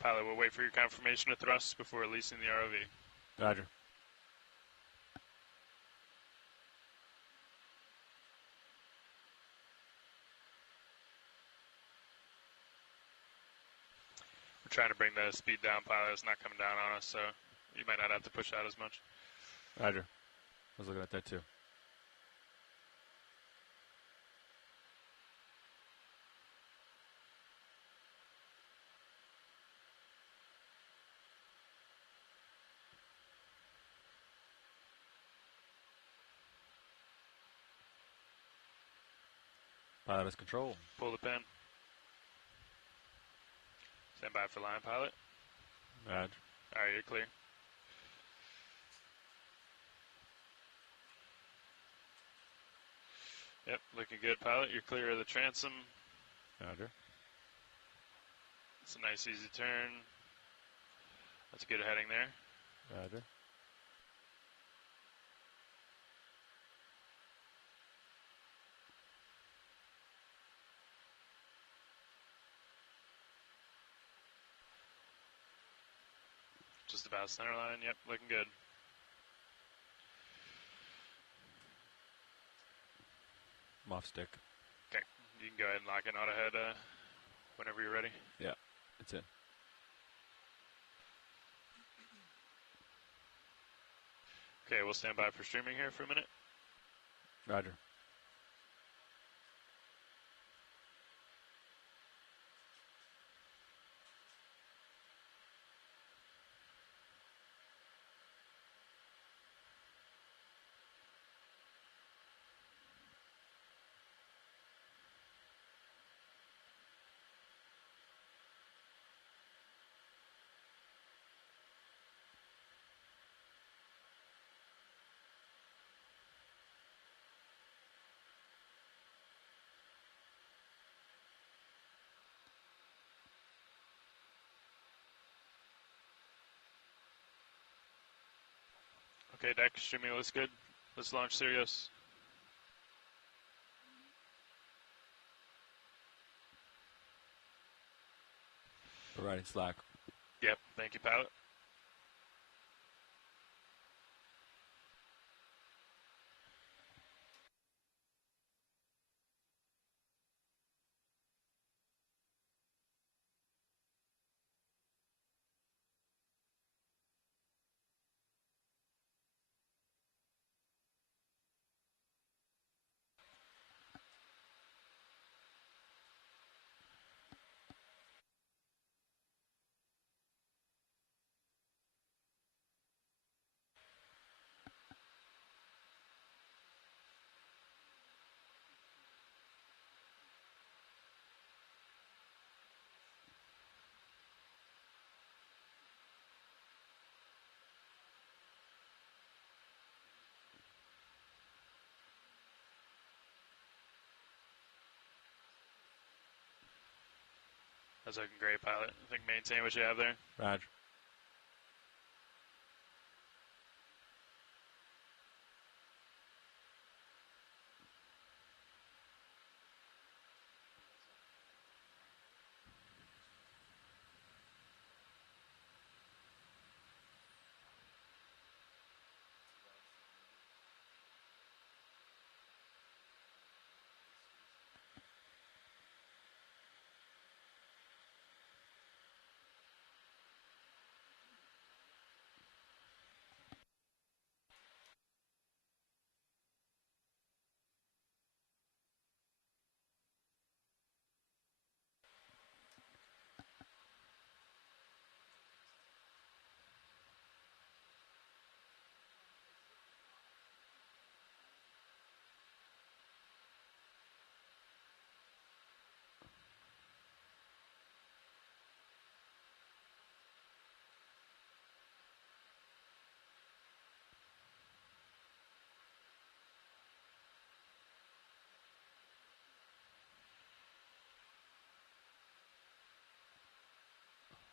Pilot, we'll wait for your confirmation of thrust before releasing the ROV. Roger. We're trying to bring the speed down, pilot. It's not coming down on us, so you might not have to push out as much. Roger. I was looking at that too. Pilot is control. Pull the pin. Stand by for line, pilot. Roger. All right, you're clear. Yep, looking good, pilot. You're clear of the transom. Roger. It's a nice, easy turn. That's a good heading there. Roger. Just about center line. Yep, looking good. I'm off stick. Okay, you can go ahead and lock in auto head whenever you're ready. Yeah, it's in. Okay, we'll stand by for streaming here for a minute. Roger. Okay, deck streaming looks good. Let's launch Sirius. Providing slack. Yep, thank you, pilot. That's looking great, pilot. I think maintain what you have there. Roger.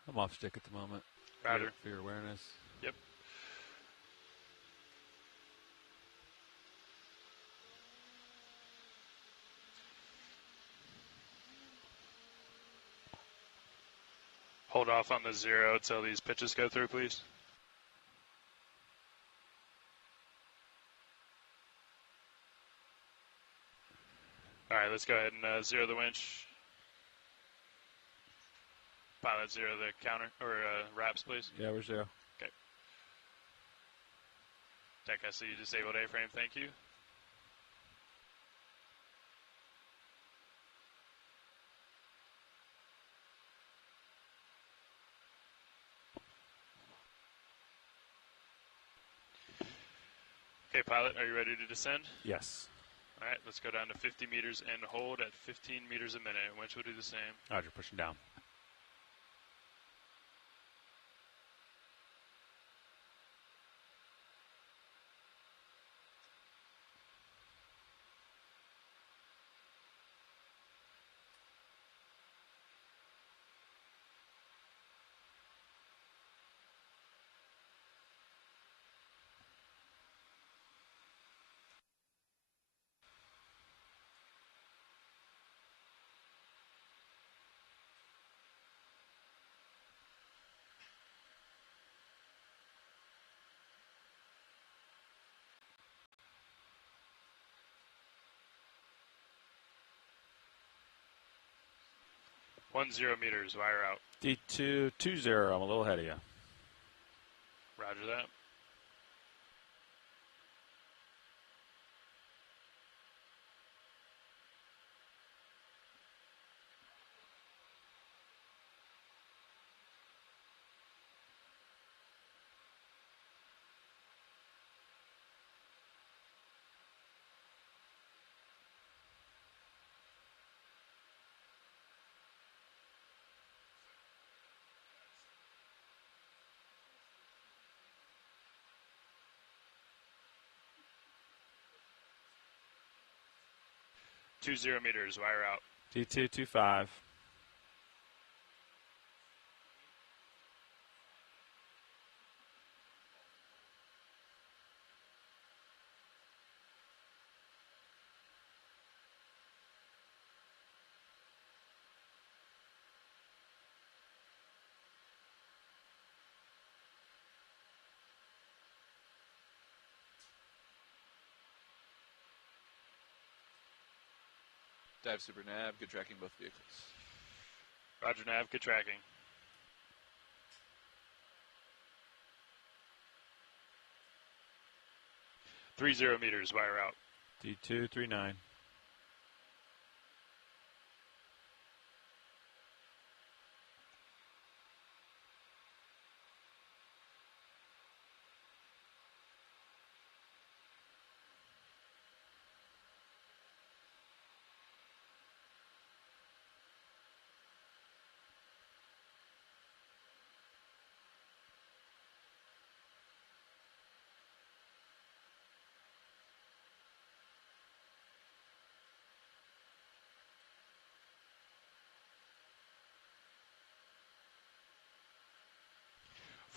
I'm off stick at the moment. Roger. For your awareness. Yep. Hold off on the 0 until these pitches go through, please. All right, let's go ahead and 0 the winch. Pilot 0 the counter, or wraps, please. Yeah, we're 0. Okay. Tech, I see you disabled A-frame, thank you. Okay, pilot, are you ready to descend? Yes. All right, let's go down to 50 meters and hold at 15 meters a minute. Winch will do the same. Roger, pushing down. One 0 meters, wire out. D220, I'm a little ahead of you. Roger that. Two 0 meters, wire out. D225. Dive super nav, good tracking both vehicles. Roger nav, good tracking. Three 0 meters, wire out. D239.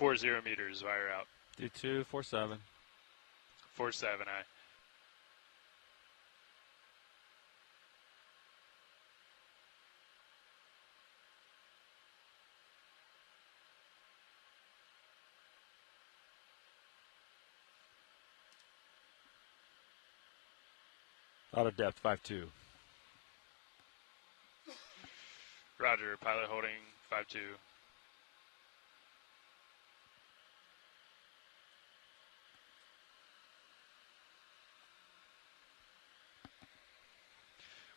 Four 0 meters, wire out. D247. 47, aye. Out of depth, 5-2. Roger, pilot holding 5-2.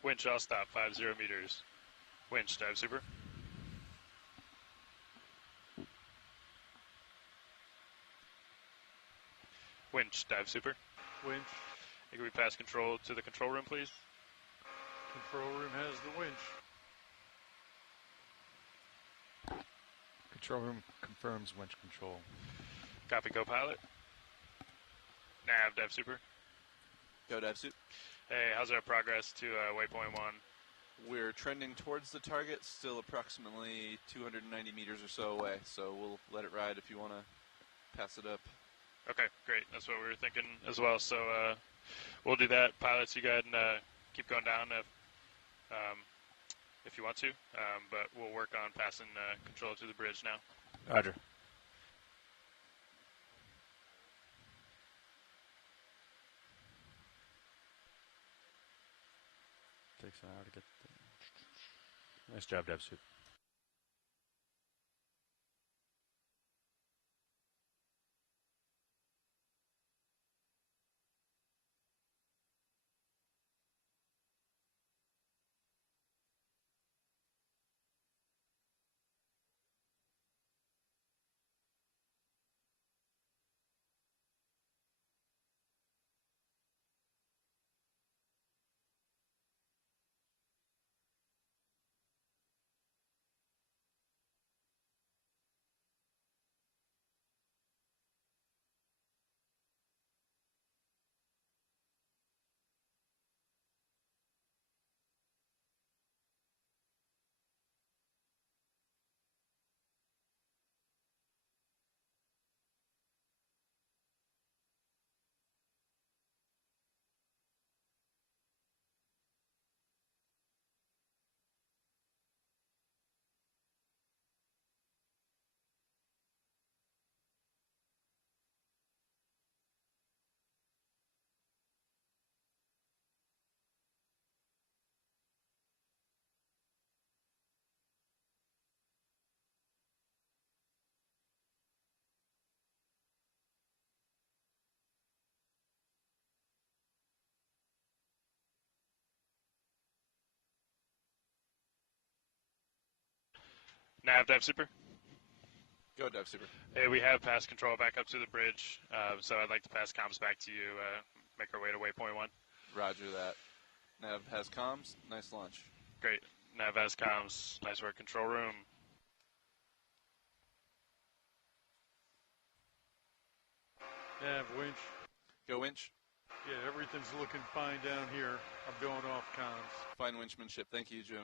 Winch, I'll stop, 5 0 meters. Winch, dive super. Winch, dive super. Winch. Can we pass control to the control room, please? Control room has the winch. Control room confirms winch control. Copy, co-pilot. Nav, dive super. Go dive suit. Hey, how's our progress to waypoint 1? We're trending towards the target, still approximately 290 meters or so away, so we'll let it ride if you want to pass it up. Okay, great. That's what we were thinking as well. So we'll do that. Pilots, you go ahead and keep going down. if you want to, but we'll work on passing control to the bridge now. Roger. Takes an hour to get there. Nice job, DevSuit. Nav, Dev Super. Go, Dev Super. Hey, we have passed control back up to the bridge, so I'd like to pass comms back to you, make our way to waypoint 1. Roger that. Nav has comms. Nice launch. Great. Nav has comms. Nice work, control room. Nav winch. Go winch. Yeah, everything's looking fine down here. I'm going off comms. Fine winchmanship. Thank you, Jim.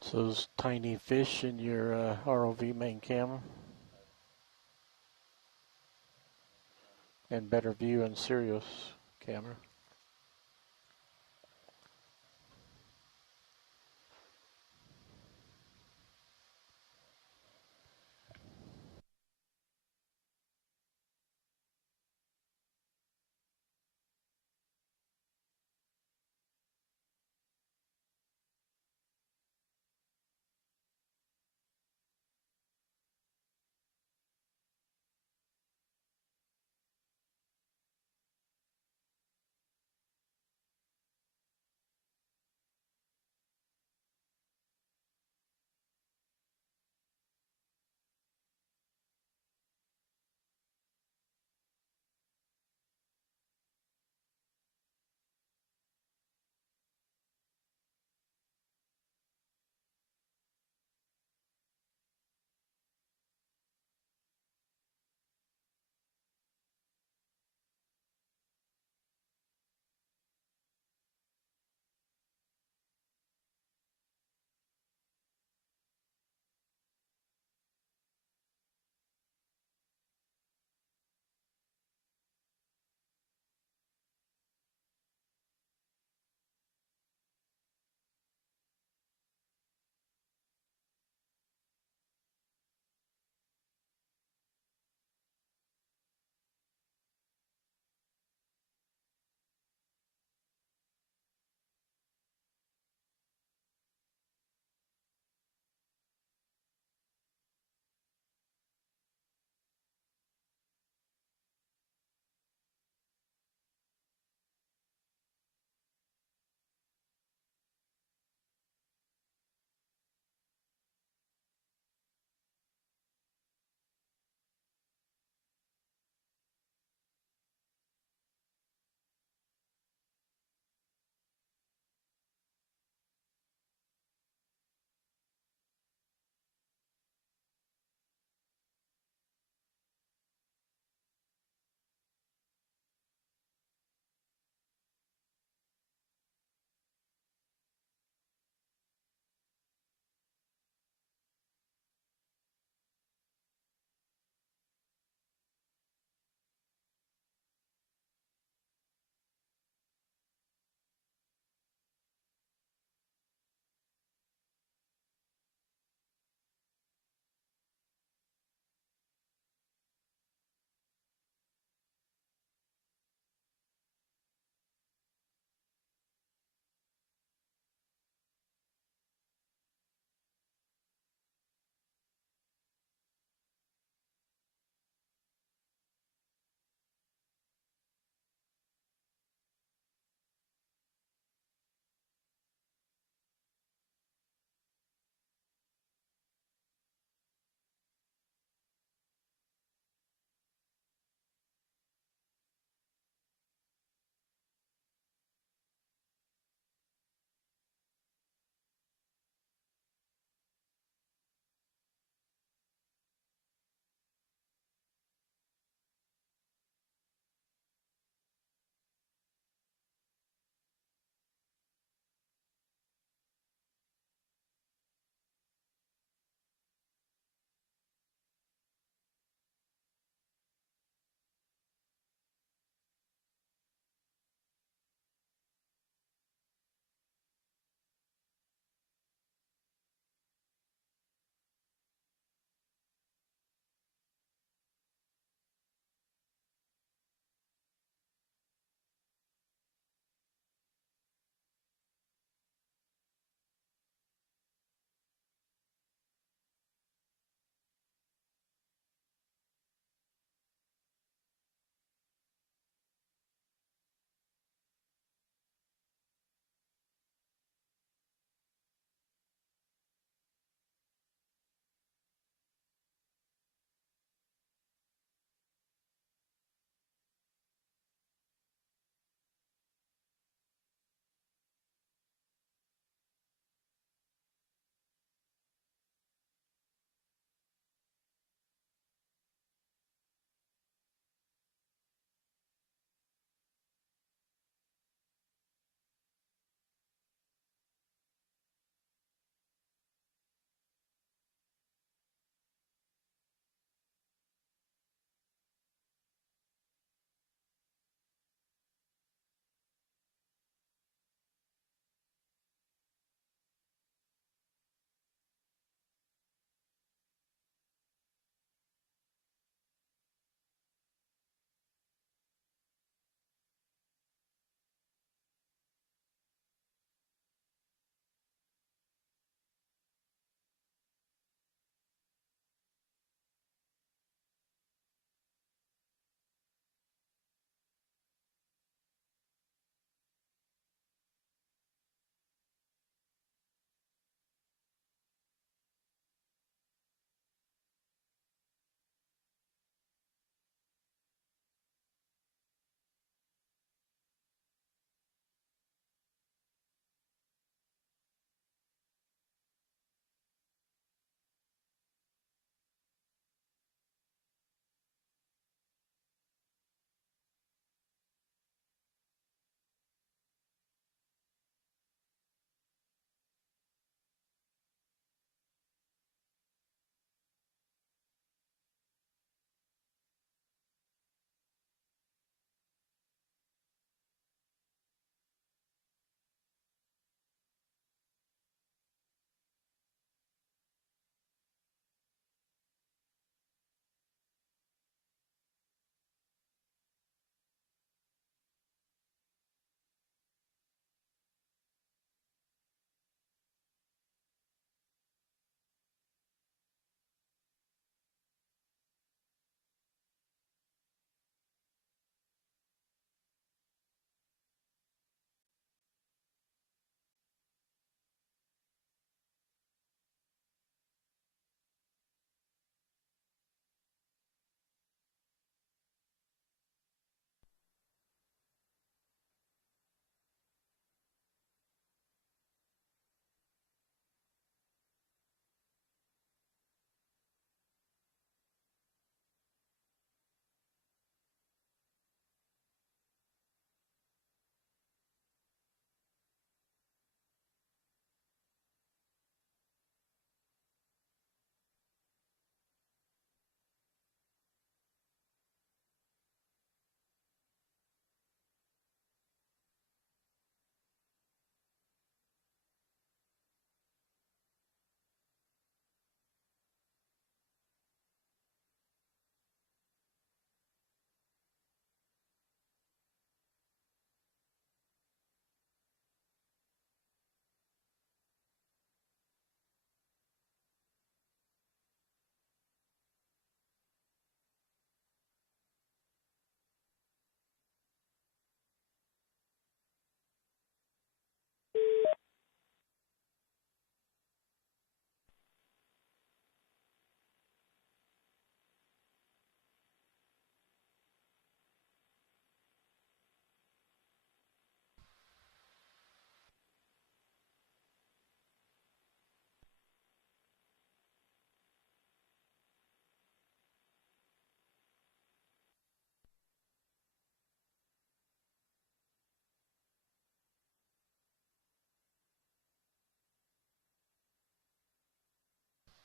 So those tiny fish in your ROV main camera, and better view in Sirius camera.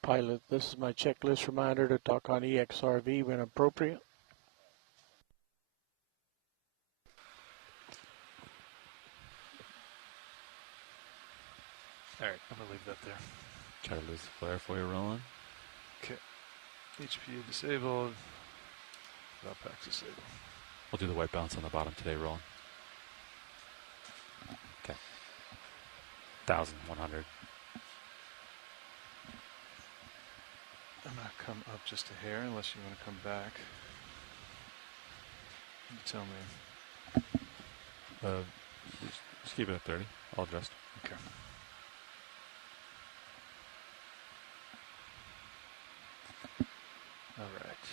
Pilot, this is my checklist reminder to talk on EXRV when appropriate. Alright, I'm gonna leave that there. Try to lose the flare before you're rolling. Okay. HPU disabled. Valve packs disabled. We'll do the white balance on the bottom today, rolling. Okay. 1,100. I'm gonna come up just a hair unless you want to come back. You tell me. Just keep it at 30. I'll adjust. Okay. All right.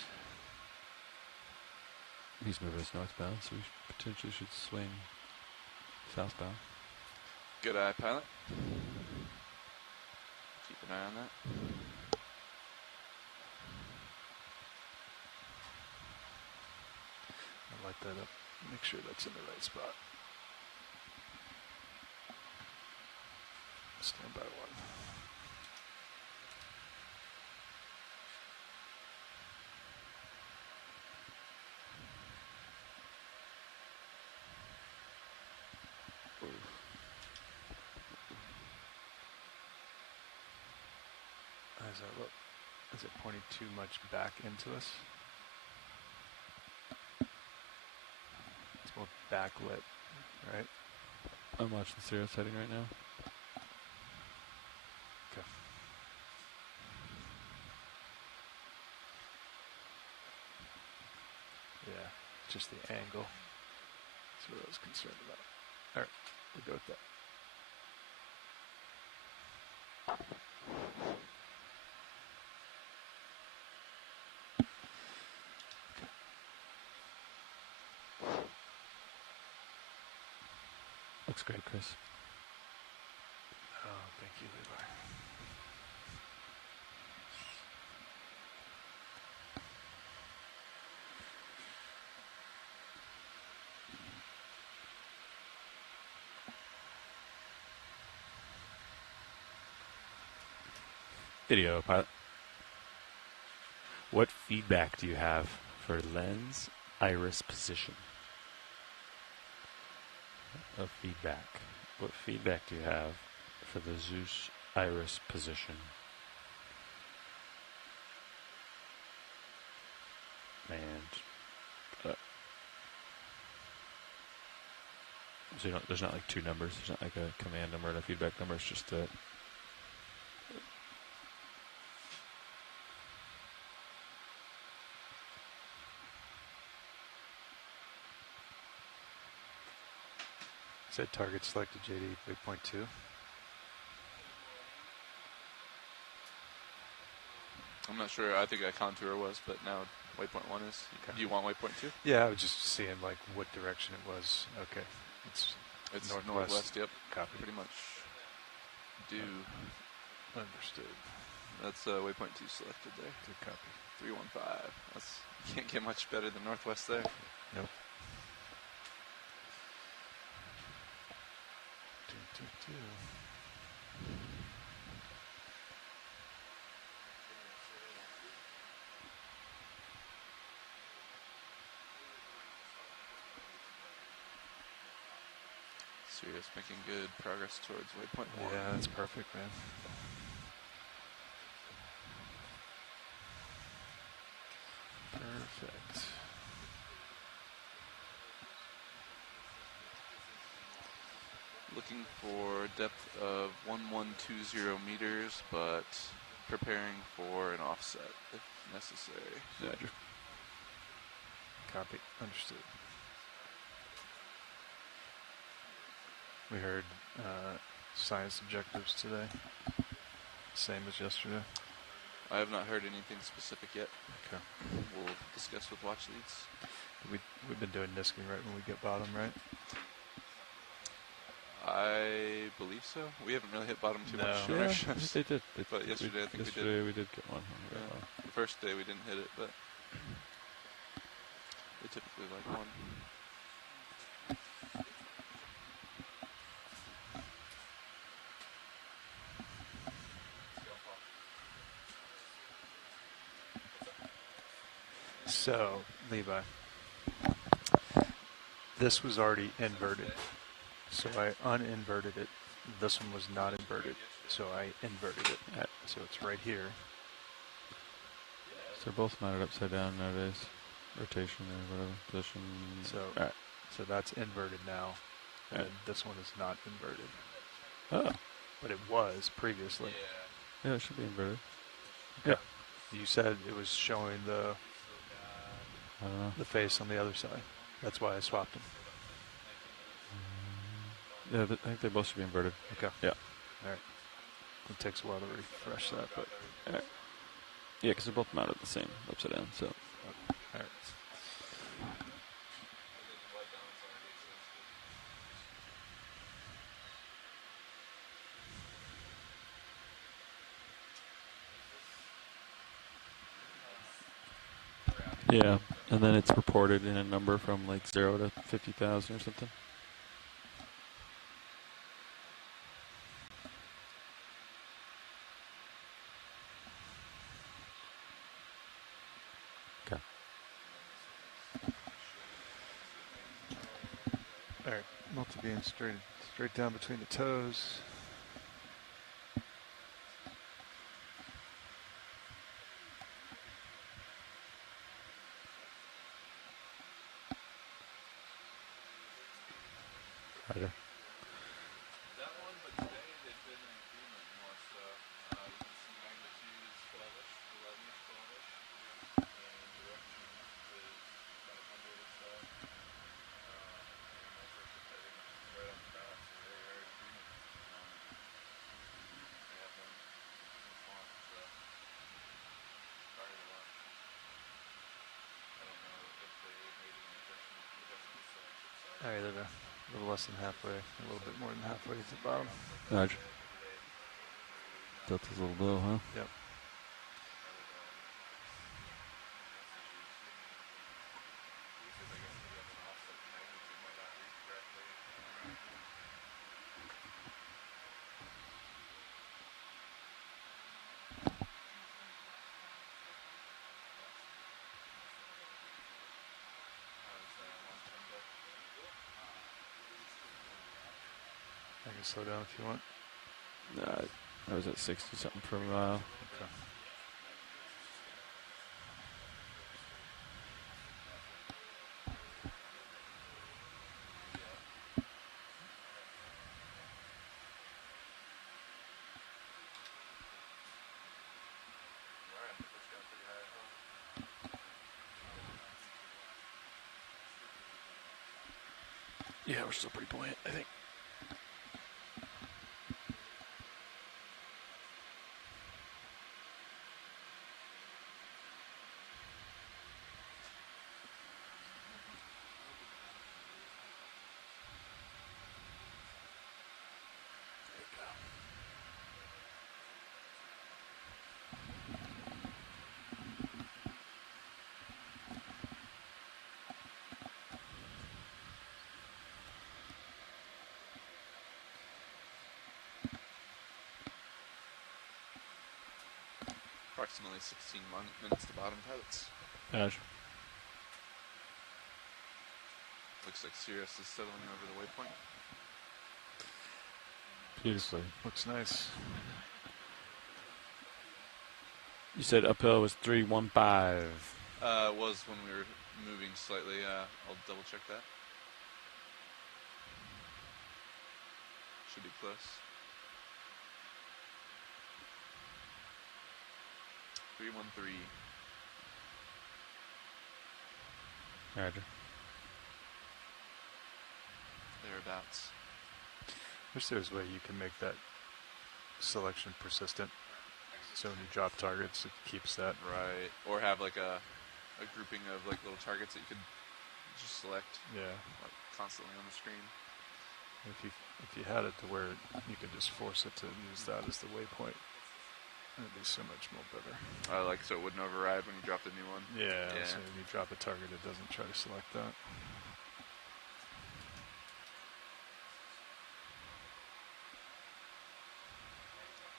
He's moving us northbound, so we potentially should swing southbound. Good eye, pilot. Keep an eye on that. I'll light that up. Make sure that's in the right spot. Stand by one. How does that look? Is it pointing too much back into us? It's more backlit, right? I'm watching the serial setting right now. Okay. Yeah, just the angle. That's what I was concerned about. All right, we'll go with that. Looks great, Chris. Oh, thank you, Levi. Video pilot. What feedback do you have for lens iris position? Feedback. What feedback do you have for the Zeus iris position? And so you don't, there's not like two numbers. There's not like a command number and a feedback number. It's just a. Said target selected, JD, waypoint 2. I'm not sure. I think a contour was, but now waypoint 1 is. Okay. Do you want waypoint 2? Yeah, I was just seeing like what direction it was. Okay. It's northwest. Yep. Copy. Pretty much due. Understood. That's waypoint 2 selected there. Good copy. 315. That's, you can't get much better than northwest there. Nope. Sirius making good progress towards waypoint 1. Yeah, that's perfect, man. Perfect. Looking for depth of 1120 meters, but preparing for an offset if necessary. Roger. Copy. Understood. We heard science objectives today. Same as yesterday. I have not heard anything specific yet. Okay. We'll discuss with watch leads. We've been doing nisking right when we get bottom, right? I believe so. We haven't really hit bottom too No. much on Yeah, our ships. they did. But yesterday, I think we did. Yesterday we did get one. Yeah. The first day we didn't hit it, but they typically like one. So, Levi, this was already inverted. So I uninverted it. This one was not inverted. So I inverted it. So it's right here. So they're both mounted upside down nowadays. Rotation or whatever position. So that's inverted now. And this one is not inverted. Oh. But it was previously. Yeah, it should be inverted. Okay. You said it was showing the I don't know. the face on the other side. That's why I swapped them. Yeah, I think they both should be inverted. Okay. Yeah. All right. It takes a while to refresh that, but Yeah, because they're both mounted the same upside down. So. all right. Yeah, and then it's reported in a number from like 0 to 50,000 or something. Okay. All right. Multi-beam straight down between the toes. Righto. That one, but today they've been in agreement more so. You can see magnitude is 12-ish, 11-ish, 12-ish, and direction is 500 or so. And those are heading right off the bat, so they are in agreement. They have them in the form, so started a lot. I don't know if they made any adjustments to the selection side. All right, they're a little less than halfway, a little bit more than halfway to the bottom. Roger. Delta's a little low, huh? Yep. I can slow down if you want. I was at 60 something for a while. Okay. Yeah, we're still pretty buoyant, I think. Approximately 16 minutes to bottom pilots. Roger. Looks like Sirius is settling over the waypoint. Beautifully. Looks nice. You said uphill was 315. Was when we were moving slightly. I'll double check that. Should be close. 313. Roger. Thereabouts. Wish there was a way you can make that selection persistent. So when you drop targets, it keeps that. Right. Or have like a grouping of like little targets that you could just select Yeah. like constantly on the screen. If you had it to where you could just force it to use that as the waypoint, it'd be so much more better. Like so it wouldn't override when you dropped a new one. Yeah. Yeah. So when you drop a target, it doesn't try to select that.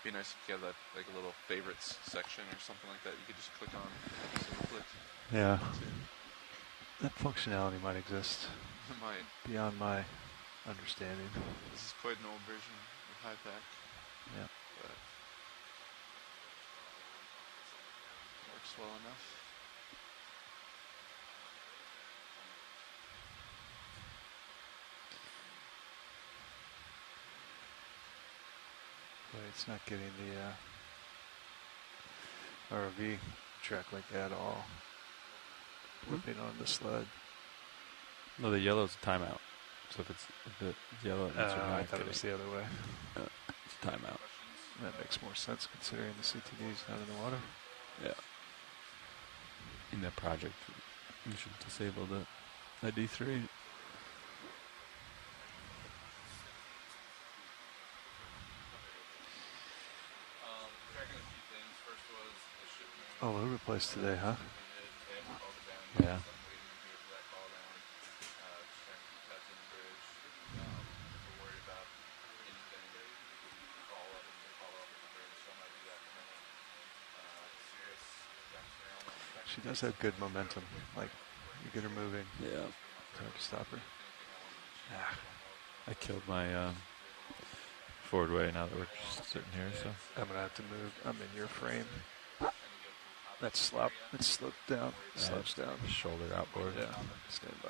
Be nice nice if you have that like a little favorites section or something like that. You could just click on single click. Yeah. That functionality might exist. It might. Beyond my understanding. This is quite an old version of HiPack. Yeah. But works well enough. But it's not getting the ROV track like that at all. Whipping on the sled. No, the yellow's timeout. So if it's yellow, it means you're I not thought it getting was the other way. it's timeout. That makes more sense considering the CTD's not in the water. Yeah. In that project, you should disable the ID3. Tracking a few things. First was the shipment. All over the place today, huh? They haven't called it down Yeah. yet, so I'm waiting here for that call down. Just trying to keep tabs on the bridge. If we're worried about anything, call up and call up with the bridge, so I might do that in a minute. Serious bacterial infection. She does have good momentum. Like, you get her moving. Yeah. It's hard to stop her. Ah, I killed my forward way now that we're just sitting here, so. I'm going to have to move. I'm in your frame. That's slop. It's sloped down. Slouched down. Shoulder outboard. Yeah. Stand by.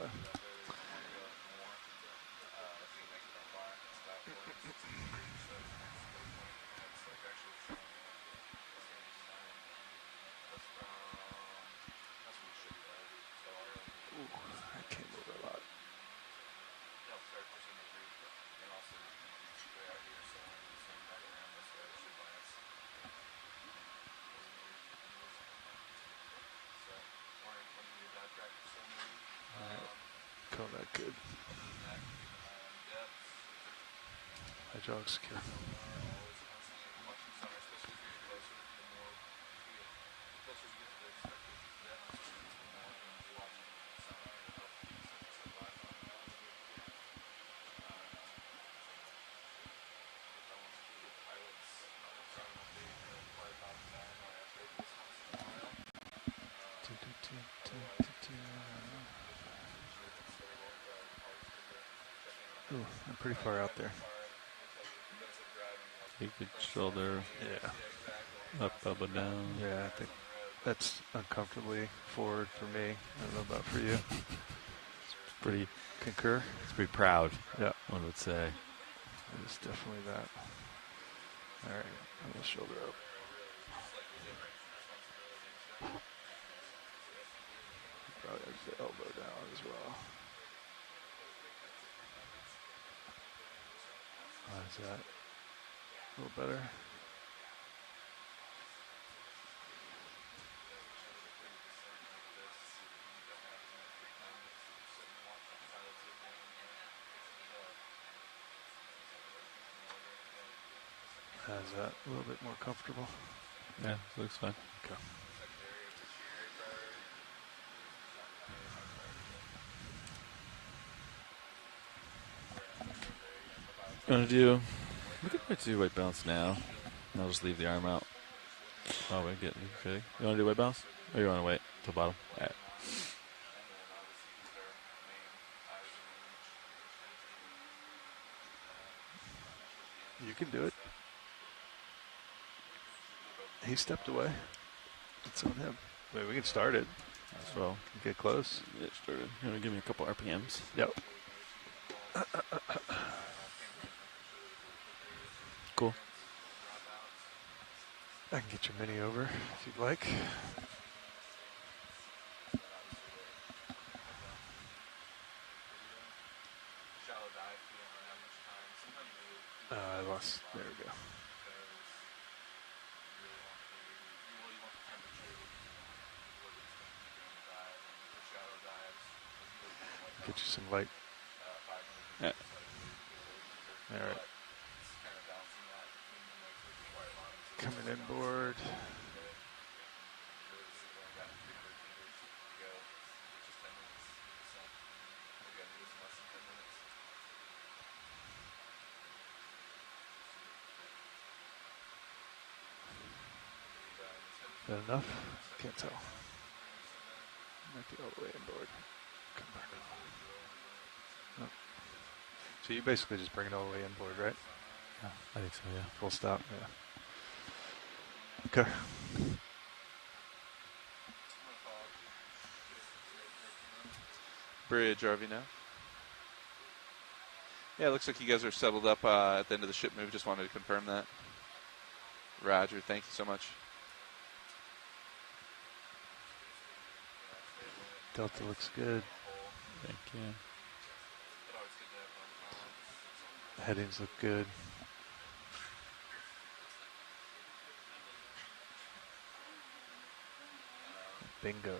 Ooh, I came over a lot. Call that good. Hydraulic secure. Ooh, I'm pretty far out there. You could shoulder Yeah. up, elbow down. Yeah, I think that's uncomfortably forward for me. I don't know about for you. Pretty, Concur? it's pretty proud, Yeah. one would say. It's definitely that. All right, I'm going to shoulder up. Probably have the elbow down as well. How's that? A little better? How's that? A little bit more comfortable? Yeah, looks fine. Okay. You want to do, we could do white balance now. And I'll just leave the arm out. Oh, we're getting ready. You want to do white balance? Or you want to wait till bottom? All right. You can do it. He stepped away. It's on him. I mean, we can start it. As well. Get close. Get started. You want to give me a couple RPMs? Yep. Cool. I can get your mini over if you'd like. I lost. There we go. Get you some light. Yeah. All right. Coming inboard. that enough? Can't tell. Might be all the way inboard. Come back on. No. So you basically just bring it all the way inboard, right? Yeah, I think so, yeah. Full stop, yeah. Okay. Bridge RV now. Yeah, it looks like you guys are settled up at the end of the ship move. Just wanted to confirm that. Roger, thank you so much. Delta looks good. Thank you. Headings look good. Bingo.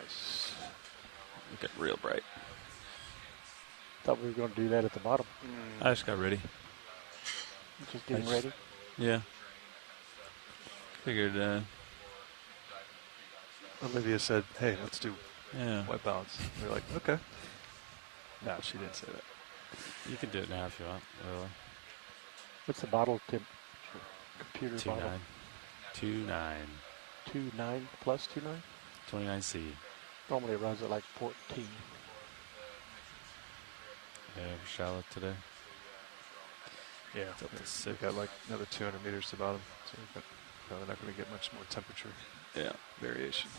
Nice. Look at real bright. Thought we were going to do that at the bottom. I just got ready. Just getting ready. Yeah. Figured, Olivia said, hey, let's do yeah. white balance. We were like, okay. No, she didn't say that. You can do it now if you want, really. What's the bottle temperature? Computer 2.9. bottle. 2.9. 2.9 plus 2.9? 29C. Normally it runs at like 14. Yeah, we're shallow today. Yeah, Delta we 6. got like another 200 meters to bottom, so we're probably not going to get much more temperature Yeah. variation.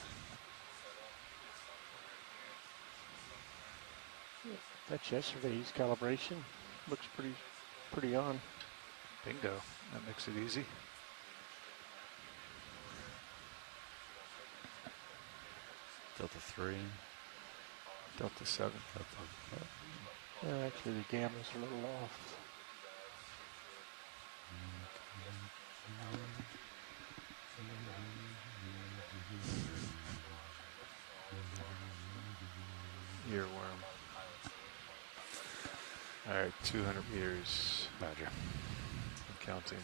That's yesterday's calibration. Looks pretty on. Bingo. That makes it easy. Delta 3. Delta 7. Actually, the gamma's a little off. Earworm. All right, 200 meters. Roger. I'm counting.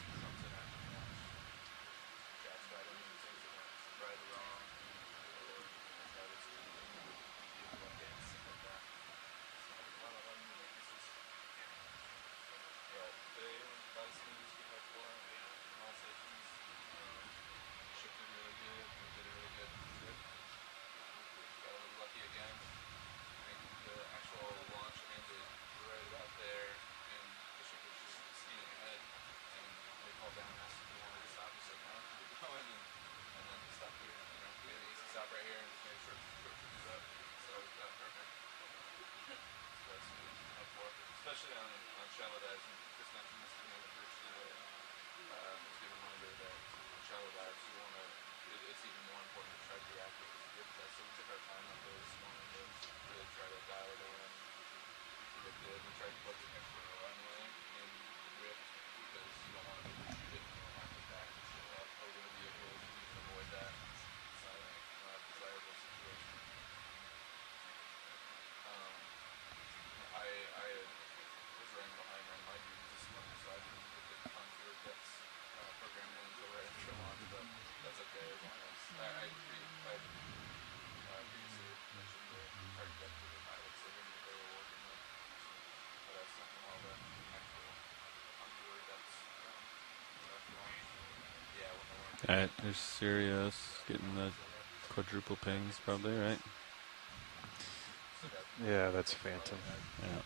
Especially on shallow dives, and Chris mentioned this to me in the first just a reminder that on shallow dives, you want to, it's even more important to try to be accurate with your test. So we took our time up there this morning to really try to dial it in. We predicted, we tried to put the extra runway in the drift because you don't want to overshoot it and you don't have to back the ship up over the vehicle. You can avoid that. It's not a desirable situation. I was running behind on my duties this morning, so I didn't get the contour depths programmed in until right after launch, but that's okay as long as I previously mentioned the target depth to the pilot, so they knew what they were working with. But I sent them all the actual contour depths after launch. Yeah, when they weren't. Alright, there's Sirius getting the quadruple pings, probably, right? Yeah, that's Phantom. Yeah.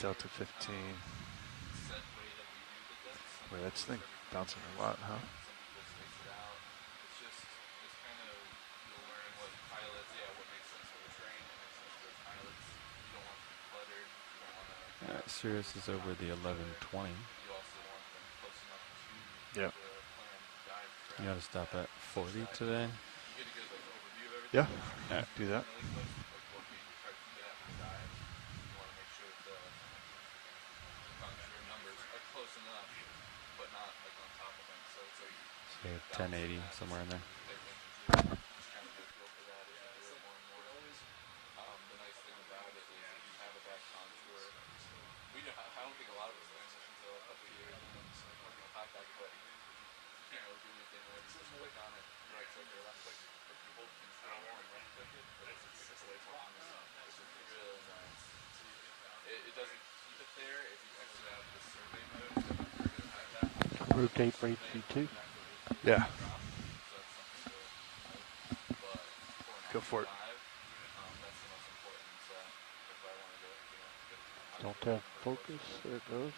Delta 15. Boy, that's thing bouncing a lot, huh? Alright, Sirius is over the 1120. Yeah. You gotta stop at 40 today. Yeah, Alright. do that. Say 1080, somewhere in there. rotate for HG2. Yeah. Go for it. Don't have focus. There it goes.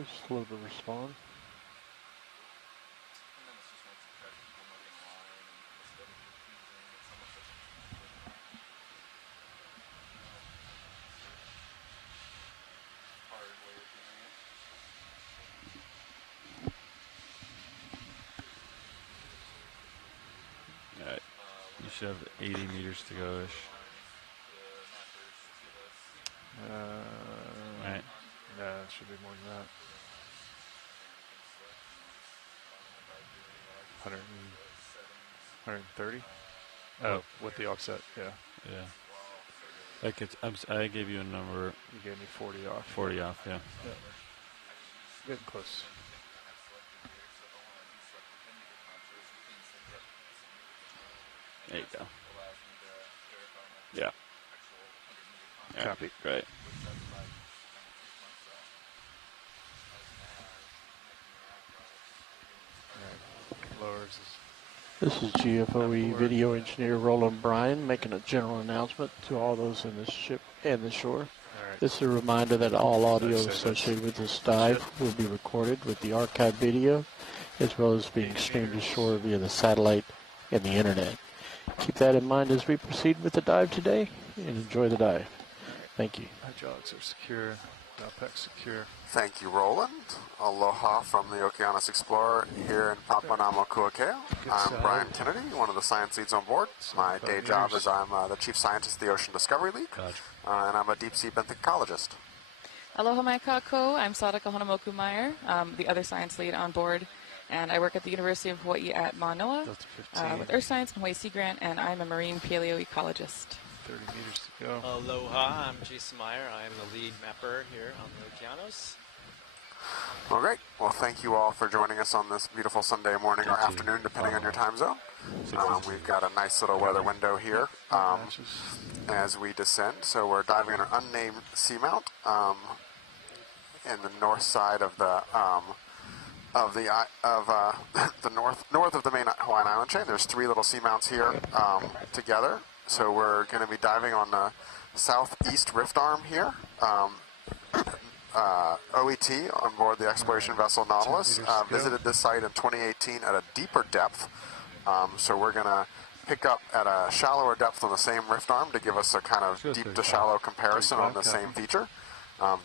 It's slow to respond. Alright. You should have 80 meters to go-ish. Right. Yeah, it should be more than that. 130? Oh, with the offset, yeah. Yeah. I gave you a number. You gave me 40 off. 40 off, yeah. Getting close. There you go. Yeah. Copy. Great. Lowers This is GFOE video engineer Roland Bryan making a general announcement to all those in this ship and the shore. This is a reminder that all audio associated with this dive will be recorded with the archive video, as well as being streamed ashore via the satellite and the internet. Keep that in mind as we proceed with the dive today, and enjoy the dive. Thank you. hydraulics are secure. Dowpack secure. Thank you, Roland. Aloha from the Okeanos Explorer here in Papahānaumokuākea. I'm Brian Kennedy, one of the science leads on board. My day job is I'm the chief scientist of the Ocean Discovery League, and I'm a deep-sea benthic ecologist. Aloha mai kākou. I'm Sadaka Hanamoku-Meyer, the other science lead on board, and I work at the University of Hawaii at Manoa with Earth Science and Hawaii Sea Grant, and I'm a marine paleoecologist. 30 meters to go. Aloha, I'm Jason Meyer. I'm the lead mapper here on the Okeanos. Well, great. Well, thank you all for joining us on this beautiful Sunday morning or afternoon, depending on your time zone. We've got a nice little weather window here as we descend. So we're diving in an unnamed seamount in the north side of the the north of the main Hawaiian island chain. There's 3 little seamounts here together. So we're going to be diving on the southeast rift arm here. OET on board the exploration vessel Nautilus visited this site in 2018 at a deeper depth. So we're going to pick up at a shallower depth on the same rift arm to give us a kind of deep to shallow comparison on the same feature.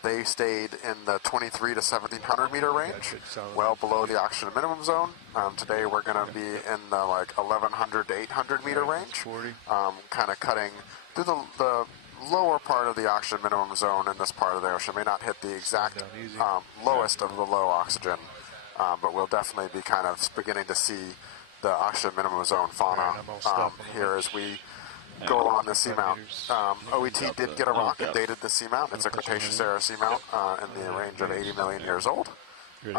They stayed in the 23 to 1700 meter range, well below the oxygen minimum zone. Today we're going to be in the like 1100 to 800 meter range, kind of cutting through the lower part of the oxygen minimum zone in this part of the ocean. May not hit the exact lowest of the low oxygen, but we'll definitely be kind of beginning to see the oxygen minimum zone fauna here as we go along the seamount. OET did get a rocket dated the seamount. It's a Cretaceous era seamount in the range of 80 million years old. And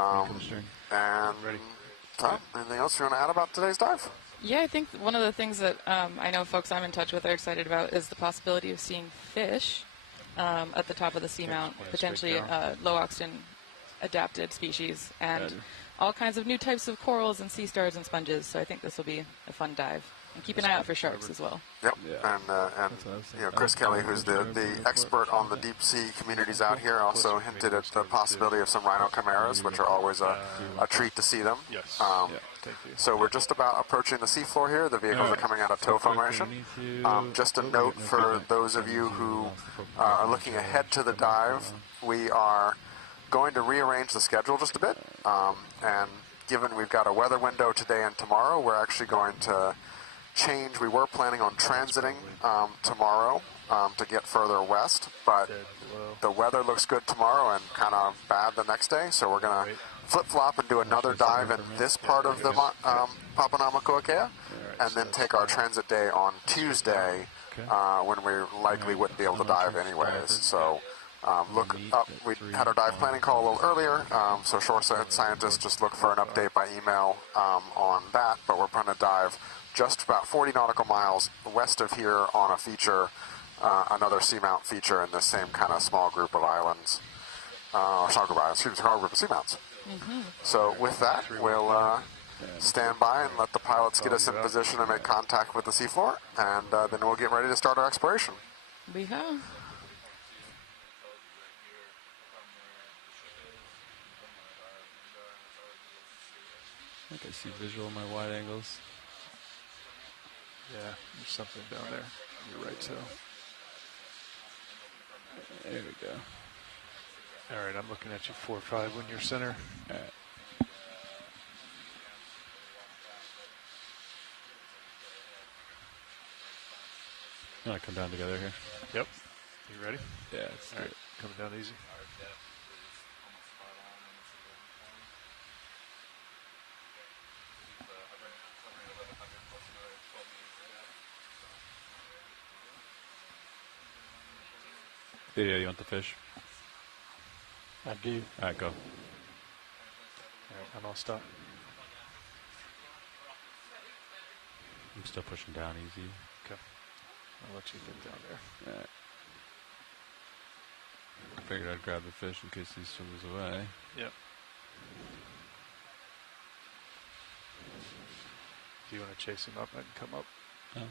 Tom, anything else you want to add about today's dive? Yeah, I think one of the things that I know folks I'm in touch with are excited about is the possibility of seeing fish at the top of the seamount, potentially low oxygen adapted species, and all kinds of new types of corals and sea stars and sponges. So I think this will be a fun dive. And keep an eye out for sharks as well. Yep, and you know, Chris Kelly, who's the expert on the deep sea communities out here, also hinted at the possibility of some rhino chimeras, which are always a treat to see them. Yes. Thank you. So we're just about approaching the seafloor here. The vehicles are coming out of tow formation. Just a note for those of you who are looking ahead to the dive, we are going to rearrange the schedule just a bit. And given we've got a weather window today and tomorrow, we're actually going to change. We were planning on transiting tomorrow to get further west, but the weather looks good tomorrow and kind of bad the next day, so we're going to flip-flop and do another dive in this part of the Papahānaumokuākea, and then take our transit day on Tuesday when we likely wouldn't be able to dive anyways. So look up. We had our dive planning call a little earlier, so shoreside scientists just look for an update by email on that, but we're going to dive just about 40 nautical miles west of here on a feature, another seamount feature in this same kind of small group of islands, small group of seamounts. So with that, we'll stand by and let the pilots get us in position and make contact with the seafloor, and then we'll get ready to start our exploration. We have. I think I see visual in my wide angles. Yeah, there's something down there. You're right, so. There we go. All right, I'm looking at you 4-5 when you're center. All right. You want to come down together here? Yep. You ready? Yeah, let's do All right, it. coming down easy. Video, you want the fish? I do. All right, go. All right, I'm all stop. I'm still pushing down easy. Okay. I'll let you get down there. All right. Figured I'd grab the fish in case he swims away. Yep. Do you want to chase him up? I can come up. No.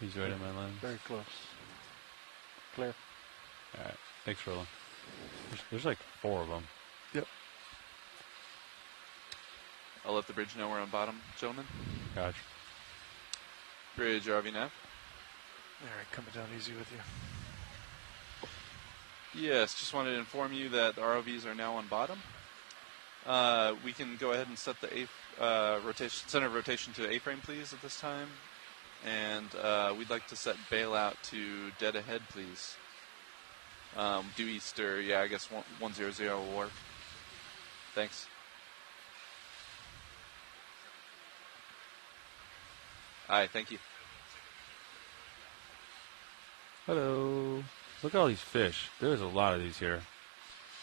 He's right in my line. Very close. Clear. All right. Thanks, Roland. There's like 4 of them. Yep. I'll let the bridge know we're on bottom, gentlemen. Gotcha. Bridge RV nav. All right, coming down easy with you. Yes, just wanted to inform you that the ROVs are now on bottom. We can go ahead and set the rotation, center of rotation to A-frame, please, at this time. And we'd like to set bailout to dead ahead, please. Due east, or yeah, I guess 100 will work. Thanks. All right, thank you. Hello. Look at all these fish. There's a lot of these here.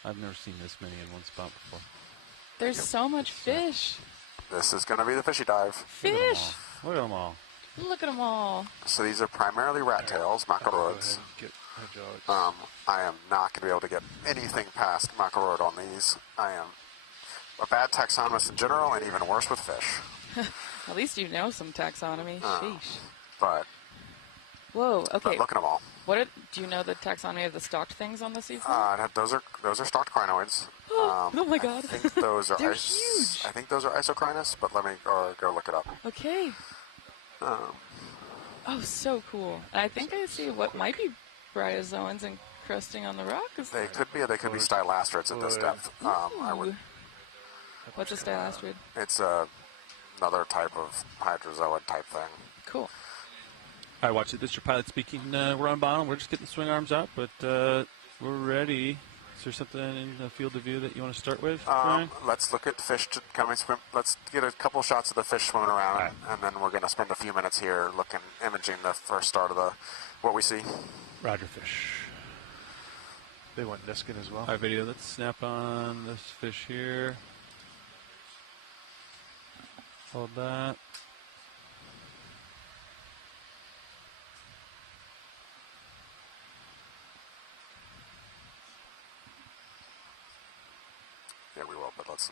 I've never seen this many in one spot before. There's so much fish. This is going to be the fishy dive. Fish. Look at them all. Look at them all. So these are primarily rat tails, Go ahead macaroids. and get hydraulics. I am not going to be able to get anything past macaroid on these. I am a bad taxonomist in general, and even worse with fish. At least you know some taxonomy. Sheesh. But Whoa. Okay. look at them all. Do you know the taxonomy of the stocked things on the seafloor? Those are stocked crinoids. Oh my God. I think those are They're huge. I think those are isocrinus, but let me go look it up. Okay. Oh, so cool. I think I see what might be bryozoans encrusting on the rock. They could be stylastrids at this depth. I would. What's a stylastrid? It's another type of hydrozoid type thing. Cool. All right, watch it. This is your pilot speaking. We're on bottom. We're just getting the swing arms out, but we're ready. Is there something in the field of view that you want to start with, Brian? Let's look at fish coming swim. Let's get a couple shots of the fish swimming around, and then we're going to spend a few minutes here imaging the first start of what we see. Roger, fish. They want Niskin as well. All right, video. Let's snap on this fish here. Hold that. Yeah, we will, but let's.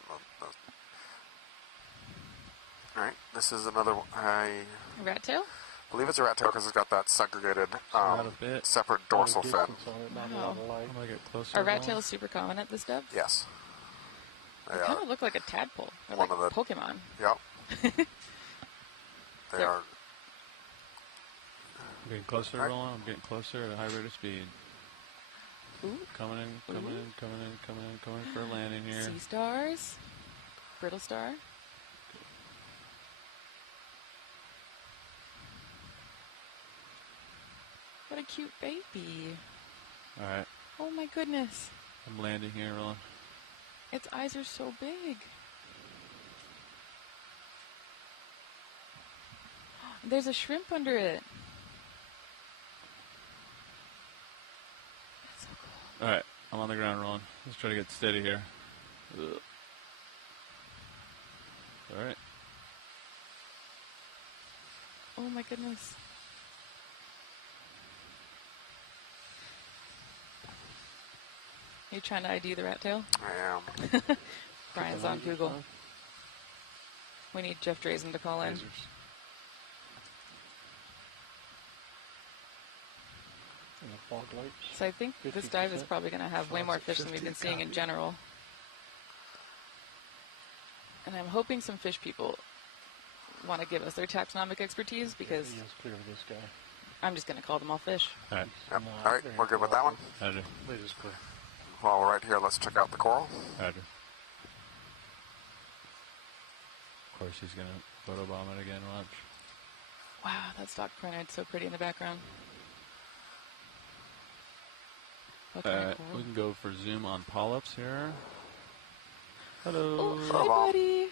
All right, this is another. I Rat tail? believe it's a rat tail because it's got that segregated, Not a bit. separate dorsal fin. Distance on it, not a lot of light. I'm going to get closer. Are rat tails super common at this depth? Yes. They kind of look like a tadpole. Or One like of the- Pokemon. Yep. They They're- are. I'm getting closer, Alright. Roland. I'm getting closer at a high rate of speed. Ooh. Coming in for a landing here. Sea stars. Brittle star. What a cute baby. All right, Oh my goodness. I'm landing here, Roland. Its eyes are so big. There's a shrimp under it. That's so cool. All right, I'm on the ground, Roland. Let's try to get steady here. Ugh. All right. Oh my goodness. You trying to ID the rat tail? I am. Brian's on Google. We need Jeff Drazen to call in. Lasers. And the fog lights. So I think this dive is probably going to have way more fish than we've been seeing in general. And I'm hoping some fish people want to give us their taxonomic expertise because He is clear of this guy. I'm just going to call them all fish. All right. Yep. All right, we're good with that one. Roger. Laser's clear. While we're right here, let's check out the coral. Roger. Of course, he's going to photobomb it again. Watch. Wow, that stock crinoid's so pretty in the background. What kind of coral? We can go for zoom on polyps here. Hello. Oh, hi, buddy.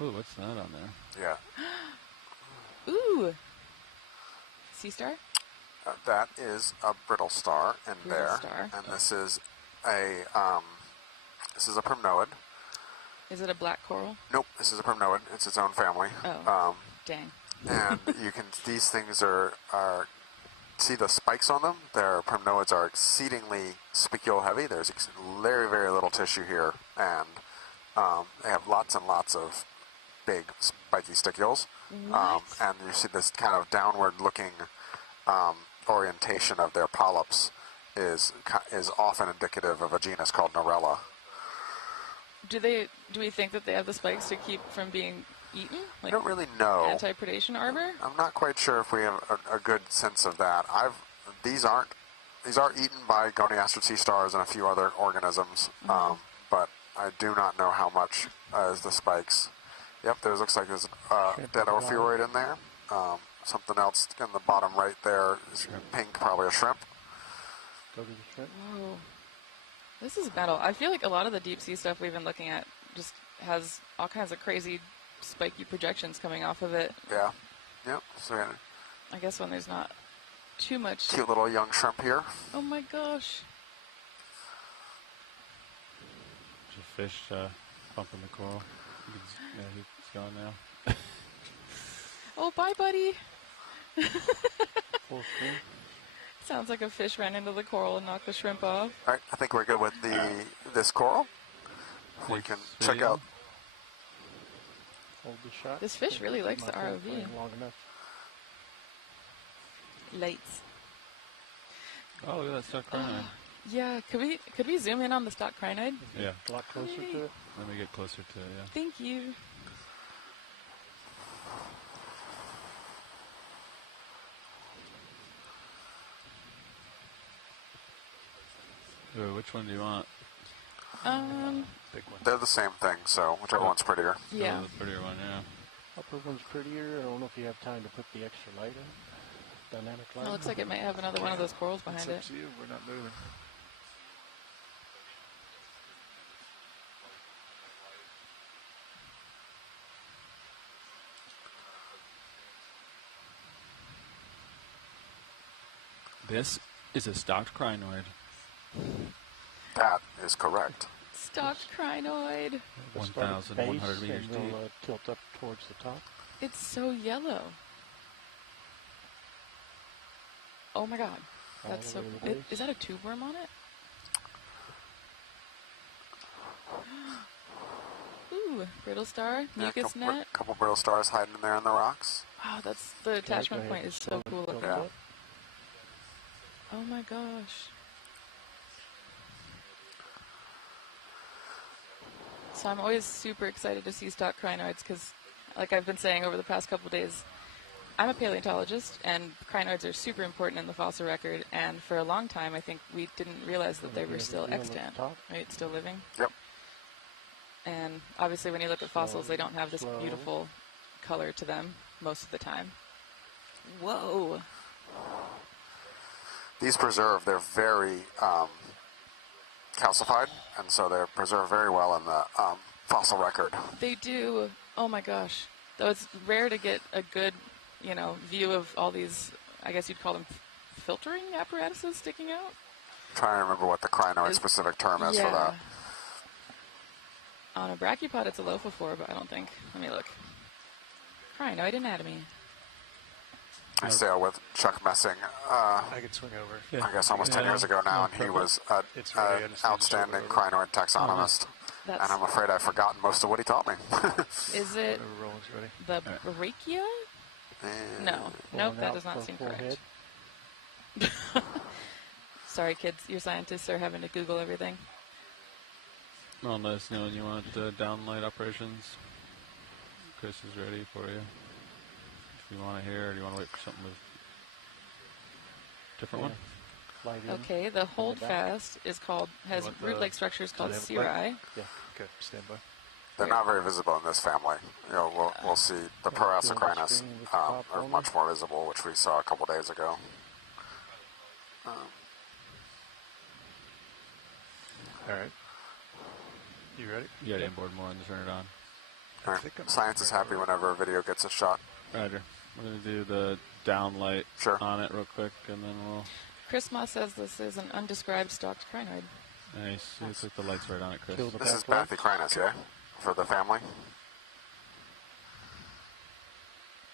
Ooh, what's that on there? Yeah. Ooh. Sea star? That is a brittle star in Brittle there. star. And this is a primnoid. Is it a black coral? Nope, this is a primnoid. It's its own family. Oh, dang. And you can, these things are, see the spikes on them? Their primnoids are exceedingly spicule heavy. There's very, very little tissue here. And they have lots and lots of big spiky sticules. And you see this kind of downward looking orientation of their polyps is often indicative of a genus called Norella. Do we think that they have the spikes to keep from being eaten? I don't really know. Anti-predation arbor? I'm not quite sure if we have a good sense of that. These are eaten by goniastrid sea stars and a few other organisms, but I do not know how much is the spikes. Yep, there looks like there's a dead ophiuroid in there. Something else in the bottom right there is pink, probably a shrimp. Go to the shrimp. Whoa. This is metal. I feel like a lot of the deep sea stuff we've been looking at just has all kinds of crazy spiky projections coming off of it. Yeah. Yep. So I guess when there's not too much. Cute little young shrimp here. Oh my gosh. There's a fish bumping the coral. Yeah, he's gone now. Oh, bye, buddy. Full screen. Sounds like a fish ran into the coral and knocked the shrimp off. All right, I think we're good with this coral. We can check out. Hold the shot. This fish really likes the Not gonna ROV. play long enough. Lights. Oh, look at that stuck crinoid. Yeah, could we zoom in on the stock crinoid? Yeah. A lot closer to it. Let me get closer to it, yeah. Thank you. Ooh, which one do you want? Big one. They're the same thing, so whichever one's prettier. Yeah. Oh, the prettier one, yeah. Upper one's prettier. I don't know if you have time to put the extra light in. Dynamic light. It looks like it might have another one of those corals It's behind up it. to you. We're not moving. This is a stocked crinoid. That is correct. Stocked crinoid. We'll start at the 1,100 base meters and deep. we'll tilt up towards the top. It's so yellow. Oh my god. All That's the so... way to the base. Is that a tube worm on it? Ooh, brittle star, mucus net. Couple brittle stars hiding in there in the rocks. Wow, that's the attachment point is so cool looking. Yeah. Oh my gosh. So I'm always super excited to see stock crinoids because, like I've been saying over the past couple of days, I'm a paleontologist and crinoids are super important in the fossil record, and for a long time I think we didn't realize that they were still extant, right? Still living. Yep. And obviously when you look at fossils, they don't have this beautiful color to them most of the time. Whoa. These preserve, they're very calcified, and so they're preserved very well in the fossil record. They do. Oh my gosh. Though it's rare to get a good, view of all these, I guess you'd call them filtering apparatuses sticking out. I'm trying to remember what the crinoid specific term is for that. On a brachipod, it's a lophophore, but I don't think. Let me look. Crinoid anatomy. I sailed with Chuck Messing, I could swing over. I guess almost 10 years ago now, and he was an outstanding crinoid taxonomist. And I'm afraid I've forgotten most of what he taught me. Is it Whenever Roland's ready. the brachia? No. Nope, that does not seem correct. Sorry, kids. Your scientists are having to Google everything. Well, let us know when you want downlight operations. Chris is ready for you. If you want to hear, or do you want to wait for something with different one? Okay, the holdfast is called, has root-like structures called cirri. Yeah, okay, stand by. They're not very visible in this family. You know, we'll see the Parasicrinus are much more visible, which we saw a couple days ago. All right. You ready? You got inboard more and turn it on. All right. Science is happy whenever a video gets a shot. Roger. We're going to do the downlight on it real quick, and then we'll... Chris Moss says this is an undescribed stalked crinoid. Nice. You put the lights right on it, Chris. This is Papahānaumokuākea, yeah? For the family?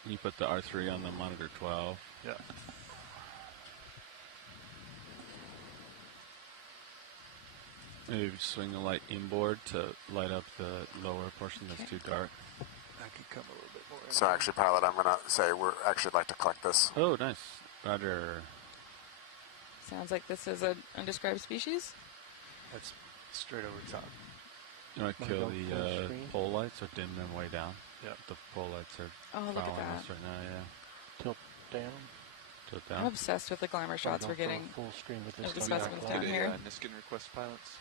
You put the R3 on the monitor 12. Yeah. Maybe swing the light inboard to light up the lower portion that's too dark. I could come a little bit more. So actually, pilot, I'm going to say we're actually like to collect this. Oh, nice. Roger. Sounds like this is an undescribed species. That's straight over top. You want to kill the pole lights or dim them way down? Yeah. The pole lights are look at following that. us right now, yeah. Tilt down. Tilt I'm down. obsessed with the glamour shots we're getting full screen with of the this specimens down here. Niskin request pilots.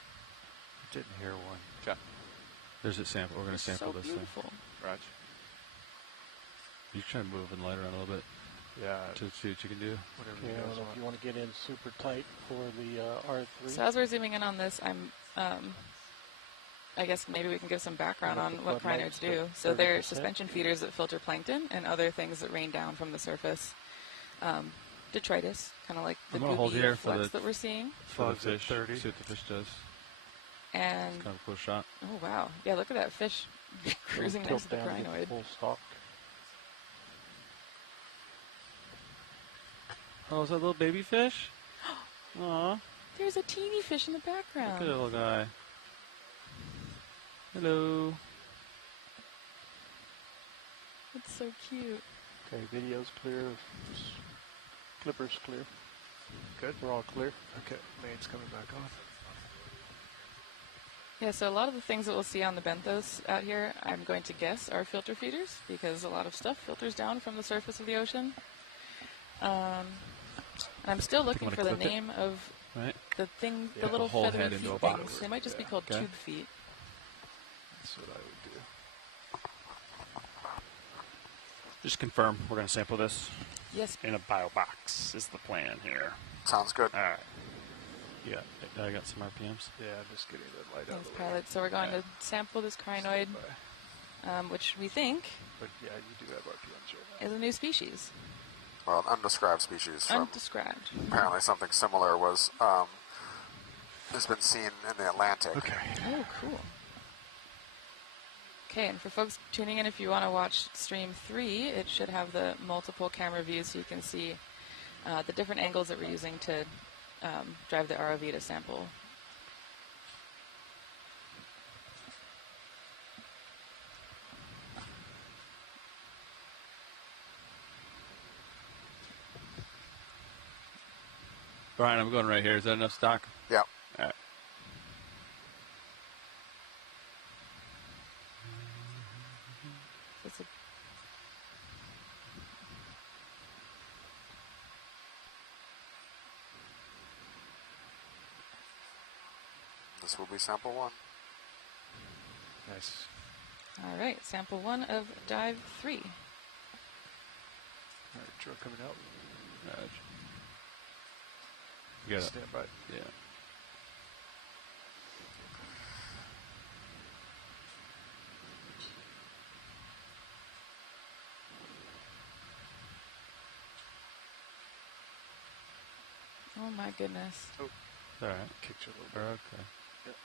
Didn't hear one. Okay. There's a sample. We're going to sample so this beautiful. thing. Raj. You try to move and light around a little bit Yeah. to see what you can do. Whatever Yeah, you guys if you want to get in super tight for the R3. So as we're zooming in on this, I guess maybe we can give some background on what crinoids do. So they're suspension feeders that filter plankton and other things that rain down from the surface. Detritus, kind of like the goopy flecks that we're seeing. For the fish. 30. See what the fish does. And it's kind of a cool shot. Oh wow! Yeah, look at that fish cruising next to the crinoid. Full stock. Oh, is that a little baby fish? Aw. There's a teeny fish in the background. Look at that little guy. Hello. That's so cute. Okay, video's clear. Clipper's clear. Good. We're all clear. Okay, main's coming back on. Yeah, so a lot of the things that we'll see on the benthos out here, I'm going to guess are filter feeders because a lot of stuff filters down from the surface of the ocean. I'm still looking for the name of the thing, the little feathery feet things. They might just be called tube feet. That's what I would do. Just confirm, we're going to sample this? Yes. In a bio box is the plan here. Sounds good. All right. Yeah, I got some RPMs. Yeah, I'm just getting the light out Thanks, of the way. pilot. So we're going to sample this crinoid, which we think But yeah, you do have RPMs right now. is a new species. Well, an undescribed species. From Undescribed. apparently something similar was has been seen in the Atlantic. Okay. Oh, cool. Okay, and for folks tuning in, if you want to watch stream 3, it should have the multiple camera views so you can see the different angles that we're using to drive the ROV to sample. Brian, I'm going right here. Is that enough stock? Yeah. All right. That's a This will be sample 1. Nice. all right, sample 1 of dive 3. All right, drill coming out. You got it. Stand by. Yeah. Oh my goodness. Oh, All right. kicked you a little bit. Okay. Yep.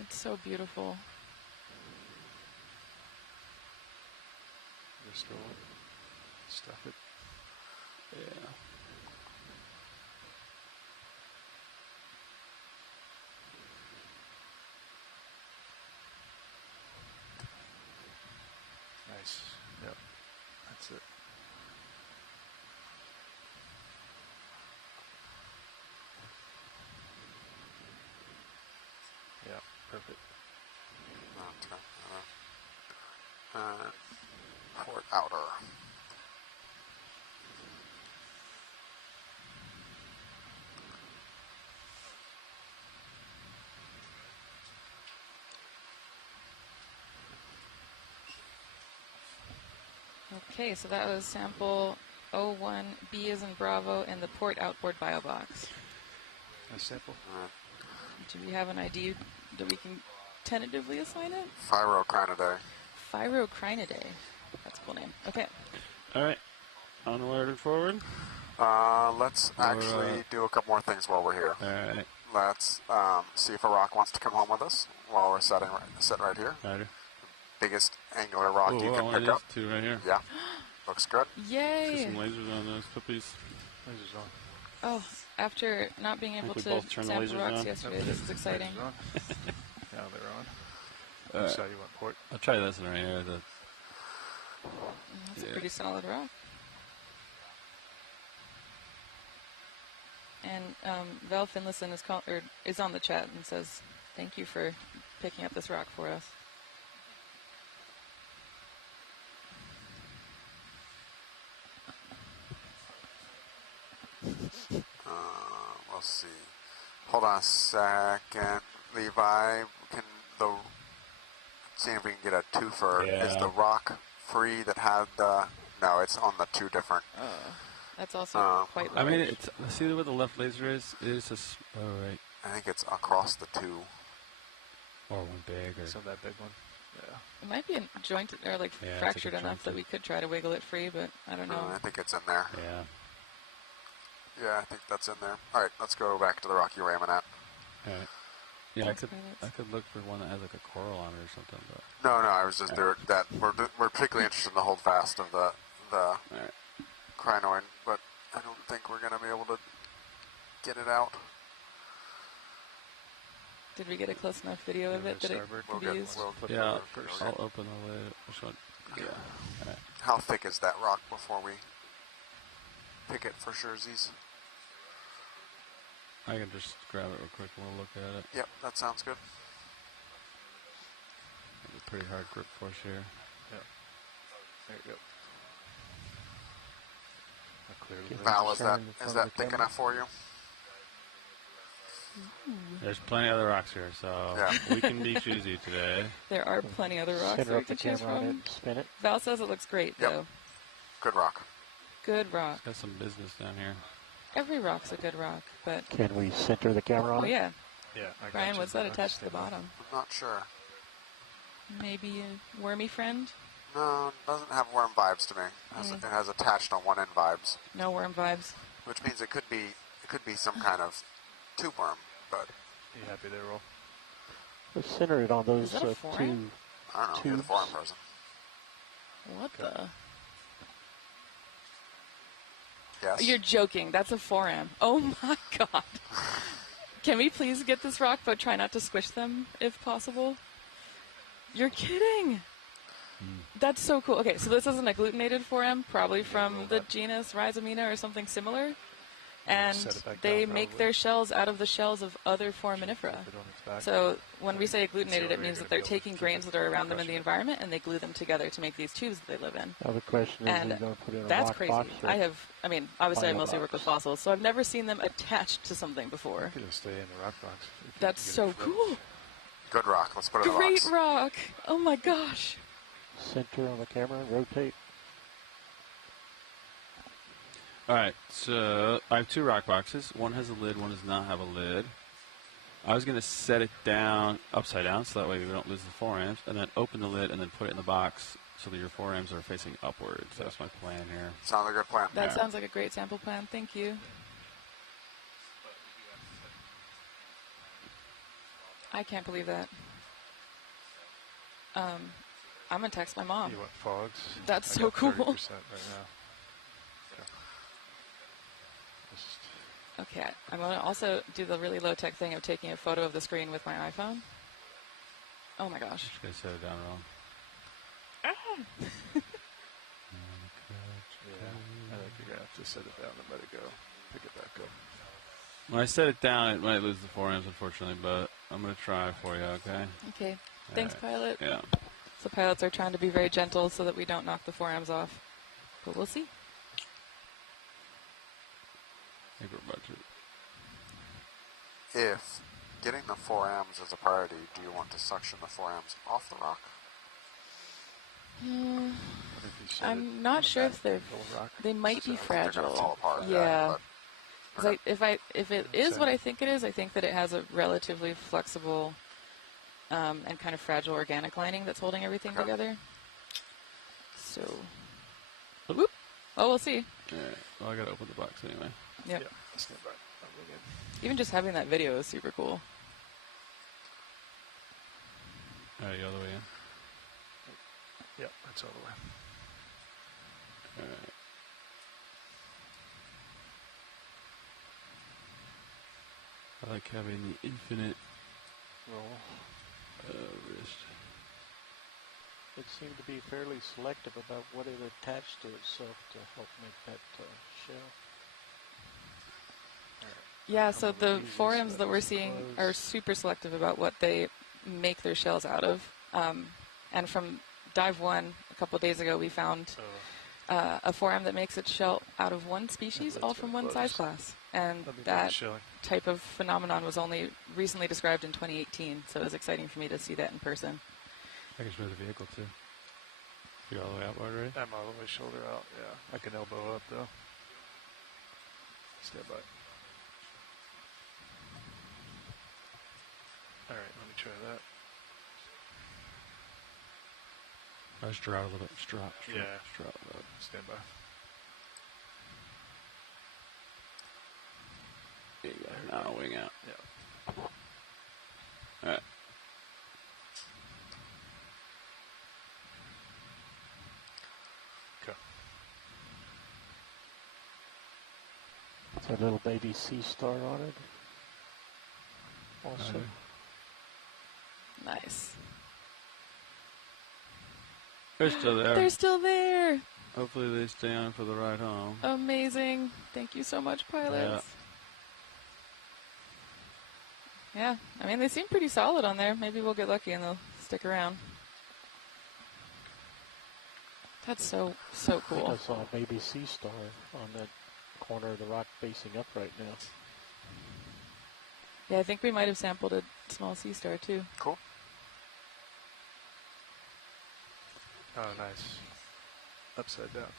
It's so beautiful. Just go on. Stuff it. Yeah. Nice. Yep. That's it. Yeah, perfect. Okay. Port outer. Okay, so that was sample 01B as in Bravo in the port outboard bio box. Nice sample. Do we have an ID that we can tentatively assign it? Phyrocrinidae. Phyrocrinidae. That's a cool name. Okay. All right. Onward and forward. Let's actually do a couple more things while we're here. All right. Let's see if a rock wants to come home with us while we're sitting right here. Righty. Biggest angular rock you can pick up. Two right here. Yeah. Looks good. Yay! See some lasers on those puppies. Lasers on. Oh, after not being able to sample rocks yesterday, this is exciting. Now they're on. So you want port? I'll try this one right here. That's a pretty solid rock. And Val Finlayson is on the chat and says, "Thank you for picking up this rock for us." We'll see. Hold on a second, Levi. See if we can get a twofer. Yeah. Is the rock free that had the? No, it's on the two different. That's also quite large. I mean, it's see where the left laser is. It is just right. I think it's across the two. Or one big, or So that big one. Yeah. It might be jointed or like Yeah, it's fractured like a enough that we could try to wiggle it free, but I don't know. I think it's in there. Yeah. Yeah, I think that's in there. All right, let's go back to the rock you were aiming at. All right. Yeah, Thanks, I could look for one that has like a coral on it or something, but No, I was just there. That we're particularly interested in the hold fast of the right. crinoid, but I don't think we're going to be able to get it out. Did we get a close enough video of it that it We'll can be get. used? We'll flip Yeah, over first. I'll open the lid. Which one? Yeah. All right. How thick is that rock before we pick it for surezies? I can just grab it real quick and we'll look at it. Yep, that sounds good. It's a pretty hard grip force here. Yeah. There you go. Val, is that thick enough for you? There's plenty of other rocks here, so we can be choosy today. There are plenty other rocks Center that we up the can choose camera on it from. and spin it. Val says it looks great, though. Good rock. Good rock. Got some business down here. Every rock's a good rock, but... Can we center the camera on Oh, it? yeah. Yeah. I got Brian, you. what's that attached to the bottom? I'm not sure. Maybe a wormy friend? No, it doesn't have worm vibes to me. It has attached on one end vibes, No worm vibes. which means it could be some kind of tube worm, but You happy there, Roll? Let's center it on those Is that a two. forearm? I don't know. You're the foreign person. What the? Yes. You're joking. That's a forearm. Oh, my God. Can we please get this rock, but try not to squish them, if possible? You're kidding. That's so cool. Okay, so this is an agglutinated forearm, probably from the genus Rhizomena or something similar. And Set it back they down, make probably. their shells out of the shells of other foraminifera. Put it on its back. So when we say agglutinated, whether it you're means gonna that they're be able to taking keep grains it that are around them in crushing the it. environment, and they glue them together to make these tubes that they live in. Now the question is, And are you going to put it in a that's rock crazy. box? Or Obviously I bio mostly box? work with fossils, so I've never seen them attached to something before. You can stay in the rock box. if you That's can get it so flipped. cool. Good rock. Let's put it in the Great box. rock. Oh my gosh. Center on the camera, rotate. All right, so I have two rock boxes. One has a lid, one does not have a lid. I was going to set it down upside down so that way we don't lose the forearms, and then open the lid and then put it in the box so that your forearms are facing upwards. That's my plan here. Sounds like a good plan. That sounds like a great sample plan. Thank you. I can't believe that. I'm going to text my mom. You want fogs? That's I so got cool. 30% right now. Okay, I'm going to also do the really low-tech thing of taking a photo of the screen with my iPhone. Oh my gosh. Just going to set it down wrong. Yeah, I think you're going to have to set it down and let it go. Pick it back up. When I set it down, it might lose the forams, unfortunately, but I'm going to try for you, okay? Okay. Thanks, Pilot. Yeah. So pilots are trying to be very gentle so that we don't knock the forams off. But we'll see. I think we're about to. If getting the forams is a priority, do you want to suction the forams off the rock? I'm not sure if they might be fragile. They're gonna fall apart. Yeah. If it is what I think it is, I think that it has a relatively flexible and kind of fragile organic lining that's holding everything together. So, whoop. Oh, we'll see. Yeah. Well, I got to open the box anyway. Yep. Yeah. Stand by. I'll go again. Even just having that video is super cool. All right, you all the way in? Yeah, that's all the way. All right. I like having the infinite roll. Wrist. It seemed to be fairly selective about what it attached to itself to help make that shell. Yeah, so the forams that we're seeing are super selective about what they make their shells out of. And from Dive 1 a couple days ago, we found a foram that makes its shell out of one species, all from one size class. And that type of phenomenon was only recently described in 2018, so it was exciting for me to see that in person. I can show the vehicle too. You all the way outward, right? I'm all the way shoulder out, yeah. I can elbow up though. Stand by. Alright, let me try that. Just draw out a little bit. Just draw out a little bit. Stand by. There you go. Now wing out. Yeah. Alright. Okay. It's a little baby sea star on it. Also. Nice. They're still there. They're still there. Hopefully they stay on for the ride home. Amazing. Thank you so much, pilots. Yeah, I mean, they seem pretty solid on there. Maybe we'll get lucky and they'll stick around. That's so cool. I saw a baby sea star on that corner of the rock facing up right now. Yeah, I think we might have sampled a small sea star too. Cool. Oh, nice. Upside down.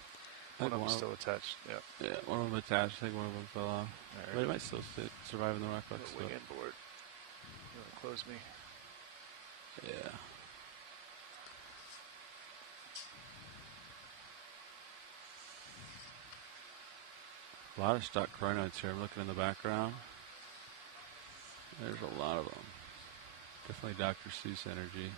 One of them still attached. Yeah. Yeah, one of them attached. I think one of them fell off. Right. But it might still survive in the rock box. Wing inboard. You want to close me? Yeah. A lot of stock crinoids here. I'm looking in the background. There's a lot of them. Definitely Dr. Seuss energy.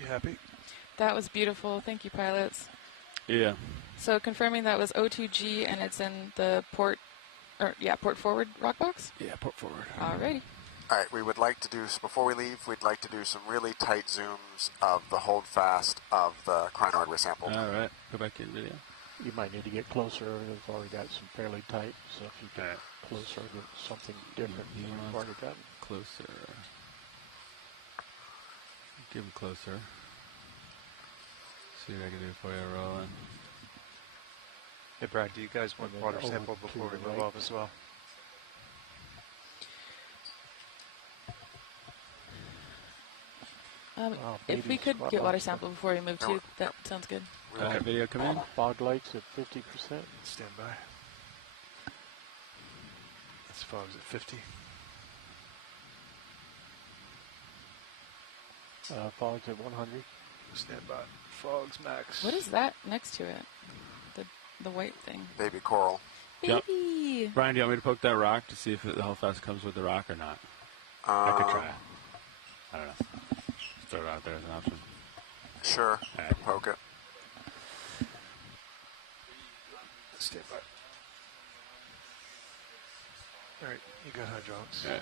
You happy? That was beautiful. Thank you, pilots. Yeah. So confirming that was O2G and it's in the port forward rock box? Yeah, port forward. Alrighty. All right, we would like to do, before we leave, we'd like to do some really tight zooms of the hold fast of the crinoid we sampled. All right, go back in video. You might need to get closer. We've already got some fairly tight, so if you get closer, get something different than you've already gotten. Closer. Give him closer. See what I can do for you, Roland. Hey, Brad, do you guys want water sample before we move off as well? If we could get water sample before we move too, that sounds good. Video come in. Fog lights at 50%. Stand by. This fog's at 50. Fog's at 100. Stand by. Fog's max. What is that next to it? The white thing. Baby coral. Baby. Brian, do you want me to poke that rock to see if the holdfast comes with the rock or not? I could try it. I don't know. Just throw it out there as an option. Sure. Right. Poke it. Stand by. All right, you got hydraulics. Yeah.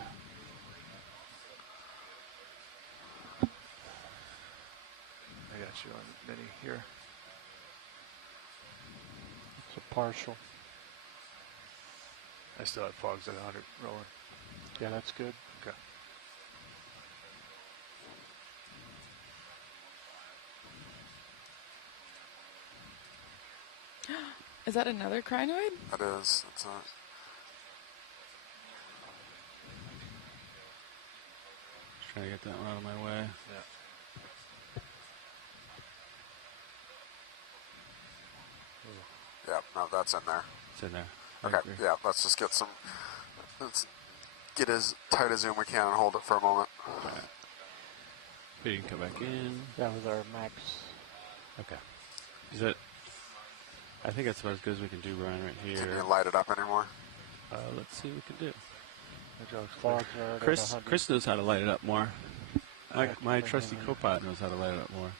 I got you on mini here. It's a partial. I still have fogs at 100 rolling. Yeah, that's good. Okay. Is that another crinoid? That is. It's a. Just trying to get that one out of my way. Yeah. Yeah, no, that's in there. It's in there. Okay, yeah, let's just get some. Let's get as tight a zoom we can and hold it for a moment. Right. You can come back in. That was our max. Okay. Is it? I think that's about as good as we can do, Brian, right here. Can you light it up anymore? Let's see what we can do. Fogs are at Chris 100. knows how to light it up more. My trusty co-pilot knows how to light it up more.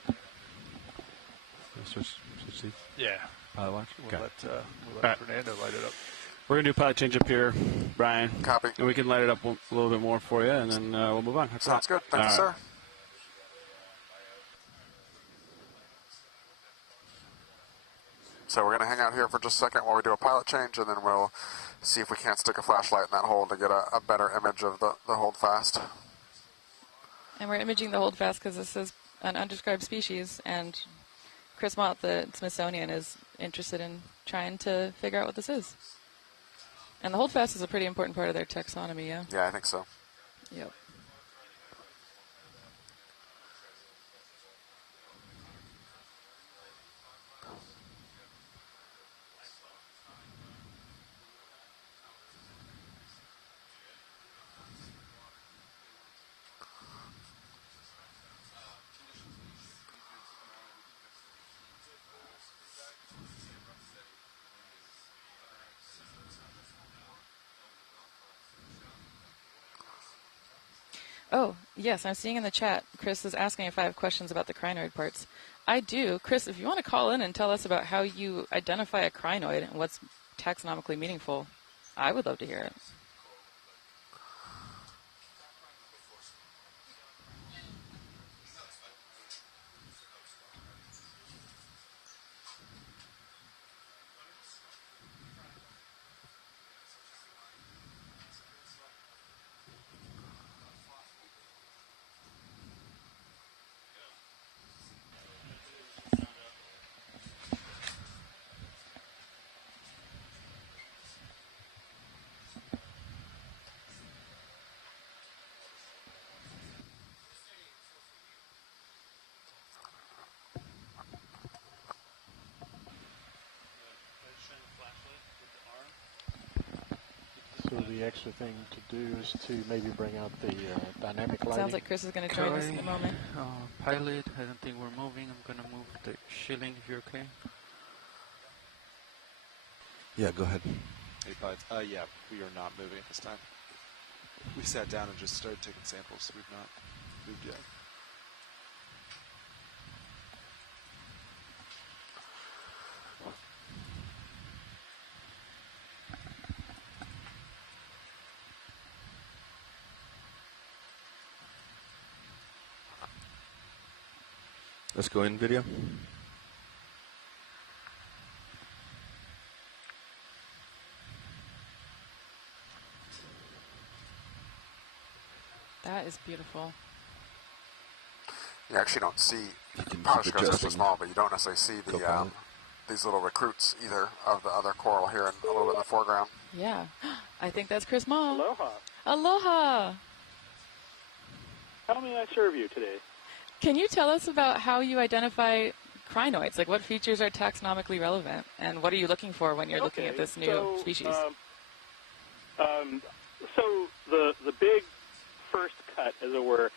Switch seats? Yeah. Pilot watch? We'll Okay. let Right. Fernando light it up. We're going to do a pilot change up here, Brian. Copy. And we can light it up a little bit more for you, and then we'll move on. Sounds good. Thank you, sir. So we're going to hang out here for just a second while we do a pilot change, and then we'll see if we can't stick a flashlight in that hole to get a better image of the holdfast. And we're imaging the holdfast because this is an undescribed species, and Chris Mott, the Smithsonian, is interested in trying to figure out what this is. And the holdfast is a pretty important part of their taxonomy, yeah? Yeah, I think so. Yep. Oh, yes, I'm seeing in the chat, Chris is asking if I have questions about the crinoid parts. I do. Chris, if you want to call in and tell us about how you identify a crinoid and what's taxonomically meaningful, I would love to hear it. So the extra thing to do is to maybe bring out the dynamic lighting. Sounds like Chris is going to join us in a moment. Pilot, I don't think we're moving. I'm going to move the shilling if you're okay. Yeah, go ahead. Hey, Bud. Yeah, we are not moving at this time. We sat down and just started taking samples, so we've not moved yet. Let's go in video. That is beautiful. You actually don't see, probably because they're so small, but you don't necessarily see the these little recruits either of the other coral here and a little bit in the foreground. Yeah. I think that's Chris Mott. Aloha. Aloha. How may I serve you today? Can you tell us about how you identify crinoids? Like, what features are taxonomically relevant, and what are you looking for when you're looking at this new species? So the big first cut, as it were,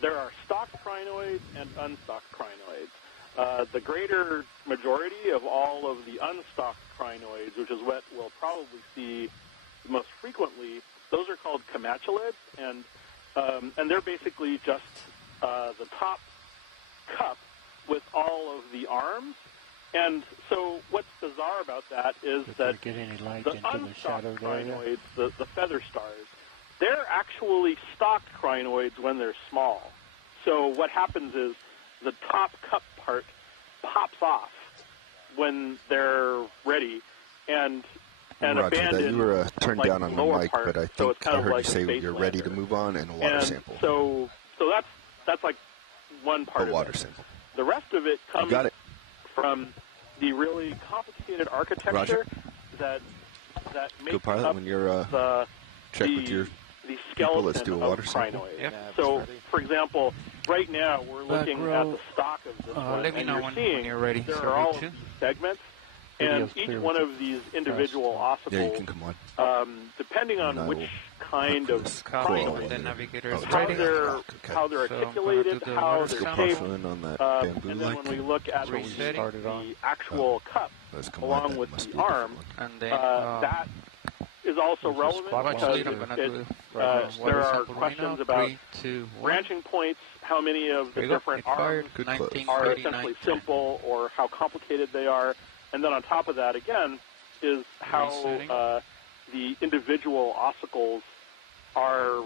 there are stocked crinoids and unstocked crinoids. The greater majority of all of the unstocked crinoids, which is what we'll probably see most frequently, those are called comatulids, and they're basically just the top cup with all of the arms. And so what's bizarre about that is that get any light the into the unstocked shadow crinoids, the feather stars, they're actually stocked crinoids when they're small. So what happens is the top cup part pops off when they're ready and Roger abandons that. You were turned like, down on the lower mic, part, but I so think it's kind I of heard like you say a space you're ready to lander. move on and a water And sample. So that's like one part A water of it. sample. The rest of it comes got it. from the really complicated architecture Roger. that makes Go pilot up when you're check with your the people. Let's do a skeleton water of sample. crinoids. So, for example, right now we're looking at the stock of this one, let me and know you're when seeing you're ready. there So are all me too. of these segments, and each one of these individual ossicles, Yeah, you can come on. depending on which kind of crinoid, The navigator is how ready. how they're So I'm gonna articulated, do the how water they're sample. shaped, on that and bamboo then when we look at the actual cup along with the arm, and then that is also relevant because there are questions about branching points, how many of the different arms are essentially simple or how complicated they are, and then on top of that again is how the individual ossicles are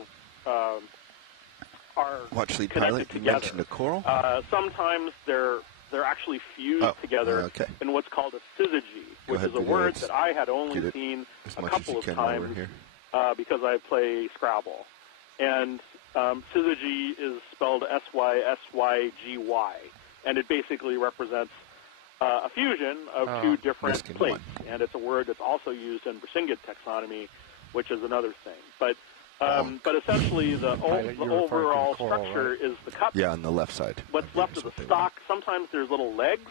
Watch lead connected pilot. You together. mentioned a coral. Sometimes they're actually fused together in what's called a syzygy, which is a word that I had only seen a couple of times because I play Scrabble. And syzygy is spelled S-Y-S-Y-G-Y, and it basically represents a fusion of two different plates. And it's a word that's also used in Brisingid taxonomy, which is another thing. But essentially, the overall structure is the cup. Yeah, on the left side. What's left of the stock, sometimes there's little legs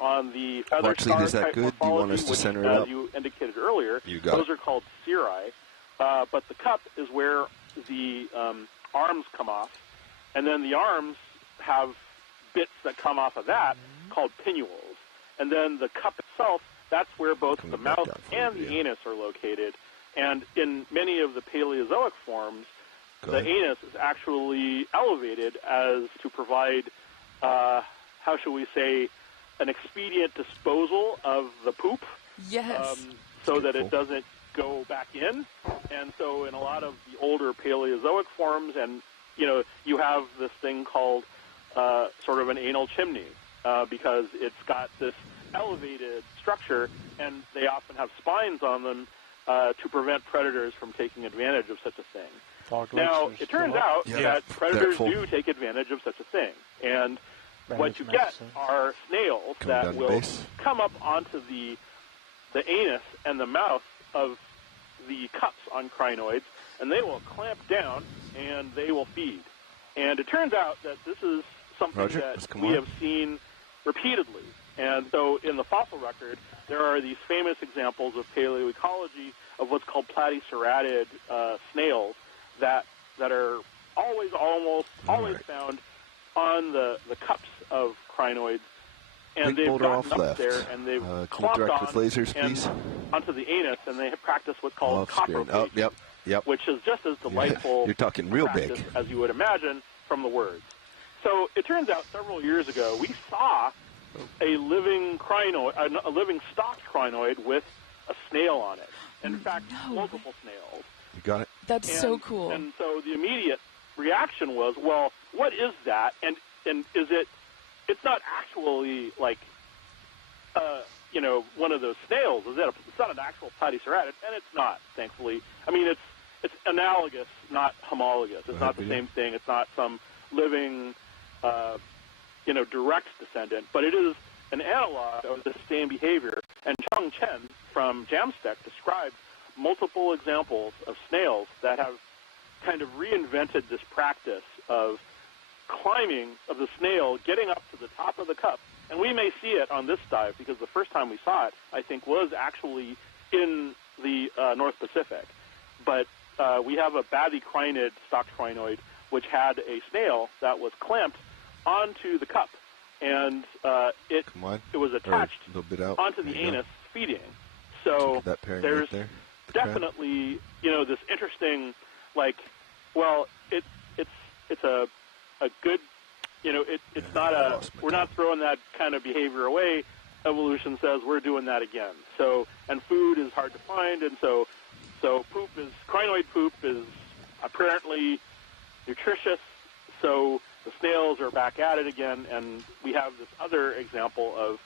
on the feather Watch lead, star is that type good? Do you want us morphology, to which, center it as up? you indicated earlier, You got those it. are called cirri. But the cup is where the arms come off, and then the arms have bits that come off of that called pinnules. And then the cup itself, that's where both the mouth and the anus are located. And in many of the Paleozoic forms, the anus is actually elevated as to provide, how shall we say, an expedient disposal of the poop. Yes. So that it doesn't go back in. And so in a lot of the older Paleozoic forms, and, you have this thing called sort of an anal chimney because it's got this elevated structure, and they often have spines on them to prevent predators from taking advantage of such a thing. Now, it turns out that predators do take advantage of such a thing. And what you get are snails that will come up onto the anus and the mouth of the cups on crinoids, and they will clamp down, and they will feed. And it turns out that this is something that we have seen repeatedly. And so in the fossil record, there are these famous examples of paleoecology of what's called platycerratid snails that are almost always found on the cups of crinoids. And they've gotten up there, and they've clomped on with lasers, please? onto the anus, and they have practiced what's called coprophagy, which is just as delightful You're talking real practice big. as you would imagine from the words. So it turns out several years ago, we saw a living crinoid, a living stocked crinoid with a snail on it. In fact, multiple snails. You got it? That's so cool. And so the immediate reaction was, well, what is that? And is it? It's not actually like, one of those snails. It's not an actual platycerratid, and it's not, thankfully. I mean, it's analogous, not homologous. It's not the same thing. It's not some living, direct descendant, but it is an analog of the same behavior. And Chung Chen from Jamstack described multiple examples of snails that have kind of reinvented this practice of climbing of the snail, getting up to the top of the cup. And we may see it on this dive because the first time we saw it, I think, was actually in the North Pacific. But we have a bathy crinid stocked crinoid which had a snail that was clamped onto the cup, and it was attached onto the anus feeding. So there's definitely, this interesting, it's a good, it's not we're not throwing that kind of behavior away. Evolution says we're doing that again. So, and food is hard to find, and so crinoid poop is apparently nutritious, so the snails are back at it again, and we have this other example of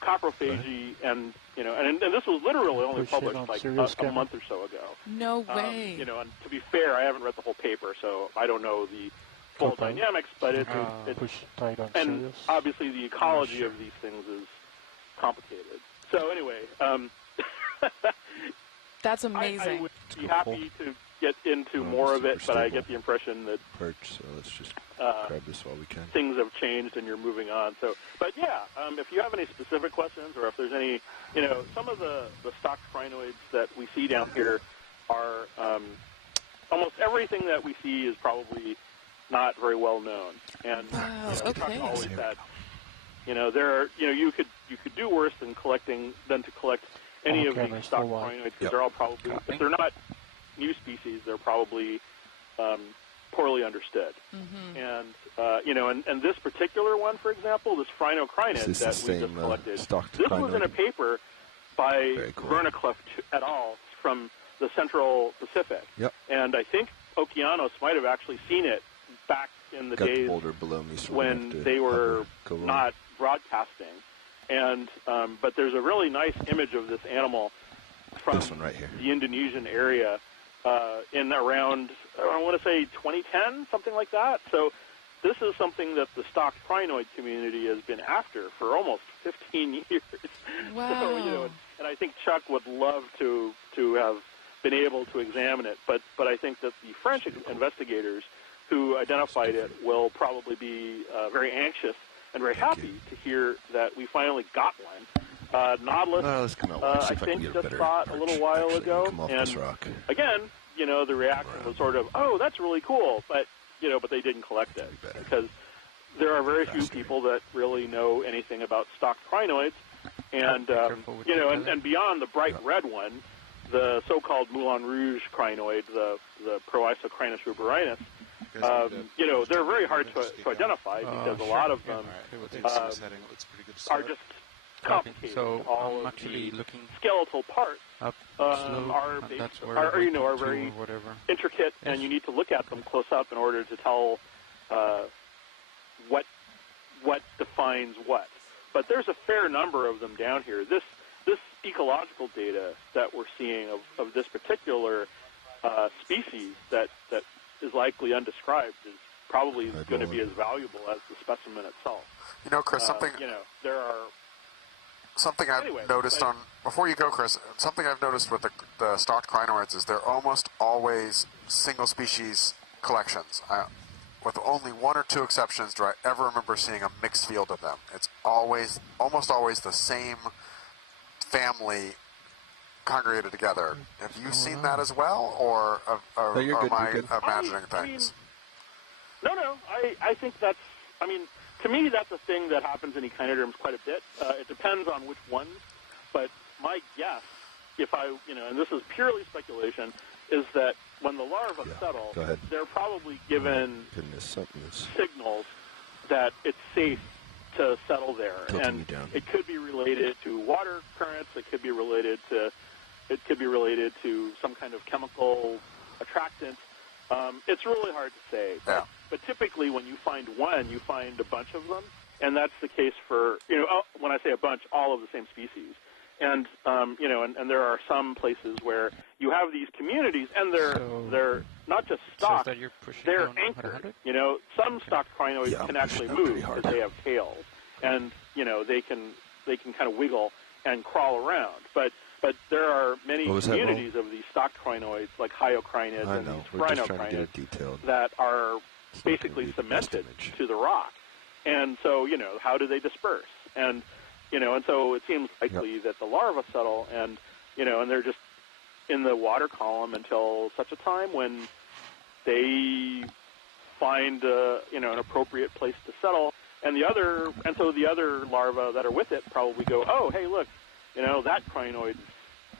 coprophagy, and this was literally only published like a month or so ago. No way. And to be fair, I haven't read the whole paper, so I don't know the full dynamics, but it's and obviously the ecology of these things is complicated. So anyway, that's amazing. I would be happy to get into more of it, but I get the impression that perch. So let's just grab this while we can. Things have changed and you're moving on. So, but yeah, if you have any specific questions, or if there's any, some of the stocked crinoids that we see down here are almost everything that we see is probably not very well known. And Chuck always said, you could do worse than to collect any of these stocked crinoids, because they're all probably, if they're not new species, they're probably poorly understood. And this particular one, for example, this phrynochrinid that we just collected, this was in a paper by Verniclef et al. From the Central Pacific. And I think Okeanos might have actually seen it back in the days when they were not broadcasting. And but there's a really nice image of this animal from this one right here, the Indonesian area in around, I want to say 2010, something like that. So this is something that the stocked crinoid community has been after for almost 15 years. Wow. So, and I think Chuck would love to have been able to examine it, but I think that the French investigators who identified it will probably be very anxious and very happy to hear that we finally got one. Nautilus, I think, just saw it a little while ago, and again, the reaction was sort of, "Oh, that's really cool," but they didn't collect it because there are very few people that really know anything about stocked crinoids, and and beyond the bright red one, the so-called Moulin Rouge crinoid, the Proisocrinus ruberinus, they're very hard to identify because a lot of them are just complicated. So all I'm of actually the looking skeletal parts up are very intricate, and you need to look at them close up in order to tell what defines what. But there's a fair number of them down here. This ecological data that we're seeing of this particular species that is likely undescribed is probably going to be as valuable as the specimen itself. Chris, there are something I've noticed before you go, Chris, something I've noticed with the stocked crinoids is they're almost always single species collections. With only one or two exceptions do I ever remember seeing a mixed field of them. It's almost always the same family congregated together. Have you seen that as well, or am I imagining things? No, I think that's, to me, that's a thing that happens in echinoderms quite a bit. It depends on which ones, but my guess, and this is purely speculation, is that when the larvae settle, they're probably given signals that it's safe to settle there, and it could be related to water currents. It could be related to some kind of chemical attractant. It's really hard to say. But typically, when you find one, you find a bunch of them, and that's the case for when I say a bunch, all of the same species. And and there are some places where you have these communities, and they're not just stocked; they're anchored. Some stocked crinoids can actually move because they have tails, and they can kind of wiggle and crawl around. But there are many communities of these stocked crinoids, like hyocrinids and phrynocrinids, that are basically cemented to the rock. And so, how do they disperse? And, and so it seems likely that the larvae settle and, and they're just in the water column until such a time when they find, an appropriate place to settle. And so the other larvae that are with it probably go, oh, hey, look, that crinoid's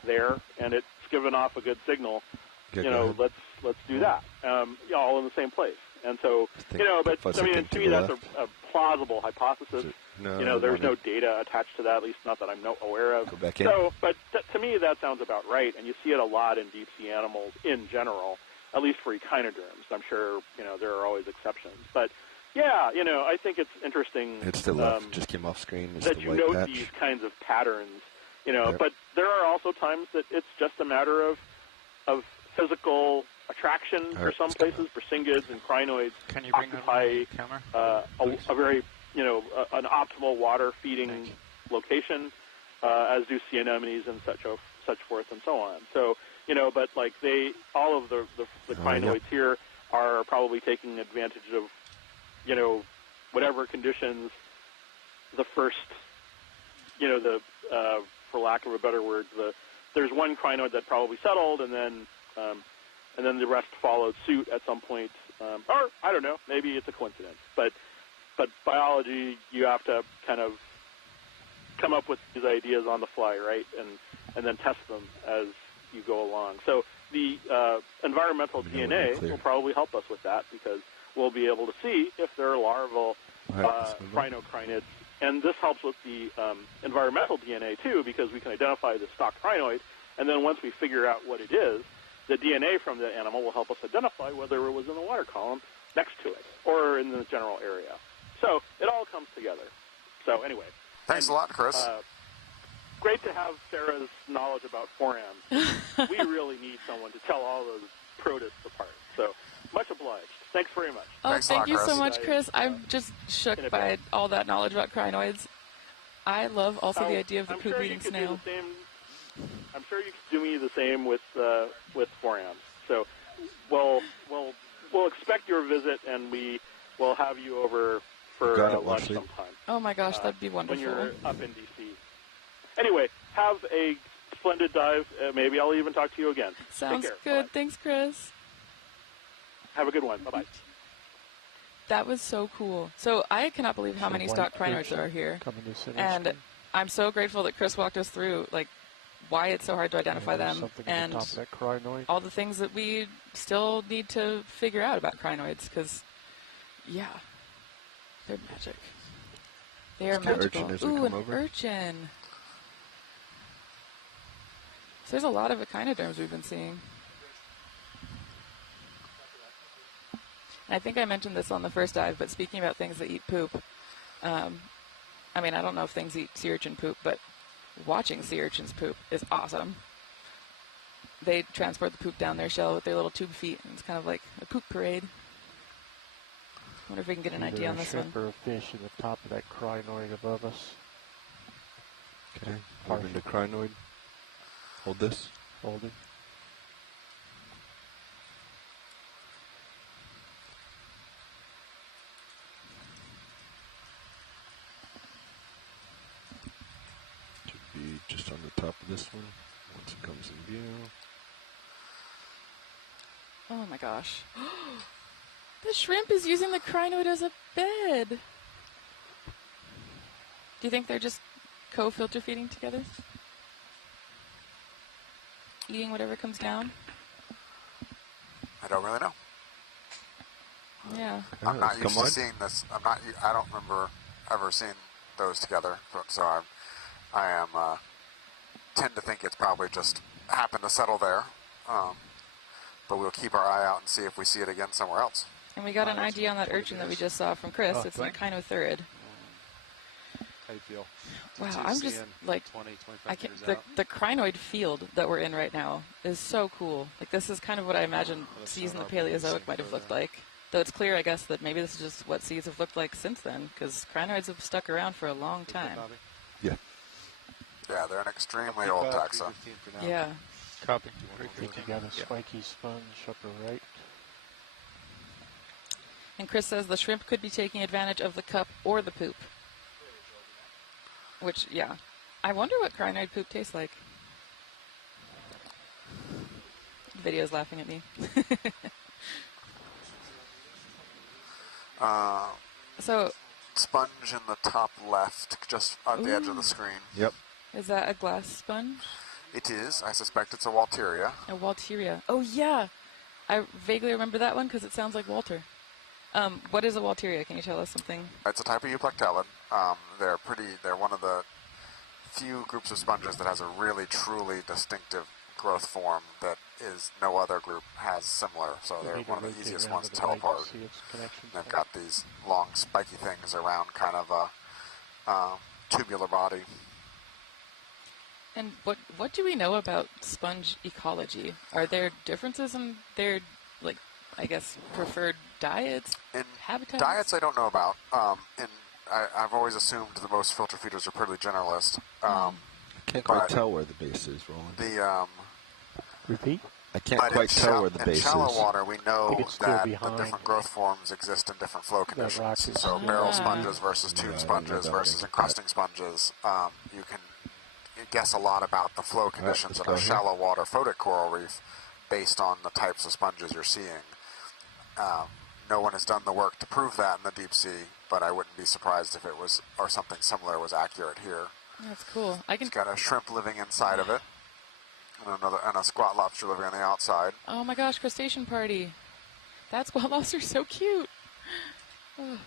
there, and it's given off a good signal. Let's do that. All in the same place. And so, but to me that's a plausible hypothesis. There's no data attached to that, at least not that I'm aware of. Go back in. So, but to me that sounds about right, and you see it a lot in deep sea animals in general, at least for echinoderms. I'm sure, there are always exceptions. But, yeah, I think it's interesting. It's the left, just came off screen. It's that the you white note patch. these kinds of patterns, but there are also times that it's just a matter of physical attraction for some places. Brisinghids and crinoids occupy a very, an optimal water feeding location, as do sea anemones and such forth and so on. So, but like all of the crinoids here are probably taking advantage of, whatever conditions the first, for lack of a better word, there's one crinoid that probably settled, and then the rest followed suit at some point, or I don't know, maybe it's a coincidence. But biology, you have to kind of come up with these ideas on the fly, right, and then test them as you go along. So the environmental DNA will probably help us with that, because we'll be able to see if there are larval crinocrinids. And this helps with the environmental DNA, too, because we can identify the stock crinoid, and then once we figure out what it is, the DNA from the animal will help us identify whether it was in the water column next to it or in the general area. So it all comes together. So anyway. Thanks a lot, Chris. Great to have Sarah's knowledge about forams. We really need someone to tell all those protists apart. So much obliged. Thanks very much. Oh, thank you so much, Chris. I'm just shook by all that knowledge about crinoids. I love also the idea of the poop-eating snail. I'm sure you could do me the same with forams. So we'll expect your visit, and we will have you over for lunch sometime. Oh my gosh, that'd be wonderful. When you're up in DC. Anyway, have a splendid dive. Maybe I'll even talk to you again. Sounds Take care. good. Bye. Thanks, Chris. Have a good one. Bye-bye. That was so cool. So I cannot believe how many stock crinoids there are here. And I'm so grateful that Chris walked us through, why it's so hard to identify them, and all the things that we still need to figure out about crinoids, because, yeah, they're magic. They are magical. Ooh, an urchin. So there's a lot of echinoderms we've been seeing. And I think I mentioned this on the first dive, but speaking about things that eat poop, I don't know if things eat sea urchin poop, but watching sea urchins poop is awesome. They transport the poop down their shell with their little tube feet, and it's kind of like a poop parade. I wonder if we can get an idea on this one. A shrimp or a fish in the top of that crinoid above us. Okay, moving the crinoid. Hold this. Hold it. Should be just on the top of this one once it comes in view. Oh my gosh. The shrimp is using the crinoid as a bed. Do you think they're just co-filter feeding together? Eating whatever comes down? I don't really know. Yeah. I'm not used to seeing this. I don't remember ever seeing those together. So I tend to think it's probably just happened to settle there. But we'll keep our eye out and see if we see it again somewhere else. And we got an idea on that urchin that we just saw from Chris. It's an echinotherid. How you feel? Wow, I'm just the crinoid field that we're in right now is so cool. This is kind of what I imagined seas in the Paleozoic might have looked like. Though it's clear, I guess, that maybe this is just what seas have looked like since then, because crinoids have stuck around for a long time. Yeah. Yeah, they're an extremely old taxa. Yeah. Copy. I think you got a spiky sponge upper right. And Chris says the shrimp could be taking advantage of the cup or the poop. Which, yeah. I wonder what crinoid poop tastes like. The video's laughing at me. So, sponge in the top left, just at the edge of the screen. Yep. Is that a glass sponge? It is. I suspect it's a Walteria. A Walteria. Oh, yeah. I vaguely remember that one because it sounds like Walter. What is a Walteria? Can you tell us something? It's a type of euplectellid. They're one of the few groups of sponges that has a really, truly distinctive growth form that no other group has similar. So they're one of the easiest ones to tell apart. They've got these long, spiky things around kind of a tubular body. And what do we know about sponge ecology? Are there differences in their, like, I guess, preferred diets, habitats? Diets I don't know about. I've always assumed that most filter feeders are pretty generalist. I can't quite tell where the base is, Roland. Repeat? I can't quite tell where the base is. In shallow water, we know that the different growth forms exist in different flow conditions. So barrel sponges versus tube sponges versus encrusting sponges. You can guess a lot about the flow conditions of a shallow water photic coral reef based on the types of sponges you're seeing. No one has done the work to prove that in the deep sea, but I wouldn't be surprised if it was, or something similar was accurate here. That's cool. It's got a shrimp living inside of it, and a squat lobster living on the outside. Oh my gosh, crustacean party. That squat lobster's so cute. Oh.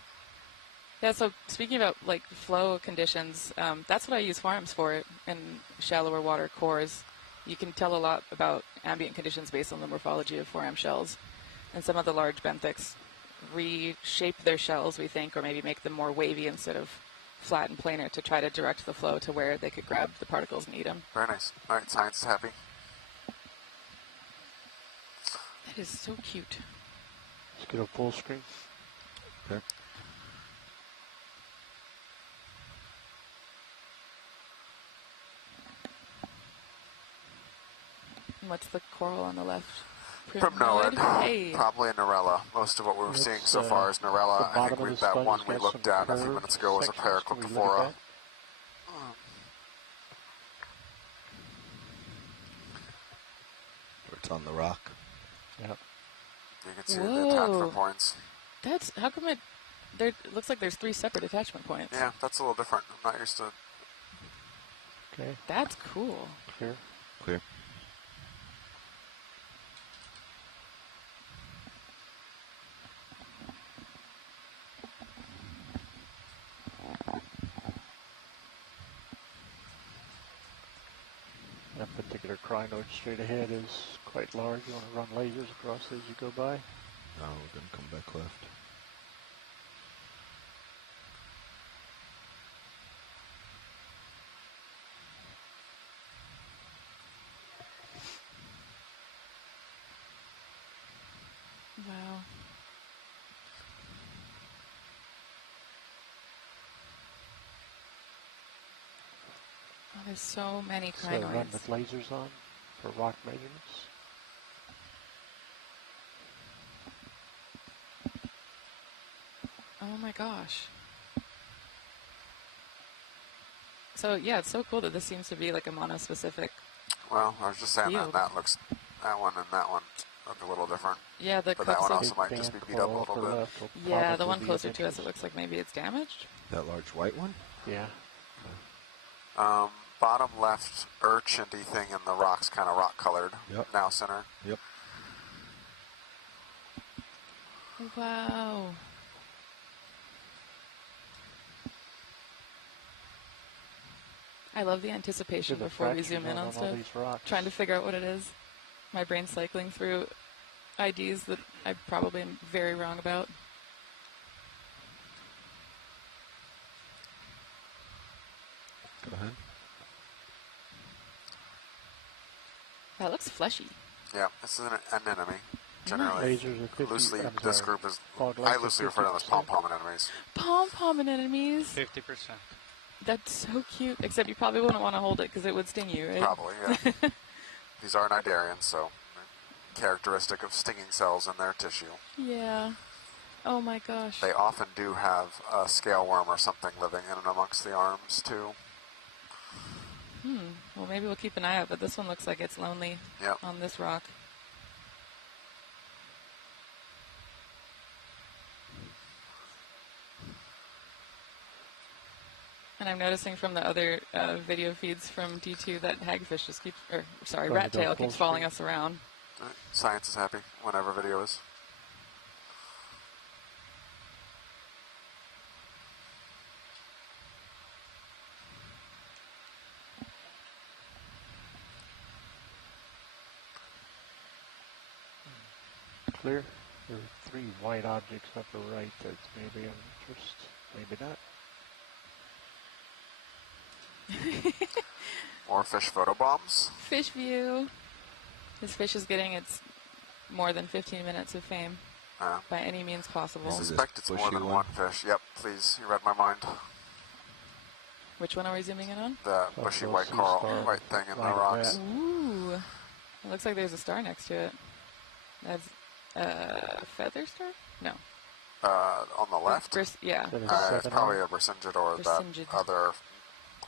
Yeah, so speaking about like flow conditions, that's what I use farms for in shallower water cores. You can tell a lot about ambient conditions based on the morphology of foram shells. And some of the large benthics reshape their shells, we think, or maybe make them more wavy instead of flat and planar to try to direct the flow to where they could grab the particles and eat them. Very nice. All right, science is happy. That is so cute. Let's get a full screen. Okay. What's the coral on the left? Primnoid. Hey. Probably a Narella. Most of what we're seeing so far is Narella. I think that one we looked at a few minutes ago was a Paraclyptophora. It's on the rock. Yep. You can see the attachment points. That's, how come it looks like there's 3 separate attachment points? Yeah, that's a little different. I'm not used to. Okay. That's cool. Clear. Clear. That particular crinoid straight ahead is quite large. You want to run lasers across as you go by? No, we're going to come back left. Wow. Oh, there's so many crinoids. So run with lasers on for rock measurements. Oh my gosh. So yeah, it's so cool that this seems to be like a monospecific. Well, I was just saying field. that one and that one look a little different. Yeah, but that one also might just be beat up a little bit. Yeah, the one closer to us, it looks like maybe it's damaged. That large white one? Yeah. Bottom left urchin-y thing in the rocks, kind of rock colored. Yep. Now center. Yep. Wow. I love the anticipation before we zoom in on stuff. Trying to figure out what it is. My brain's cycling through IDs that I probably am very wrong about. Go ahead. That looks fleshy. Yeah, this is an anemone. Generally, Lasers are 50, loosely, I'm this sorry. group is, Fog I lights are loosely refer to them as 50%. pom-pom anemones. Pom-pom anemones. 50%. That's so cute. Except you probably wouldn't want to hold it because it would sting you, right? Probably, yeah. These are nidarians, so characteristic of stinging cells in their tissue. Yeah. Oh my gosh. They often do have a scale worm or something living in and amongst the arms too. Well, maybe we'll keep an eye out, but this one looks like it's lonely on this rock. And I'm noticing from the other video feeds from D2 that hagfish just keeps, rat tail keeps following us around. Science is happy whenever video is. Clear. There are 3 white objects upper right that maybe of interest, maybe not. More fish photobombs. Fish view. This fish is getting its more than 15 minutes of fame by any means possible. I suspect it's more than one fish. Yep, please. You read my mind. Which one are we zooming in on? The bushy white coral, white thing in the rocks. Ooh. It looks like there's a star next to it. That's a feather star? No. On the left? Yeah. It's probably a Brisingid or that other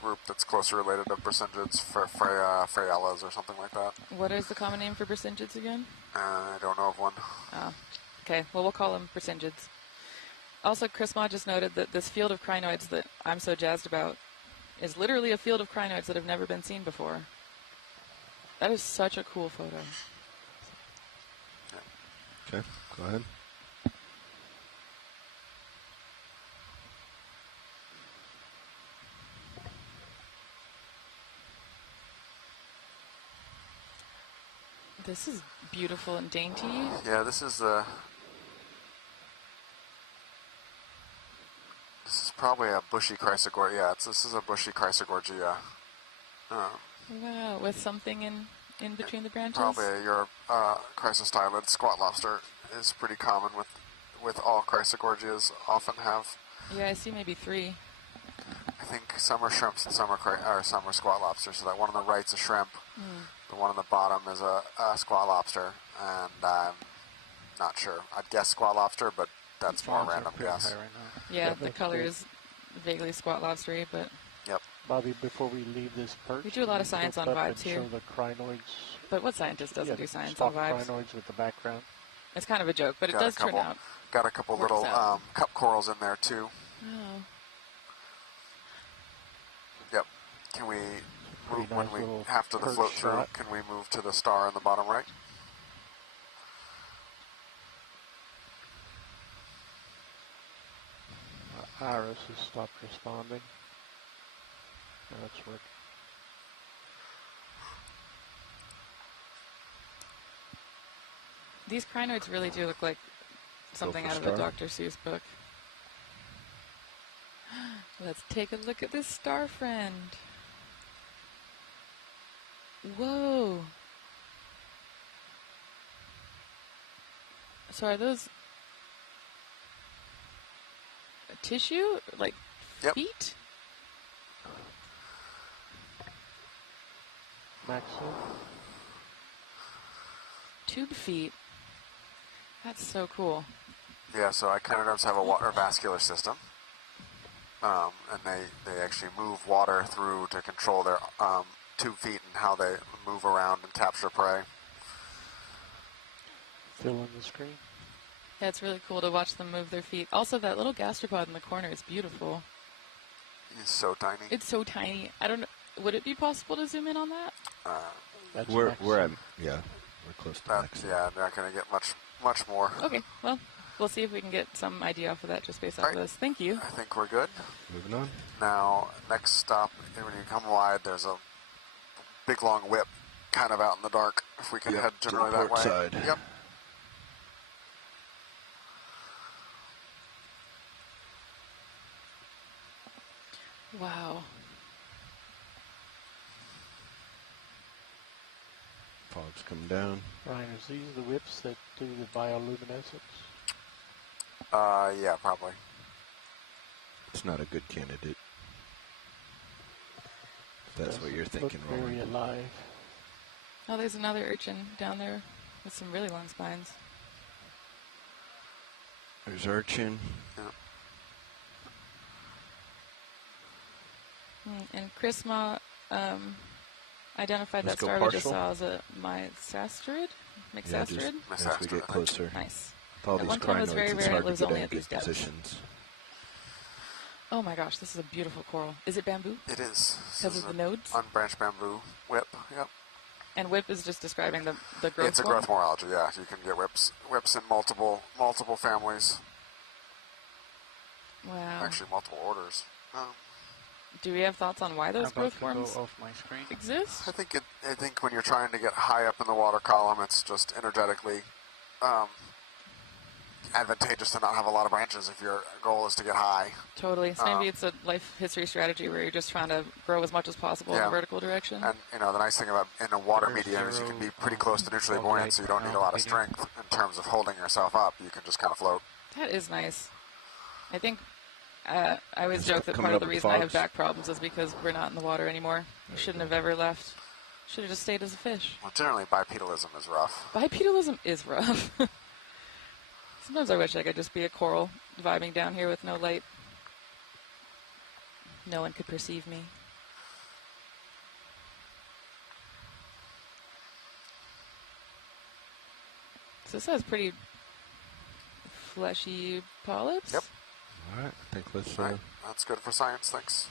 group that's closely related to Brisingids, for Freyellas or something like that. What is the common name for Brisingids again? I don't know of one. Oh. Okay, well, we'll call them Brisingids. Also, Chris Ma just noted that this field of crinoids that I'm so jazzed about is literally a field of crinoids that have never been seen before. That is such a cool photo. Okay, go ahead. This is beautiful and dainty. Yeah, this is probably a bushy chrysogorgia. Yeah, this is a bushy chrysogorgia. Wow, with something in between the branches? Probably your chrysostylid squat lobster is pretty common with all chrysogorgias. Often have. Yeah, I see maybe 3. I think some are shrimps and some are squat lobsters. So that one on the right's a shrimp. The one on the bottom is a squat lobster, and I'm not sure. I'd guess squat lobster, but that's more random guess. Yeah, the color is vaguely squat lobstery, but. Yep. Bobby, before we leave this perch, we do a lot of science on vibes here. Show the crinoids. But what scientist doesn't do science on vibes? Crinoids with the background. It's kind of a joke, but it does turn out. Got a couple little cup corals in there too. Oh. Yep. Can we move when we have to the float through? Can we move to the star in the bottom right? Iris has stopped responding. That's working. These crinoids really do look like something out of a Dr. Seuss book. Let's take a look at this star friend. Whoa. So are those tissue? Like feet? Maxwell? Tube feet. That's so cool. Yeah, so echinoderms have a water vascular system. And they actually move water through to control their tube feet and how they move around and capture prey. Fill in the screen. Yeah, it's really cool to watch them move their feet. Also, that little gastropod in the corner is beautiful. It's so tiny. It's so tiny. I don't know. Would it be possible to zoom in on that? We're at, we're close to max. Yeah, they're not going to get much more. Okay, well, we'll see if we can get some idea off of that just based off of this. Thank you. I think we're good. Moving on. Now, next stop, when you come wide, there's a big long whip kind of out in the dark. If we can head generally that way. Side. Yep. Wow. Fog's coming down. Ryan, is these the whips that do the bioluminescence? Yeah, probably. It's not a good candidate. If that's what you're thinking, look very alive. Oh, there's another urchin down there with some really long spines. There's urchin. And Chrisma identified Let's that go star we just partial. saw as a mysasterid? Yeah, just Myxasterid? as we get closer. Nice. With all At these one time it was crinoids, very it's rare, it hard to lives get only in at these good depths. positions. Oh my gosh, this is a beautiful coral. Is it bamboo? It is. Because of the nodes? Unbranched bamboo whip, yep. And whip is just describing the growth It's a form? growth morphology, yeah. You can get whips in multiple families. Wow. Actually, multiple orders. Do we have thoughts on why those I'm growth about to go forms off my screen. exist? I think when you're trying to get high up in the water column, it's just energetically advantageous to not have a lot of branches if your goal is to get high. Totally. So maybe it's a life history strategy where you're just trying to grow as much as possible in the vertical direction. And the nice thing about in a water medium is you can be pretty close to neutrally buoyant, so you don't need a lot of strength in terms of holding yourself up. You can just kind of float. That is nice. I think I always joke that Coming part of up the with reason I have fogs. back problems is because we're not in the water anymore. We shouldn't have ever left. Should have just stayed as a fish. Well, generally, bipedalism is rough. Bipedalism is rough. Sometimes I wish I could just be a coral vibing down here with no light. No one could perceive me. So this has pretty fleshy polyps. Yep. All right, I think let's. All right. That's good for science, thanks.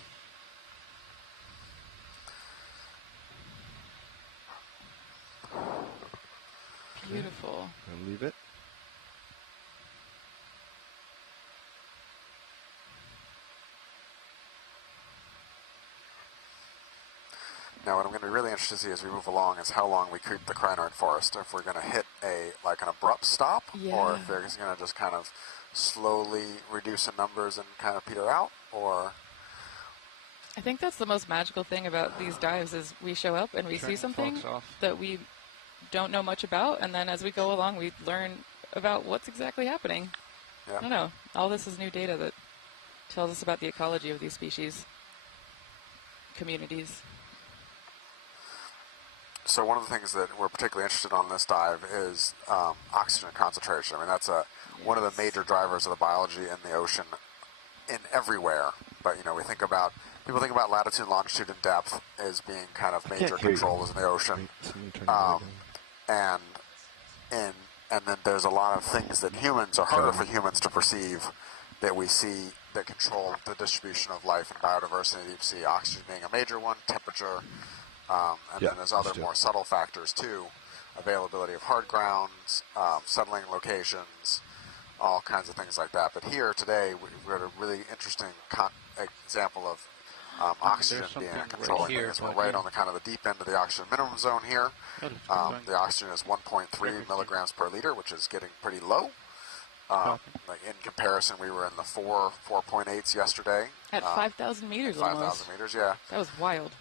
Beautiful. And leave it. Now, what I'm going to be really interested to see as we move along is how long we creep the crinoid forest. If we're going to hit an abrupt stop, or if they're going to just kind of slowly reduce in numbers and kind of peter out, or... I think that's the most magical thing about these dives is we show up and we see something that we don't know much about, and then as we go along, we learn about what's exactly happening. Yeah. I don't know. All this is new data that tells us about the ecology of these species, communities. So one of the things that we're particularly interested on this dive is oxygen concentration. I mean, that's one of the major drivers of the biology in the ocean in everywhere. But, we think about, people think about latitude, longitude, and depth as being kind of major controls in the ocean. And then there's a lot of things that are harder for humans to perceive that we see that control the distribution of life and biodiversity in the deep sea. Oxygen being a major one, temperature, and then there's other more subtle factors too. Availability of hard grounds, settling locations, all kinds of things like that. But here today, we've got a really interesting example of oxygen being a controlling thing. We're right on the kind of the deep end of the oxygen minimum zone here. The oxygen is 1.3 milligrams per liter, which is getting pretty low. Like in comparison, we were in the 4.8s yesterday. At 5,000 meters almost. 5,000 meters, yeah. That was wild.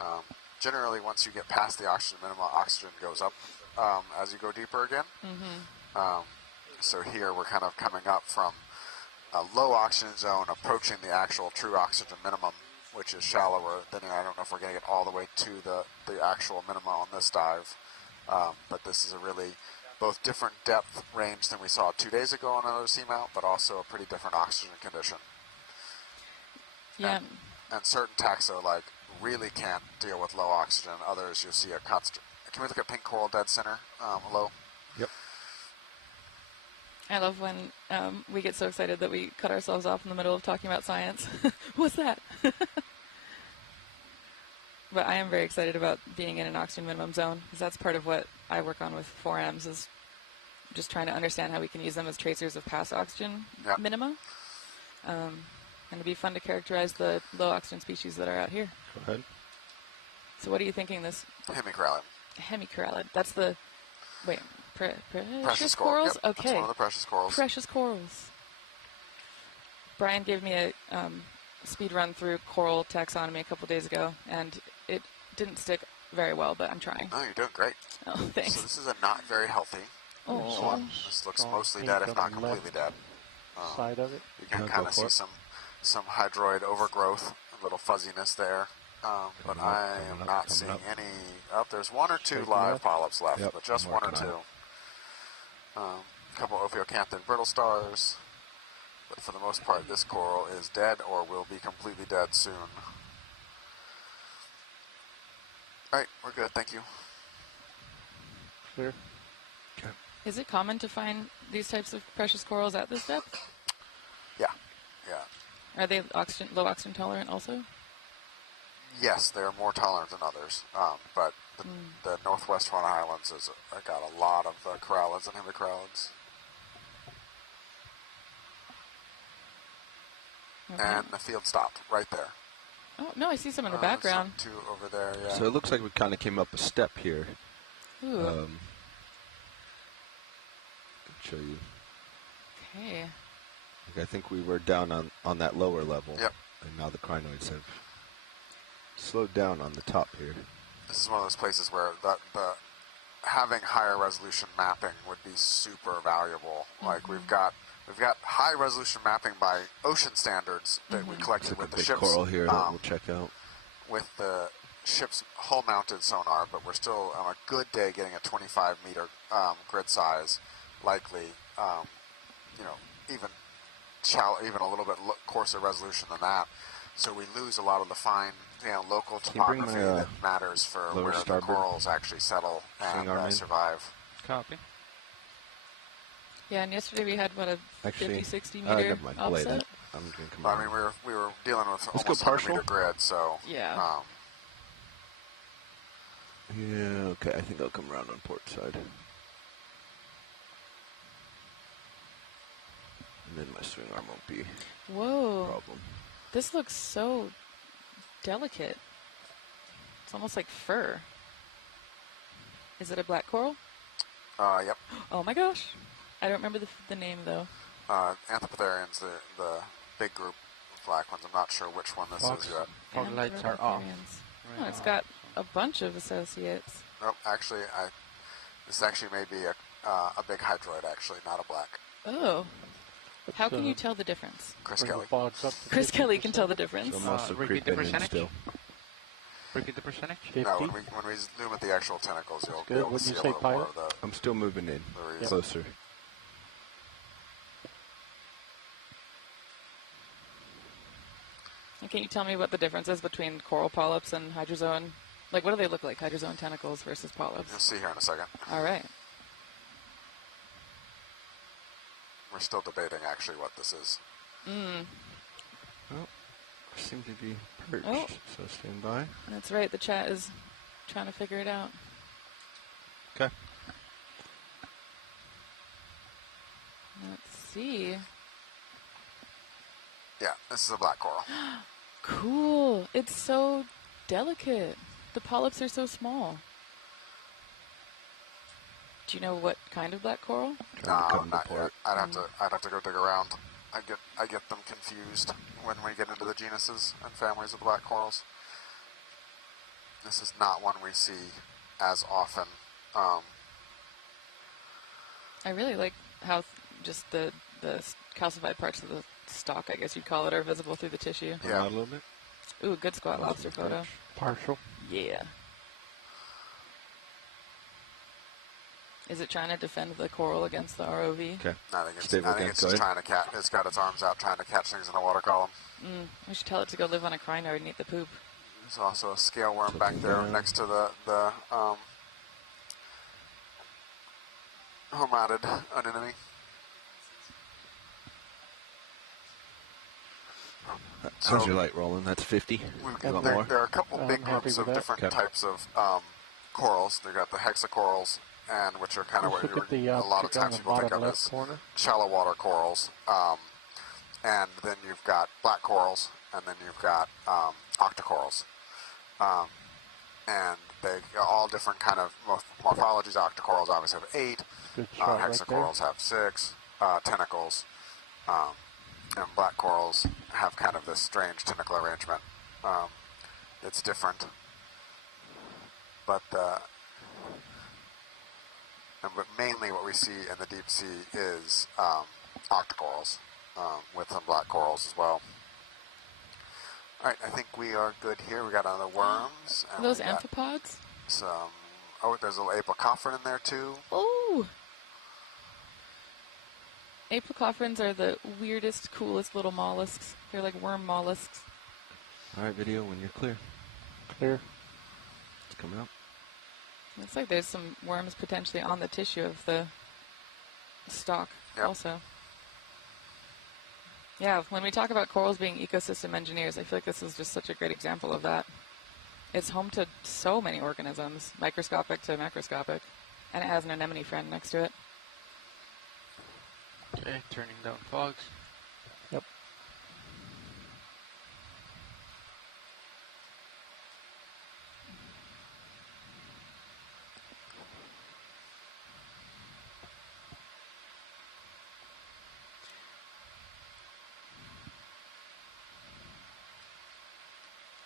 Generally, once you get past the oxygen minimum, oxygen goes up as you go deeper again. So here we're kind of coming up from a low oxygen zone, approaching the actual true oxygen minimum, which is shallower. Then I don't know if we're going to get all the way to the actual minimum on this dive. But this is a really both different depth range than we saw 2 days ago on another seamount, but also a pretty different oxygen condition. Yeah. And certain taxa really can't deal with low oxygen. Others you'll see a constant. Can we look at pink coral dead center low? Yep. I love when we get so excited that we cut ourselves off in the middle of talking about science. What's that? But I am very excited about being in an oxygen minimum zone, because that's part of what I work on with 4Ms, is just trying to understand how we can use them as tracers of past oxygen minima. And it'd be fun to characterize the low oxygen species that are out here. Go ahead. So what are you thinking this? Hemicorallid. Hemicorallid. That's the, wait, precious coral. corals? Yep, okay. that's one of the precious corals. Precious corals. Brian gave me a speed run through coral taxonomy a couple days ago, and it didn't stick very well, but I'm trying. Oh, you're doing great. Oh, thanks. So this is a not very healthy one. This looks mostly dead, if not completely dead. Side of it. You can kind of see some hydroid overgrowth, a little fuzziness there. But I am not seeing any. Oh, there's one or two live polyps left, but just one or two. A couple Ophiocanthid brittle stars. But for the most part, this coral is dead or will be completely dead soon. All right, we're good. Thank you. Clear. Okay. Is it common to find these types of precious corals at this depth? Yeah. Yeah. Are they low oxygen tolerant also? Yes, they are more tolerant than others. But the northwest Hawaiian Islands has got a lot of corallids and hemicorallids. Okay. And the field stopped right there. Oh, no, I see some in the background. Two over there, yeah. So it looks like we kind of came up a step here. Ooh. I'll show you. Okay. Like I think we were down on that lower level. Yep. And now the crinoids have slowed down on the top here. This is one of those places where the having higher resolution mapping would be super valuable. Like we've got high resolution mapping by ocean standards that we collected Like with a the big ships. coral here that we'll check out. With the ship's hull-mounted sonar, but we're still on a good day getting a 25-meter grid size, likely. Even a little bit coarser resolution than that. So we lose a lot of the fine, local topography that matters for where the corals actually settle and survive. Copy. Yeah, and yesterday we had, what, a 50, 60 meter never mind. I'll lay offset? that. I'm going to come around. I mean, we were dealing with Let's almost go 100-meter partial. grid, so... Yeah. Yeah, okay, I think I'll come around on port side. And then my swing arm won't be Whoa. a problem. This looks so delicate. It's almost like fur. Is it a black coral? Yep. Oh my gosh. I don't remember the name though. Anthropitherians, the big group of black ones. I'm not sure which one this is yet. Fog lights are off. Oh, it's got a bunch of associates. Nope, actually, this actually may be a big hydroid, actually, not a black. Oh. How can you tell the difference? Chris Kelly. Chris Kelly can tell the difference. So I'm also repeat the creeping in percentage. still. Repeat the percentage. 50. No, when we zoom at the actual tentacles, you'll be Good. able to What'd see you a say, little more pilot? of the... I'm still moving in. Yep. Closer. And can you tell me what the difference is between coral polyps and hydrozoan? Like, what do they look like, hydrozoan tentacles versus polyps? You'll see here in a second. All right. We're still debating, actually, what this is. Well, I seem to be perched, Oh. so stand by. That's right. The chat is trying to figure it out. Okay. Let's see. Yeah, this is a black coral. Cool. It's so delicate. The polyps are so small. Do you know what kind of black coral? No, not yet. I'd have to go dig around. I get them confused when we get into the genuses and families of black corals. This is not one we see as often. I really like how just the calcified parts of the stalk, I guess you'd call it, are visible through the tissue. Yeah. A little bit. Ooh, good squat lobster photo. Partial. Yeah. Is it trying to defend the coral against the ROV? Okay. I think it's just trying to catch. It's got its arms out trying to catch things in the water column. We should tell it to go live on a crinoid and eat the poop. There's also a scale worm back there next to the home-mounted anemone. How's your light rolling? That's 50. There are a couple big groups of different types of corals. They've got the hexacorals, and which are kind of what a lot of times people think of as shallow water corals. And then you've got black corals, and then you've got octocorals. And they are all different kind of morphologies. Octocorals obviously have 8. Hexacorals have 6 tentacles. And black corals have kind of this strange tentacle arrangement. It's different. But mainly what we see in the deep sea is octocorals, with some black corals as well. All right, I think we are good here. We got other worms. Are those amphipods? There's a little apocopherin in there too. Aplocophorans are the weirdest, coolest little mollusks. They're like worm mollusks. All right, video, when you're clear. Clear. It's coming up. Looks like there's some worms potentially on the tissue of the stalk also. Yeah, when we talk about corals being ecosystem engineers, I feel like this is just such a great example of that. It's home to so many organisms, microscopic to macroscopic, and it has an anemone friend next to it. Okay, turning down fogs. Yep.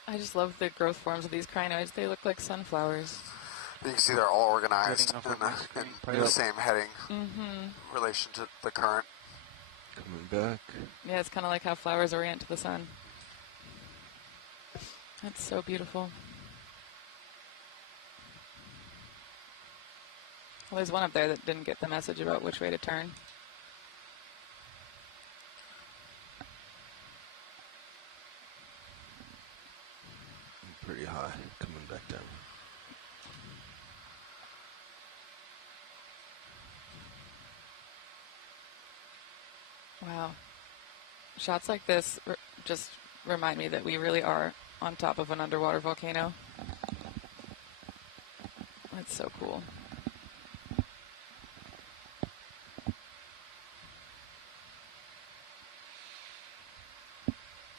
I just love the growth forms of these crinoids. They look like sunflowers. You can see they're all organized in the same heading relation to the current. Coming back. Yeah, it's kind of like how flowers orient to the sun. That's so beautiful. Well, there's one up there that didn't get the message about which way to turn. Pretty high, coming back down. Wow. Shots like this just remind me that we really are on top of an underwater volcano. That's so cool.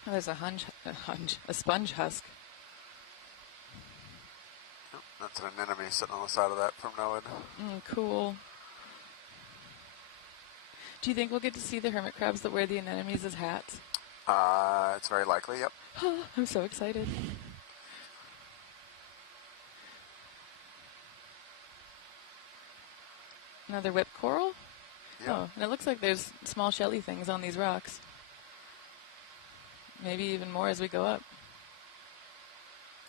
Oh, there's a sponge husk. That's an anemone sitting on the side of that from NOAA. Cool. Do you think we'll get to see the hermit crabs that wear the anemones as hats? It's very likely, yep. I'm so excited. Another whip coral? Yep. Oh, and it looks like there's small shelly things on these rocks. Maybe even more as we go up.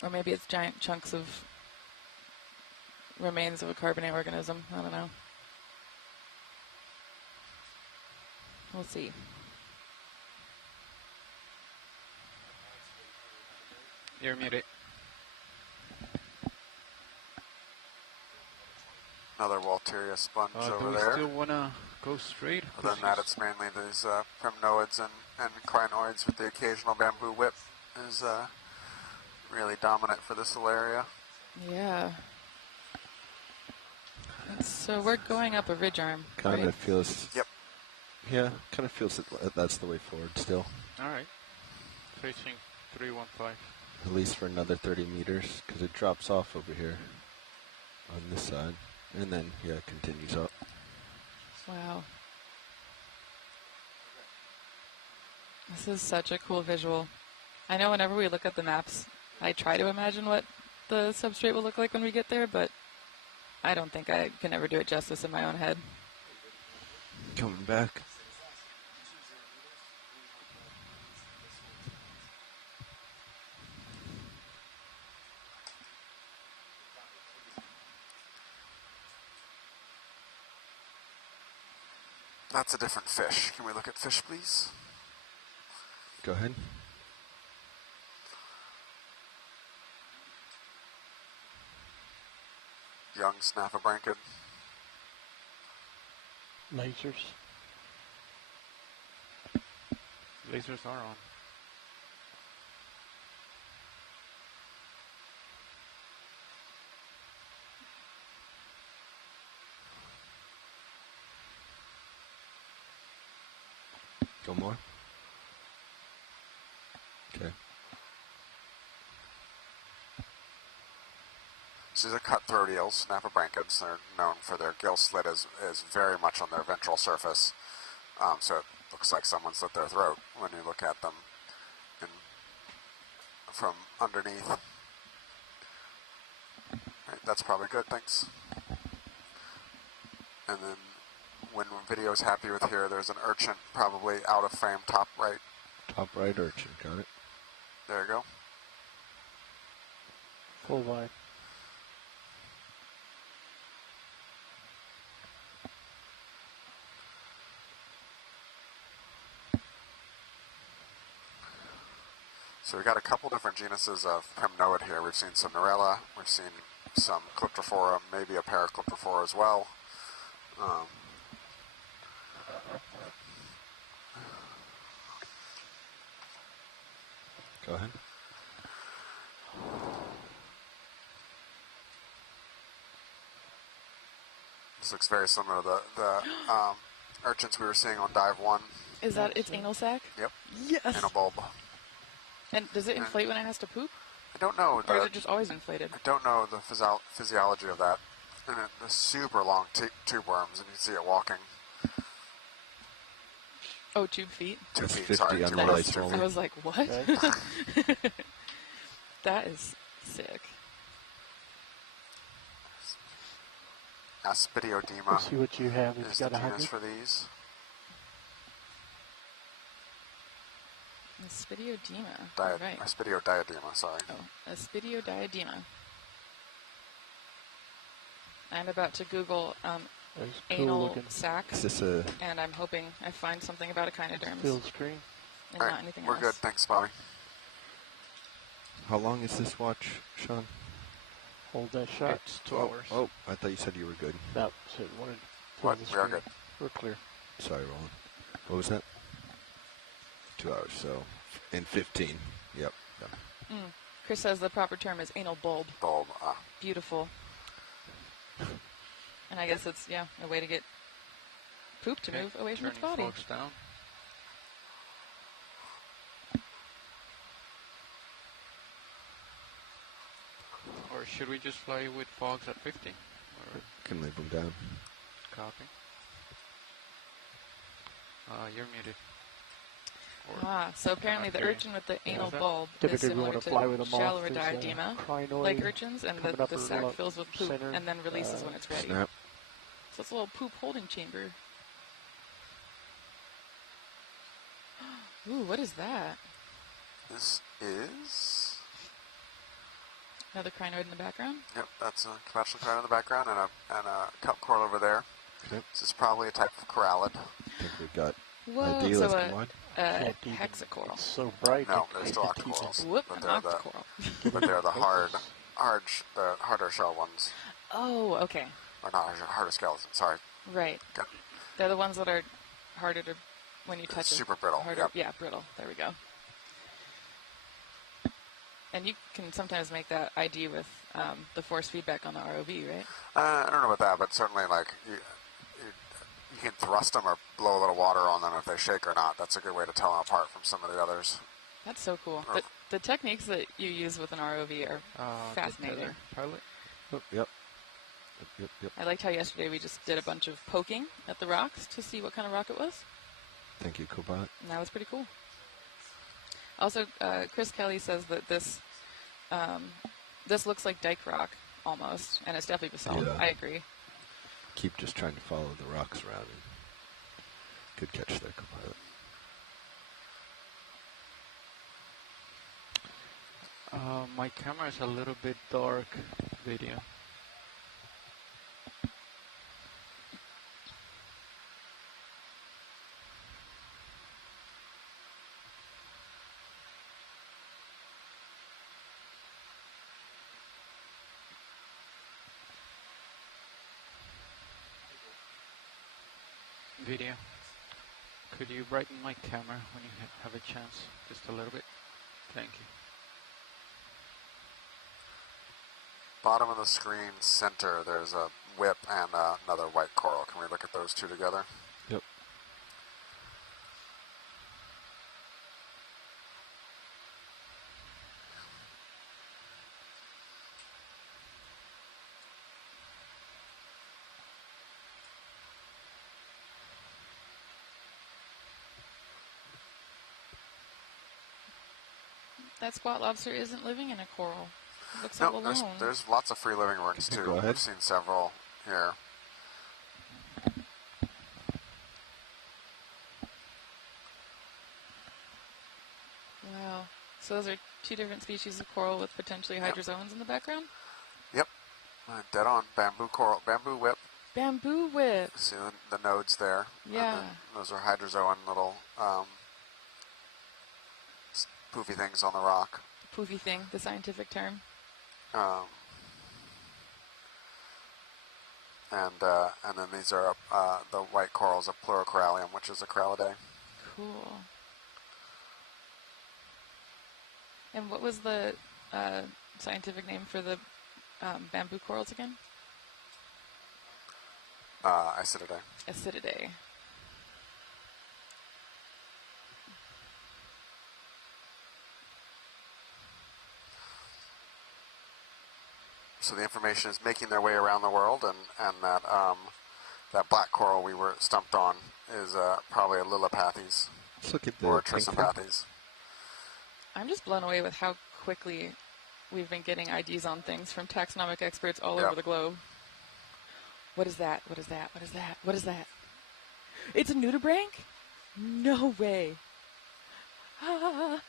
Or maybe it's giant chunks of remains of a carbonate organism. I don't know. We'll see. You're muted. Another Walteria sponge Do over we there. still want to go straight? Other than that, it's mainly these primnoids and crinoids with the occasional bamboo whip is really dominant for this little area. Yeah. So we're going up a ridge arm. Kind right? of feels. Yep. Yeah, kind of feels that that's the way forward still. All right. Facing 315. At least for another 30 meters, because it drops off over here on this side, and then it continues up. Wow. This is such a cool visual. I know whenever we look at the maps, I try to imagine what the substrate will look like when we get there, but I don't think I can ever do it justice in my own head. Coming back. That's a different fish. Can we look at fish, please? Go ahead. Young snaffabranchid. Lasers. Lasers are on. Go more. Okay. These are cutthroat eels, snaffabranchids. They're known for their gill slit is very much on their ventral surface. So it looks like someone slit their throat when you look at them from underneath. Right, that's probably good, thanks. And then when video's happy with here, there's an urchin probably out of frame, top right. Top right urchin, got it. There you go. Full wide. So we've got a couple different genuses of primnoid here. We've seen some Narella, we've seen some Calyptrophora, maybe a Paraclyptrophora as well. Go ahead. This looks very similar to the urchins we were seeing on dive 1. Is that its anal sac? Yep. Yes. Anal bulb. And does it inflate when it has to poop? I don't know. Or is it just always inflated? I don't know the physiology of that. And the super long tube worms, and you see it walking. Oh, tube feet? Tube That's feet, 50 sorry. on Tube the worms, light I was like, what? That is sick. Aspidiodema. Let's see what you have. Is It's the got a genus 100. for these. Aspidiodema. Right. Aspidiodiadema, sorry. Oh, Aspidiodiadema. I'm about to Google anal sac, Is this a and I'm hoping I find something about echinoderms. Field screen. And All not right, anything we're else. good. Thanks, Bobby. How long is this watch, Sean? Hold that shot. It's 2 hours. Oh, I thought you said you were good. No, so wanted What? the We are screen. good. We're clear. Sorry, Roland. What was that? 2 hours, so in 15. Yep. Done. Chris says the proper term is anal bulb. Bulb. Beautiful. And I guess it's, yeah, a way to get poop to move away from its body. Turning fogs down. Or should we just fly with fogs at 50? Or Can leave them down. copy? You're muted. So apparently the urchin with the anal bulb is Typically we similar want to fly with to a moth. shallower There's a diadema, crinoid like urchins, and coming the up a sac little fills with poop center, and then releases when it's ready. Snap. So it's a little poop holding chamber. Ooh, what is that? This is... Another crinoid in the background? Yep, that's a conventional crinoid in the background and a cup coral over there. Okay. This is probably a type of corallid. I think we've got Whoa, ideas. so Come on. hexacoral. It's so bright. No, they're still octocorals. Whoop, But an they're octocoral. but they're the harder shell ones. Oh, okay. Or not harder skeleton, sorry. Right. Good. They're the ones that are harder to, when you touch it. Super brittle, Harder, yep. Yeah, brittle. There we go. And you can sometimes make that ID with the force feedback on the ROV, right? I don't know about that, but certainly like you can thrust them or blow a little water on them if they shake or not. That's a good way to tell them apart from some of the others. That's so cool. The techniques that you use with an ROV are fascinating. Pilot? Oh, yep. Yep. I liked how yesterday we just did a bunch of poking at the rocks to see what kind of rock it was. Thank you, Cobot. And that was pretty cool. Also, Chris Kelly says that this looks like dike rock almost, and it's definitely basalt. Yeah. I agree. Keep just trying to follow the rocks around. And good catch there, Copilot. My camera is a little bit dark video. Video. Could you brighten my camera when you have a chance? Just a little bit. Thank you. Bottom of the screen center, there's a whip and another white coral. Can we look at those two together? Yep. That squat lobster isn't living in a coral. It looks all No, alone. there's lots of free living ones too. Go ahead. We've seen several here. Wow. So those are two different species of coral with potentially hydrozoans in the background? Yep. Dead on. Bamboo coral. Bamboo whip. Bamboo whip. See the nodes there? Yeah. Those are hydrozoan little poofy things on the rock. Poofy thing, the scientific term. And then these are the white corals of Pleurocorallium, which is a corallidae. Cool. And what was the scientific name for the bamboo corals again? Acididae. Acididae. So the information is making their way around the world, and that black coral we were stumped on is probably a Lillipathes or a Trisompathes. I'm just blown away with how quickly we've been getting IDs on things from taxonomic experts all over the globe. What is that? What is that? What is that? What is that? It's a nudibranch? No way. Ah.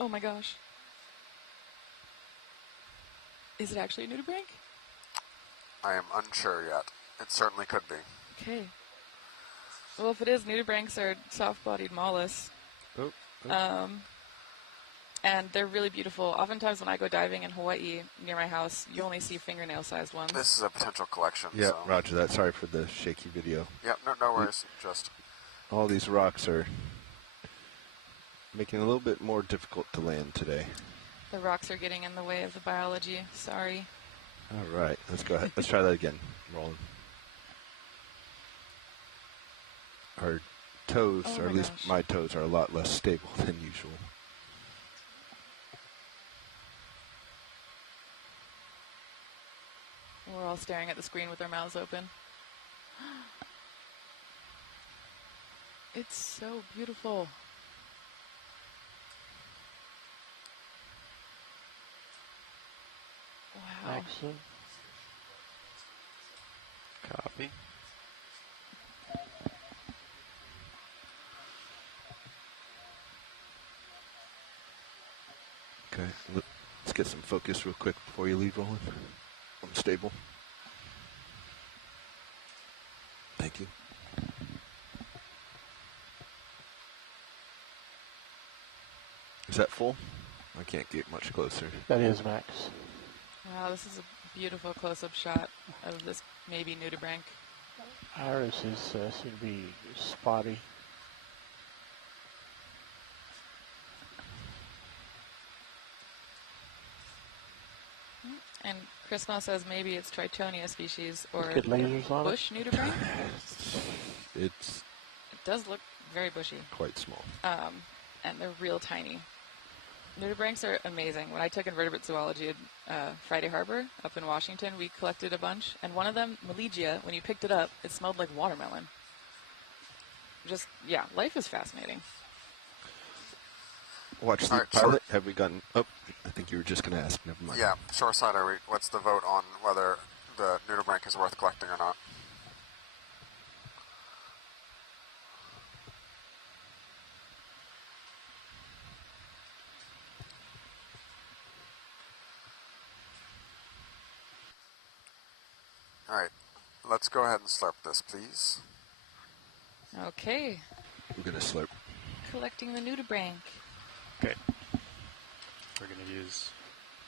Oh my gosh. Is it actually a nudibranch? I am unsure yet. It certainly could be. Okay. Well, if it is, nudibranchs are soft-bodied mollusks. And they're really beautiful. Oftentimes when I go diving in Hawaii near my house, you only see fingernail-sized ones. This is a potential collection. Yeah, so. roger that. Sorry for the shaky video. Yeah, no worries. Just all these rocks are making it a little bit more difficult to land today. The rocks are getting in the way of the biology. Sorry. All right, let's go ahead. Let's try that again. Rolling. Our toes, or at least my toes, are a lot less stable than usual. We're all staring at the screen with our mouths open. It's so beautiful. Wow. Excellent. Copy. Okay, let's get some focus real quick before you leave, Roland. Unstable. Thank you. Is that full? I can't get much closer. That is max. Wow, this is a beautiful close-up shot of this maybe nudibranch. Iris is seem to be spotty. And Chrismo says maybe it's Tritonia species or Get lasers on bush nudibranch. It does look very bushy. Quite small. And they're real tiny. Nudibranchs are amazing. When I took invertebrate zoology at Friday Harbor up in Washington, we collected a bunch. And one of them, Melegia, when you picked it up, it smelled like watermelon. Just, yeah, life is fascinating. Watch the pilot. Have we gotten... Oh, I think you were just going to ask. Never mind. Yeah, shoreside, what's the vote on whether the nudibranch is worth collecting or not? All right, let's go ahead and slurp this, please. Okay. We're going to slurp. Collecting the nudibranch. Okay. We're going to use...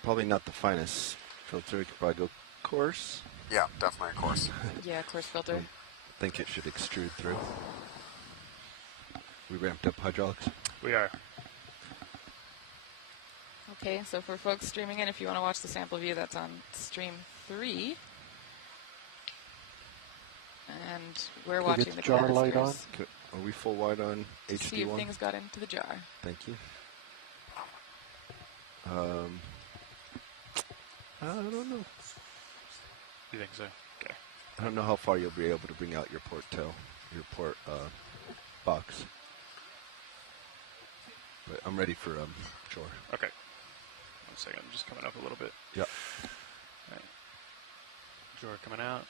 Probably not the finest filter. We could probably go coarse. Yeah, definitely coarse. Yeah, coarse filter. I think it should extrude through. We ramped up hydraulics? We are. Okay, so for folks streaming in, if you want to watch the sample view, that's on stream 3. And we're watching the jar light on. Are we full wide on HD1? See if things got into the jar. Thank you. I don't know. You think so? Okay. I don't know how far you'll be able to bring out your port box. But I'm ready for shore. Okay. 1 second, I'm just coming up a little bit. Yep. All right. Drawer coming out.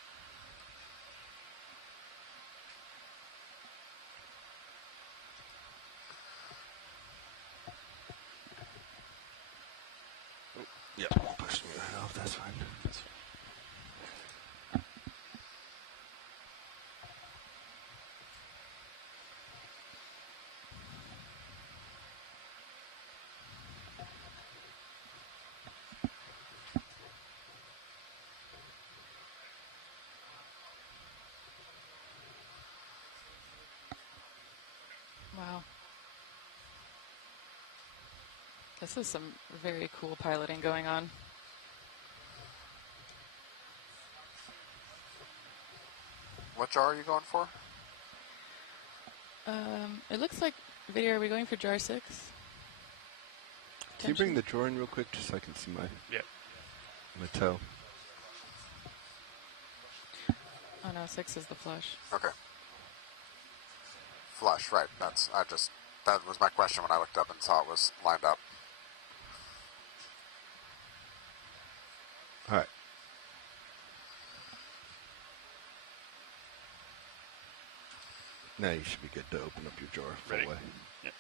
Yeah, push me right off, that's fine. That's fine. This is some very cool piloting going on. What jar are you going for? It looks like video. Are we going for jar 6? Can you bring the drawer in real quick just so I can see my toe? Oh no, 6 is the flush. Okay. Flush, right. That was my question when I looked up and saw it was lined up. All right. Now you should be good to open up your drawer full Ready? way. Yep.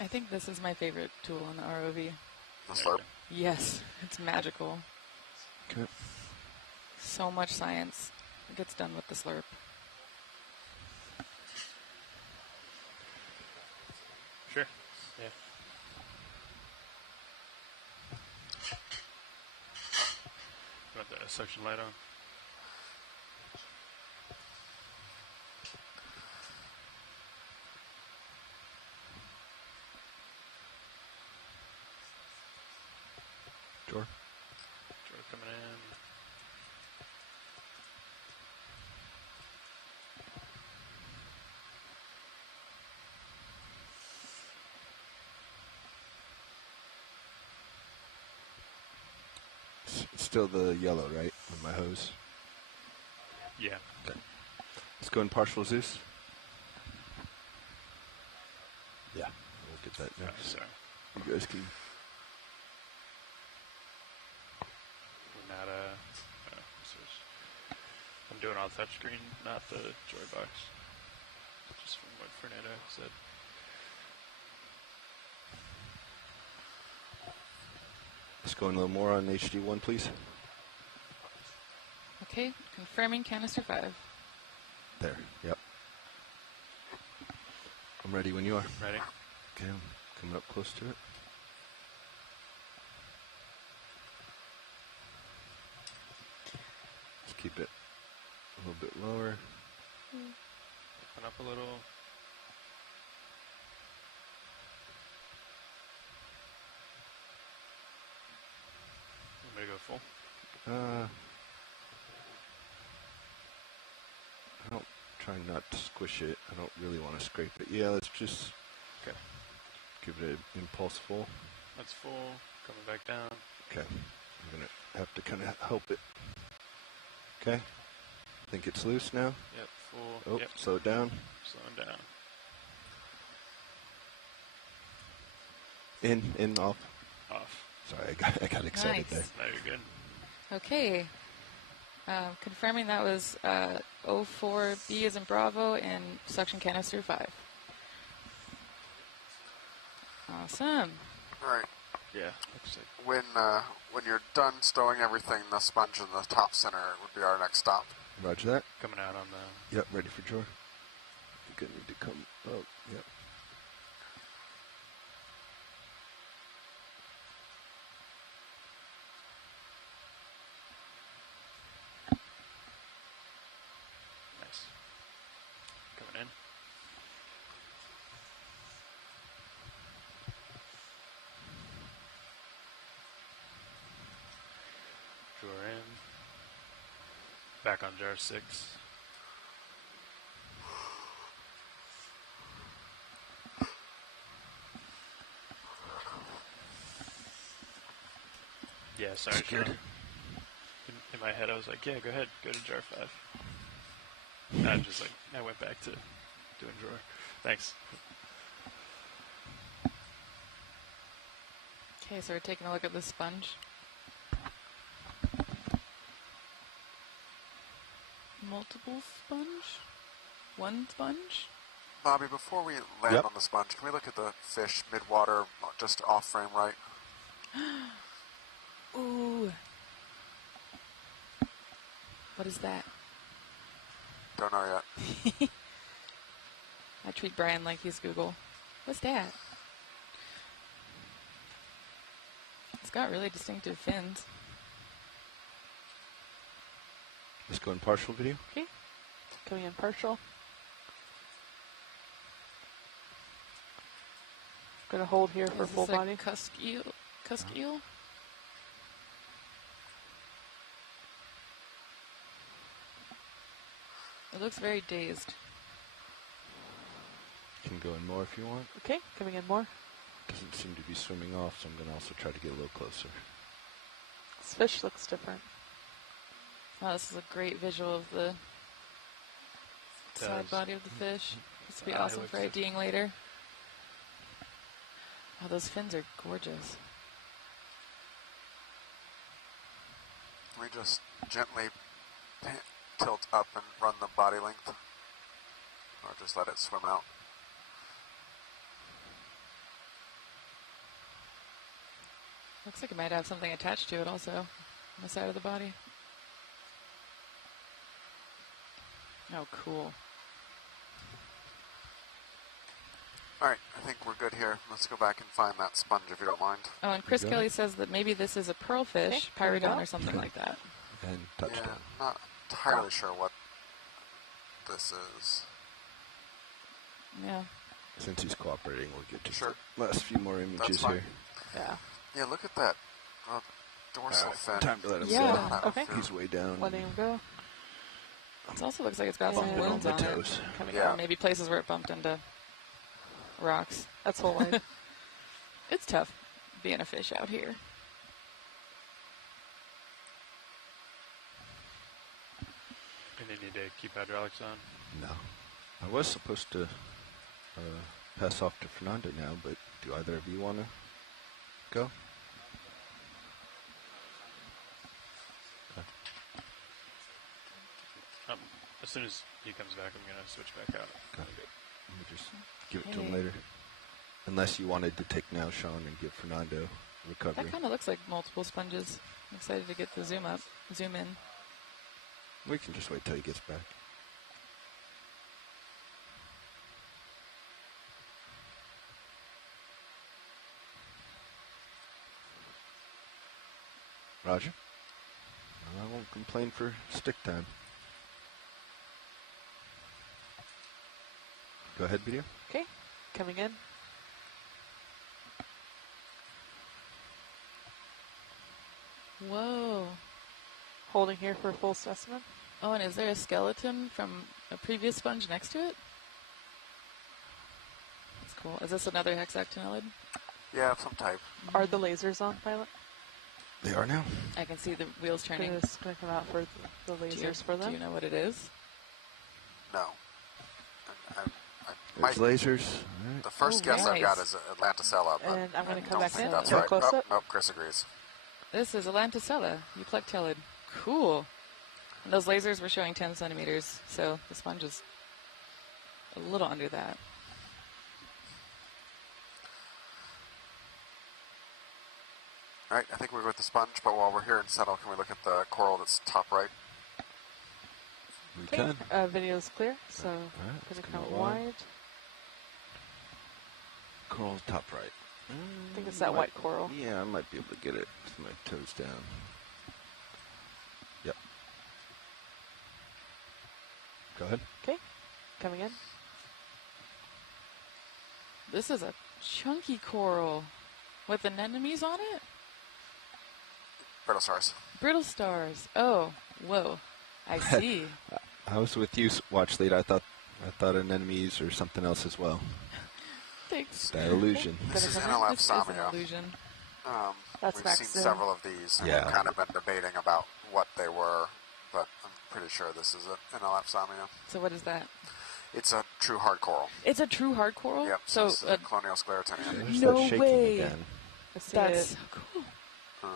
I think this is my favorite tool on the ROV. The slurp? Yes, it's magical. Okay. So much science gets done with the slurp. Sure. Yeah. You want the suction light on? Drawer. Drawer coming in. It's still the yellow, right, on my hose? Yeah. Okay. Let's go in partial Zeus. Yeah, we'll get that next. Sorry. You guys can... We're not I'm doing all touchscreen, not the joy box. Just from what Fernando said. Let's go in a little more on HD1, please. Okay, confirming canister 5. There, yep. I'm ready when you are. Ready. Okay, I'm coming up close to it. Let's keep it a little bit lower. Open up a little. Want me to go full? I don't try not to squish it. I don't really want to scrape it. Yeah, let's just give it an impulse full. That's full. Coming back down. Okay. I'm going to have to kind of help it. Okay. Think it's loose now? Yep, full. Oh, yep. slow it down. Slowing down. In, off. Off. Sorry, I got excited there. No, you're good. Okay. Confirming that was 04B as in Bravo and suction canister 5. Awesome. All right. Yeah, looks like. When you're done stowing everything, the sponge in the top center would be our next stop. Roger that. Coming out on the... Yep, ready for drawer. I think I need to come up. Yep. Nice. Coming in. Drawer in. Back on jar 6. Yeah, sorry. That's good. In my head, I was like, yeah, go ahead, go to jar 5. I just like, I went back to doing drawer. Thanks. Okay, so we're taking a look at the sponge. Multiple sponge? One sponge? Bobby, before we land on the sponge, can we look at the fish mid-water, just off frame right? Ooh. What is that? Don't know yet. I treat Brian like he's Google. What's that? It's got really distinctive fins. Let's go in partial video. Okay. Coming in partial. Gonna hold here for full body. Cusk eel? Cusk eel? It looks very dazed. Can go in more if you want. Okay, coming in more. Doesn't seem to be swimming off, so I'm going to also try to get a little closer. This fish looks different. Oh, this is a great visual of the side body of the fish. This would be awesome for IDing later. Oh, those fins are gorgeous. We just gently tilt up and run the body length, or just let it swim out. Looks like it might have something attached to it also, on the side of the body. Oh, cool. All right, I think we're good here. Let's go back and find that sponge if you don't mind. Oh, and Chris Kelly says that maybe this is a pearlfish, pyrodon or something like that. And touchdown. Yeah, not entirely sure what this is. Yeah. Since he's cooperating, we'll get to Sure. the last few more images here. Yeah. Yeah, look at that dorsal fin. Time to let him Yeah, go. okay. He's way down. Letting him go. It also looks like it's got some And wounds on toes. it. Coming out. Maybe places where it bumped into rocks. That's whole line. It's tough being a fish out here. And you need to keep hydraulics on? No. I was supposed to pass off to Fernando now, but do either of you want to go? As soon as he comes back, I'm going to switch back out. Let me just give it to him later. Unless you wanted to take now, Sean, and give Fernando recovery. That kind of looks like multiple sponges. I'm excited to get the zoom in. We can just wait till he gets back. Roger. Well, I won't complain for stick time. Go ahead, video. Okay, coming in. Whoa. Holding here for a full specimen. Oh, and is there a skeleton from a previous sponge next to it? That's cool. Is this another hexactinellid? Yeah, of some type. Are the lasers on, pilot? They are now. I can see the wheels turning. It's going to come out for the lasers for them. Do you know what it is? No. There's lasers. The first guess I've got is Atlanticella, but and I'm going to come I don't back think in. that's Real right. close Nope, up. nope, Chris agrees. This is Atlanticella, euplectellid. Cool. And those lasers were showing 10 centimeters, so the sponge is a little under that. All right, I think we're with the sponge, but while we're here in settle, can we look at the coral that's top right? We Okay, can. video's clear, so All right, going let's to come come out wide. wide. Coral's top right. I think it's that white coral. Yeah, I might be able to get it with my toes down. Yep. Go ahead. Okay, coming in. This is a chunky coral with anemones on it? Brittle stars. Brittle stars. Oh, whoa. I see. I was with you, Watch Lead. I thought anemones or something else as well. Thanks. That illusion. This is This is Unnamed an illusion. That's We've Max seen Zoom. several of these, and Yeah. we've kind of been debating about what they were, but I'm pretty sure this is an Unnamed. So what is that? It's a true hard coral. It's a true hard coral? Yep, So, this is a colonial sclerotinium. There's no that shaking way. again. I see That's it. so cool.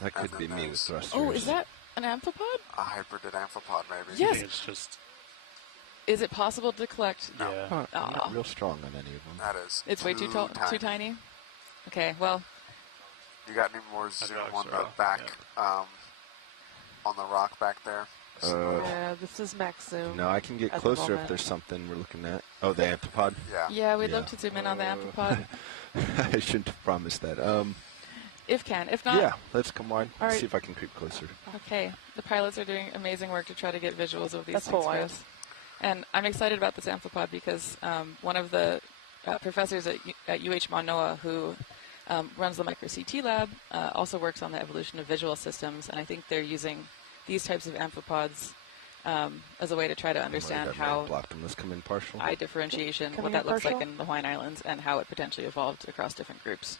That And could be then me with there's- thrusters. Oh, is that an amphipod? A hybridid amphipod, maybe. Yes. I think it's just, Is it possible to collect? No. yeah. Not Aw. real strong on any of them. That is It's way too tiny? Okay, well, You got any more zoom Hydraulics on are the off, back, on the rock back there? Yeah, this is Max Zoom. No, I can get at the closer if moment. there's something we're looking at. Oh, the amphipod? yeah, we'd Yeah. love to zoom in on the amphipod. I shouldn't have promised that. If can. If not, Yeah, let's come wide. All right. See if I can creep closer. okay. The pilots are doing amazing work to try to get visuals of these That's things full for wide. us. And I'm excited about this amphipod because one of the professors at UH Manoa who runs the micro-CT lab also works on the evolution of visual systems, and I think they're using these types of amphipods as a way to try to understand how eye differentiation, what that looks like in the Hawaiian Islands, and how it potentially evolved across different groups.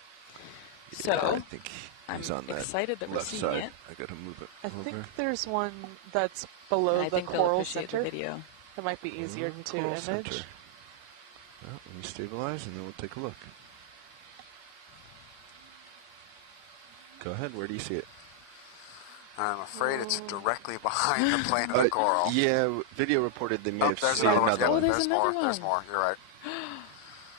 Yeah, So I think he's I'm on that excited that we're left seeing side. it. I gotta move it. I over. think there's one that's below I the think they'll coral appreciate the center. video. It might be easier to Coral image. center. Well, let me stabilize and then we'll take a look. Go ahead. Where do you see it? I'm afraid it's directly behind the plane of the coral. Yeah, video reported they may have there's seen another one. another Yeah, one. there's there's another more. one. There's more. You're right.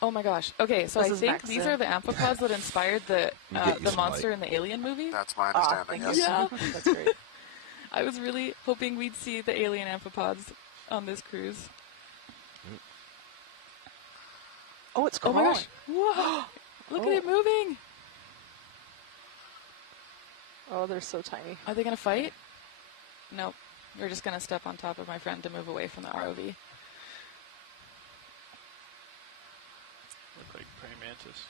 Oh my gosh. Okay, so This I is think these Maxim. are the amphipods that inspired the get you the some monster light. in the Alien movie. That's my understanding. Yes. Yeah. That's great. I was really hoping we'd see the alien amphipods on this cruise. Oh, it's Oh crawling. my gosh. Whoa. Look at it moving. Oh, they're so tiny. Are they going to fight? Nope. We're just going to step on top of my friend to move away from the ROV. Look like praying mantis.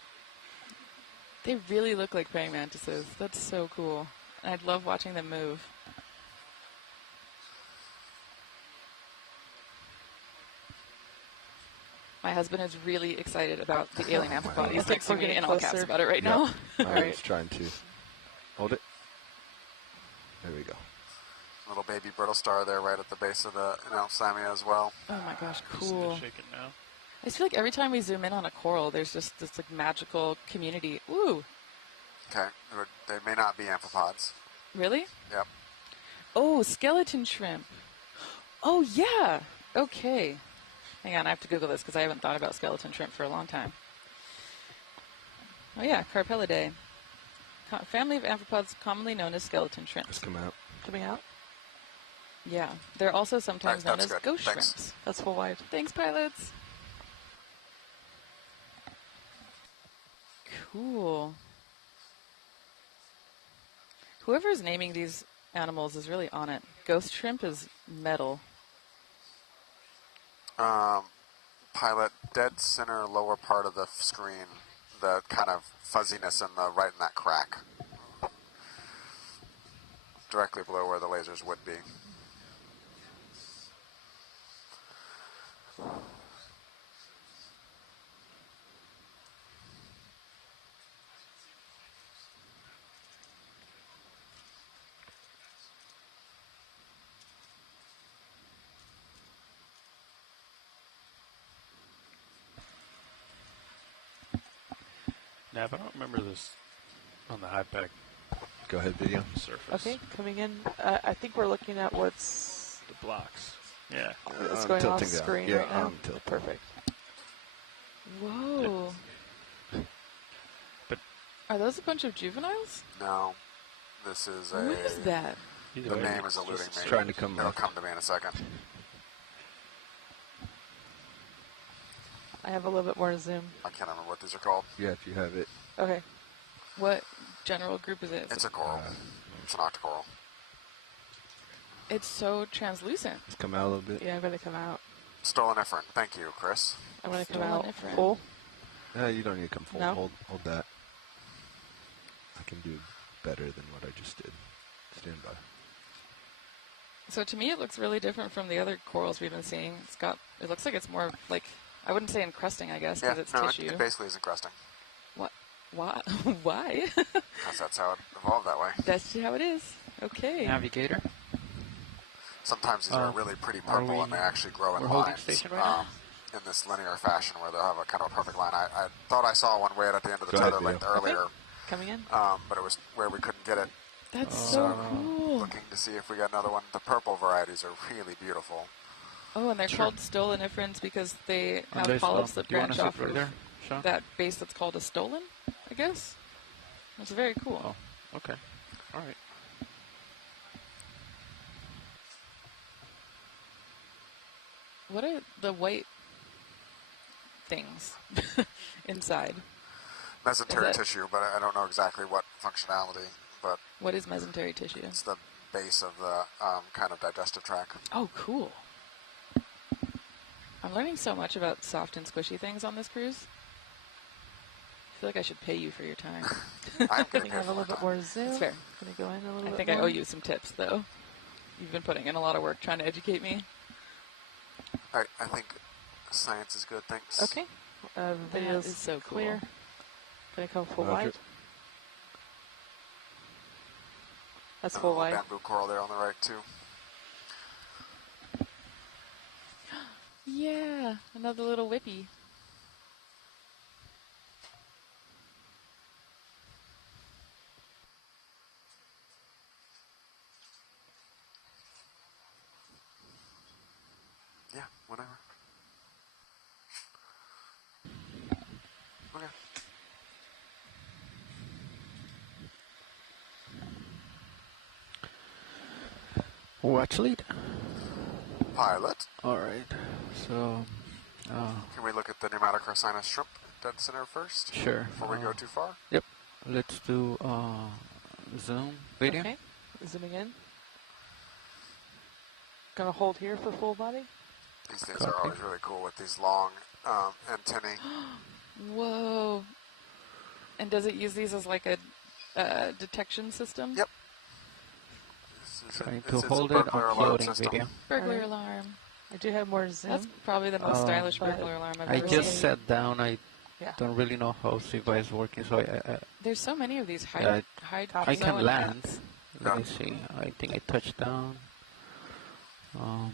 They really look like praying mantises. That's so cool. And I'd love watching them move. My husband is really excited about the alien amphipod. He's think we're texting me getting in all caps closer. about it right now. I was trying to hold it. There we go. Little baby brittle star there, right at the base of the Samia as well. Oh my gosh, Isn't cool. it shaking now? I just feel like every time we zoom in on a coral, there's just this like magical community. Ooh, Okay, they may not be amphipods. really? Yep. Oh, skeleton shrimp. Oh yeah. Okay. Hang on, I have to Google this because I haven't thought about skeleton shrimp for a long time. Oh yeah, Carpellidae. Family of amphipods commonly known as skeleton Let's shrimps. come out. Coming out. Yeah, they're also sometimes known that's as good. ghost Thanks. shrimps. That's full wide. Thanks, pilots. Cool. Whoever's naming these animals is really on it. Ghost shrimp is metal. Pilot, dead center lower part of the screen, the kind of fuzziness in the right in that crack. Directly below where the lasers would be. Nav, I don't remember this on the high pack Go ahead, video. surface. Okay, coming in. I think we're looking at what's The blocks. Yeah. what's I'm going on tilting down. screen Yeah, right now. I'm tilting. Perfect. Whoa. But Are those a bunch of juveniles? No, this is a. What is that? either The way, name is it's eluding just me. trying to come It'll up. come to me in a second. I have a little bit more to zoom. I can't remember what these are called. Yeah, if you have it. Okay. What general group is it? It's a coral. It's an octocoral. It's so translucent. Let's come out a little bit. Yeah, I'm going to come out. Stoloniferen. Thank you, Chris. I'm going to come out Stoloniferen. full. You don't need to come full. No? Hold that. I can do better than what I just did. Stand by. So to me, it looks really different from the other corals we've been seeing. It looks like it's more like, I wouldn't say encrusting, I guess, Yeah, because it's no, tissue. it basically is encrusting. What? Why? Why? Because that's how it evolved that way. That's how it is. Okay. Navigator. Sometimes these are really pretty are purple we- and they actually grow in we're holding lines station right now? in this linear fashion where they'll have a kind of a perfect line. I thought I saw one way out at the end of the Go ahead, tether length Leo. earlier, Coming in. but it was where we couldn't get it. That's so cool. Looking to see if we got another one. The purple varieties are really beautiful. Oh, and they're called stoloniferans because they have There's- polyps that do you wanna branch off sit right of there, Sean? that base that's called a stolon, I guess. It's very cool. Oh, okay. All right. What are the white things inside? Mesentery Is that- tissue, but I don't know exactly what functionality. But What is mesentery tissue? it's the base of the kind of digestive tract. Oh, cool. I'm learning so much about soft and squishy things on this cruise. I feel like I should pay you for your time. I'm Can we have a little bit more zoom? That's fair. Can we go in a little bit I think more? I owe you some tips, though. You've been putting in a lot of work trying to educate me. I think science is good, thanks. Okay. Video's is so cool. clear. Can I come full Roger. wide? That's full wide. Bamboo coral there on the right, too. Yeah, another little whippy. Yeah, whatever. Okay. Watch lead. Pilot. All right. So, Can we look at the pneumatochrosinus shrimp dead center first? sure. Before we go too far? Yep. Let's do zoom video. Okay. Zooming in. Gonna hold here for full body. These things are always really cool with these long antennae. Whoa. And does it use these as like a detection system? Yep. Trying to hold it on floating video. Burglar Alright. alarm. I do have more zoom. That's probably the most stylish burglar alarm I've I ever just seen. sat down. I Yeah. don't really know how Siva is working, so There's so many of these I high can zone land. apps. Let me see. I think I touched down. I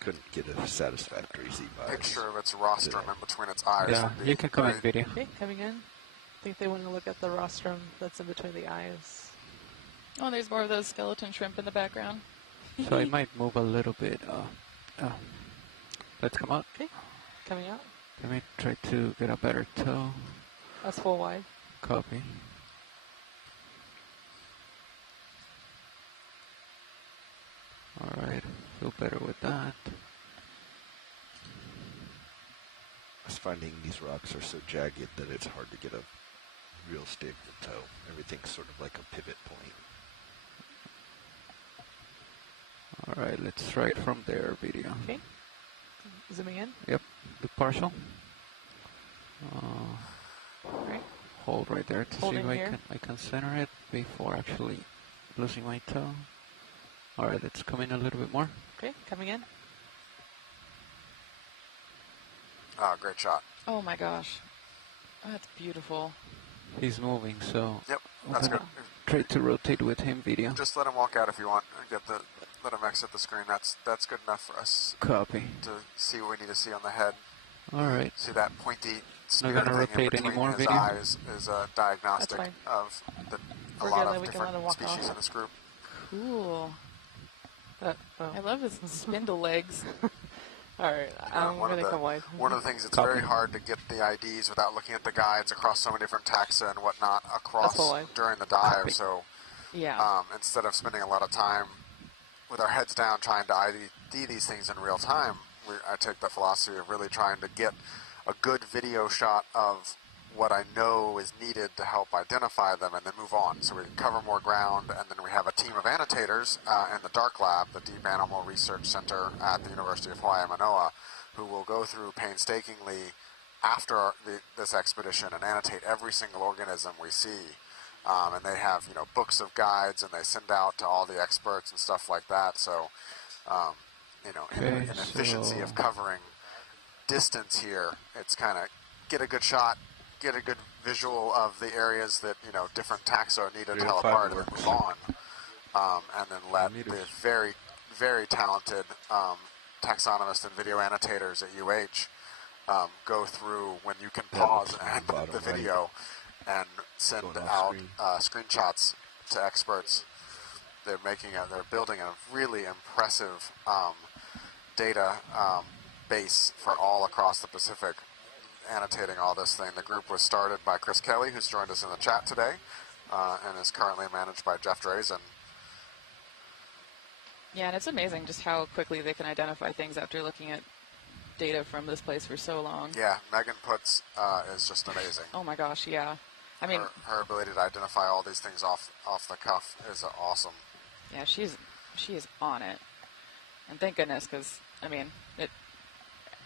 couldn't get a satisfactory Z-bias. Picture of its rostrum in between its eyes. Yeah, would be you can come in great. video. Okay, coming in. I think they want to look at the rostrum that's in between the eyes. Oh, there's more of those skeleton shrimp in the background. So I might move a little bit. Let's come out. Okay, coming out. Let me try to get a better toe. That's full wide. Copy. All right, feel better with that. I was finding these rocks are so jagged that it's hard to get a real stable toe. Everything's sort of like a pivot point. All right, let's try it from there. Video. Okay. Zooming in. Yep. Do partial. Right. Hold right there to Holding see if here. I can center it before actually losing my toe. All right, let's come in a little bit more. Okay, coming in. Oh, great shot. Oh my gosh. Oh, that's beautiful. He's moving, so Yep, I'm that's gonna good. try to rotate with him. Video. Just let him walk out if you want. Let him exit the screen. That's good enough for us Copy. to see what we need to see on the head. All right. See that pointy Not spear gonna thing in rotate between anymore. his Video. eyes is a diagnostic That's fine. of a We're lot good, of then we can let him different walk species off. in this group. Cool. Oh. I love his spindle legs. All right, I'm one gonna come wide. One of the things, it's Copy. very hard to get the IDs without looking at the guides across so many different taxa and whatnot across That's all right. during the dive. Copy. So Yeah. instead of spending a lot of time with our heads down trying to ID these things in real time, I take the philosophy of really trying to get a good video shot of what I know is needed to help identify them and then move on. So we can cover more ground, and then we have a team of annotators in the Dark Lab, the Deep Animal Research Center at the University of Hawaii Manoa, who will go through painstakingly after this expedition and annotate every single organism we see. And they have, books of guides, and they send out to all the experts and stuff like that. So, in efficiency of covering distance here, it's kind of get a good shot, get a good visual of the areas that, different taxa are needed to tell apart and move on. And then let the very, very talented taxonomists and video annotators at UH go through when you can pause and the video and send out screenshots to experts. They're building a really impressive data base for all across the Pacific, annotating all this thing. The group was started by Chris Kelly, who's joined us in the chat today, and is currently managed by Jeff Drazen. Yeah, and it's amazing just how quickly they can identify things after looking at data from this place for so long. Yeah, Megan Putz is just amazing. Oh my gosh, yeah. I mean, her ability to identify all these things off the cuff is awesome. Yeah, she is on it, and thank goodness, because I mean,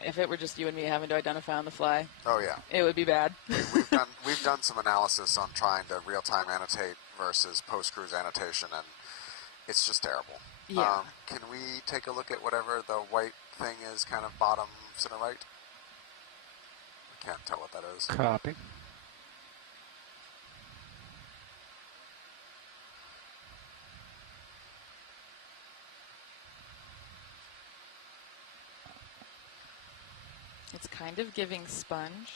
if it were just you and me having to identify on the fly, oh yeah, it would be bad. We've done some analysis on trying to real-time annotate versus post-cruise annotation, and it's just terrible. Yeah. Can we take a look at whatever the white thing is, kind of bottom center right? I can't tell what that is. Copy. It's kind of giving sponge.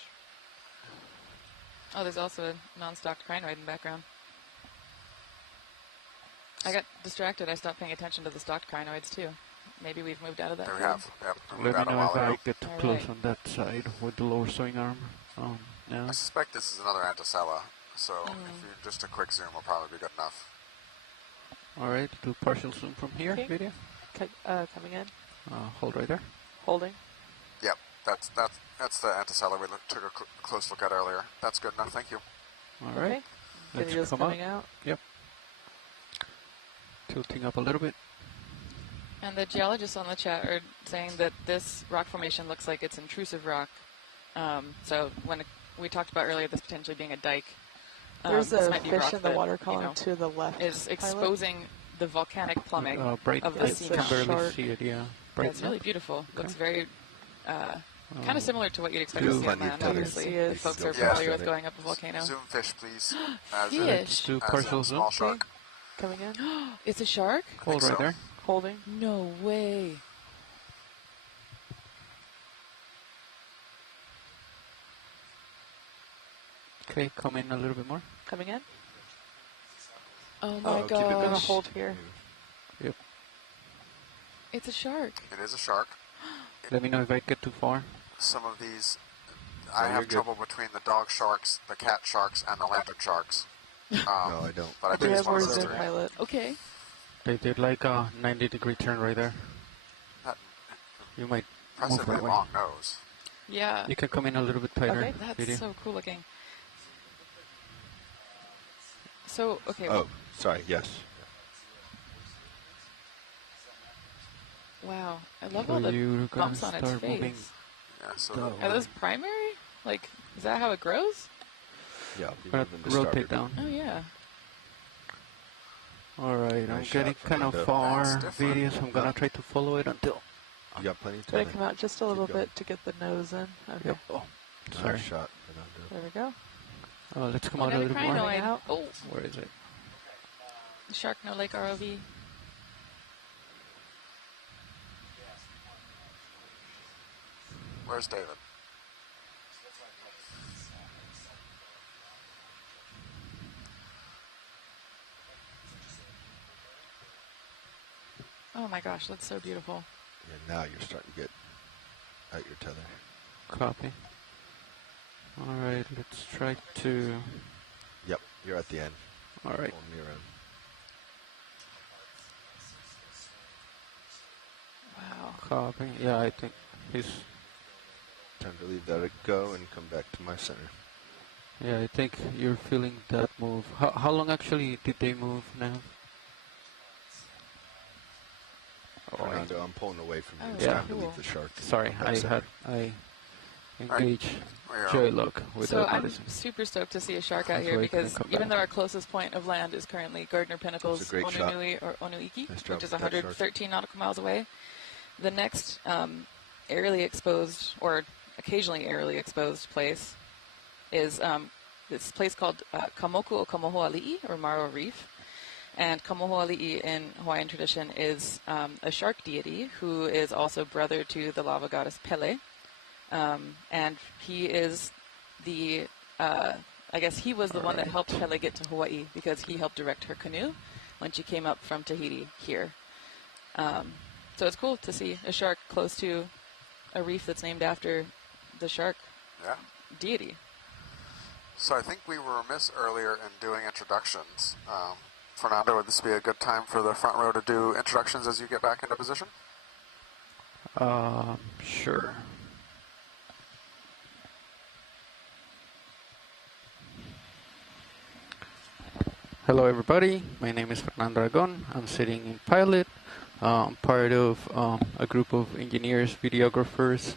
Oh, there's also a non-stocked crinoid in the background. I got distracted. I stopped paying attention to the stocked crinoids too. Maybe we've moved out of that. There we have. Yep. Let me know if I get too close on that side with the lower swing arm. Yeah. I suspect this is another Anticella, so if you just a quick zoom will probably be good enough. All right, do partial zoom from here, Okay. video. Coming in. Hold right there. Holding. Yep, that's the Anticella we took a close look at earlier. That's good enough. Thank you. All right. Let's Video's come coming up. out. Yep. Tilting up a little bit. And the geologists on the chat are saying that this rock formation looks like it's intrusive rock. So when we talked about earlier this potentially being a dike, There's this a might be fish rock in the that, water column to the left. is exposing the volcanic plumbing Bright, of the I seamount. can barely see it, yeah. Bright It's really enough. beautiful. Looks very kind of similar to what you'd expect to Zoom see on on your land, tether. obviously. Yes. If folks are Yeah. familiar with going up a volcano. Zoom fish, please. Fish. Do As partial a zoom. small shark. Coming in. It's a shark? Hold right so. there. Holding. No way. Okay, come in a little bit more. Coming in. Oh my keep it I'm gonna gosh. hold here. Yep. It's a shark. It is a shark. Let me know if I get too far. Some of these, I you're have good. trouble between the dog sharks, the cat sharks, and the lantern sharks. No, I don't. But I We think it's have one our of those zoom three. pilot. Okay. They did like a 90-degree turn right there. That You might move impressively that way. long nose. Yeah. You can come in a little bit tighter. Okay. That's Video. so cool looking. So, okay. Oh, sorry. Yes. Wow. I love So all the you're gonna bumps on its start face. moving. Yeah, so Go. Are those primary? Like, is that how it grows? Yeah. I'll be Gonna moving to rotate starboard. down. Oh, yeah. All right, I'm Nice getting shot from kind of window. far. That's different. Videos. I'm gonna try to follow it until. You got plenty of Gotta time. come out just a little Keep going. bit to get the nose in. Okay. Yep. Oh, Nice sorry. shot. There we go. Let's come out a Another little more. crinoid. Out. Oh, Where is it? Shark No Lake ROV. where's David? Oh my gosh, that's so beautiful. Yeah, now you're starting to get out your tether. Copy. All right, let's try to. Yep, you're at the end. All right. Hold me around. Wow. Copy. Yeah, I think he's. Time to leave that go and come back to my center. Yeah, I think you're feeling that move. How long actually did they move now? Fernando, I'm pulling away from you. Oh, It's yeah. time to cool. leave the shark. and Sorry, come back I center. engaged We're Joy Look So without I'm noticing. super stoked to see a shark out That's here why I couldn't because come even back. though our closest point of land is currently Gardner Pinnacle's That was a great shot. Onunui or Onuiki, Nice job which is with that shark. 113 nautical miles away, the next aerially exposed or occasionally aerially exposed place is this place called Kamokuākea or Maro Reef. And Kamohuali'i in Hawaiian tradition is a shark deity who is also brother to the lava goddess Pele. And he is the, I guess he was the one that helped Pele get to Hawaii because he helped direct her canoe when she came up from Tahiti here. So it's cool to see a shark close to a reef that's named after the shark deity. So I think we were remiss earlier in doing introductions. Fernando, would this be a good time for the front row to do introductions as you get back into position? Sure. Hello everybody, my name is Fernando Aragon. I'm sitting in pilot. I'm part of a group of engineers, videographers,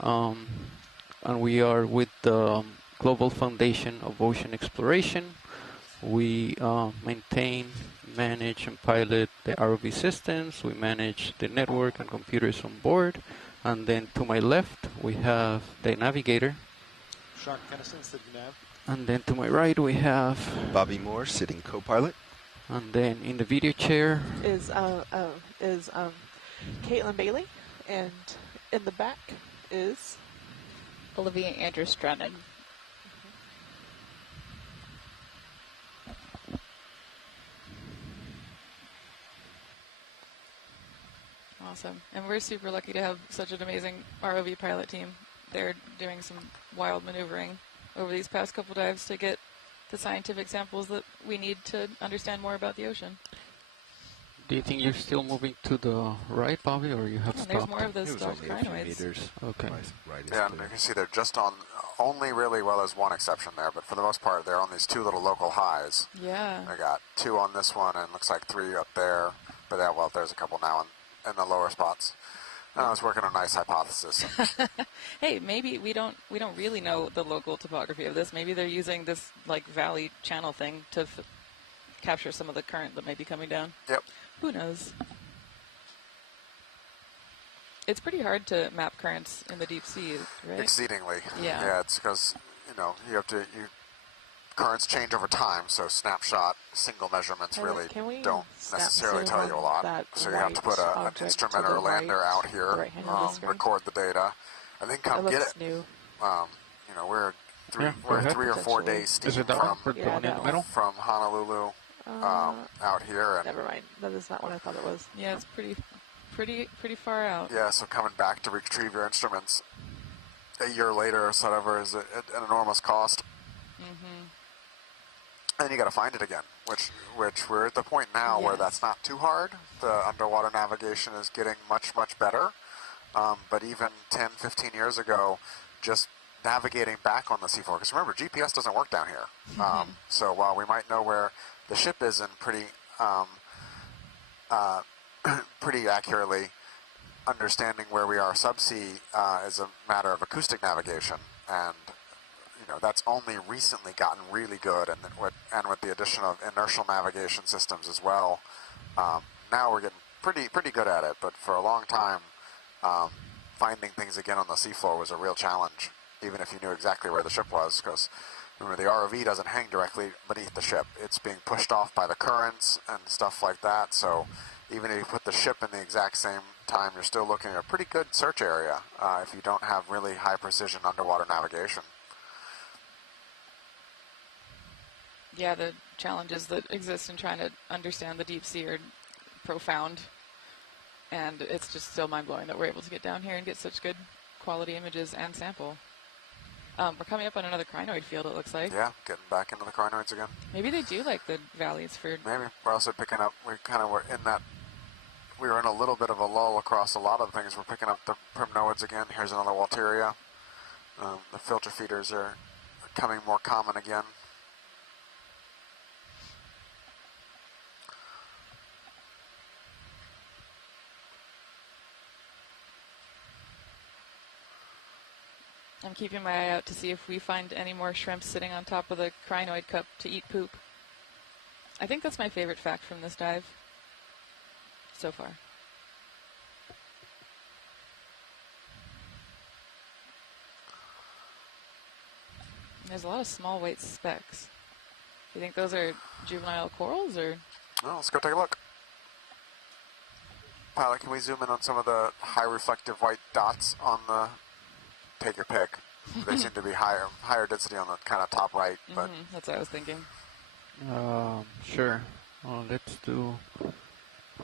and we are with the Global Foundation of Ocean Exploration. We maintain, manage, and pilot the ROV systems. We manage the network and computers on board. And then to my left, we have the navigator. Sean Kennison, sitting nav. And then to my right, we have Bobby Moore, sitting co-pilot. And then in the video chair is Caitlin Bailey, and in the back is Olivia Andrews-Drennan. Awesome. And we're super lucky to have such an amazing ROV pilot team. They're doing some wild maneuvering over these past couple dives to get the scientific samples that we need to understand more about the ocean. Do you think you're still moving to the right, Bobby, or you have stopped? There's more of those stopped crinoids. Okay. Yeah, and you can see they're just on, only really, well, there's one exception there, but for the most part, they're on these two little local highs. Yeah. I got 2 on this one, and looks like 3 up there. But yeah, well, there's a couple now in the lower spots. I was working on a nice hypothesis. Hey, maybe we don't really know the local topography of this. Maybe they're using this like valley channel thing to capture some of the current that might be coming down. Yep. Who knows? It's pretty hard to map currents in the deep sea, right? Exceedingly. Yeah. Yeah, it's because, currents change over time, so snapshot, single measurements really don't necessarily tell you a lot. So you have to put an instrument or a lander out here, record the data, and then come get it. We're 3 or 4 days steam from Honolulu out here. And never mind. That is not what I thought it was. Yeah, it's pretty far out. Yeah, so coming back to retrieve your instruments a year later or so whatever is an enormous cost. And you got to find it again, which we're at the point now where that's not too hard. The underwater navigation is getting much better. But even 10, 15 years ago, just navigating back on the seafloor, because remember, GPS doesn't work down here. So while we might know where the ship is in pretty accurately, understanding where we are subsea is a matter of acoustic navigation, and that's only recently gotten really good, and with the addition of inertial navigation systems as well, now we're getting pretty good at it. But for a long time, finding things again on the seafloor was a real challenge, even if you knew exactly where the ship was, because remember, the ROV doesn't hang directly beneath the ship. It's being pushed off by the currents and stuff like that, so even if you put the ship in the exact same time, you're still looking at a pretty good search area if you don't have really high precision underwater navigation. Yeah, the challenges that exist in trying to understand the deep sea are profound, and it's just still mind-blowing that we're able to get down here and get such good quality images and sample. We're coming up on another crinoid field, it looks like. Yeah, getting back into the crinoids again. Maybe they do like the valleys for... Maybe. We're also picking up, we were in a little bit of a lull across a lot of things. We're picking up the primnoids again. Here's another Walteria. The filter feeders are becoming more common again. I'm keeping my eye out to see if we find any more shrimp sitting on top of the crinoid cup to eat poop. I think that's my favorite fact from this dive so far. There's a lot of small white specks. Do you think those are juvenile corals, or? Well, let's go take a look. Pilot, can we zoom in on some of the high reflective white dots on the... Take your pick. They seem to be higher density on the kind of top right, but that's what I was thinking. Sure. Let's do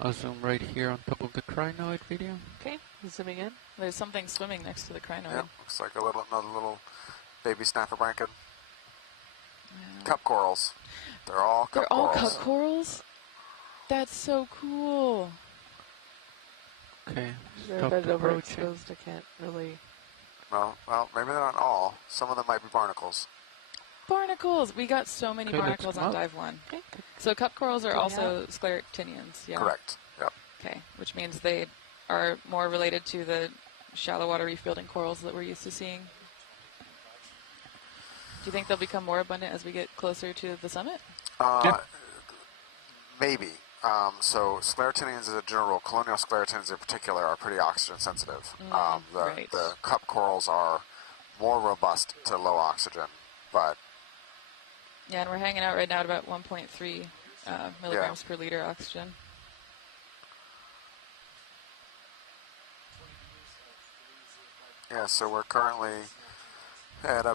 a zoom right here on top of the crinoid video. Okay, zooming in. There's something swimming next to the crinoid. Yep, looks like another little baby snapper branchid. Yeah. Cup corals. They're all cup corals. Cup corals? That's so cool. Okay. They're a bit overexposed. I can't really... Well, maybe they're not all. Some of them might be barnacles. Barnacles! We got so many barnacles on dive 1. Okay. So cup corals are also scleractinians, yeah? Correct, yep. Okay, which means they are more related to the shallow water reef building corals that we're used to seeing. Do you think they'll become more abundant as we get closer to the summit? Maybe. So sclerotinians as a general rule, colonial sclerotinians in particular, are pretty oxygen sensitive. The cup corals are more robust to low oxygen, but... Yeah, and we're hanging out right now at about 1.3 milligrams per liter oxygen. Yeah, so we're currently at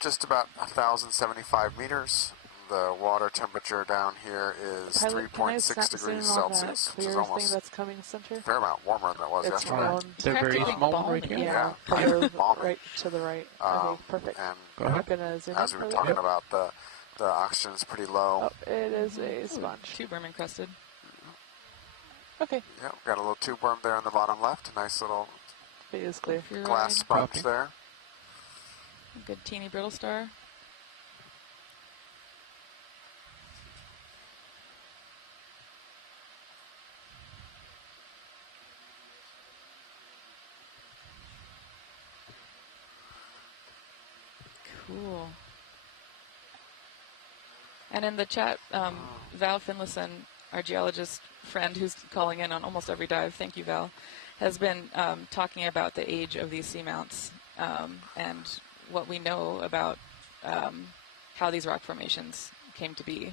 just about 1,075 meters. The water temperature down here is 3.6 degrees Celsius, which is almost thing that's coming center? a fair amount warmer than it was yesterday. Round. They're very small right here. Yeah, right to the right. Okay, perfect. And I'm gonna zoom as we were talking about, the oxygen is pretty low. Oh, it is a sponge. Tube worm encrusted. Okay. Yeah, we've got a little tube worm there in the bottom left. A nice little It is clear. glass sponge there. A good teeny brittle star. Cool. And in the chat, Val Finlayson, our geologist friend who's calling in on almost every dive, thank you, Val, has been talking about the age of these seamounts and what we know about how these rock formations came to be.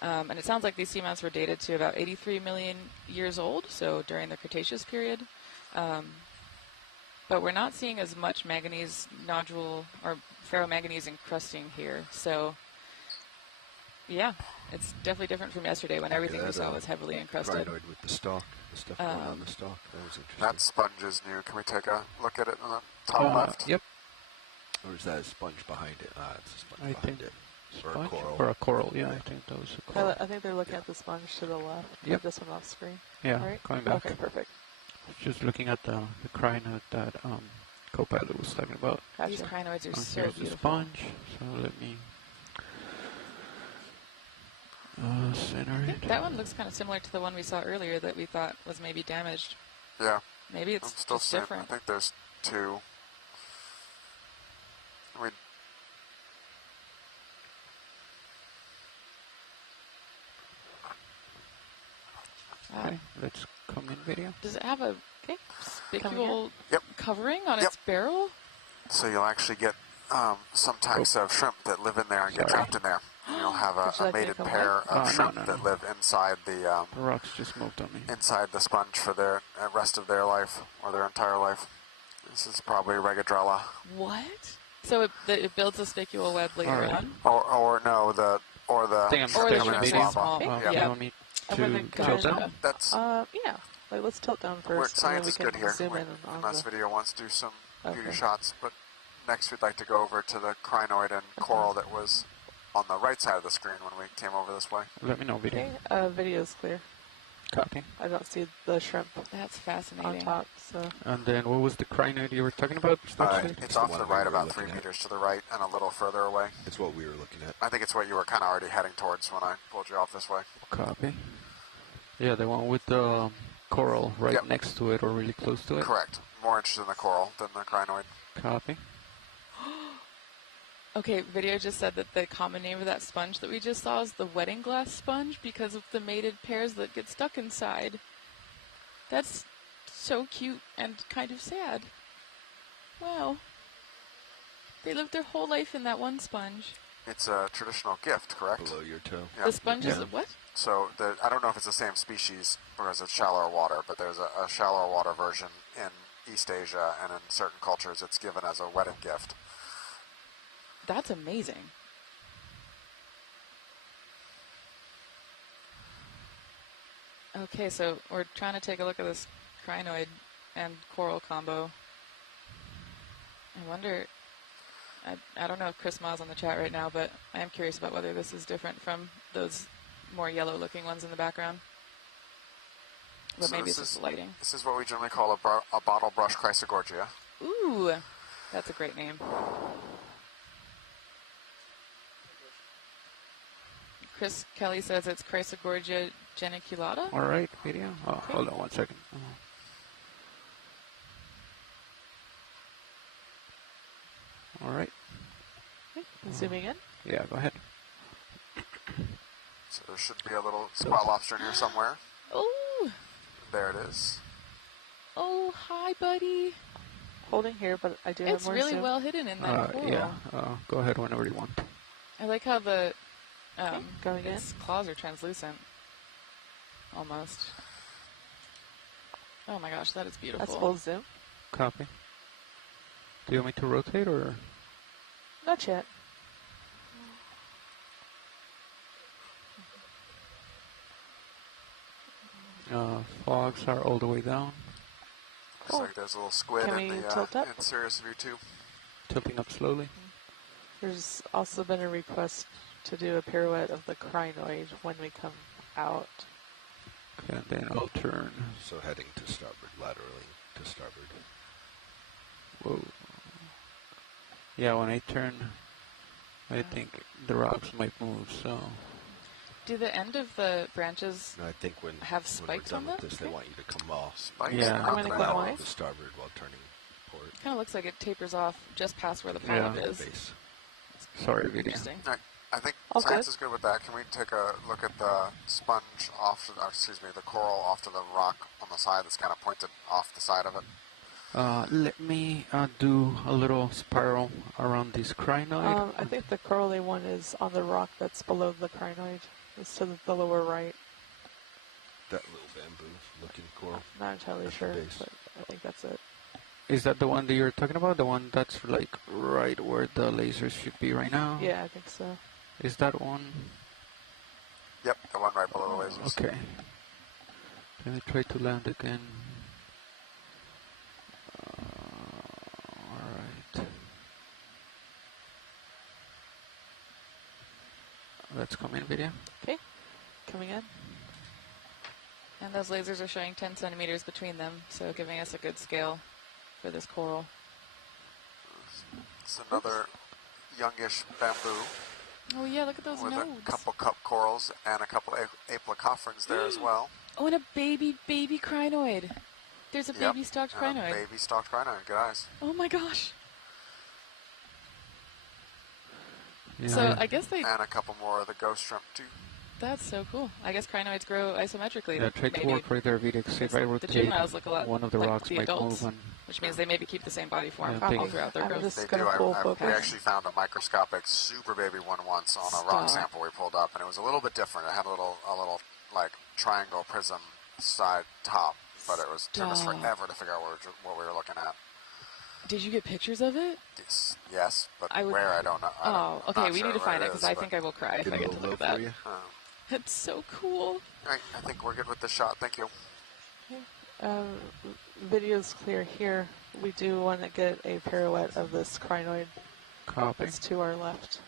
And it sounds like these seamounts were dated to about 83 million years old, so during the Cretaceous period. But we're not seeing as much manganese nodule or ferromanganese encrusting here. So, yeah, it's definitely different from yesterday when everything we saw was heavily encrusted. Crinoid with the stalk, the stuff going on the stalk. That was interesting. That sponge is new. Can we take a look at it on the top left? Yep. Or is that a sponge behind it? It's a sponge I behind think it. Or a sponge coral. or a coral, yeah, I think that was a coral. I think they're looking at the sponge to the left. Yep. This one off screen. Yeah, right? coming back. Okay, perfect. Just looking at the crinoid that co-pilot was talking about. These crinoids are so Here's the beautiful. sponge, so let me center I it. think that one looks kind of similar to the one we saw earlier that we thought was maybe damaged. Yeah. Maybe it's I'm still just seeing, different. I think there's two. Okay, let's come in video. Does it have a spicule Yep. covering on its barrel? So you'll actually get some types of shrimp that live in there and get trapped in there. And you'll have a mated pair of shrimp that live inside the rocks just moved on me. inside the sponge for their rest of their life or their entire life. This is probably Regadrella. What? So it builds a spicule web later on? Or no, the Stinger lava. You want me to tilt down? That's yeah. Like, let's tilt down first. Science and is then we good can here. zoom in on This the... video wants to do some beauty Okay. shots, but next we'd like to go over to the crinoid and coral that was on the right side of the screen when we came over this way. Let me know video. Okay, video's clear. Copy. I don't see the shrimp. That's fascinating. On top, so... And then what was the crinoid you were talking about? It's off to the right, about 3 meters to the right and a little further away. It's what we were looking at. I think it's what you were kind of already heading towards when I pulled you off this way. Copy. Yeah, the one with the coral right next to it or really close to it? Correct. More interested in the coral than the crinoid. Copy. Okay, video just said that the common name of that sponge that we just saw is the wedding glass sponge because of the mated pairs that get stuck inside. That's so cute and kind of sad. Wow. They lived their whole life in that one sponge. It's a traditional gift, correct? Below your toe. The sponge is what? So I don't know if it's the same species because it's shallower water, but there's a shallower water version in East Asia, and in certain cultures it's given as a wedding gift. That's amazing. Okay, so we're trying to take a look at this crinoid and coral combo. I wonder, I don't know if Chris Ma's on the chat right now, but I am curious about whether this is different from those more yellow-looking ones in the background. But So maybe this it's just is- the lighting. This is what we generally call a bottle brush chrysogorgia. Ooh, that's a great name. Chris Kelly says it's Chrysogorgia Geniculata? All right, video. Oh, hold on 1 second. All right. Zooming in. Yeah, go ahead. So there should be a little spot lobster in here somewhere. Oh. There it is. Oh, hi, buddy. Holding here, but I do have It's more really zoom. well hidden in that coral. Yeah, go ahead whenever you want. I like how the going in. its claws are translucent. Almost. Oh my gosh, that is beautiful. That's full zoom. Copy. Do you want me to rotate or? Not yet. Fogs are all the way down. Looks like there's a little squid Can in we the tilt up? in Sirius View 2. Tilting up slowly. There's also been a request to do a pirouette of the crinoid when we come out. Okay, and then I'll turn. So heading to starboard, laterally to starboard. Whoa. Yeah, when I turn, I think the rocks might move, so. Do the end of the branches No, I think when have when spikes we're on done them? with this, they want you to come off. Spikes? Yeah. I'm gonna go wide. To starboard while turning port. Kind of looks like it tapers off just past where the Yeah. polyp is. Base. Sorry, video. Interesting. All right, I think All science good. is good with that. Can we take a look at the sponge off to the coral off to the rock on the side that's kind of pointed off the side of it? Let me do a little spiral around this crinoid. I think the corally one is on the rock that's below the crinoid. It's to the lower right. That little bamboo looking coral. Not entirely at the sure, base. but I think that's it. Is that the one that you're talking about? The one that's like right where the lasers should be right now? Yeah, I think so. Is that one? Yep, the one right below the lasers. Okay. Let me try to land again. Alright. Let's come in, video. Okay, coming in. And those lasers are showing 10 centimeters between them, so giving us a good scale for this coral. It's another youngish bamboo Oh yeah, look at those with nodes. a couple cup corals and a couple apelocophrins there as well. Oh, and a baby crinoid. There's a Yep, baby stalked and a crinoid. baby stalked crinoid. Good eyes. Oh my gosh. Yeah. So I guess they... And a couple more of the ghost shrimp too. That's so cool. I guess crinoids grow isometrically. Yeah, try to work right there, video. See if I the rotate, juveniles look a lot one of the like rocks the might adults, move. And which means they maybe keep the same body form Yeah, all take- throughout their I'm growth. just They gonna do. pull We focus. actually found a microscopic super baby one once on a rock Stop. sample we pulled up, and it was a little bit different. It had a little like triangle prism side top, but it was took us Stop. forever to figure out what we were looking at. Did you get pictures of it? Yes, but I would- where I don't know. Oh, okay. We need to find it because I think I will cry if Get I a get to little look low at for that. you. It's so cool. All right, I think we're good with this shot. Thank you. Video's clear here. We do want to get a pirouette of this crinoid Copy. that's to our left.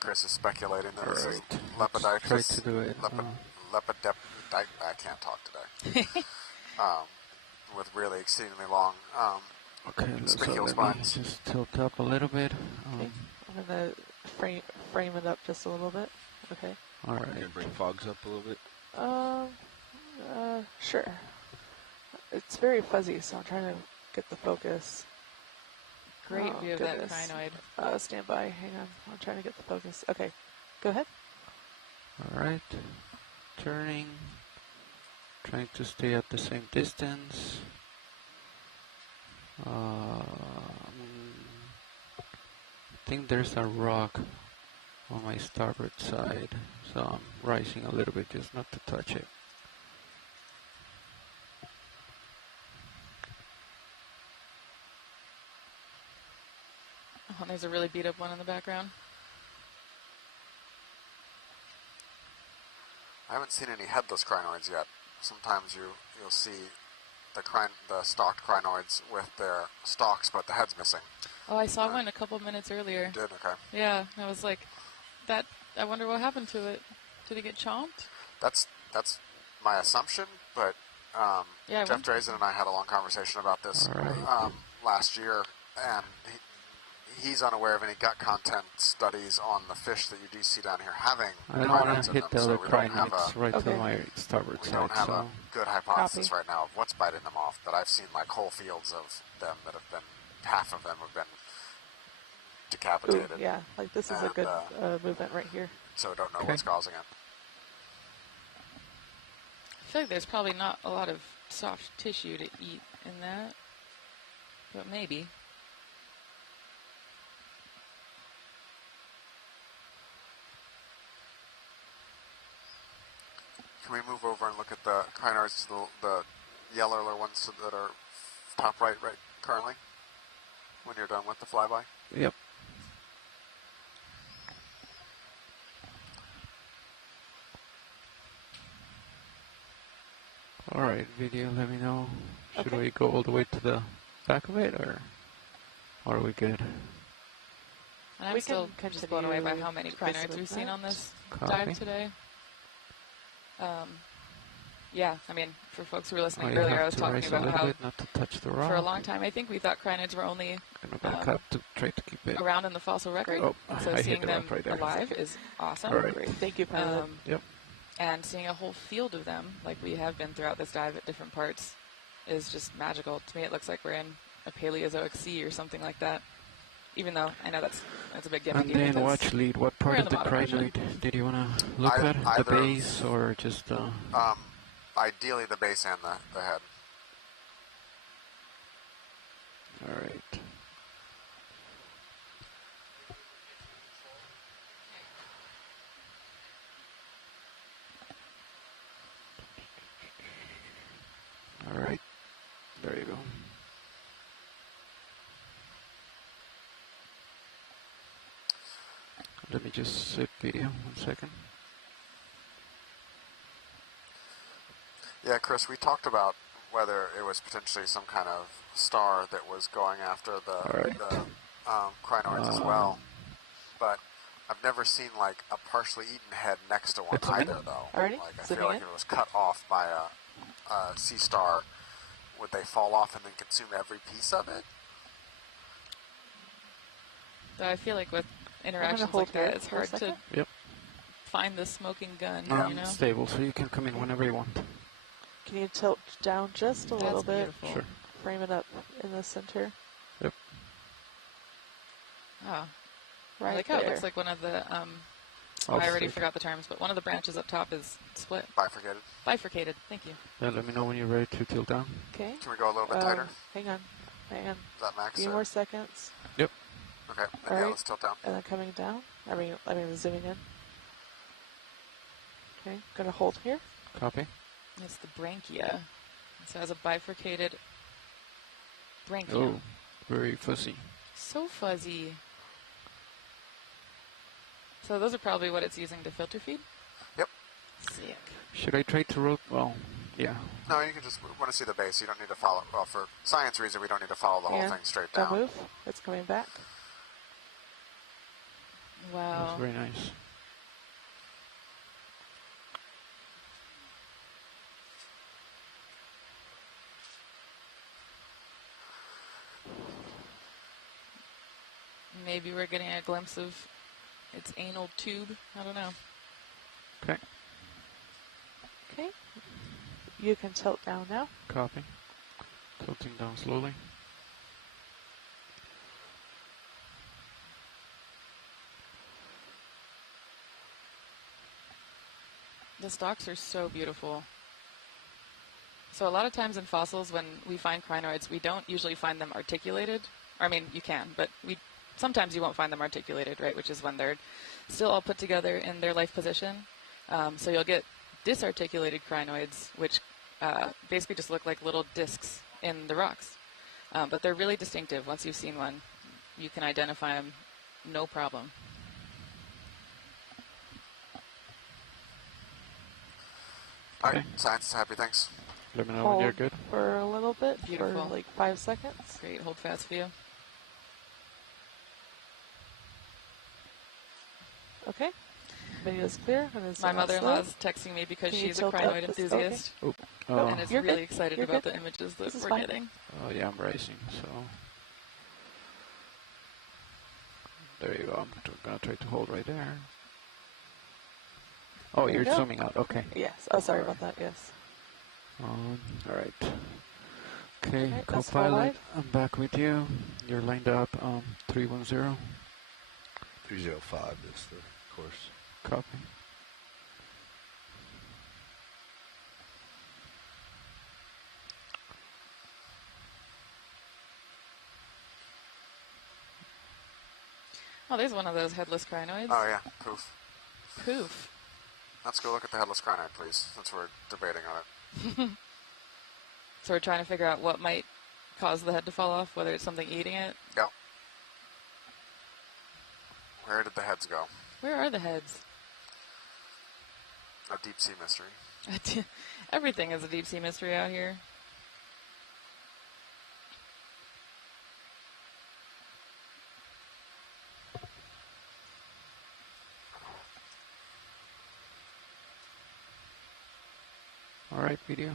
Chris is speculating that this is Let's try Lepidopsis. to do it. I can't talk today. With really exceedingly long Okay, so spicular let me spines. just tilt up a little bit. Okay. I'm going to frame it up just a little bit. Okay. All You're right. gonna bring fogs up a little bit. Sure. It's very fuzzy, so I'm trying to get the focus. Great Oh, view of goodness. that crinoid. Stand by. Hang on. I'm trying to get the focus. Okay. Go ahead. All right. Turning. Trying to stay at the same distance. I think there's a rock on my starboard side, so I'm rising a little bit just not to touch it. Oh, there's a really beat up one in the background. I haven't seen any headless crinoids yet. Sometimes you'll see the stalked crinoids with their stalks, but the head's missing. Oh, I saw one a couple minutes earlier. You did? Okay. Yeah, I was like, that. I wonder what happened to it. Did it get chomped? That's my assumption, but Yeah, Jeff Drazen and I had a long conversation about this last year, and he's unaware of any gut content studies on the fish that you do see down here having I don't crinoids want to in hit them, the so other we don't have crinoids right to my starboard we side. don't have So a good hypothesis Copy. right now of what's biting them off, but I've seen like whole fields of them that have been, half of them have been Ooh, decapitated. yeah, like this is a And, good movement right here. So don't know Okay. what's causing it. I feel like there's probably not a lot of soft tissue to eat in that, but maybe. Can we move over and look at the crinoids, the yellower ones that are top right currently, when you're done with the flyby? Yep. All right, video. Let me know. Should we go all the way to the back of it, or are we good? And I'm We still can just blown away by continue how many to press crinoids with we've seen that. on this Copy. dive today. Yeah, I mean, for folks who were listening Oh, you earlier, have I was to talking raise a about little how bit, not to touch the rock. for a long time I think we thought crinoids were only Back up to try to keep it. around in the fossil record. Oh, So I hit seeing the them rock right there. alive is awesome. All right. Great. Thank you, Pilot. Yep. And seeing a whole field of them, like we have been throughout this dive at different parts, is just magical. To me, it looks like we're in a Paleozoic sea or something like that. Even though I know that's a big gimmicky. And then because watch lead. What part we're in of the the bottom crinoid ocean. did you want to look at? The Either- base or just? Ideally the base and the head. All right. All right. There you go. Let me just save video 1 second. Yeah, Chris, we talked about whether it was potentially some kind of star that was going after the crinoids as well. But I've never seen like a partially eaten head next to one either, though. Alrighty, Like I zooming feel like in. if it was cut off by a sea star, would they fall off and then consume every piece of it? Though I feel like with interactions hold like that, here it's for a hard to second. Yep. find the smoking gun. You know. Stable, so you can come in whenever you want. Can you tilt down just a little bit? Beautiful. Sure. Frame it up in the center. Yep. Oh. Right I like how it there. looks like one of the, I'll I already save. forgot the terms, but one of the branches up top is split. Bifurcated. Bifurcated, thank you. Yeah, let me know when you're ready to tilt down. Okay. Can we go a little bit tighter? Hang on. Is that max? A few or- more seconds. Yep. Okay, then yeah, Alright. let's tilt down. And then coming down. I mean zooming in. Okay. Gonna hold here. Copy. It's the branchia. So it has a bifurcated branchia. Oh, very fuzzy. So fuzzy. So those are probably what it's using to filter feed? Yep. Sick. Should I try to rotate? Well, yeah. No, you can just want to see the base. You don't need to follow. Well, for science reason, we don't need to follow the whole And thing straight don't down. move. It's coming back. Wow. That's very nice. Maybe we're getting a glimpse of its anal tube. I don't know. Okay. Okay. You can tilt down now. Copy. Tilting down slowly. The stalks are so beautiful. So a lot of times in fossils, when we find crinoids, we don't usually find them articulated. I mean, you can, but sometimes you won't find them articulated, right? Which is when they're still all put together in their life position. So you'll get disarticulated crinoids, which basically just look like little discs in the rocks. But they're really distinctive. Once you've seen one, you can identify them no problem. All right, science is happy. Thanks. Let me know Hold when you're good. for a little bit. Beautiful. For like 5 seconds. Great, hold fast for you. Okay. Video is clear. My mother-in-law is texting me because she's a crinoid enthusiast and is You're really good. excited You're about good. the images that This is we're fine. getting. Oh yeah, I'm racing. So There you go. I'm going to try to hold right there. Oh, There you you're go. zooming out. Okay. Yes. Oh, sorry about that. Yes. All right. Okay, Okay, that's full Copilot, wide. I'm back with you. You're lined up 310. 305 is the course. Copy. Oh, there's one of those headless crinoids. Oh, yeah. Poof. Poof. Let's go look at the headless crinoid, please, since we're debating on it. So we're trying to figure out what might cause the head to fall off, whether it's something eating it. Yep. Where did the heads go? Where are the heads? A deep sea mystery. Everything is a deep sea mystery out here. All right, video.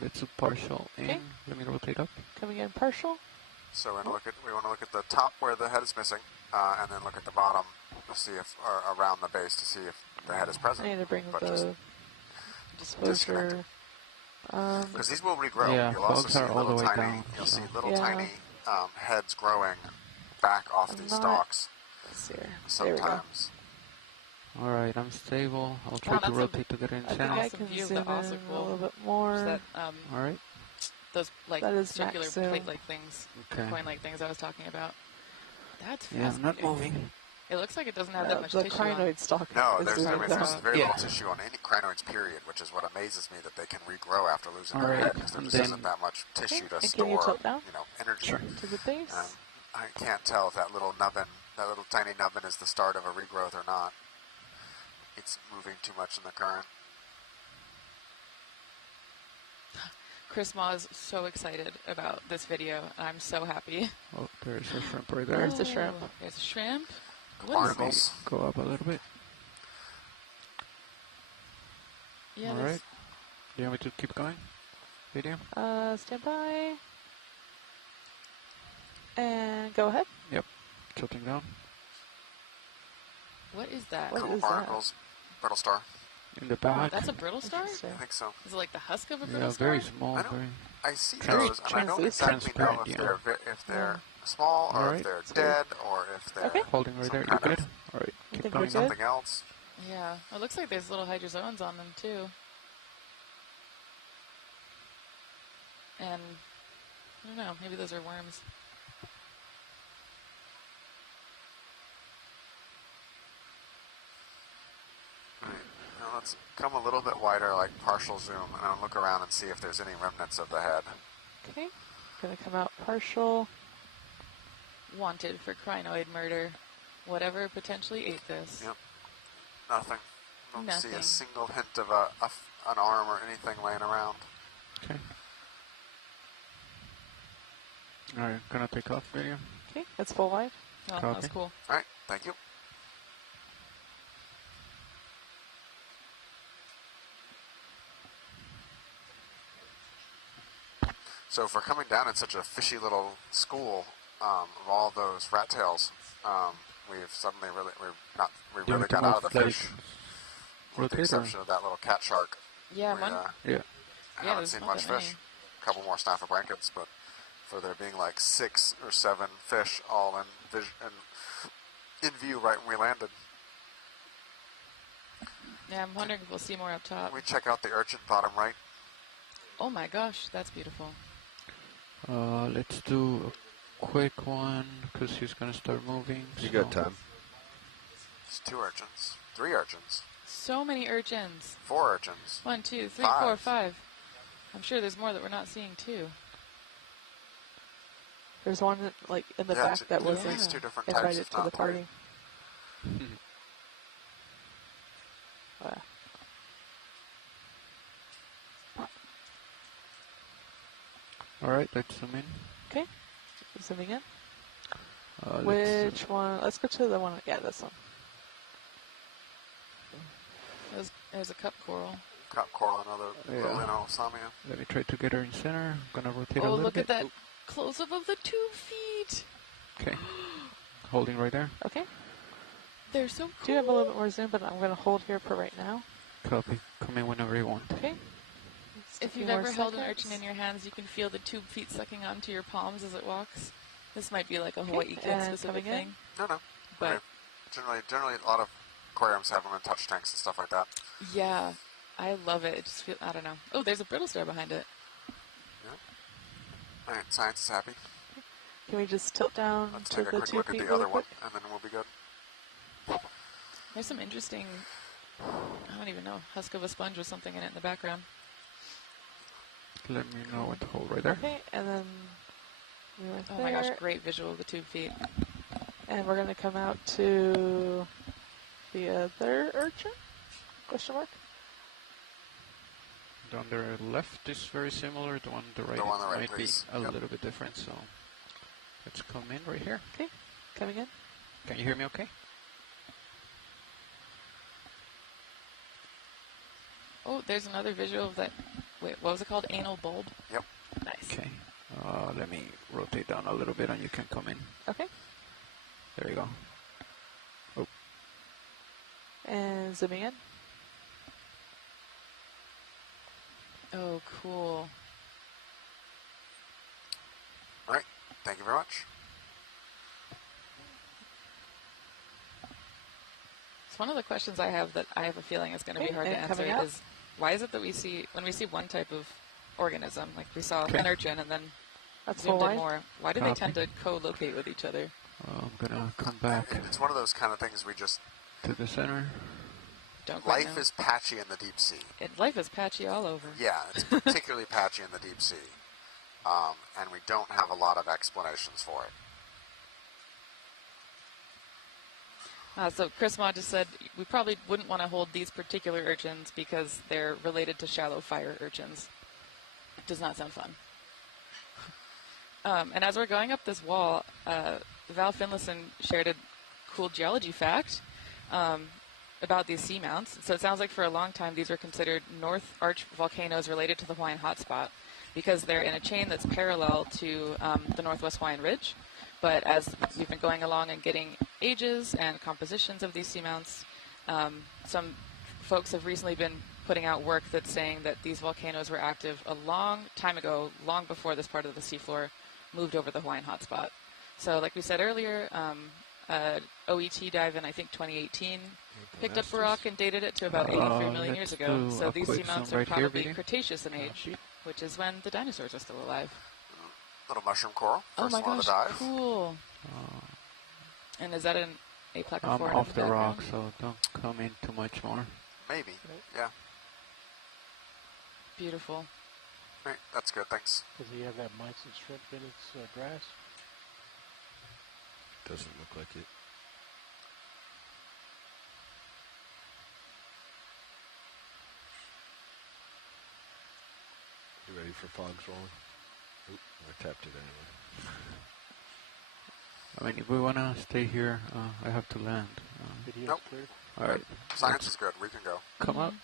Let's do partial in. Okay. Let me rotate up. Coming in partial. So we want to look at the top where the head is missing, and then look at the bottom to see if, or around the base to see if the head is present. I need to bring but the disclosure. Because these will regrow. Yeah, You'll also bugs see are all the little way tiny. down, You'll so. see little Yeah. tiny heads growing back off I'm these not- stalks. Let's see here. Sometimes. All right, I'm stable. I'll try Wow, to that's rotate to get in I think center. I Awesome can view of zoom the in a ossicle. little bit more. That, All right. those like That is circular max zoom. plate-like things, Okay. coin-like things I was talking about. That's Yeah, I'm not fascinating. moving. It looks like it doesn't have that much the tissue on crinoid stalk. No, is there's, right there. there's very Yeah. little tissue on any crinoids, period, which is what amazes me that they can regrow after losing All their right, head, because there and just then- isn't that much tissue to And can you store, tilt down? energy. Sure. To the base. I can't tell if that little nubbin, that little tiny nubbin, is the start of a regrowth or not. It's moving too much in the current. Chris Ma is so excited about this video. I'm so happy. Oh, there's a shrimp right there. There's the shrimp. Oh, there's a shrimp. What is Barnacles. Go up a little bit. Yeah, All there's- right. Do you want me to keep going? Video? Stand by. And go ahead. Yep. Tilting down. What is that? What Couple is that? barnacles. Brittle star. In the Oh, back. that's a brittle star? Interesting. I think so. Is it like the husk of a Yeah, brittle star? very small. I don't- Very. I see Trans- those, and I don't translucent. exactly know if Transparent, if they're small, or Alright. if they're dead, or if they're Okay. Holding right some there. You kind of- good? All right. You Keep think we're going. good? something else. Yeah, it looks like there's little hydrozoans on them too. And I don't know, maybe those are worms. Now let's come a little bit wider, like partial zoom, and I'll look around and see if there's any remnants of the head. Okay. Gonna come out partial. Wanted for crinoid murder. Whatever potentially ate this. Yep. Nothing. Don't see Nothing. a single hint of an arm or anything laying around. Okay. All right. Gonna take off video. Okay. It's full wide. Oh, Copy. that's cool. All right, thank you. So for coming down in such a fishy little school of all those rat tails, we've suddenly we really got out of the fish, with the exception of that little cat shark. Yeah, We, one. Yeah. haven't seen there's much not that fish. A couple more snaffle-blankets, but for there being like 6 or 7 fish all in view right when we landed. Yeah, I'm wondering if we'll see more up top. We check out the urchin bottom right. Oh my gosh, that's beautiful. Let's do a quick one because he's gonna start moving. You got time. It's 2 urchins, 3 urchins, So many urchins. 4 urchins. 1, 2, 3, 5. 4, 5. I'm sure there's more that we're not seeing too. There's one like in the Yeah, back that at wasn't least 2 different types, invited if to the not 3. party. Wow. All right. Let's zoom in. Okay. Zooming in. Let's, Which one? Let's go to the one. Yeah, this one. There's a cup coral. Cup coral, another Yeah. Lino Samia. Let me try to get her in center. I'm gonna rotate a Oh, little look bit. at that close-up of the 2 feet. Okay. holding right there. Okay. They're so cool. Do have a little bit more zoom, but I'm going to hold here for right now. Copy. Come in whenever you want. Okay. If you've ever held an urchin in your hands, you can feel the tube feet sucking onto your palms as it walks. This might be like a Hawaii kid specific thing. No. But generally, a lot of aquariums have them in touch tanks and stuff like that. yeah, I love it. It just feels, I don't know. Oh, there's a brittle star behind it. All right, science is happy. Can we just tilt down Let's to take a the quick 2 look at feet the really other one, quick? and then we'll be good. There's some interesting, I don't even know, husk of a sponge with something in it in the background. Let me know what to hold right there. Okay, and then we went Oh there. my gosh, great visual of the tube feet. And we're going to come out to the other urchin? Question mark? The one on the left is very similar. The one on the right, might please. be a little bit different. So let's come in right here. Okay, coming in. Can you hear me okay? Oh, there's another visual of that. Wait, what was it called? Anal bulb? Yep. Nice. Okay. Let me rotate down a little bit and you can come in. Okay. There you go. Oh. And zooming in. Oh, cool. All right. Thank you very much. So one of the questions I have that I have a feeling is going to be hard to answer is, why is it that we see, when we see one type of organism, like we saw an urchin and then zoomed in more, why do they tend to co-locate with each other? I'm going to come back. It's one of those kind of things we just... To the center. Life is patchy in the deep sea. Life is patchy all over. Yeah, it's particularly patchy in the deep sea. And we don't have a lot of explanations for it. So Chris Ma just said we probably wouldn't want to hold these particular urchins because they're related to shallow fire urchins. Does not sound fun. And as we're going up this wall, Val Finlayson shared a cool geology fact about these seamounts. So it sounds like for a long time these were considered North Arch volcanoes related to the Hawaiian hotspot because they're in a chain that's parallel to the Northwest Hawaiian Ridge. But as we've been going along and getting ages and compositions of these seamounts, some folks have recently been putting out work that's saying that these volcanoes were active a long time ago, long before this part of the seafloor moved over the Hawaiian hotspot. So like we said earlier, OET dive in, I think, 2018 picked up a rock and dated it to about 83 million years ago. So these seamounts are probably Cretaceous in age, which is when the dinosaurs are still alive. Little mushroom coral. Oh my one gosh, to dive. cool. And is that an aplacophora? I'm off the rock, so don't come in too much more. Maybe, yeah. Beautiful. Right, that's good, thanks. Does he have that mice and shrimp in its grass? Doesn't look like it. You ready for fogs rolling? Oop, I tapped it anyway. I mean, if we want to stay here, I have to land. Nope. All right. Science is good. We can go. Come up.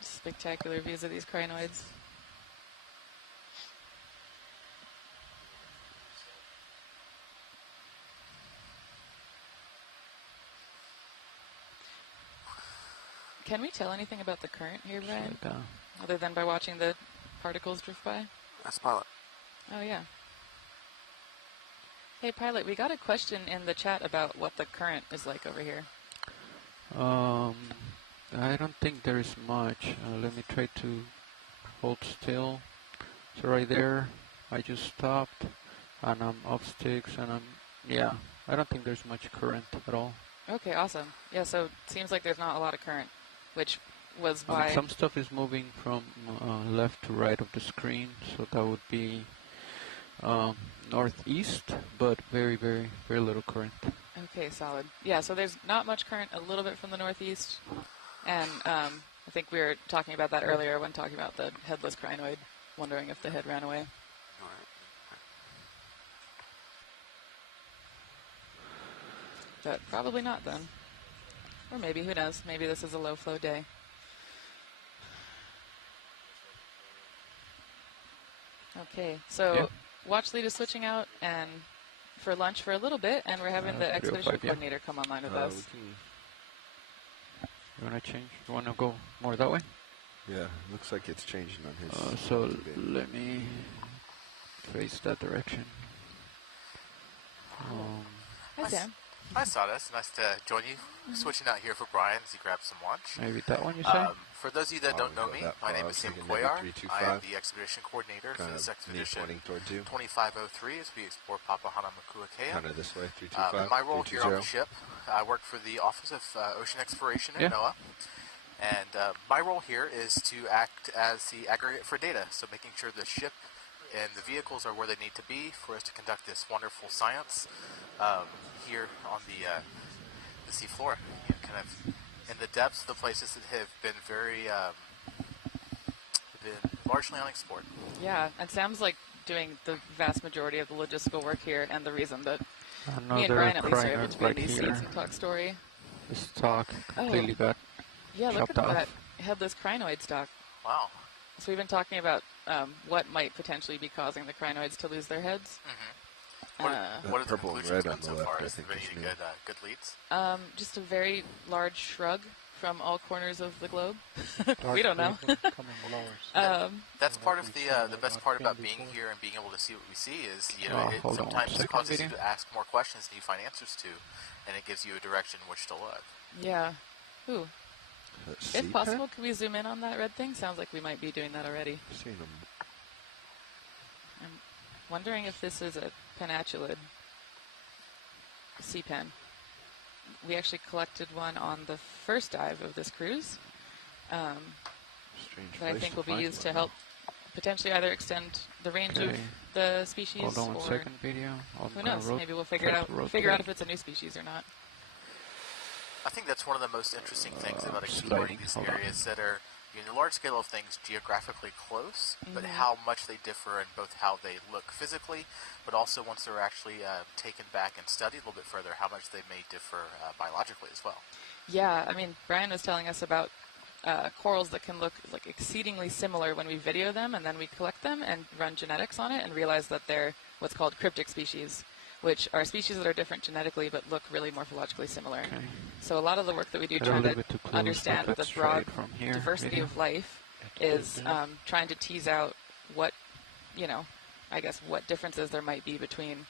Spectacular views of these crinoids. Can we tell anything about the current here, Brian? Other than by watching the particles drift by? That's Pilot. Oh, yeah. Hey, Pilot, we got a question in the chat about what the current is like over here. I don't think there is much. Let me try to hold still. So right there, I just stopped, and I'm off sticks, and yeah, I don't think there's much current at all. Okay, awesome. Yeah, so it seems like there's not a lot of current, which was why... some stuff is moving from left to right of the screen, so that would be northeast, but very, very, very little current. Okay, solid. Yeah, so there's not much current, a little bit from the northeast, and I think we were talking about that earlier when talking about the headless crinoid, wondering if the head ran away. But probably not then. Or maybe, who knows? Maybe this is a low flow day. Okay, so watch lead is switching out and for lunch for a little bit, and we're having the expedition coordinator come online with us. You want to change? You want to go more that way? Yeah, looks like it's changing on his. So let me face that direction. Hi, Sam. Hi, Sawdust. Nice to join you. Switching out here for Brian as he grabs some lunch. Maybe that one you say? For those of you that don't know me, my name is Sam Cuellar. I am the expedition coordinator for this expedition 2503 as we explore Papahānaumokuākea. Kind of this way, 325. My role here on the ship, I work for the Office of Ocean Exploration at NOAA. And my role here is to act as the aggregate for data, so making sure the ship and the vehicles are where they need to be for us to conduct this wonderful science here on the seafloor, kind of in the depths of the places that have been been largely unexplored. Yeah, and Sam's like doing the vast majority of the logistical work here, and the reason that me and Brian at least are able to be in these seats and talk story. This talk completely got look at off. that headless crinoid stock. Wow. So we've been talking about what might potentially be causing the crinoids to lose their heads. What are the conclusions been so far? Is there any good leads? Just a very large shrug from all corners of the globe. We don't know. That's part of the best part about being here and being able to see what we see is, it sometimes causes you to ask more questions than you find answers to, and it gives you a direction in which to look. Yeah. Ooh. If possible, can we zoom in on that red thing? Sounds like we might be doing that already. Seen them. I'm wondering if this is a penatulid sea pen. We actually collected one on the first dive of this cruise that I think will be used to help potentially either extend the range of the species, Hold on or 1 second, video. who knows? Maybe we'll figure out if it's a new species or not. I think that's one of the most interesting things about exploring these areas that are, large scale of things geographically close, but how much they differ in both how they look physically, but also once they're actually taken back and studied a little bit further, how much they may differ biologically as well. Yeah, I mean, Brian was telling us about corals that can look like exceedingly similar when we video them, and then we collect them and run genetics on it and realize that they're what's called cryptic species, which are species that are different genetically but look really morphologically similar. Okay. So a lot of the work that we do trying to understand the broad diversity of life is trying to tease out what, I guess what differences there might be between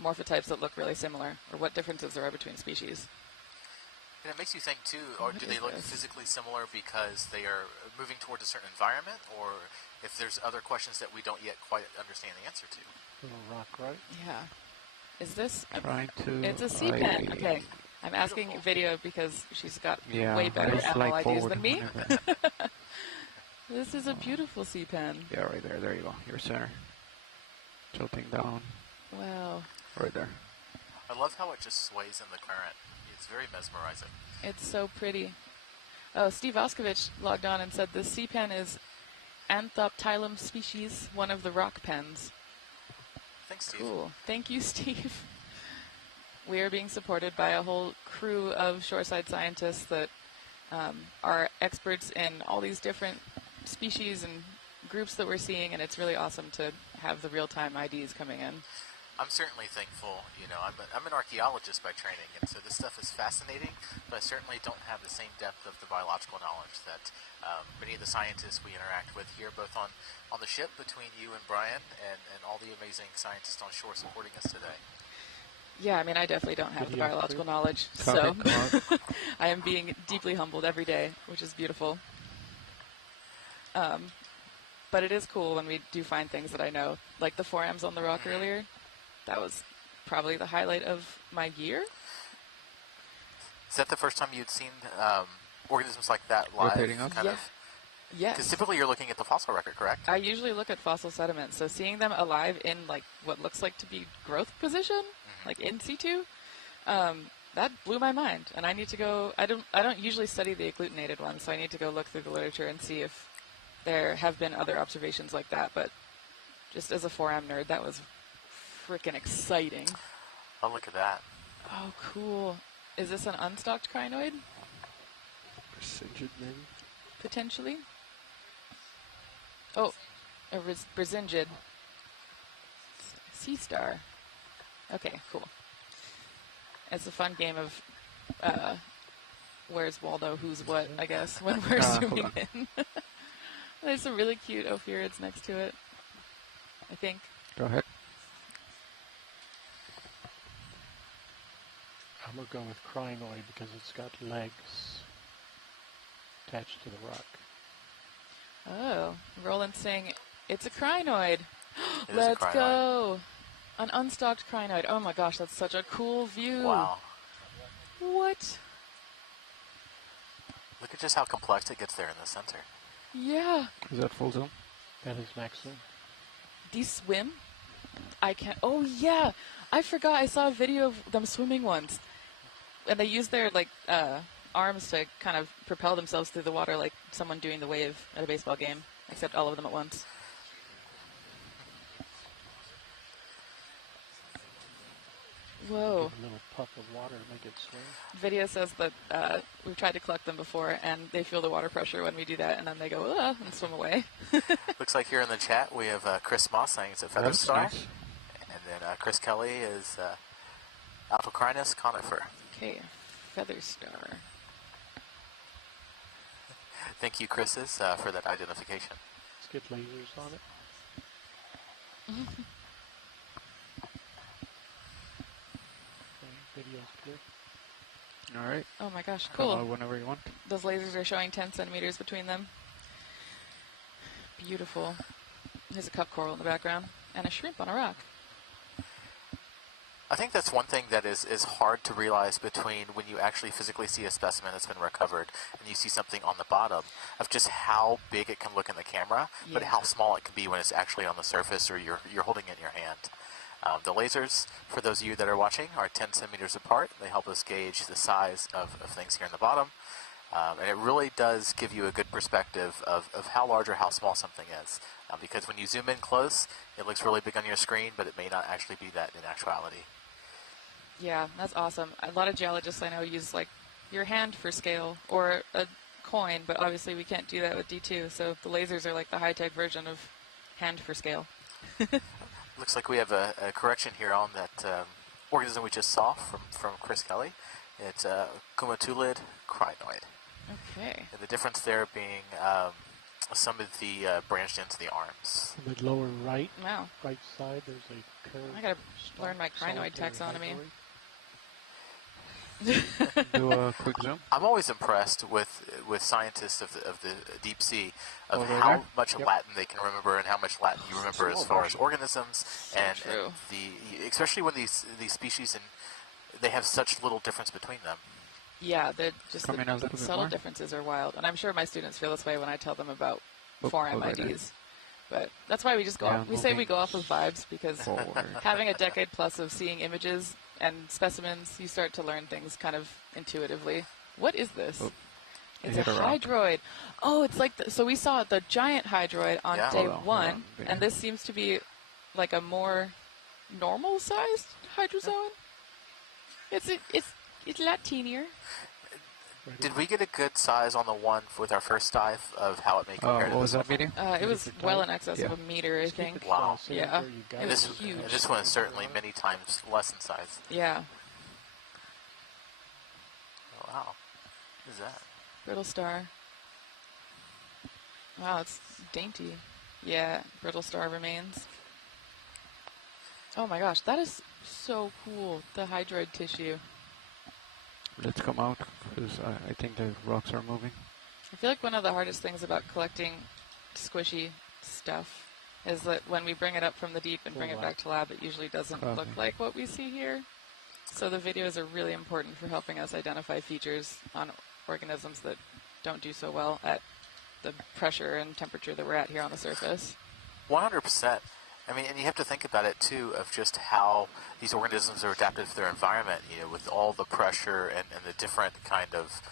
morphotypes that look really similar, or what differences there are between species. And it makes you think, too, or do they look physically similar because they are moving towards a certain environment, or if there's other questions that we don't yet quite understand the answer to? Little rock, right? Yeah. Is this... It's a sea pen. Okay. I'm asking video because she's got way better animal ideas than me. This is a beautiful sea pen. Yeah, right there. There you go. Your center. Tilting down. Wow. Right there. I love how it just sways in the current. It's very mesmerizing. It's so pretty. Oh, Steve Oskovich logged on and said this sea pen is Anthoptylum species, one of the rock pens. Thanks, Steve. Cool. Thank you, Steve. We are being supported by a whole crew of shoreside scientists that are experts in all these different species and groups that we're seeing, and it's really awesome to have the real-time IDs coming in. I'm certainly thankful. I'm an archaeologist by training, and so this stuff is fascinating, but I certainly don't have the same depth of the biological knowledge that many of the scientists we interact with here, both on the ship between you and Brian and all the amazing scientists on shore supporting us today. Yeah, I mean, I definitely don't have the biological knowledge, so I am being deeply humbled every day, which is beautiful. But it is cool when we do find things that I know, like the forams on the rock earlier. That was probably the highlight of my year. Is that the first time you'd seen organisms like that live? Yes. Because typically you're looking at the fossil record, correct? I usually look at fossil sediment, so seeing them alive in like what looks like to be growth position, like in situ, that blew my mind. And I need to go. I don't usually study the agglutinated ones, so I need to go look through the literature and see if there have been other observations like that. But just as a foram nerd, that was freaking exciting. Oh, look at that. Oh, cool. Is this an unstocked crinoid? Brisingid, maybe? Potentially. Oh, a Brisingid. Sea star. Okay, cool. It's a fun game of where's Waldo, who's what, I guess, when we're zooming in. There's some really cute ophiurids next to it, I think. Go ahead. I'm going to go with crinoid because it's got legs attached to the rock. Oh, Roland's saying it's a crinoid. It Let's is a crinoid. go. An unstocked crinoid. Oh my gosh, that's such a cool view. Wow. What? Look at just how complex it gets there in the center. Yeah. Is that full zoom? That is max zoom. These swim? I can't. Oh yeah, I forgot. I saw a video of them swimming once, and they use their arms to kind of propel themselves through the water, like someone doing the wave at a baseball game, except all of them at once. Whoa. Give a little puff of water to make it swim. Video says that we've tried to collect them before, and they feel the water pressure when we do that, and then they go and swim away. Looks like here in the chat we have Chris Moss saying it's a feather star. Nice. And then Chris Kelly is Altocrinus conifer. Okay, feather star. Thank you, Chris's, for that identification. Let's get lasers on it. Video's clear. All right. Oh my gosh, cool. Whenever you want. Those lasers are showing 10 centimeters between them. Beautiful. There's a cup coral in the background and a shrimp on a rock. I think that's one thing that is hard to realize between when you actually physically see a specimen that's been recovered and you see something on the bottom of just how big it can look in the camera, but how small it can be when it's actually on the surface or you're holding it in your hand. The lasers, for those of you that are watching, are 10 centimeters apart. They help us gauge the size of things here in the bottom. And it really does give you a good perspective of how large or how small something is. Because when you zoom in close, it looks really big on your screen, but it may not actually be that in actuality. Yeah, that's awesome. A lot of geologists I know use like your hand for scale or a coin, but obviously we can't do that with D2. So the lasers are like the high-tech version of hand for scale. Looks like we have a correction here on that organism we just saw from Chris Kelly. It's a Kumatulid crinoid. Okay. And the difference there being some of the branched into the arms. In the lower right, wow. Right side, there's a curve. I gotta learn my crinoid taxonomy. Do a quick zoom. I'm always impressed with scientists of the deep sea of how much Latin they can remember and how much Latin you remember as far as organisms and the especially when these species and they have such little difference between them. Yeah, they're just the subtle differences are wild, and I'm sure my students feel this way when I tell them about foreign IDs. But that's why we just go off. We say we go off of vibes because having a decade plus of seeing images and specimens, you start to learn things kind of intuitively. What is this? It's a hydroid. Oh, it's like so we saw the giant hydroid on day one, and this seems to be like a more normal-sized hydrozoan. It's a lot teenier. Did we get a good size on the one with our first dive of how it may compare to what was that meeting? It was well in excess of a meter, I think. Wow. Yeah. It was huge. This one is certainly many times less in size. Yeah. Oh, wow. What is that? Brittle star. Wow, it's dainty. Yeah, brittle star remains. Oh my gosh, that is so cool, the hydroid tissue. Let's come out, because I think the rocks are moving. I feel like one of the hardest things about collecting squishy stuff is that when we bring it up from the deep and bring it back to lab, it usually doesn't look like what we see here. So the videos are really important for helping us identify features on organisms that don't do so well at the pressure and temperature that we're at here on the surface. 100%. I mean, and you have to think about it, too, of just how these organisms are adapted to their environment, you know, with all the pressure and the different kind of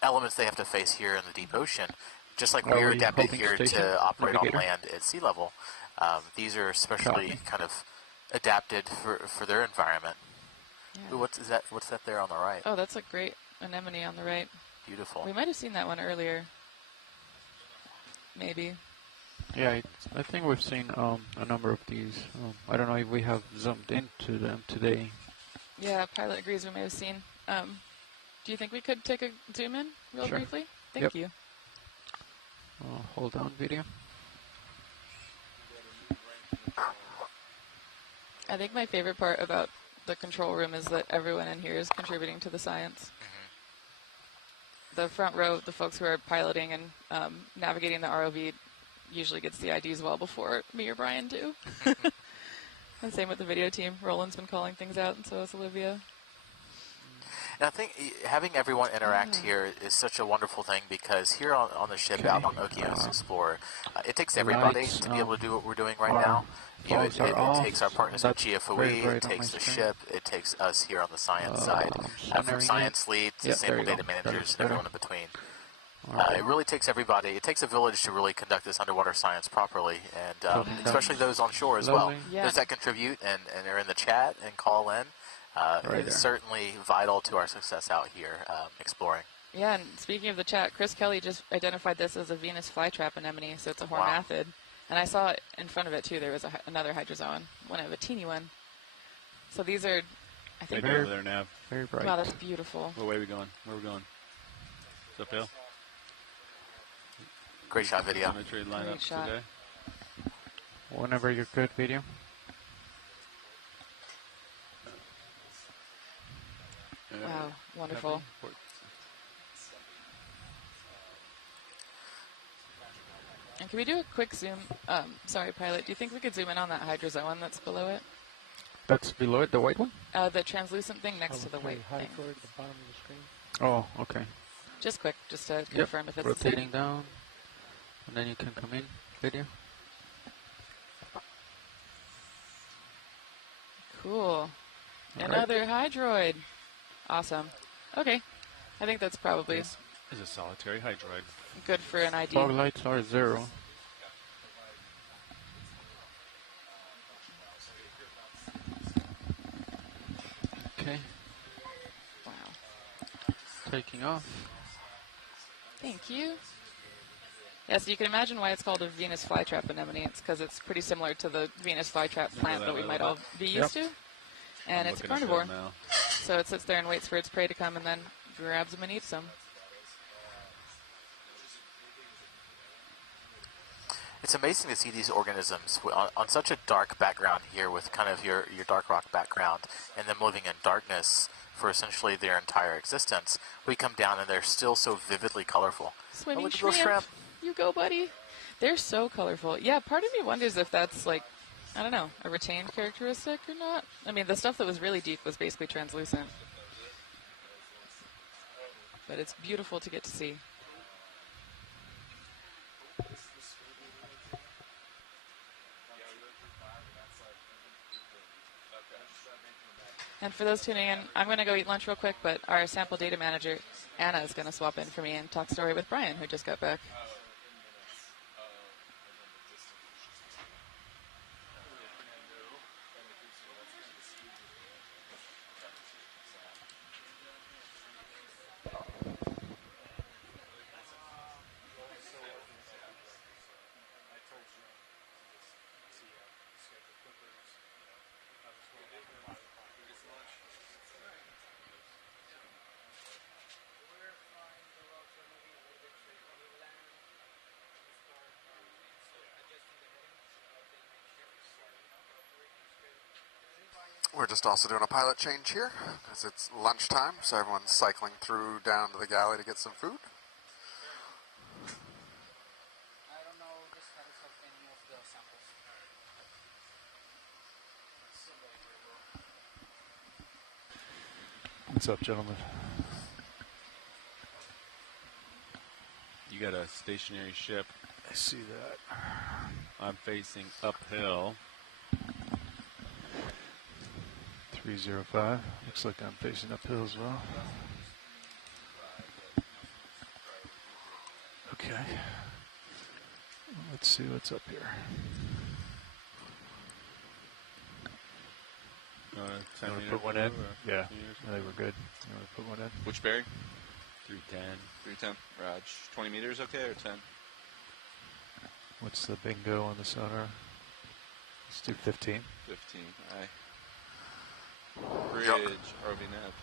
elements they have to face here in the deep ocean. Just like we're adapted here to operate on land at sea level, these are especially kind of adapted for their environment. Yeah. Ooh, what's that there on the right? Oh, that's a great anemone on the right. Beautiful. We might have seen that one earlier. Maybe. Yeah, I think we've seen a number of these. I don't know if we have zoomed into them today. Yeah, Pilot agrees we may have seen. Do you think we could take a zoom in real Sure. briefly? Thank you. Hold on, video. I think my favorite part about the control room is that everyone in here is contributing to the science. The front row, the folks who are piloting and navigating the ROV usually gets the IDs well before me or Brian do. And same with the video team. Roland's been calling things out, and so has Olivia. And I think having everyone interact here is such a wonderful thing because here on the ship out on Okeanos Explorer, it takes everybody to be able to do what we're doing right now. You know, it takes our partners with GFOE, it takes the ship, it takes us here on the science side, from science lead to sample data managers and everyone in between. It really takes everybody. It takes a village to really conduct this underwater science properly, and especially those on shore as well. Those that contribute and are in the chat and call in. It's certainly vital to our success out here exploring. Yeah, and speaking of the chat, Chris Kelly just identified this as a Venus flytrap anemone, so it's a hornathid. And I saw it in front of it, too. There was another hydrozoan, one of a teeny one. So these are, I think... Right over there, Nav. Very bright. Wow, that's beautiful. What way are we going? Where are we going? Is uphill? Great shot, video. Great shot. Today. Whenever you're good, video. Wow, wonderful. And can we do a quick zoom? Sorry, Pilot, do you think we could zoom in on that hydrozoan that's below it? That's below it, the white one? The translucent thing next to the white thing. Toward the bottom of the screen. Oh, okay. Just quick, just to confirm if it's rotating down, and then you can come in, video. Cool. Another hydroid. Awesome. Okay. I think that's probably This is a solitary hydroid. good for an ID. Fog lights are 0. Okay. Wow. Taking off. Thank you. Yeah, so you can imagine why it's called a Venus flytrap anemone. It's because it's pretty similar to the Venus flytrap plant that we might all be used to. And it's a carnivore. So it sits there and waits for its prey to come and then grabs them and eats them. It's amazing to see these organisms on such a dark background here with kind of your dark rock background and them living in darkness for essentially their entire existence. We come down and they're still so vividly colorful. Swimming shrimp. You go, buddy. They're so colorful. Yeah, part of me wonders if that's like, I don't know, a retained characteristic or not. I mean, the stuff that was really deep was basically translucent. But it's beautiful to get to see. And for those tuning in, I'm going to go eat lunch real quick, but our sample data manager, Anna, is going to swap in for me and talk story with Brian, who just got back. We're just also doing a pilot change here because it's lunchtime, so everyone's cycling through down to the galley to get some food. What's up, gentlemen? You got a stationary ship. I see that. I'm facing uphill. 305. Looks like I'm facing uphill as well. Okay. Let's see what's up here. You want to put one in? Yeah, I think we're good. You want to put one in? Which bearing? 310. 310. Raj. 20 meters okay or 10? What's the bingo on the sonar? Let's do 15. 15. Aye. Bridge. ROV nav.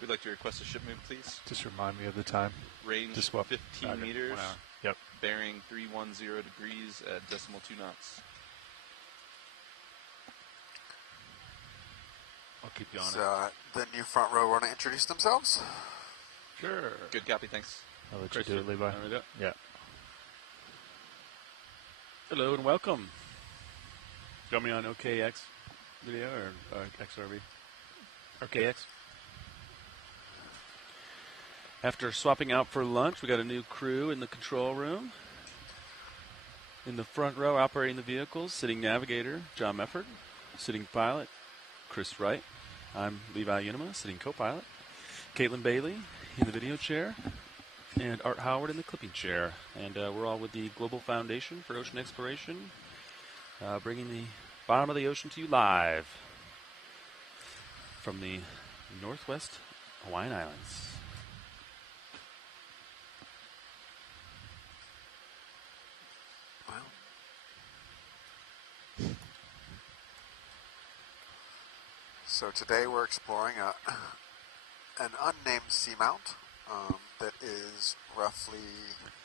We'd like to request a ship move, please. Just remind me of the time. Range Just swap. 15 meters. 1 hour. Yep. Bearing 310 degrees at decimal 2 knots. I'll keep you on So, the new front row want to introduce themselves? Sure. Good copy, thanks. I'll let you do it, Levi. Yeah. Hello and welcome. Got me on OKX video or XRV? OKX. After swapping out for lunch, we got a new crew in the control room. In the front row, operating the vehicles, sitting navigator, John Mefford. Sitting pilot, Chris Wright. I'm Levi Unema, sitting co-pilot. Caitlin Bailey in the video chair. And Art Howard in the clipping chair. And we're all with the Global Foundation for Ocean Exploration, bringing the bottom of the ocean to you live from the Northwest Hawaiian Islands. So today we're exploring an unnamed seamount that is roughly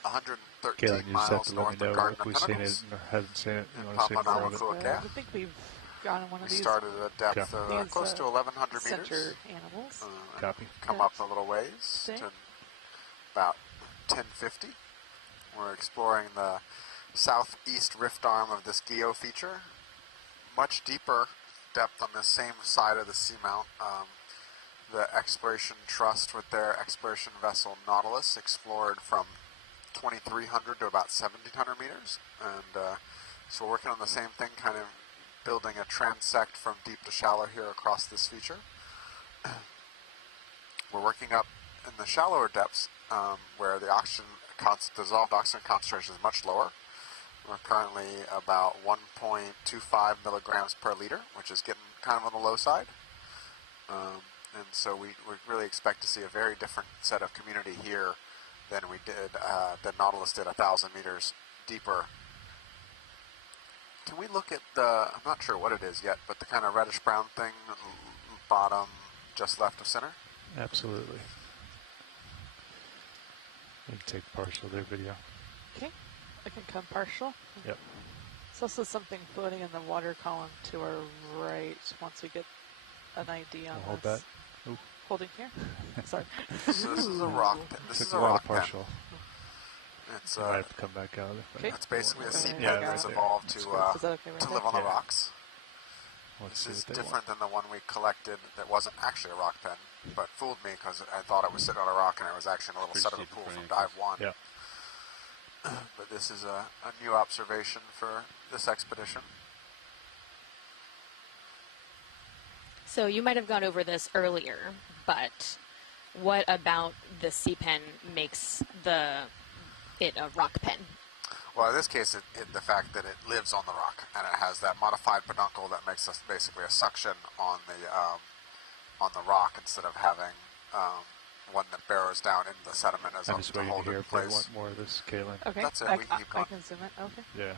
113 miles north of Gardner if we've seen it or haven't seen it. in Papahānaumokuākea. I think we've gone on one of We these. started at a depth of close to 1,100 meters. Center animals. Copy. Come up a little ways to about 1050. We're exploring the southeast rift arm of this Guyot feature. Much deeper depth on the same side of the seamount. The Exploration Trust with their exploration vessel Nautilus explored from 2,300 to about 1,700 meters. And so we're working on the same thing, kind of building a transect from deep to shallow here across this feature. We're working up in the shallower depths where the dissolved oxygen concentration is much lower. We're currently about 1.25 milligrams per liter, which is getting kind of on the low side. And so we really expect to see a very different set of community here than we did, that Nautilus did 1,000 meters deeper. Can we look at the, I'm not sure what it is yet, but the kind of reddish-brown thing, bottom just left of center? Absolutely. You can take partial of their video. Okay, I can come partial. Yep. There's also something floating in the water column to our right once we get an ID on Hold this. that. Ooh. Holding here? Sorry. So this is a rock pen. This is a lot rock of partial. pen. It's I have to come back out of it. It's basically a sea pen Yeah, that's right evolved to Is that okay right live on the rocks. Let's This is see what they different than the one we collected that wasn't actually a rock pen, but fooled me because I thought it was sitting on a rock and it was actually in a little sediment pool from dive 1. Yeah. But this is a new observation for this expedition. So you might have gone over this earlier, but what about the sea pen makes it a rock pen? Well, in this case, the fact that it lives on the rock and it has that modified peduncle that makes us basically a suction on the rock instead of having one that barrows down into the sediment as I'm a just to waiting hold to it hear in if they place. want more of this, Caitlin. Okay, That's it. I We can keep I going. can zoom it. Okay. Yeah.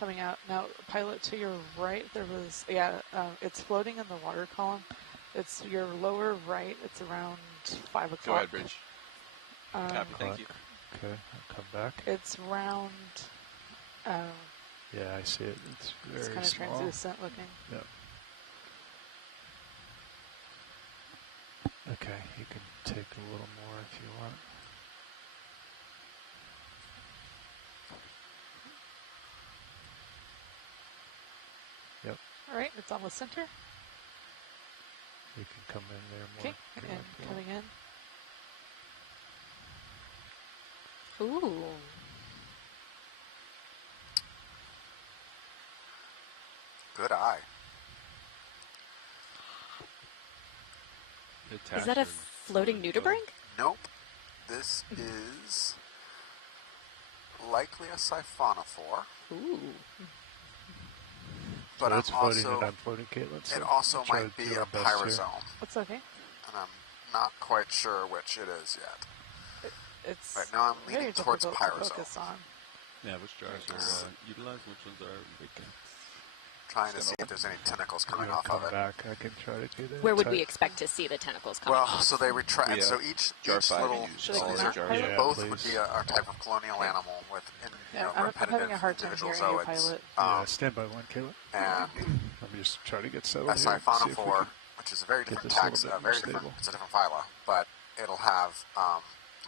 Coming out now. Pilot to your right. There was it's floating in the water column. It's your lower right. It's around 5 o'clock. Go ahead, Bridge. Copy. Thank you. Okay, I'll come back. It's round. Yeah, I see it. It's very It's kind of small. translucent looking. Yep. Okay, you can take a little more if you want. Yep. All right, it's almost center. You can come in there more. Okay, and coming in. Ooh. Good eye. Is that a floating nudibranch? Nope. This is likely a siphonophore. Ooh. but so it's I'm floating also, and I'm floating, Caitlin. So it also we'll try might to be do a our best here. pyrosome, It's okay. and I'm not quite sure which it is yet. It's Right now I'm very leaning towards difficult to pyrosome. focus on. Yeah, which jars are utilized, which ones are vacant? Trying to see if there's any tentacles coming You'll off come of it. back. I can try to do that. Where would we expect to see the tentacles coming Well, off? so they retract. We, So each jar 5 little use Should I all come the out? jars. Yeah, both please. would be a type of colonial animal with I'm repetitive having a hard time individual hearing you, zooids. pilot. Yeah, stand by one, Caitlin. And Let me just try to get a settled here. See if we siphonophore, can which is a very get different this a little tax, bit very more different. stable. It's a different phyla, but it'll have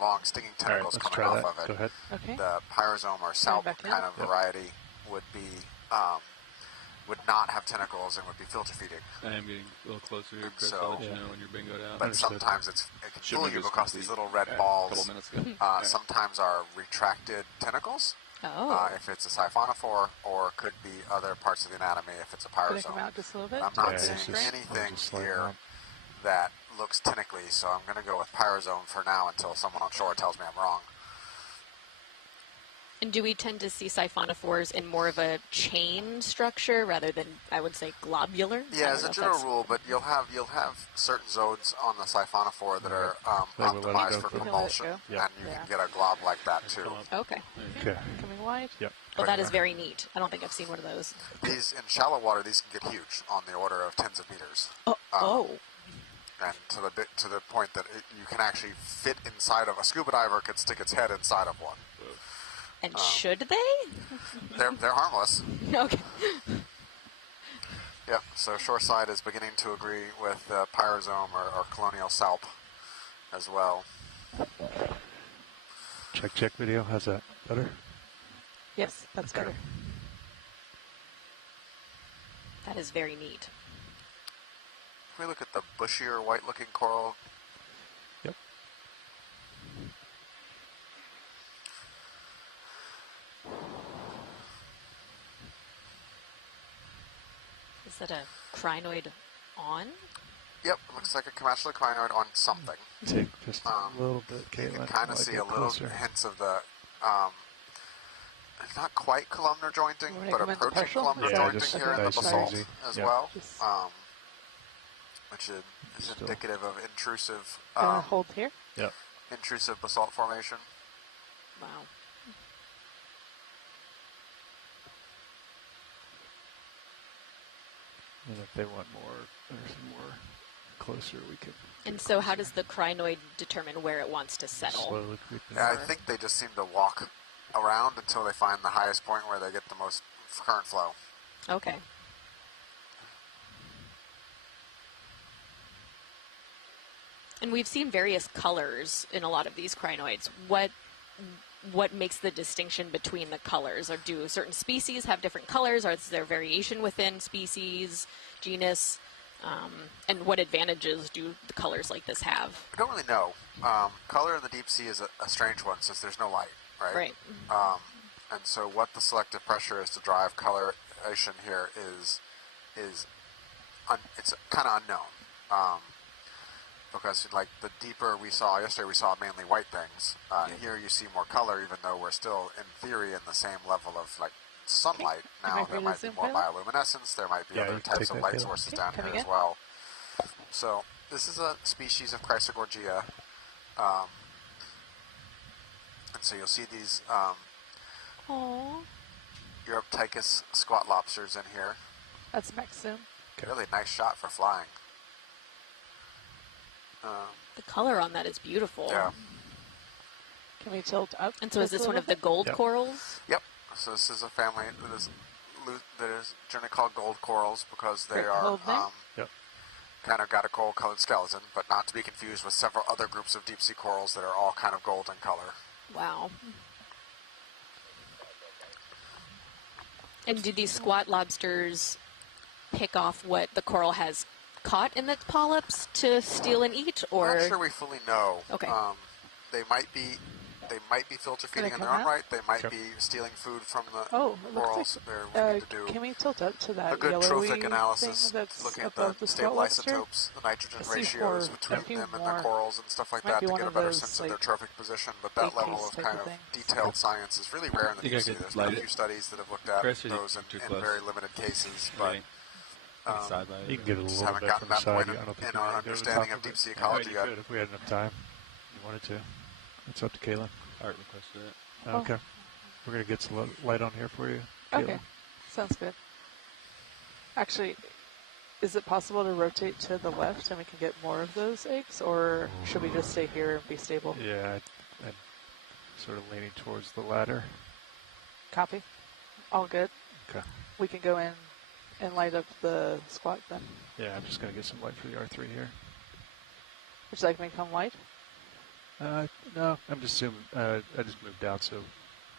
long stinging All right, tentacles let's coming try off that. of it. Go ahead. Okay. The pyrosome or salp back in. kind of Yep. variety would be would not have tentacles and would be filter feeding. I am getting a little closer here, Chris. So- I'll let you Yeah. know when you're bingoed out. But Understood. sometimes it can fool Shipment you is because these complete. little red A balls couple minutes ago. sometimes are retracted tentacles. Oh. If it's a siphonophore, or could be other parts of the anatomy if it's a Could I pyrosome. come out just a little bit? I'm not Yeah, seeing it's just- anything just sliding here up. that looks tentacly, so I'm going to go with pyrosome for now until someone on shore tells me I'm wrong. And do we tend to see siphonophores in more of a chain structure rather than, I would say, globular? I Yeah, don't as know a if general that's- rule, but you'll have certain zones on the siphonophore that are Let it optimized go for for- propulsion, Yep. and you Yeah. can get a glob like that too. Okay. Okay. Coming wide? Yep. Well, that is very neat. I don't think I've seen one of those. These in shallow water, these can get huge, on the order of tens of meters. Oh. And to the point that you can actually fit inside of a scuba diver could stick its head inside of one. And should they? They're harmless. Okay. Yep. So shoreside is beginning to agree with pyrosome or colonial salp as well. Check video. How's that? Better? Yes, that's better. That is very neat. If we look at the bushier white-looking coral. Yep. Is that a crinoid on? Yep, looks like a commercial crinoid on something. Take just a little bit, Caitlin. You can kind while of I see get a little closer. hints of the, not quite columnar jointing, You wanna but come into approaching partial? columnar Yeah, jointing just here in the nice and basalt easy. as Yep. well, Just- which is Still. indicative of intrusive, hold here? Yep. intrusive basalt formation. Wow. And if they want more, or some more closer, we can. And so how does the crinoid determine where it wants to settle? Slowly creeping Yeah, I up. think they just seem to walk around until they find the highest point where they get the most current flow. Okay. And we've seen various colors in a lot of these crinoids. What makes the distinction between the colors? Or do certain species have different colors? Or is there variation within species, genus? And what advantages do the colors like this have? I don't really know. Color in the deep sea is a strange one since there's no light, right? Right. And so what the selective pressure is to drive coloration here is it's kind of unknown. Because like the deeper we saw yesterday, we saw mainly white things. Here you see more color, even though we're still in theory in the same level of like sunlight. You Now might there be might the be zoom more pilot? bioluminescence. There might be Yeah, other you can types take of that, light Caleb. sources Okay, down here coming as in. well. So this is a species of Chrysogorgia. And so you'll see these Aww. Europtychus squat lobsters in here. That's Maxim. Really nice shot for flying. The color on that is beautiful. Yeah. Can we tilt up? And so is just a this one little of the bit? gold Yep. corals? Yep. So this is a family that is generally called gold corals because they Great. are Hold there. Yep. kind of got a gold-colored skeleton, but not to be confused with several other groups of deep-sea corals that are all kind of golden color. Wow. And do these squat lobsters pick off what the coral has caught in its polyps to steal and eat, or? I'm not sure we fully know. Okay. They might be They might be filter feeding in come their own out? right. They might be stealing food from the It looks corals. like, We need to do can we tilt up to that a good yellowy trophic analysis, thing that's looking at above the the stable squat lobster? isotopes, the nitrogen I see ratios four, between a few them and more. the corals and stuff like Might that be to one get a of better those, sense of like, their trophic position. But that level case of type kind of of thing. detailed science is really rare in the You deep gotta sea. get There's been a lighted. few studies that have looked at Chris, those in too close. very limited cases, but Side by You can get it a just little haven't bit gotten from the that side. point I don't think in you our need to go to the understanding top of deep sea it. ecology You yet. could if we had enough time. You wanted to. It's up to Caitlin. Art requested it. Okay. We're going to get some light on here for you, Okay, Caitlin. sounds good. Actually, is it possible to rotate to the left and we can get more of those eggs, or should we just stay here and be stable? Yeah, I'm sort of leaning towards the latter. Copy. All good. Okay. We can go in and light up the squat then. Yeah, I'm just going to get some light for the R3 here. Would you like me to come light? No, I'm just zooming. I just moved down so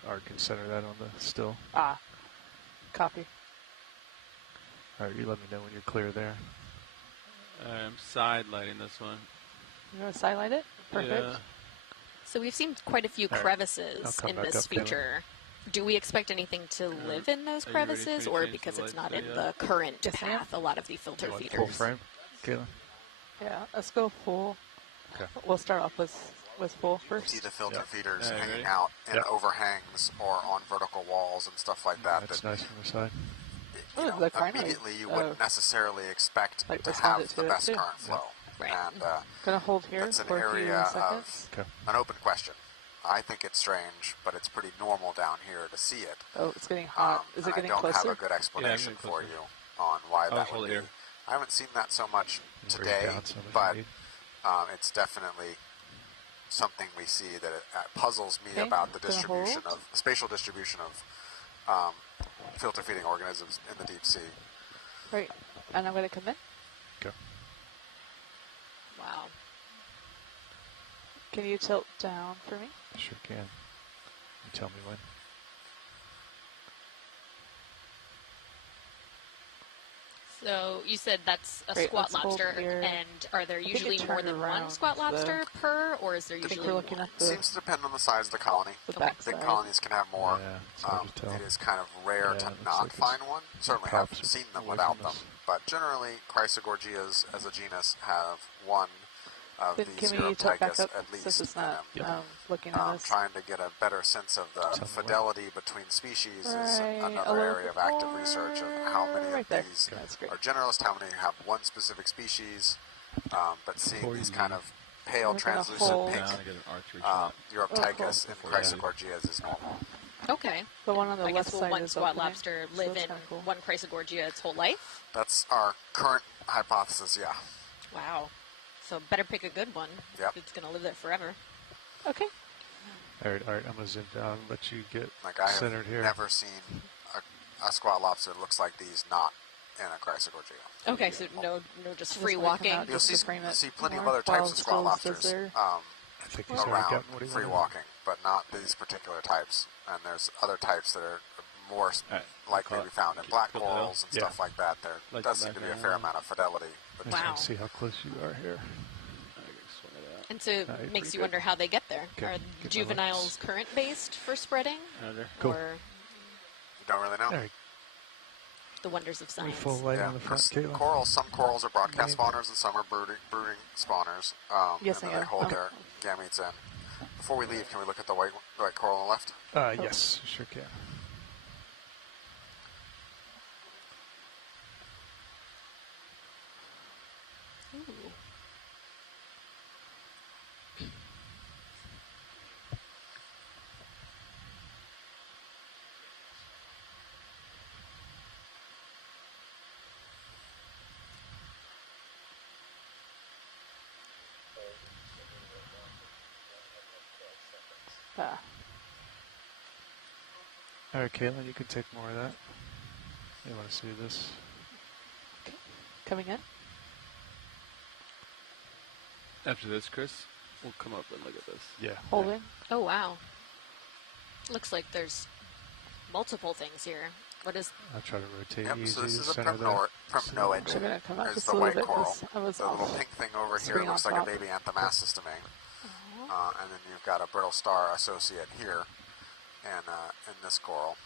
Art can center that on the still. Ah, copy. All right, you let me know when you're clear there. I'm side lighting this one. You want to side light it? Perfect. Yeah. So we've seen quite a few All right. crevices I'll come in back this up, Caitlin. feature. Do we expect anything to live in those are you ready for crevices, me to or change because the it's lights not in there the yet? current Yes, ma'am. path, a lot of the filter You want feeders? full frame, Caitlin? Yeah, let's go full. Okay. We'll start off with full first. See the filter feeders Yeah, hanging ready? out in Yep. overhangs or on vertical walls and stuff like that. That's that nice from the side. Oh, you know, the crinoid, immediately you wouldn't necessarily expect like to responded have to the it best too. current flow. Right. And Gonna hold here that's an for a few area seconds. of an open question. I think it's strange, but it's pretty normal down here to see it. Oh, it's getting hot. Is it and getting I don't closer? have a good explanation getting for closer. you on why I'll that hold would it be. here. I haven't seen that so much You can today, break down some if you but need. it's definitely something we see that puzzles me Okay, about the gonna distribution hold. of spatial distribution of filter feeding organisms in the deep sea. Right. And I'm gonna come in. Okay. Wow. Can you tilt down for me? Sure can. You tell me when. So you said that's a Great, squat let's hold lobster, here. and are there I think usually it more turned than one around, squat lobster per, or is there I think usually we're looking one? at the, Seems to depend on the size of the colony. the back Big side. colonies can have more. Yeah, it's hard to tell. It is kind of rare Yeah, to it looks not like it's- find one. Certainly have props are seen them away without from them. us. But generally, Chrysogorgias as a genus have one of Then these can we tilt back Europtychus up at least. since it's not and looking at I'm us? trying to get a better sense of the Tell me fidelity between species is Right, a another little area of bit active research of how many right of there. these That's great. are generalist, how many have one specific species, but seeing Before these you kind leave, of pale we're gonna translucent hold. pink Down and get an archery shot. Europtychus and Before you leave. Chrysogorgias is normal. Okay. The one on the I left guess will side one is squat opening, lobster so live that's in kinda cool. one Chrysogorgia its whole life? That's our current hypothesis, yeah. Wow. So better pick a good one. Yep. It's going to live there forever. Okay. All right, I'm going to zoom down and let you get Like I centered have here. never seen a squat lobster that looks like these not in a Chrysogorgia. Okay, so no just free Just wanna come walking. out You'll just see, to frame it see plenty of more other types while of squat Stills does lobsters their- I think he's already around gotten what he free wanted. walking, but not these particular types. And there's other types that are more Alright, likely to be found in black Put the hill. corals and stuff like that. There Lights does the seem to be a background. fair amount of fidelity. I But just Wow. want to see how close you are here. And so you're it makes pretty you good. wonder how they get there. Okay, Are get my juveniles lights. current-based for spreading? Cool. Or you don't really know. All right, the wonders of we science? full light on the front, Caitlin. Some corals are broadcast Maybe. spawners and some are brooding spawners. Yes, and I then they am. hold Okay. their gametes in. Before we leave, can we look at the white coral on the left? Yes, sure can. Ooh. Ah. All right, Caitlin, you can take more of that. You want to see this? Coming in. After this, Chris, we'll come up and look at this. Yeah. Holding. Oh, wow. Looks like there's multiple things here. What is... I'll try to rotate Yep, easy so this to is a center that. primnoid. So we're gonna come out There's just the a little white bit, coral. 'cause I was The little off. pink thing over here Screen looks on like a top. baby Anthomastus to me. and then you've got a brittle star associate here in this coral.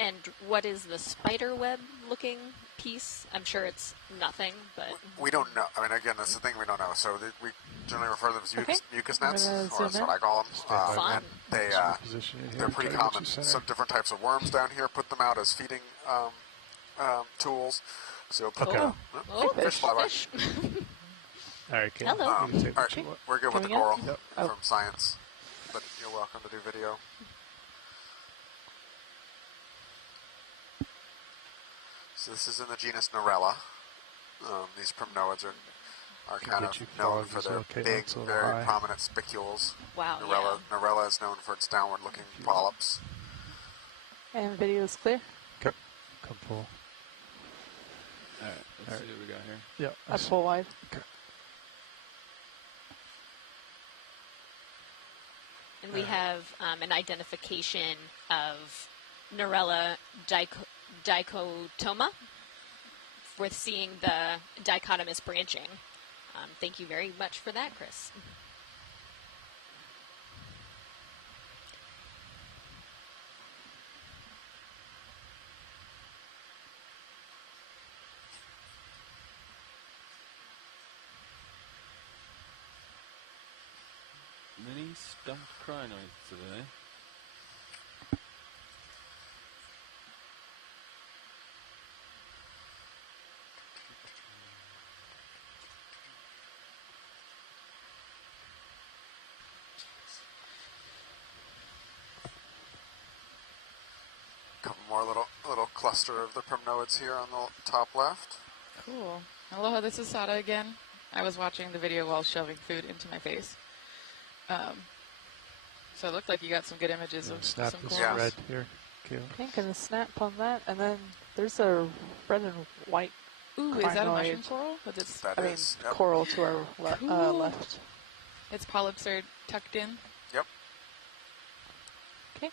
And what is the spider web looking piece? I'm sure it's nothing, but... We don't know. I mean, again, that's the thing we don't know. So we generally refer to them as mucus nets, or that's what I call them. And they're pretty common. Some different types of worms down here put them out as feeding tools. So put fish fly by. All right, Kim. Hello. All right, we're good with the coral Oh. from science, but you're welcome to do video. So this is in the genus Narella. These primnoids are kind of known for their big, very prominent spicules. Wow. Narella is known for its downward-looking polyps. And video is clear? Come pull. All right, let's see what we got here. Yeah. I pull wide. Okay. And we have an identification of Narella dichotoma. We're seeing the dichotomous branching. Thank you very much for that, Chris. Many stumped crinoids today. Couple more little cluster of the primnoids here on the top left. Cool. Aloha, this is Sada again. I was watching the video while shoving food into my face. So it looked like you got some good images of snap some this corals. red here. Kayla. Okay, can snap on that, and then there's a red and white. Ooh, is that a mushroom coral? Coral to our left. Its polyps are tucked in. Yep. Okay.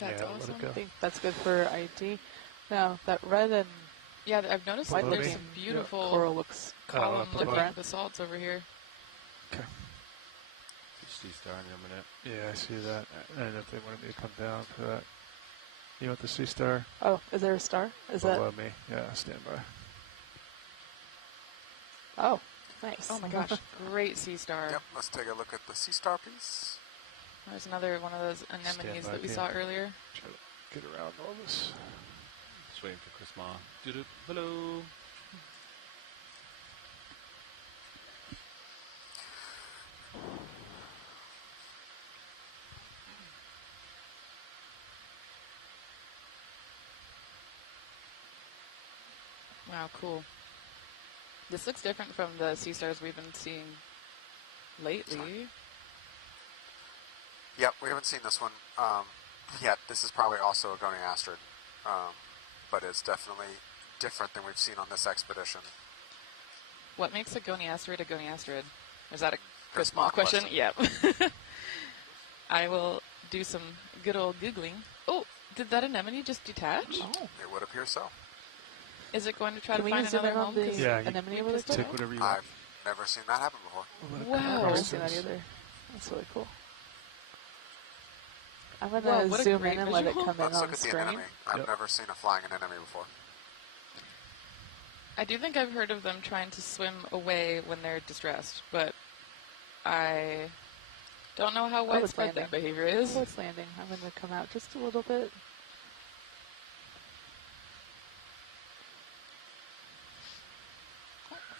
That's awesome. I think that's good for ID. Now, that red and yeah, I've noticed that there's some beautiful coral looks column-looking basalts over here. Okay. Sea star in a minute. Yeah, I see that. I don't know if they wanted me to come down for that. You want the sea star? Oh, is there a star? Is below me? Yeah, stand by. Oh, nice. Oh my gosh, great sea star. Yep, let's take a look at the sea star piece. There's another one of those anemones that we saw earlier. Try to get around all this. Just waiting for Chris Ma. Hello. Wow, cool. This looks different from the sea stars we've been seeing lately. Yep, we haven't seen this one yet. This is probably also a goniasterid, but it's definitely different than we've seen on this expedition. What makes a goniasterid a goniasterid? Is that a Chris Ma question? Yep. I will do some good old Googling. Oh, did that anemone just detach? Oh. It would appear so. Is it going to try to find another home? Yeah, anemone you take whatever you want. I've never seen that happen before. Wow. I've never seen that either. That's really cool. I'm going to zoom in and let it come in Let's on look at the screen. anemone. I've never seen a flying anemone before. I do think I've heard of them trying to swim away when they're distressed, but I don't know how widespread that behavior is. Oh, it's landing. I'm going to come out just a little bit.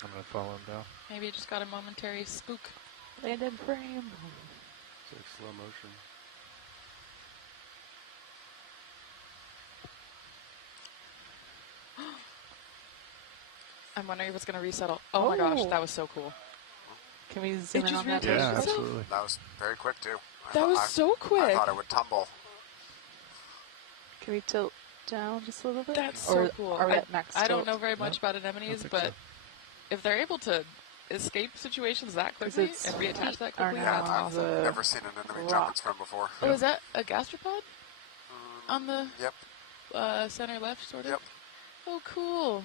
I'm going to follow him down. Maybe it just got a momentary spook. Land in frame. It's like slow motion. I'm wondering if it's going to resettle. Oh my gosh, that was so cool. Can we zoom in on that? Yeah, absolutely. That was very quick, too. That was so quick. I thought it would tumble. Can we tilt down just a little bit? That's so cool. Are we at max I don't tilt? know very much about anemones, but if they're able to escape situations that quickly and reattach that quickly, that's awesome. I've never seen an anemone jump and swim before. Oh, is that a gastropod? On the yep. Center left, sort of? Yep. Oh, cool.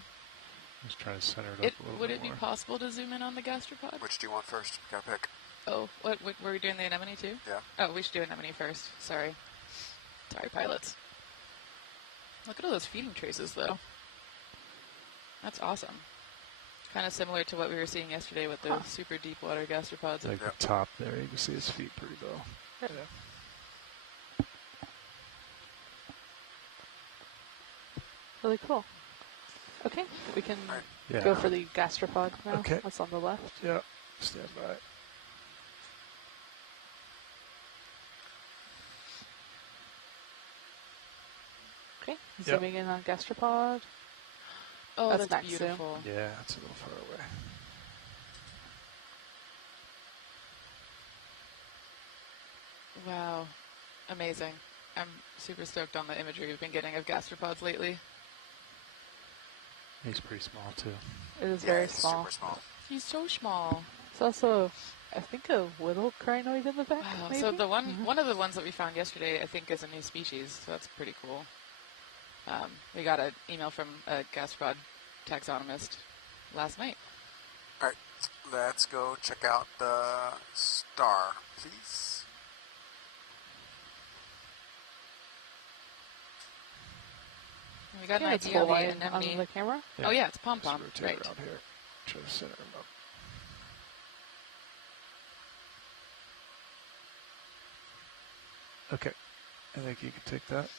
Just trying to center it up a little Would bit it be more. possible to zoom in on the gastropod? Which do you want first? Gotta pick. Oh, what were we doing the anemone too? Yeah. Oh, we should do anemone first. Sorry, pilots. Look at all those feeding traces, though. That's awesome. Kind of similar to what we were seeing yesterday with the super deep water gastropods. Like the top there, you can see his feet pretty low. Yep. Yeah. Really cool. Okay, we can Yeah. go for the gastropod now. Okay. That's on the left. Yeah. Stand by. Okay, Yep. zooming in on gastropod. Oh, that's nice beautiful. Zoom. Yeah, it's a little far away. Wow, amazing. I'm super stoked on the imagery we've been getting of gastropods lately. He's pretty small too. It is Yeah, very it's small. super small. He's so small. It's also, I think, a little crinoid in the back. Wow. Maybe? So the one of the ones that we found yesterday, I think, is a new species. So that's pretty cool. We got an email from a gastropod taxonomist last night. All right, let's go check out the star, please. We got an Yeah, it's idea of full the wide anemone. on the camera. Oh yeah, it's pom Just pom. rotate Right. around here. Try to center him up. Okay. I think you can take that.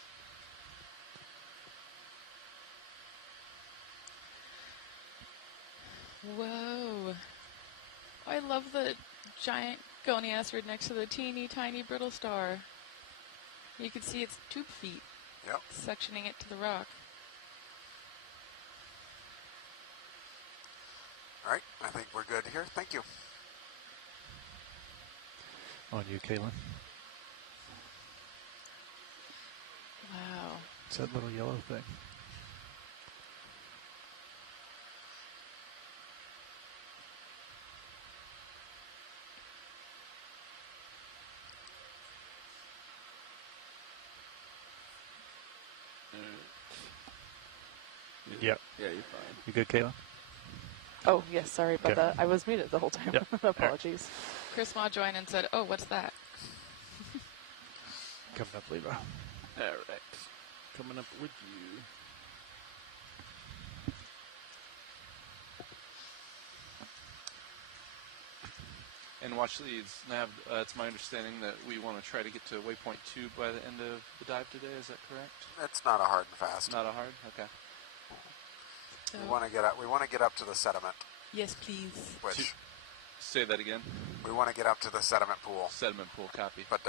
Whoa! I love the giant goniasterid next to the teeny tiny brittle star. You can see its tube feet sectioning it to the rock. All right, I think we're good here. Thank you. On you, Caitlin. Wow. It's that little yellow thing. Yep. Yeah, you're fine. You good, Caitlin? Oh, yes, sorry about Okay. that. I was muted the whole time. Yep. Apologies. Chris Ma joined and said, "Oh, what's that?" Coming up, Levi. All right. Coming up with you. And watch these. Nav, it's my understanding that we want to try to get to waypoint 2 by the end of the dive today. Is that correct? It's not a hard and fast. Not a hard? Okay. We want to get up. We want to get up to the sediment. Yes, please. Which Say that again. we want to get up to the sediment pool. Sediment pool, copy. But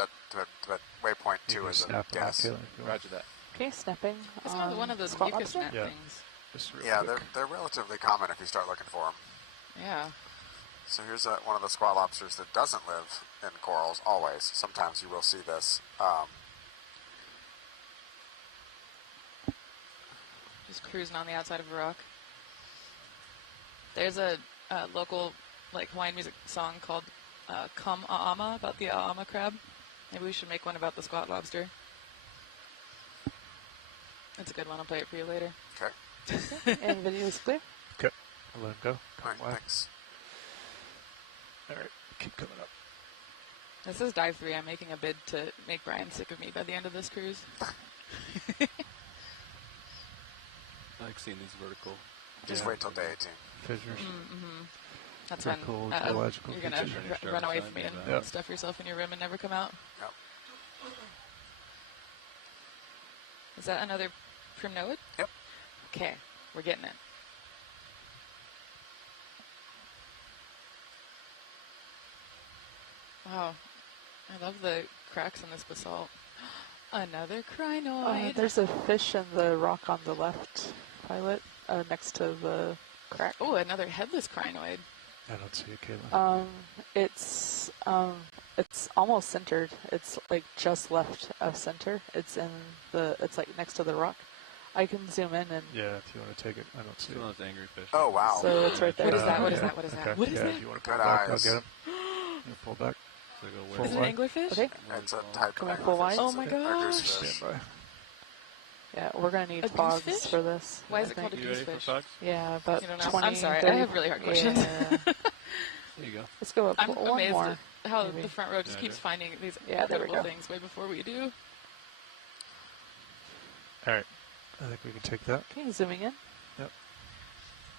waypoint 2 is a Snap that, guess. Caitlin, if you want. Roger that. Okay, snapping. It's another one of those squat mucus lobster? net Yeah. things. Just real Yeah, quick. they're relatively common if you start looking for them. Yeah. So here's one of the squat lobsters that doesn't live in corals always. Sometimes you will see this. Just cruising on the outside of a rock. There's a local Hawaiian music song called "Come A'ama" about the A'ama crab. Maybe we should make one about the squat lobster. That's a good one. I'll play it for you later. Okay. And video is clear. Okay. I'll let him go. All right, Come away. thanks. All right. Keep coming up. This is dive 3. I'm making a bid to make Brian sick of me by the end of this cruise. I like seeing these vertical. Just wait till day 18. Fissures. That's Vertical when geological you're going to features. run away from me and Yep. stuff yourself in your room and never come out. Yep. Is that another crinoid? Yep. Okay, we're getting it. Wow, I love the cracks in this basalt. Another crinoid. There's a fish in the rock on the left, pilot, next to the crack. Oh, another headless crinoid. I don't see it, Caitlin. It's almost centered. It's like just left of center. It's like next to the rock. I can zoom in and. Yeah, if you want to take it, I don't see It's one it. of those angry fish. Oh, wow. So it's right there. What is that? What is yeah. that? What is that? Okay. What is yeah, that? if you want to pull Good back, I'll eyes. get him. You pull back. It's like a Full Is it wide. an anglerfish? Okay. It's a type Coming of full wide. Oh my Or gosh. goose fish. Stand by. Yeah, we're going to need A fogs goosefish? for this. Why is I it called a think. You ready for goosefish? fogs? Yeah, about You don't know? 20, I'm sorry, 30. I have really hard questions. Yeah. There you go. Let's go up I'm one amazed more. at how maybe. the front row just Yeah, keeps finding these Yeah, there we incredible go. things way before we do. All right. I think we can take that. Okay, zooming in. Yep.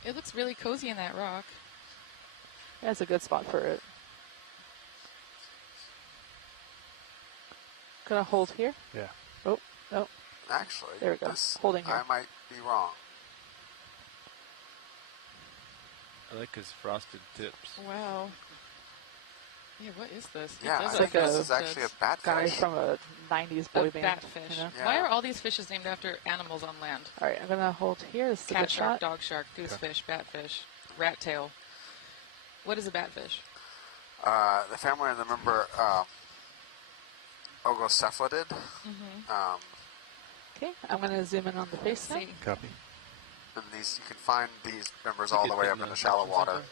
It looks really cozy in that rock. Yeah, it's a good spot for it. Gonna hold here. Yeah. Oh, no. Actually, There we go. this, Holding here. I might be wrong. I like his frosted tips. Wow. Yeah, what is this? Yeah, It does I look think this like is actually a batfish. Guy from a 90s boy a band. batfish. You know? Why are all these fishes named after animals on land? All right, I'm gonna hold here. This is a Cat good shark, shot. dog shark, goosefish, batfish, rat tail. What is a batfish? The family of the member Ogocephalid. Okay, I'm gonna zoom in on the face now. Copy. And these, you can find these members all the way up in the shallow water.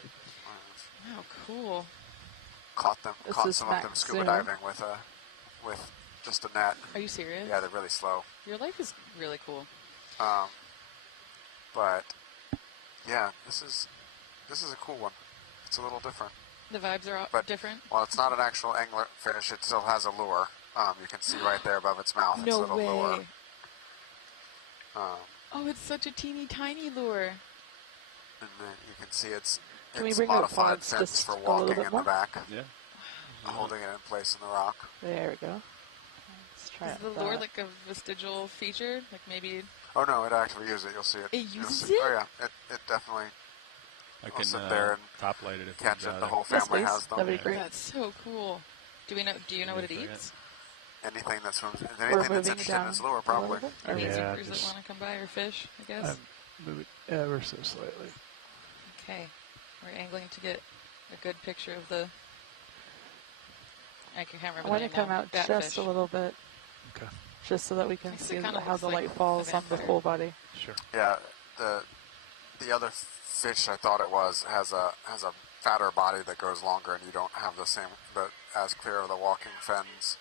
Oh, cool. Caught This is some of them max scuba zoom. diving with just a net. Are you serious? Yeah, they're really slow. Your life is really cool. But yeah, this is a cool one. It's a little different. The vibes are all different. Well, it's not an actual anglerfish. It still has a lure. You can see right there above its mouth. It's a No little way. lure. Oh, it's such a teeny tiny lure. And then you can see it's Can we bring up modified fogs fins just for a little walking bit in more? the back. Yeah. Holding it in place in the rock. There we go. Let's try Is it the with lure that. like a vestigial feature? Like maybe... Oh no, it actually uses it. You'll see it. It You'll uses see- it? Oh yeah, it definitely. I will can sit there and top light it if catch you it. got The it. whole Yes, family please. has them. That'd be great. That's so cool. Do you know what it eats? Anything that swims, We're anything that's moving interested in down its lure, a little probably. bit. Any Yeah, zebras that just- want to come by or fish, I guess? I'm moving ever so slightly. Okay. We're angling to get a good picture of the... I can't I remember want the to name come now. out just a little bit. Okay. Just so that we can Makes it see kinda how looks the like light a falls on the vampire. full body. Sure. Yeah, the other fish I thought it was has a fatter body that goes longer, and you don't have the same as clear of the walking fins.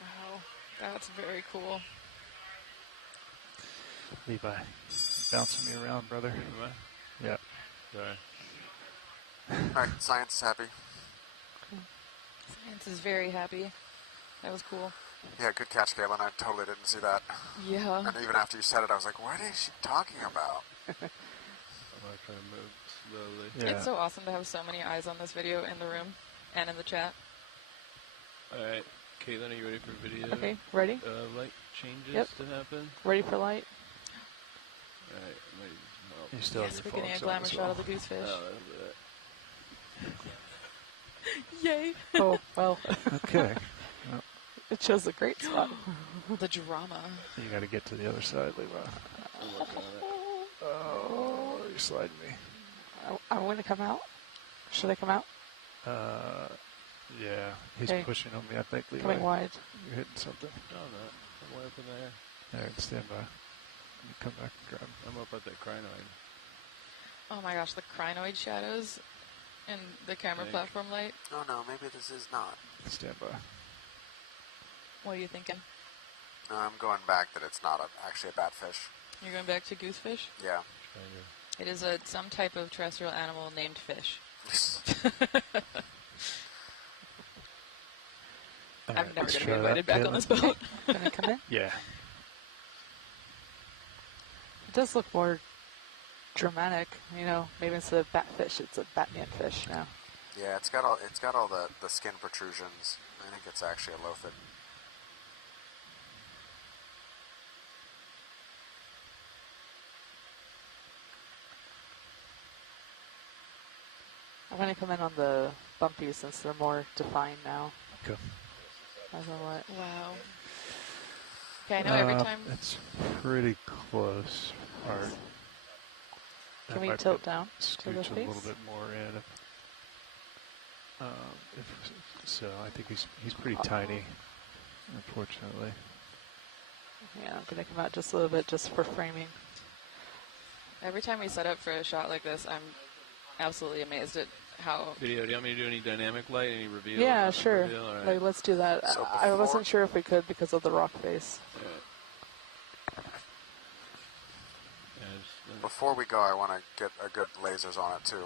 Wow. That's very cool. Levi, bouncing me around, brother. Yeah. Sorry. All right, science is happy. Science is very happy. That was cool. Yeah, good catch, Caitlin. I totally didn't see that. Yeah. And even after you said it, I was like, what is she talking about? I'm going to try to move slowly. Yeah. It's so awesome to have so many eyes on this video in the room and in the chat. All right. Caitlin, are you ready for video? Okay, ready? Light changes Yep. to happen. Ready for light? All right. You still Yes, have we're your getting a fogs on glamour as shot well. of the goosefish. Oh, that'll do it. Yay! Oh, well. Okay. Well, It shows a great spot. The drama. you got to get to the other side, Levi. I'm working on it. Oh, you're sliding me. I want to come out. Should I come out? Yeah, he's Okay. pushing on me, I think, Levi. Coming wide. You're hitting something. No, I'm not. I'm way up in there. All right, stand by. You come back and grab him. I'm up at that crinoid. Oh my gosh, the crinoid shadows and the camera Think. platform light. Oh no, maybe this is not. Stand by. What are you thinking? No, I'm going back that it's not actually a batfish. You're going back to goosefish? Yeah. It is some type of terrestrial animal named fish. All I'm right, never let's going to be try that, invited back on Caitlin. this boat. Can I come in? Yeah. It does look more dramatic. You know, maybe instead of batfish, it's a batman fish now. Yeah, it's got all the skin protrusions. I think it's actually a lophid. I'm going to come in on the bumpies since they're more defined now. Okay. As a what? Wow. Okay, I know every time... It's pretty close. Art. Can we tilt down to the Scooch a little face? bit more in. So I think he's pretty tiny, unfortunately. Yeah, I'm going to come out just a little bit just for framing. Every time we set up for a shot like this, I'm absolutely amazed at how... Video, do you want me to do any dynamic light, any reveal? Yeah, Nothing sure. Reveal? All right. Like, let's do that. So I wasn't sure if we could because of the rock face. All right. before we go, I want to get a good lasers on it too.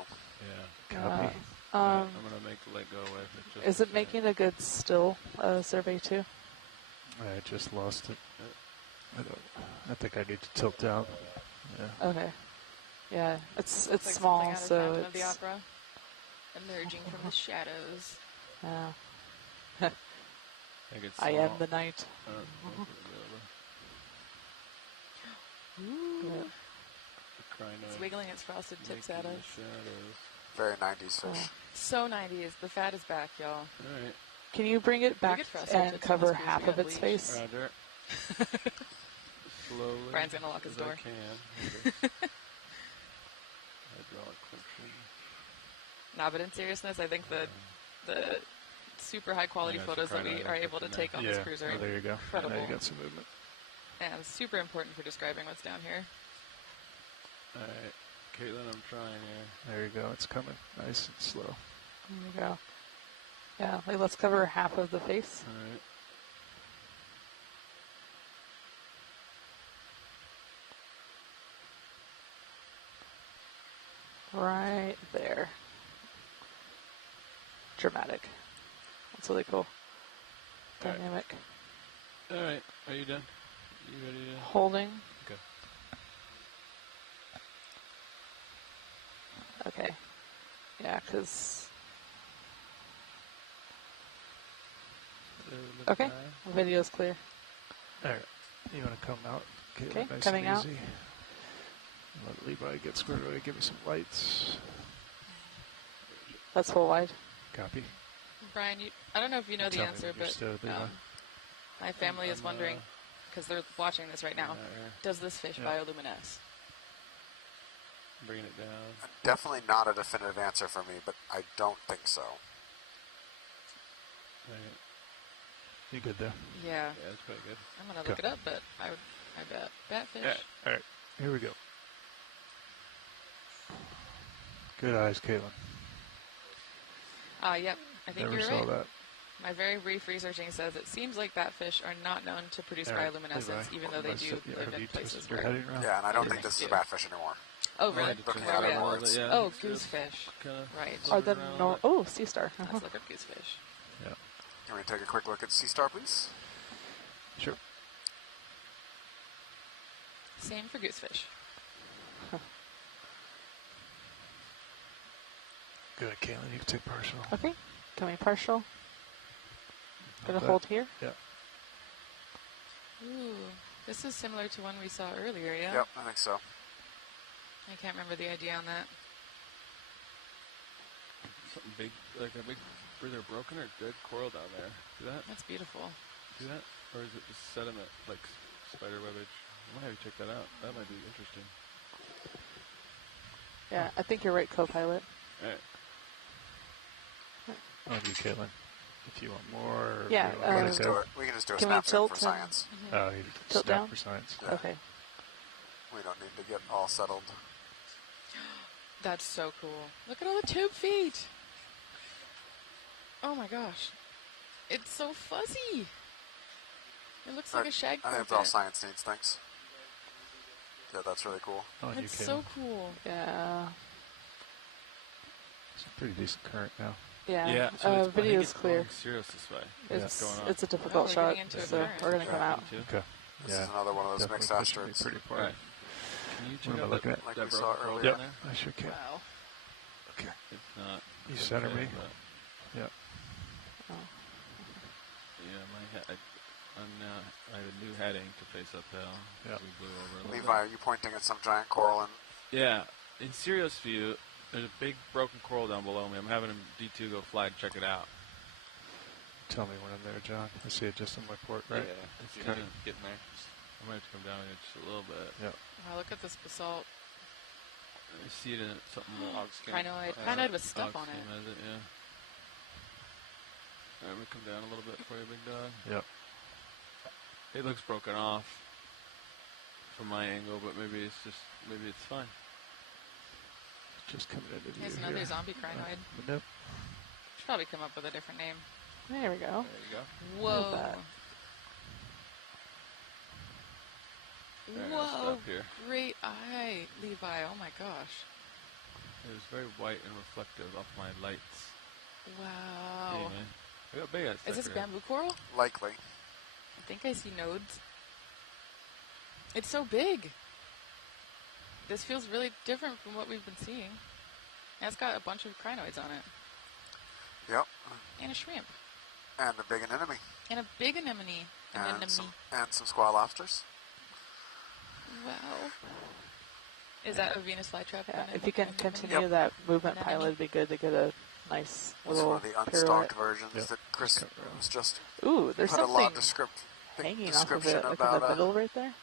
Yeah. Copy. I'm going to make the leg go away. For just Is it making a good still survey too? I just lost it. I think I need to tilt down. Yeah. Okay. Yeah, it's Like small, something out of so Phantom of the it's Opera, emerging from the shadows. yeah. think it's I am small. the knight. Ooh. Yeah. It's wiggling its frosted tips at us. Very 90s fish. So 90s. The fat is back, y'all. All right. Can you bring it back get frosted and tips cover on this half of its bleach. face? Roger. Slowly. Brian's gonna lock his as door. I can. Hydraulic friction. Nah, but in seriousness, I think the super high quality Yeah, photos that we crinoid are able to take on this cruise are there you go. incredible. Now you got some movement. And super important for describing what's down here. All right. Caitlin, I'm trying here. There you go. It's coming. Nice and slow. There you go. Yeah, like let's cover half of the face. All right. Right there. Dramatic. That's really cool. Dynamic. All right. Are you done? You ready to? Holding. Okay. Okay. Yeah, because... Okay, video's clear. All right. You want to come out? Okay, nice coming and out. easy. Let Levi get squared away. Give me some lights. That's full wide. Copy. Brian, I don't know if you know the Tell me answer, when you're but stowed, Levi. my family is wondering, because they're watching this right now, does this fish Yeah. bioluminesce? Bringing it down. Definitely not a definitive answer for me, but I don't think so. Right. You good there? Yeah. Yeah, that's quite good. I'm going to look it up, but I bet. Batfish. Yeah. All right. Here we go. Good eyes, Caitlin. Yep. I think Never you're saw right. that. My very brief researching says it seems like batfish are not known to produce All right, bioluminescence, Levi. even though they Let's do set the live in RV places twisted your where... heading around. Yeah, and I don't they think this is a do. batfish anymore. Oh, really? Looking Where at are it we more, at? it's Oh, goosefish. Right. Are the sea star? Let's look up goosefish. Yeah. Can we take a quick look at Sea Star, please? Sure. Same for goosefish. Good, Caitlin. You can take partial. Okay, coming partial. Gonna Okay. hold here. Yeah. Ooh, this is similar to one we saw earlier, yeah? Yep, I think so. I can't remember the idea on that. Something big, like a big, either broken or dead coral down there. See that? That's beautiful. See that? Or is it just sediment, like spider webbage? I might have to check that out. That might be interesting. Yeah, I think you're right, co-pilot. All right. On you, Caitlin. If you want more. Or Yeah, if you want just to do go. it. We can just do a Can we snap tilt for and- science. Oh, you Tilt snap down? for science. Yeah. Okay. We don't need to get all settled. That's so cool. Look at all the tube feet. Oh my gosh. It's so fuzzy. It looks like a shag I think it's all carpet. science needs, thanks. Yeah, that's really cool. On you, It's Caitlin. so cool. Yeah. It's a pretty decent current now. Yeah. Yeah. So I think Video's it's clear. going serious this way. It's going on. it's a difficult we're shot, getting into a so current. we're gonna come out. Okay. This yeah. is another one of those mixed Definitely pushing me asteroids. pretty far. Right. Can you check What am I out looking that, at? Like that we saw broken coral earlier. down there? I sure can. Wow. Okay. It's not. You okay, center me. but- Yeah. Yeah, I have a new heading to face uphill. Yeah. We blew over a little Levi, are you pointing at some giant coral? And bit. Yeah. In Sirius view, there's a big broken coral down below me. I'm having him D2 go fly to check it out. Tell me when I'm there, John. I see it just on my port, right? Yeah. It's You're kind of getting there. I might have to come down here just a little bit. Yeah. Wow, look at this basalt. I see it in something more. Crinoid. Crinoid with stuff on it. Has it, yeah. Alright, we come down a little bit for you, big dog. Yep. It looks broken off from my angle, but maybe it's fine. Just coming into view Here's here. another zombie crinoid. Nope. Should probably come up with a different name. There we go. There you go. Whoa. that. Whoa, great eye, Levi. Oh my gosh. It was very white and reflective off my lights. Wow. Anyway, I got big Is this bamboo coral? Likely. I think I see nodes. It's so big. This feels really different from what we've been seeing. And it's got a bunch of crinoids on it. Yep. And a shrimp. And a big anemone. And a big anemone. And some squat lobsters. Wow. Is that a Venus flytrap? Yeah, if you can continue that movement pilot, it'd be good to get a nice little one of the unstocked versions that Chris was just there's put something a lot of hanging off of it, like about in the middle right there.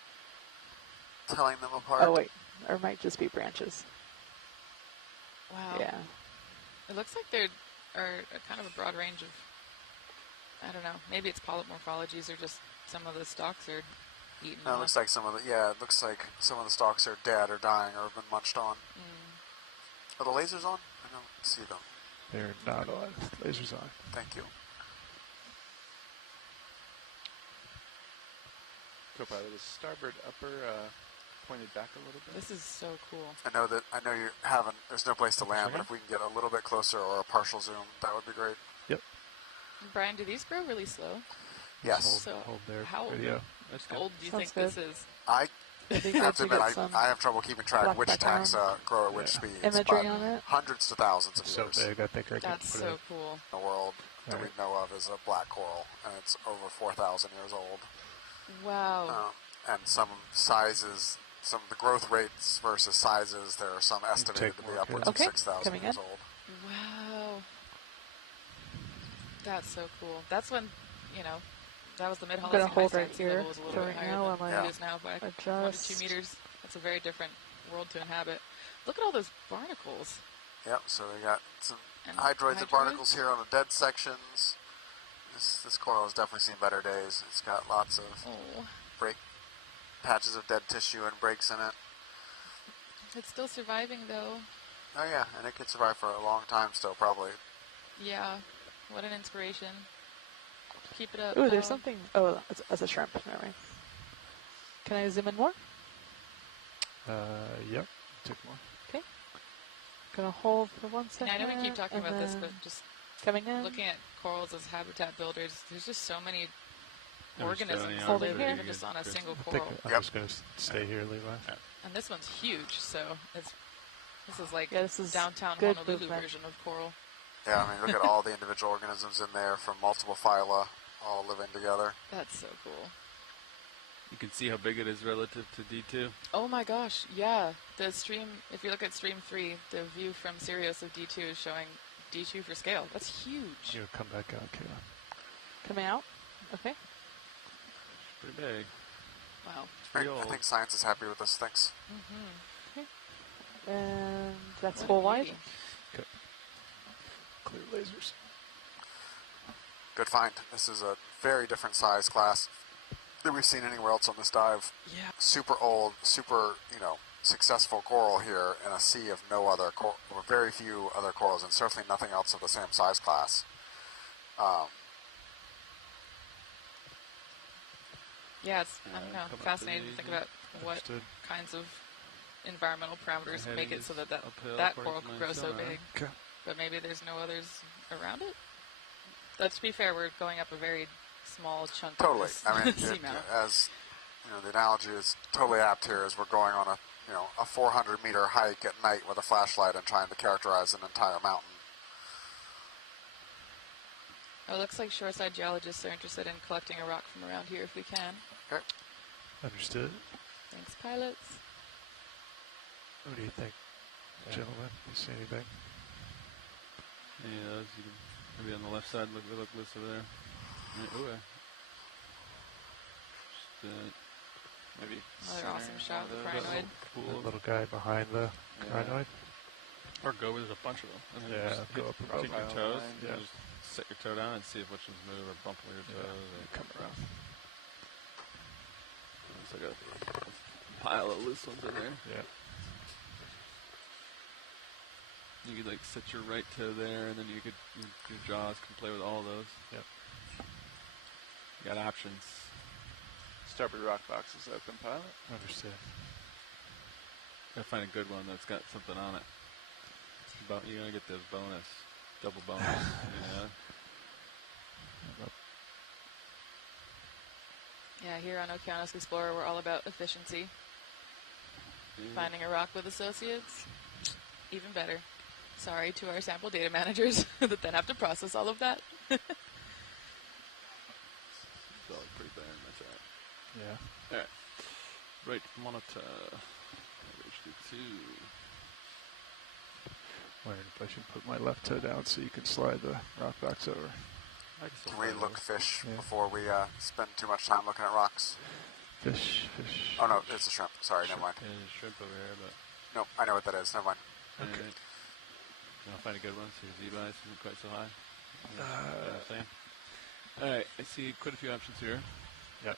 Telling them apart. Oh wait, or it might just be branches. Wow. Yeah. It looks like there are kind of a broad range of, I don't know, maybe it's polyp morphologies or just some of the stalks are eaten. No, it looks like some of the stalks are dead or dying or have been munched on. Are the lasers on? I don't see them. They're not on. Lasers on. Thank you. Co-pilot, is starboard upper pointed back a little bit? This is so cool. I know you haven't. There's no place to land, but if we can get a little bit closer or a partial zoom, that would be great. Yep. Brian, do these grow really slow? Yes. Hold their how video. old do you think this is? I have to admit, I have trouble keeping track of which taxa grow at which speeds. Imagery on it. Hundreds to thousands of so years. big, I think I can That's put so it. cool. The world that we know of is a black coral, and it's over 4,000 years old. Wow. And some sizes, some of the growth rates versus sizes, there are some estimated to be upwards of 6,000 years old. Wow. That's so cool. That's when, that was the mid-Holocene. I'm going to hold right sea here level was a little bit higher than it is now by 1 to 2 meters. That's a very different world to inhabit. Look at all those barnacles. Yep, so we got some hydroids and barnacles here on the dead sections. This coral has definitely seen better days. It's got lots of patches of dead tissue and breaks in it. It's still surviving, though. Oh yeah, and it could survive for a long time still, probably. Yeah, what an inspiration. Keep it up. Ooh, there's something. Oh, as a shrimp. Never mind. Can I zoom in more? Yep. Take more. Okay. Gonna hold for 1 second. I know we keep talking about this, but just coming in. Looking at corals as habitat builders, there's just so many organisms holding here, even just on a single coral. I'm just gonna stay here, Levi. And this one's huge, so this is like this is downtown good Honolulu movement. version of coral. Yeah, I mean, look at all the individual organisms in there from multiple phyla, all living together. That's so cool. You can see how big it is relative to D2. Oh my gosh, yeah. The stream, if you look at stream 3, the view from Sirius of D2 is showing D2 for scale. That's huge. You come back out, Kayla. Coming out? Okay. Pretty big. Wow. I think science is happy with this. Thanks. Okay. And that's full wide. Okay. Clear lasers. Good find. This is a very different size class than we've seen anywhere else on this dive. Yeah. Super old, super, successful coral here in a sea of no other or very few other corals, and certainly nothing else of the same size class. Yeah, it's fascinating to think about what kinds of environmental parameters make it so that coral can grow so big. Okay. But maybe there's no others around it? But to be fair, we're going up a very small chunk of this seamount. As the analogy is totally apt here, as we're going on a 400-meter hike at night with a flashlight and trying to characterize an entire mountain. It looks like shoreside geologists are interested in collecting a rock from around here if we can. Okay. Understood. Thanks, pilots. What do you think, gentlemen? You see anything? Yeah, you can maybe on the left side, look this over there. Yeah, maybe another awesome shot of the crinoid. That little guy behind the crinoid. Or go, there's a bunch of them. And then just go up and kick your toes. Yeah. Just set your toe down and see if which ones move or bump with your toes. Or come around. It's like a pile of loose ones in there. Yeah. You could set your right toe there, and then your jaws can play with all those. Yep. You got options. starboard rock box is open, pilot. Understood. Gotta find a good one that's got something on it. You're gonna get the bonus, double bonus. Yeah. Yeah, here on Okeanos Explorer, we're all about efficiency. Finding a rock with associates, even better. Sorry to our sample data managers that then have to process all of that. It's all pretty barren, that's alright. Yeah. Alright. Right monitor. HD2. Wondering if I should put my left toe down so you can slide the rock box over. Can we look fish before we spend too much time looking at rocks? Fish. Oh no, it's a shrimp. Sorry, never mind. Yeah, there's a shrimp over here, but... Nope, I know what that is. Never mind. Okay. I'll find a good one so your Z-bias isn't quite so high. You know what I'm saying? Alright, I see quite a few options here. Yep.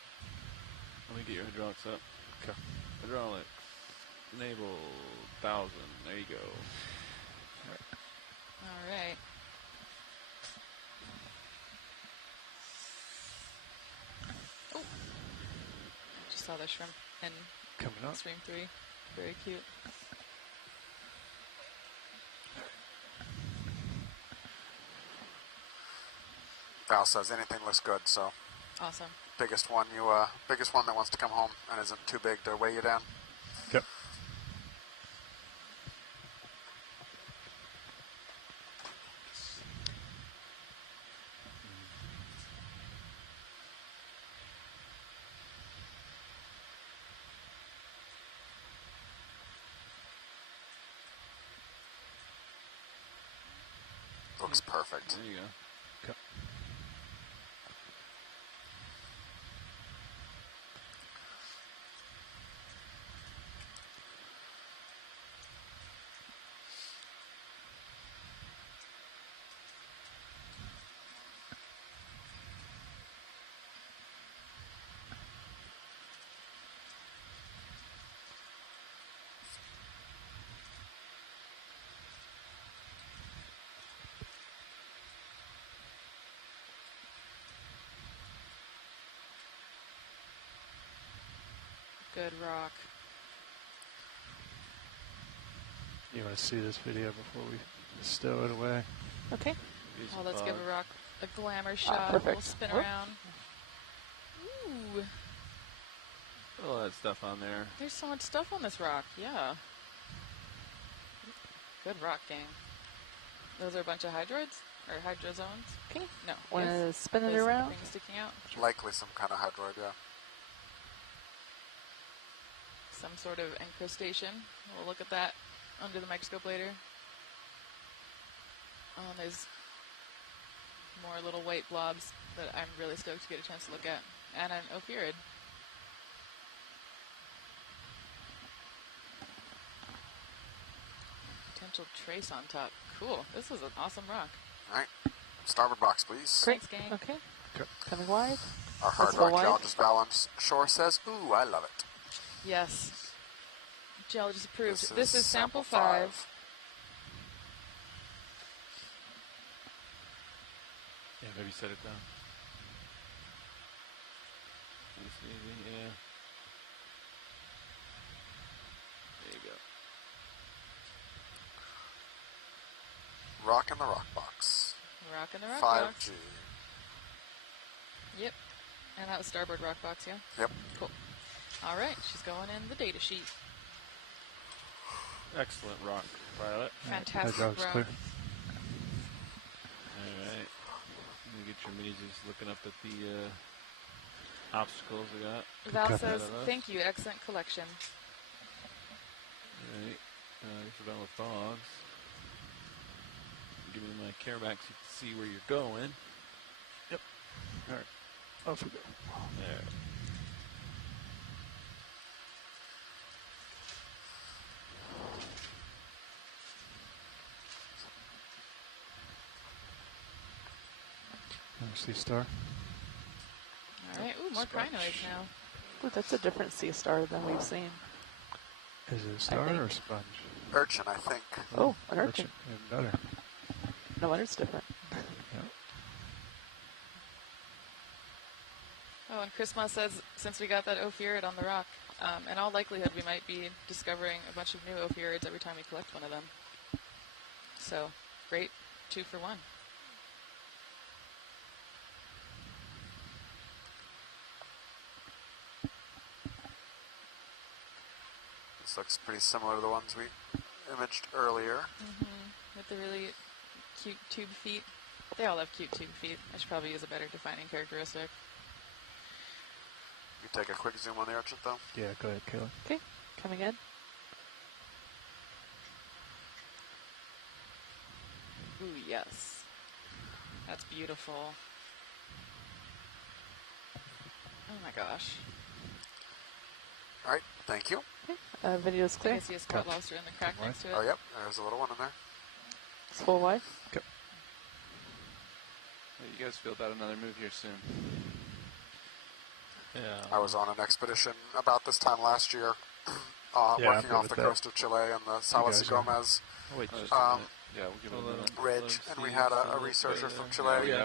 Let me get your hydraulics up. Okay. Hydraulics. Enable 1000. There you go. All right. Oh, just saw the shrimp in coming up. Stream 3. Very cute. Val says anything looks good, so. Awesome. Biggest one that wants to come home and isn't too big to weigh you down. Yep. Looks perfect. There you go. Okay. Good rock. You want to see this video before we stow it away? Okay. Well, let's give a rock a glamour shot. Perfect. We'll spin Whoop. around. Ooh. All that stuff on there. There's so much stuff on this rock. Yeah. Good rock, gang. Those are a bunch of hydroids? Or hydrozoans? Okay. No. Want to Yes. spin it Those around? things sticking out. Likely some kind of hydroid, yeah. Some sort of incrustation. We'll look at that under the microscope later. There's more little white blobs that I'm really stoked to get a chance to look at. And an ophiurid. Potential trace on top. Cool. This is an awesome rock. All right. Starboard box, please. Great. Thanks, gang. Okay. Coming wide. Our hard Let's go rock wide. geologist Val on shore says, ooh, I love it. Yes. Geologist approved. This is sample 5. Yeah, maybe set it down. Yeah. There you go. Rock in the rock box. Rock in the rock 5G. box. Yep. And that was starboard rock box, yeah? Yep. Cool. All right, she's going in the data sheet. Excellent rock, pilot. Fantastic Hydraulics rock. clear. Alright. Let me get your minis just looking up at the obstacles we got. Val says, thank you, excellent collection. Alright. We're done with fogs. Give me my care back so you can see where you're going. Yep. All right. Off we go. There. Sea star. All right, ooh, more crinoids now. Ooh, that's a different sea star than we've seen. Is it a star or a sponge? Urchin, I think. Oh, an urchin. And better. No wonder it's different. Yeah. Oh, and Chrisma says, since we got that ophiurid on the rock, in all likelihood we might be discovering a bunch of new ophiurids every time we collect one of them. So, great 2 for 1. This looks pretty similar to the ones we imaged earlier. With the really cute tube feet. They all have cute tube feet. I should probably use a better defining characteristic. You take a quick zoom on the urchin, though? Yeah, go ahead, Kayla. Okay, coming in. Ooh, yes. That's beautiful. Oh my gosh. All right, thank you. Okay, video's clear. I see a spot lobster in the crack next to it. Oh, yep, there's a little one in there. It's full wide. Okay. How you guys feel about another move here soon? Yeah. I was on an expedition about this time last year, working off the coast of Chile and the Salas y Gomez ridge, and we had a researcher from Chile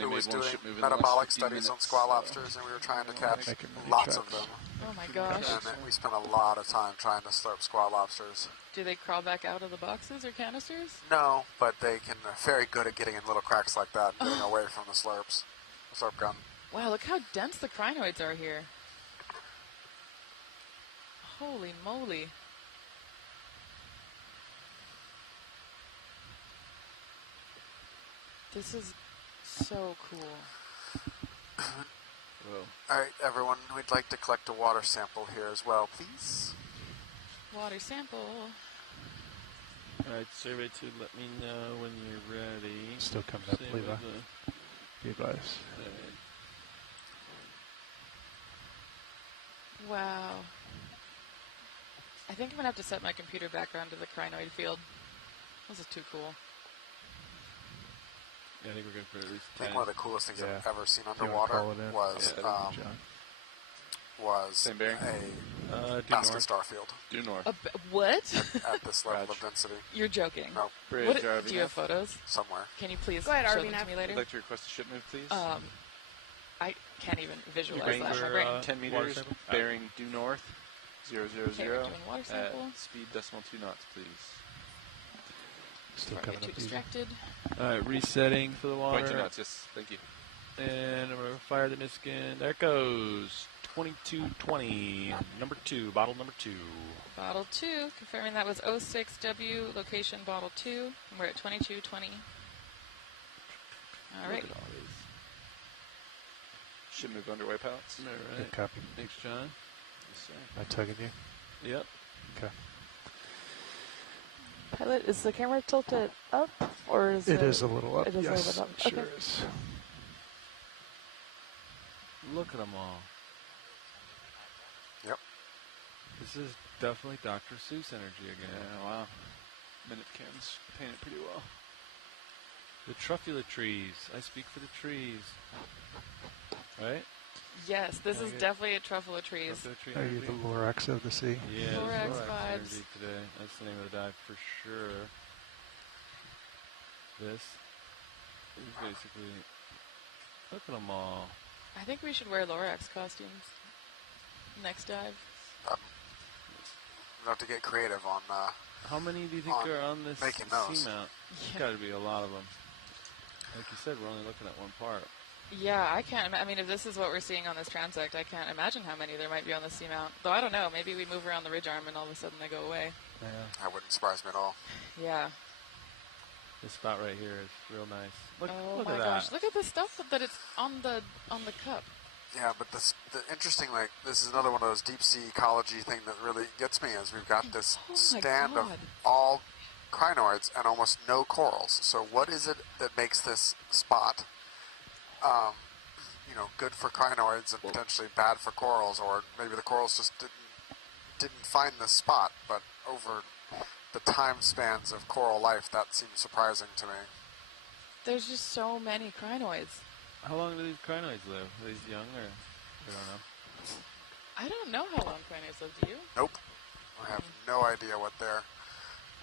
who was doing metabolic studies on squat lobsters, and we were trying to catch lots of them. Oh my gosh. And we spent a lot of time trying to slurp squat lobsters. Do they crawl back out of the boxes or canisters? No, but they can very good at getting in little cracks like that and getting away from the slurps. The slurp gun. Wow, look how dense the crinoids are here. Holy moly. This is so cool. Alright, everyone, we'd like to collect a water sample here as well, please. Water sample. Alright, survey 2, let me know when you're ready. Still coming up, Levi. Be advised. Wow. I think I'm going to have to set my computer back onto the crinoid field. This is too cool. Yeah, I think we're good for at least 10. I think one of the coolest things I've ever seen underwater was a basket starfield. Due north. What? At this level of density. You're joking. No. What, do you have photos? Somewhere. Can you please Go ahead, show RV them to me later? I'd like to request a ship move, please. I can't even visualize Range that. My brain. 10 meters, bearing due north, 000, Okay, we're doing water at sample. speed decimal 2 knots, please. Still Before I coming get up. too distracted. Alright, resetting for the water. 0.2 knots, yes, thank you. And I'm going to fire the Niskin. There it goes. 2220. Number 2, bottle number 2. Bottle 2, confirming that was 06W, location bottle 2. And we're at 2220. All right. Ship move underway, pilots. Alright. Good copy. Thanks, John. Yes, sir. Am I tugging you? Yep. Okay. Pilot, is the camera tilted up, or is it? It is a little up. It is yes, a little bit up. it sure Okay. is. Look at them all. Yep. This is definitely Dr. Seuss energy again. Yeah, wow. Minute cans painted pretty well. The truffula trees. I speak for the trees. Right? Yes, this is definitely a truffle of trees. Are you the Lorax of the sea? Yeah, Lorax Lorax vibes. energy today. That's the name of the dive for sure. This is basically... Look at them all. I think we should wear Lorax costumes next dive. We'll have to get creative on how many do you think are on this making those. seamount? There's got to be a lot of them. Like you said, we're only looking at one part. Yeah, I can't. I mean, if this is what we're seeing on this transect, I can't imagine how many there might be on the seamount. Though I don't know. Maybe we move around the ridge arm and all of a sudden they go away. Yeah. That wouldn't surprise me at all. Yeah. This spot right here is real nice. Look, Oh look my at gosh! that. Look at the stuff that it's on the cup. Yeah, but the interesting, like, this is another one of those deep sea ecology thing that really gets me is we've got this stand of all crinoids and almost no corals. So what is it that makes this spot, good for crinoids and potentially bad for corals, or maybe the corals just didn't find this spot, but over the time spans of coral life, that seems surprising to me. There's just so many crinoids. How long do these crinoids live? Are these young or I don't know? I don't know how long crinoids live. Do you? Nope. I have no idea what their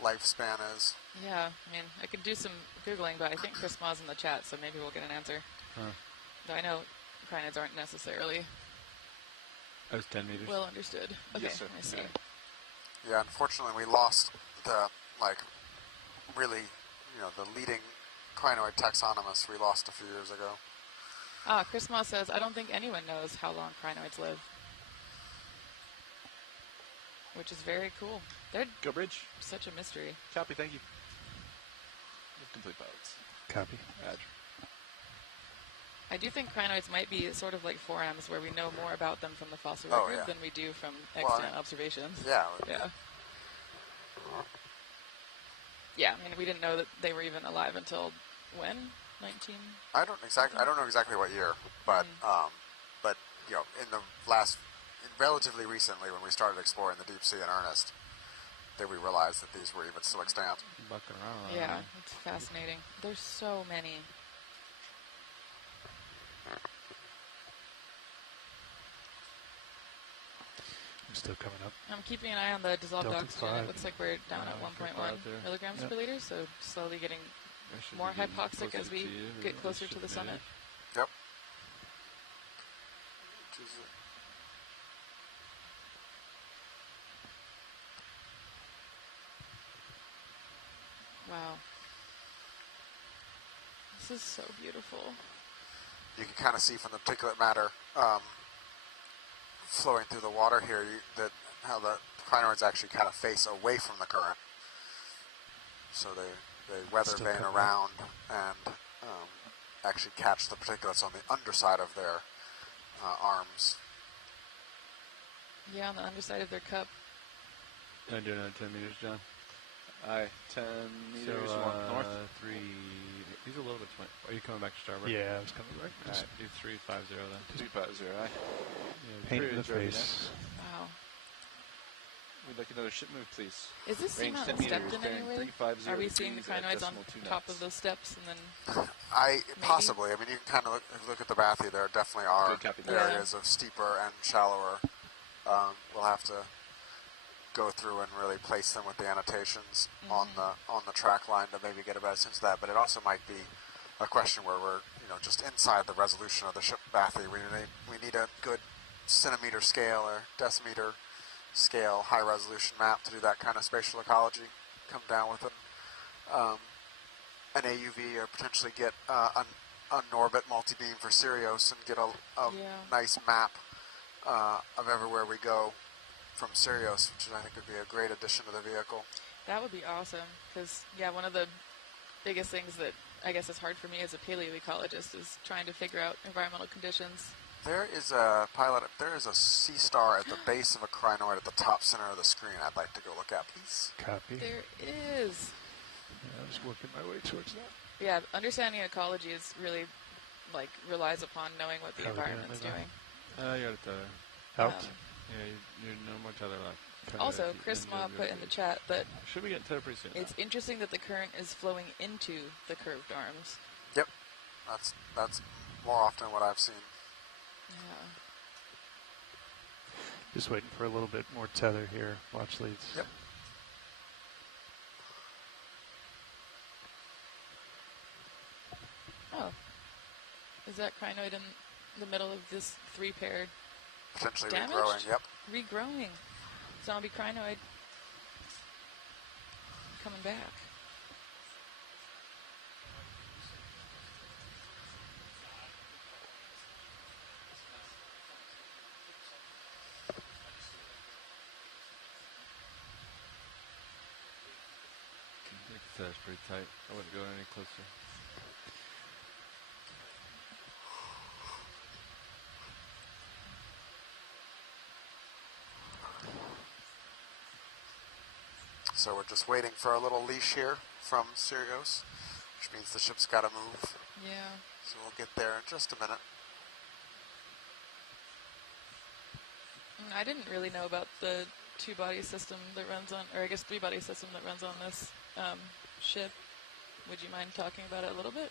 lifespan is. Yeah, I mean, I could do some Googling, but I think Chris Ma's in the chat, so maybe we'll get an answer. Huh. Though I know crinoids aren't necessarily That was 10 meters. well understood. Okay, Yes, sir. I see. Yeah, unfortunately, we lost the really, the leading crinoid taxonomist we lost a few years ago. Chris Moss says, I don't think anyone knows how long crinoids live. Which is very cool. They're Go Bridge. such a mystery. Copy, thank you. Complete pilots. Copy. Roger. I do think crinoids might be sort of like forams where we know more about them from the fossil Oh, record yeah. than we do from Well, extant observations. Yeah. Yeah. Yeah, I mean, we didn't know that they were even alive until when? 19? I don't know exactly what year, but relatively recently, when we started exploring the deep sea in earnest, that we realized that these were even still extant. Bucking around. Yeah, it's fascinating. There's so many. I'm still coming up. I'm keeping an eye on the dissolved Delta oxygen. 5. It looks like we're down at 1.1 milligrams per liter, so slowly getting more hypoxic as we get closer to the summit. Yep. Wow. This is so beautiful. You can kind of see from the particulate matter flowing through the water here how the crinoids actually kind of face away from the current. So they weather Still vane coming around and actually catch the particulates on the underside of their arms. Yeah, on the underside of their cup. Can I do another 10 meters, John? Aye, 10 meters. So, you want north? 3. He's a little bit. Are you coming back to starboard? Yeah, I was coming back. All right, do 350 then. 350, aye. Yeah, Paint in the Bridge already face. Wow. We'd like another ship move, please. Is this Range seamount 10 meters, stepped in bearing any way? 350 Are we seeing the degrees at crinoids on decimal 2 top knots. of those steps and then... Possibly. I mean, you can kind of look at the bathy. There definitely are Good copy. areas of steeper and shallower. We'll have to go through and really place them with the annotations on the track line to maybe get a better sense of that. But it also might be a question where we're just inside the resolution of the ship bathy. We need a good centimeter scale or decimeter scale high resolution map to do that kind of spatial ecology. Come down with an AUV or potentially get an orbit multi-beam for Sirius and get a nice map of everywhere we go from Sirius, which I think would be a great addition to the vehicle. That would be awesome, because, one of the biggest things that I guess is hard for me as a paleoecologist is trying to figure out environmental conditions. There is a sea star at the base of a crinoid at the top center of the screen I'd like to go look at, please. Copy. There is. Yeah, I was working my way towards that. Yeah, understanding ecology is really, relies upon knowing what the environment's doing. You got it out. You're no more tether left. Also, Chris Ma put in the chat that should be getting tether pretty soon. It's interesting that the current is flowing into the curved arms. Yep, that's more often what I've seen. Yeah. Just waiting for a little bit more tether here. Watch leads. Yep. Oh. Is that crinoid in the middle of this 3-paired? Potentially damaged? regrowing, yep. Regrowing. Zombie crinoid coming back. That's pretty tight. I wouldn't go any closer. So we're just waiting for a little leash here from Sirius, which means the ship's got to move. Yeah. So we'll get there in just a minute. I didn't really know about the 2-body system that runs on, or I guess 3-body system that runs on this ship. Would you mind talking about it a little bit?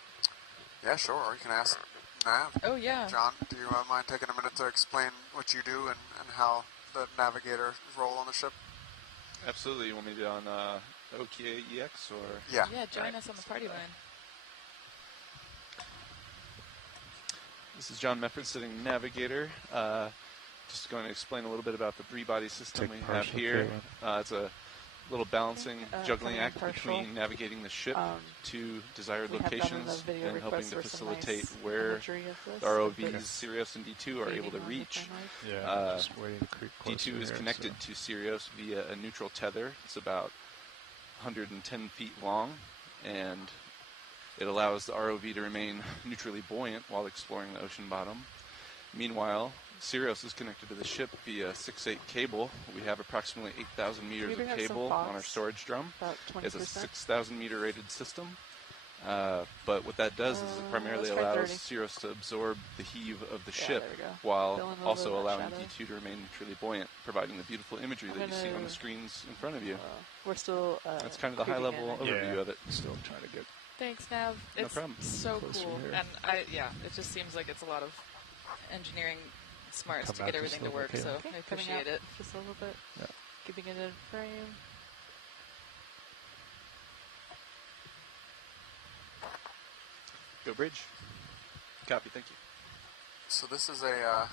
Yeah, sure. Or you can ask Nav. Oh, yeah. John, do you mind taking a minute to explain what you do and how the navigator's role on the ship? Absolutely. You want me to do on Okeanos EX or? Yeah. Yeah, join us on the party line. This is John Mefford, sitting navigator. Just going to explain a little bit about the three-body system we have here. It's a little balancing, juggling act between navigating the ship to desired locations and helping to facilitate where the ROVs Sirius and D2 are able to reach. Just waiting to creep closer D2 is here, connected to Sirius via a neutral tether. It's about 110 feet long, and it allows the ROV to remain neutrally buoyant while exploring the ocean bottom. Meanwhile, Sirius is connected to the ship via 6/8 cable. We have approximately 8,000 meters of cable on our storage drum. It's a 6,000 meter rated system. But what that does is it primarily allows Sirius to absorb the heave of the ship while also allowing D2 to remain neutrally buoyant, providing the beautiful imagery that you see on the screens in front of you. We're still that's kind of the high level overview of it. Still trying to get. Thanks, Nav. No problem. So cool. And it just seems like it's a lot of engineering smarts to get everything to work, so I appreciate it. Just a little bit. Yeah. Keeping it in frame. Go bridge. Copy, thank you. So this is a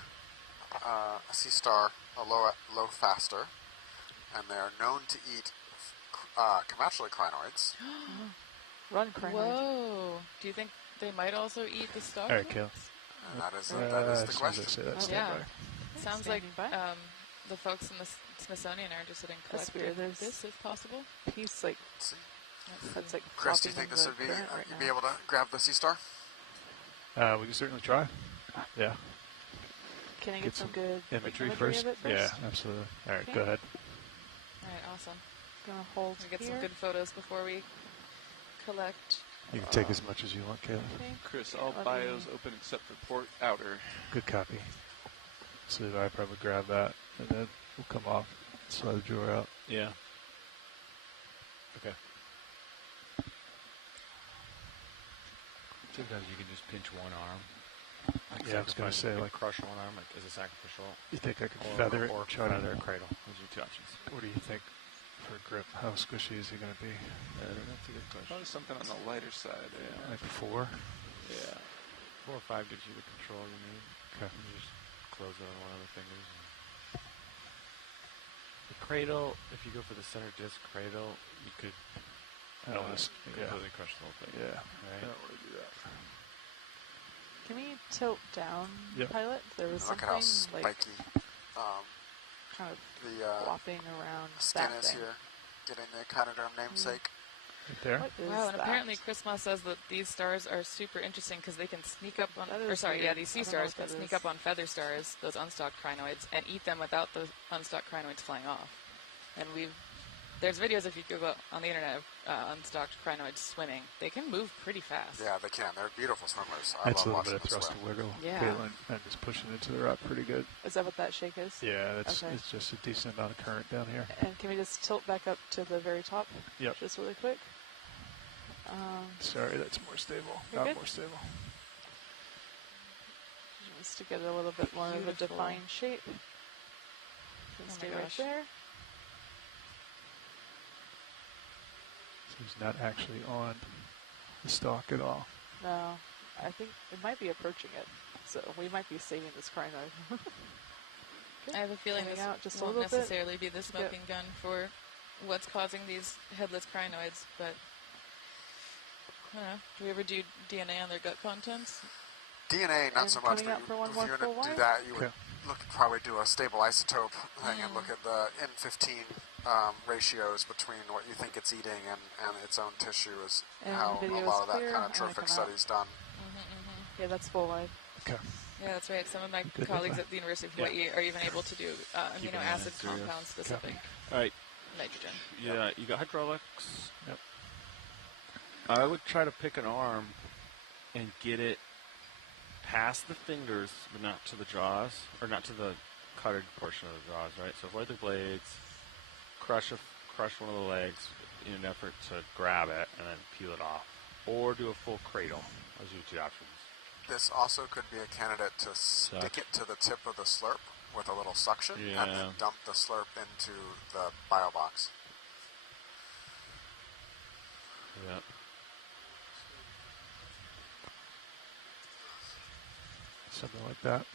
sea star, a low faster, and they are known to eat actually crinoids. Run crinoid. Whoa. Do you think they might also eat the star? All right, Kale. And that is the question. Sounds like the folks in the Smithsonian are interested in collecting this, if possible. Piece like that's like. Chris, do you think this would be you'd be able to grab the sea star? We can certainly try. Yeah. Can I get some good imagery of first? it Yeah, absolutely. All right, go ahead. All right, awesome. Gonna hold. Get some good photos before we collect. You can take as much as you want, Kayla. Chris, all bios open except for port outer. Good copy. So I probably grab that, and then we'll come off, slide the drawer out. Yeah. Okay. Sometimes you can just pinch one arm. Like I was going to say, like crush one arm as a sacrificial. You think I could feather it or try to cradle? Those are your two options. What do you think for grip? How squishy is it going to be? That's a good question. Probably something on the lighter side. Yeah. Like 4? Yeah. 4 or 5 gives you the control you need. Okay. You just close it on one of the fingers. The cradle, if you go for the center disc cradle, you could completely crush the whole thing. Yeah. Right? I don't want to do that. Can we tilt down, Yep. pilot? There was Look something at how spiky kind of the flopping around skin that is thing. here, getting the echinoderm namesake. Right there. What is Wow, and that? apparently Chris Moss says that these stars are super interesting because they can sneak up on, these sea I don't know stars what can that sneak is. up on feather stars, those unstocked crinoids, and eat them without the unstocked crinoids flying off. And there's videos if you Google on the internet of unstocked crinoids swimming. They can move pretty fast. Yeah, they can. They're beautiful swimmers. That's a love little bit watching of them thrust swim. and wiggle. Yeah. Caitlin, and just pushing into the rock pretty good. Is that what that shake is? Yeah, it's Okay. just a decent amount of current down here. And can we just tilt back up to the very top? Yep. Just really quick. Sorry, that's more stable. You're Not good. more stable. Just to get a little bit more of a Beautiful. defined shape. Can my stay right gosh. there. So he's not actually on the stalk at all. No, I think it might be approaching it. So we might be saving this crinoid. I have a feeling Coming this out just a won't little bit. necessarily be the smoking gun for what's causing these headless crinoids, but I don't know. Do we ever do DNA on their gut contents? DNA, not so much. coming But out for one if more you were full to do wide? that, you would probably do a stable isotope thing and look at the N15 ratios between what you think it's eating and its own tissue is And how the a video lot is of that clear. kind of I'm gonna trophic come out. study's done. Yeah, that's full wide. Okay. Yeah, that's right. Some of my Good colleagues enough. at the University of Hawaii are even able to do amino acid compound specific All right. nitrogen. Yeah, you got hydraulics. Yep. I would try to pick an arm and get it past the fingers, but not to the jaws, or not to the cutted portion of the jaws, right? So avoid the blades, crush one of the legs in an effort to grab it, and then peel it off. Or do a full cradle. Those are your two options. This also could be a candidate to stick it to the tip of the slurp with a little suction and then dump the slurp into the bio box. So something like that.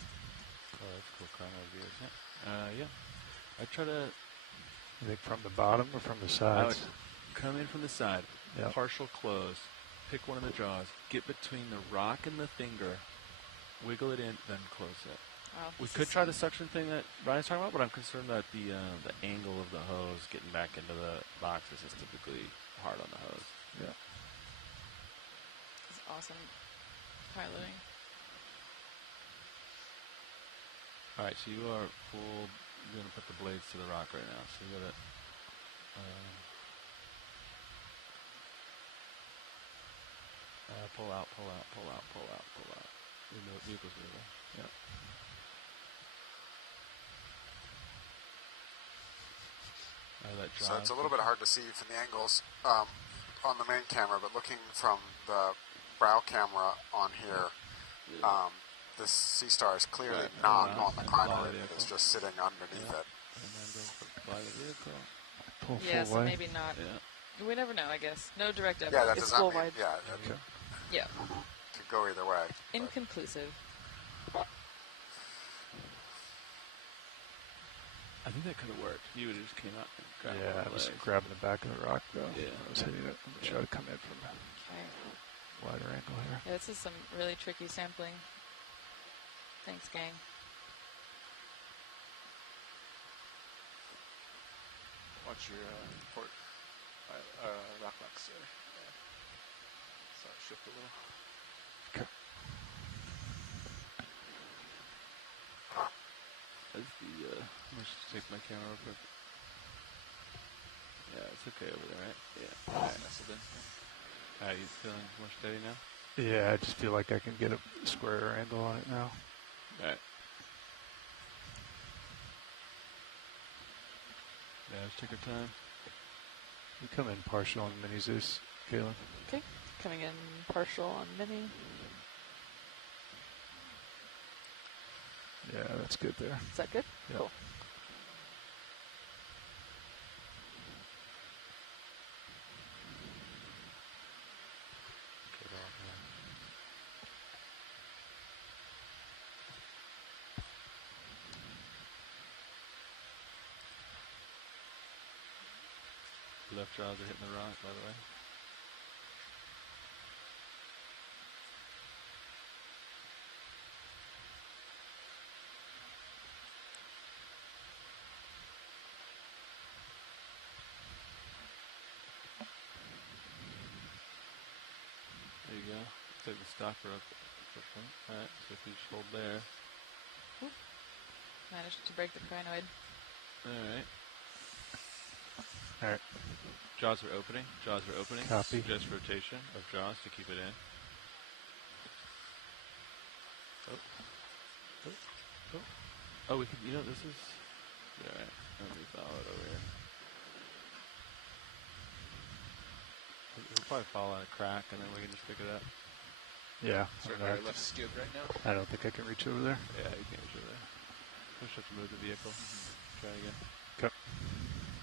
Oh, that's cool. Crinoid view, isn't it? Yeah. I try to. You think from the bottom or from the I would sides? come in from the side, Yep. partial close, pick one of the jaws, get between the rock and the finger, wiggle it in, then close it. Wow, We this could is try the suction thing that Ryan's talking about, but I'm concerned that the angle of the hose getting back into the boxes is typically hard on the hose. Yeah. This is awesome piloting. All right, so you are full. You're gonna put the blades to the rock right now. So you gotta. Pull out, pull out, pull out, pull out, pull out. Vehicle's moving. Yeah. So it's a little bit hard to see from the angles on the main camera, but looking from the brow camera on here, this sea star is clearly not on the crinoid. It's just sitting underneath it. And then go fly the vehicle. Pull Yeah, full so way. maybe not. Yeah. We never know, I guess. No direct evidence. Yeah, that It's does full not mean, wide. yeah, Okay. Yeah. could go either way. Inconclusive. I think that could have worked. You would have just came out and grabbed Yeah, I one was leg. grabbing the back of the rock though. Yeah. I was hitting it. I'm gonna try to come in from a Okay. wider angle here. Yeah, this is some really tricky sampling. Thanks, gang. Watch your port rock box there. So it shift a little. Okay. That's the, I'm just take my camera real quick. Yeah, it's okay over there, right? Yeah. Alright, nestled in. Alright, you feeling more steady now? Yeah, I just feel like I can get a squarer angle on it now. Alright. Yeah, let's take our time. We come in partial on mini Zeus, Kaylin. Okay, coming in partial on mini. Yeah, that's good there. Is that good? Yeah. Cool. Left jaws are hitting the rock, by the way. There you go. Take the stopper up. Alright, so if you just hold there. Managed to break the crinoid. Alright. Alright. Jaws are opening. Jaws are opening. Copy. Suggest rotation of jaws to keep it in. Oh, we can. You know, this is. Alright. Let me follow it over here. We'll probably fall on a crack and then we can just pick it up. Yeah. So I our left skid right now. don't think I can reach over there. Yeah, you can reach over there. We'll just have to move the vehicle. Try again. Okay.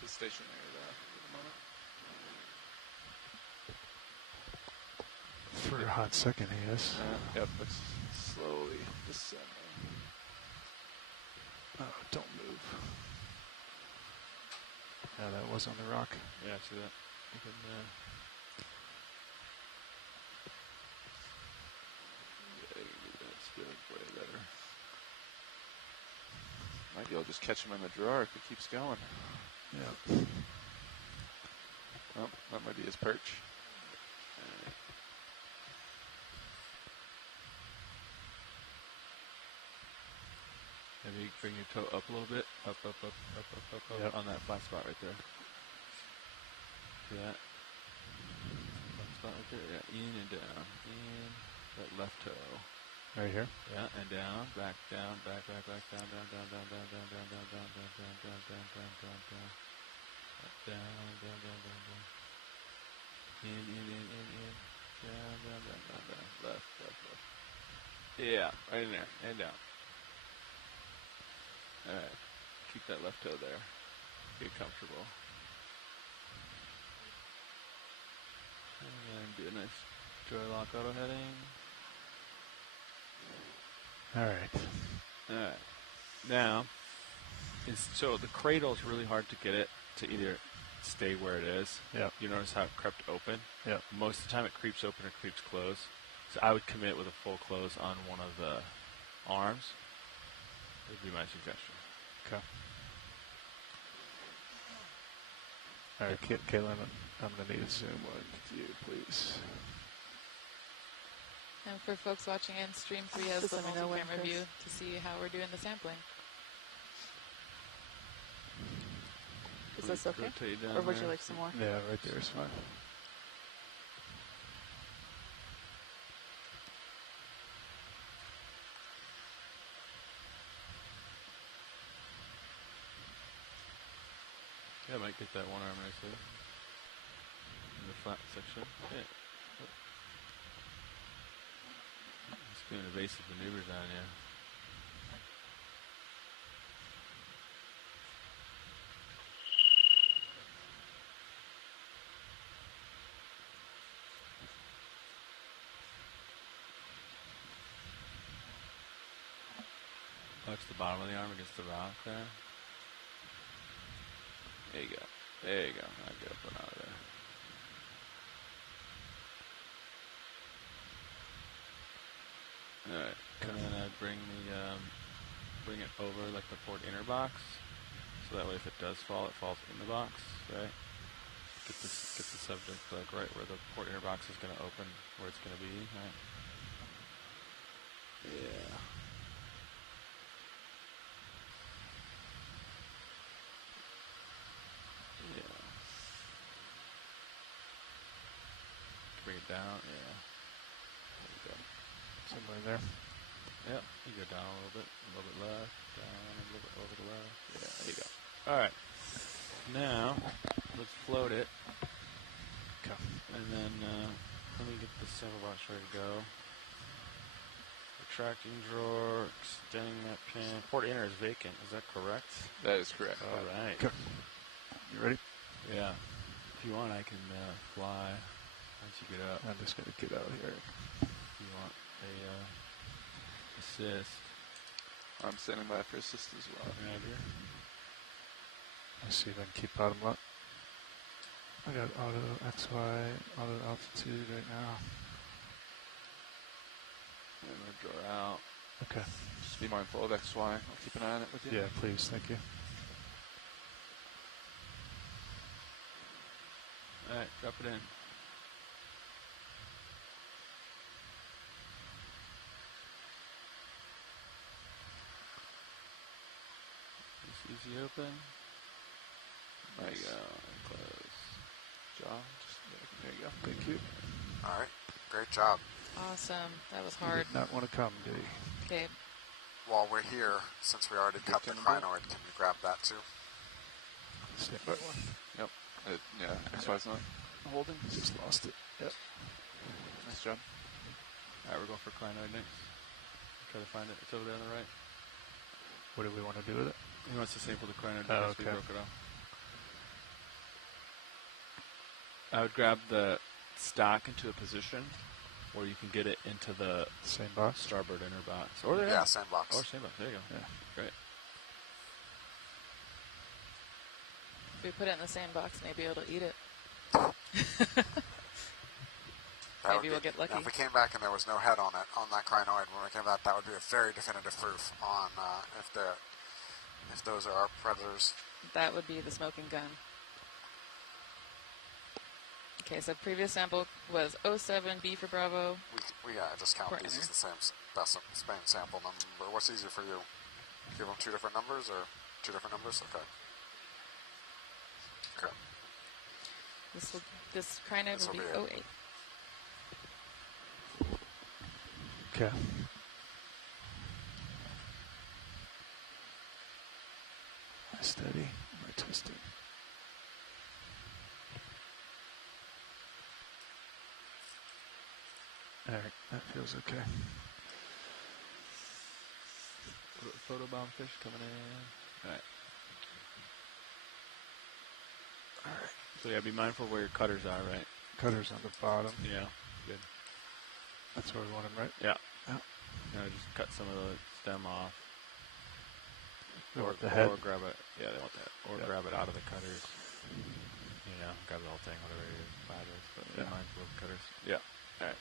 It's stationary there for the moment. For a hot second, yes. Yep, it's slowly descending. Oh, don't move. Yeah, that was on the rock. Yeah, see that? You can, yeah, you can do that spin way better. Might be able to just catch him in the drawer if it keeps going. Yeah. Oh, that might be his perch. Maybe bring your toe up a little bit. Up, Yep. on that flat spot right there. See that? Flat spot right there. Yeah, in and down. In. That left toe. Right here? Yeah, and down, back, down, back, down, down, down, down, down, down, down, down, down, down, down, down, down, down, down, down. Up, down, down, down, down, down. In. Down, down, down, down, down. Left. Yeah, right in there, and down. Alright, keep that left toe there. Get comfortable. And do a nice joy lock auto heading. All right. All right. Now, so the cradle is really hard to get it to either stay where it is. Yep. You notice how it crept open? Yep. Most of the time it creeps open or creeps close. So I would commit with a full close on one of the arms. That would be my suggestion. Okay. All right, Caitlin, I'm going to need a zoom with you, please. And for folks watching in stream 3 has the multi-camera view to see how we're doing the sampling. Is this okay? Or would you like some more? Yeah, right there is fine. Yeah, I might get that one arm nicely. In the flat section. Yeah. Just doing evasive maneuvers on you. Watch the bottom of the arm against the rock there. There you go. There you go. I'll get up and out of there. Alright. And then I'd bring it over like the port inner box. So that way if it does fall, it falls in the box, right? Get the subject like right where the port inner box is gonna open, where it's gonna be, right? Yeah. Bring it down, yeah. There you go. Somewhere there. Yep, you go down a little bit left, down a little bit over the left. Yeah, there you go. Alright. Now, let's float it. Okay. And then, let me get the sample box ready to go. Retracting drawer, extending that pin. Port inner is vacant, is that correct? That is correct. Alright. Okay. You ready? Yeah. If you want, I can fly. Once you get up. I'm just going to get out here. If you want a assist. I'm standing by for assist as well. Right here. Let's see if I can keep bottom up. I got auto XY, auto altitude right now. And we'll draw out. Okay. Just be mindful of XY. I'll keep an eye on it with you. Yeah, please. Thank you. Alright, drop it in. Easy open. There you go. Close. Jaw. There you go. Thank you. All right. Great job. Awesome. That was hard. Did not want to come, do you? Okay. While we're here, since we already cut the crinoid, can you grab that too? Stand by one. Yep. Yeah. XY's not holding. Just lost it. Yep. Nice job. Alright, we're going for crinoid next. Try to find it. It's over there on the right. What do we want to do with it? He wants to sample the crinoid Oh, because we okay. broke it off. I would grab the stock into a position where you can get it into the same box, starboard inner box. Or same box. Or same box. There you go. Yeah. Great. If we put it in the same box, maybe it'll eat it. Maybe we'll get lucky. If we came back and there was no head on it, on that crinoid, when we came back, that would be a very definitive proof on if those are our predators. That would be the smoking gun. Okay, so previous sample was 07, B for Bravo. We just count these as the same sample number. What's easier for you? Give them two different numbers or two different numbers? Okay. Okay. This crinoid will be 08. Okay. Steady. Am I twisting? All right, that feels okay. Photobomb fish coming in. All right. All right. So yeah, be mindful where your cutters are, right? Cutters on the bottom. Yeah. Good. That's where we want them, right? Yeah. Yeah. just cut some of the stem off. Or the head. Or grab it. Yeah, they want that. Or grab it out of the cutters. You know, grab the whole thing, whatever your vibe is. But yeah, mine's with cutters. Yeah. All right.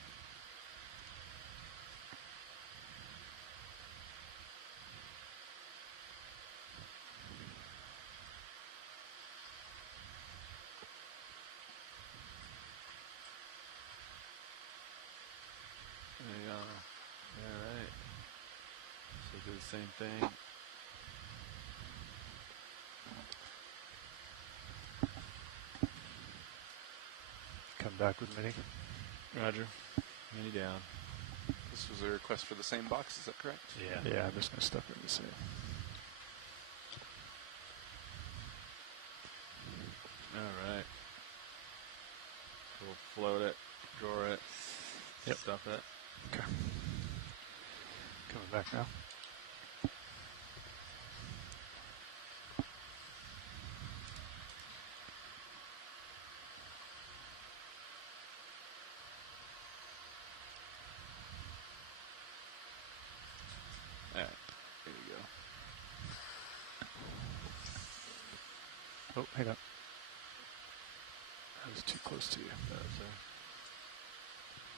There you go. All right. So do the same thing. Come back with Mini. Roger. Mini down. This was a request for the same box, is that correct? Yeah. Yeah, I'm just going to stuff it in the same. All right. So we'll float it, draw it, stuff it. Okay. Coming back now. Alright, there you go. Oh, hang on. I was too close to you.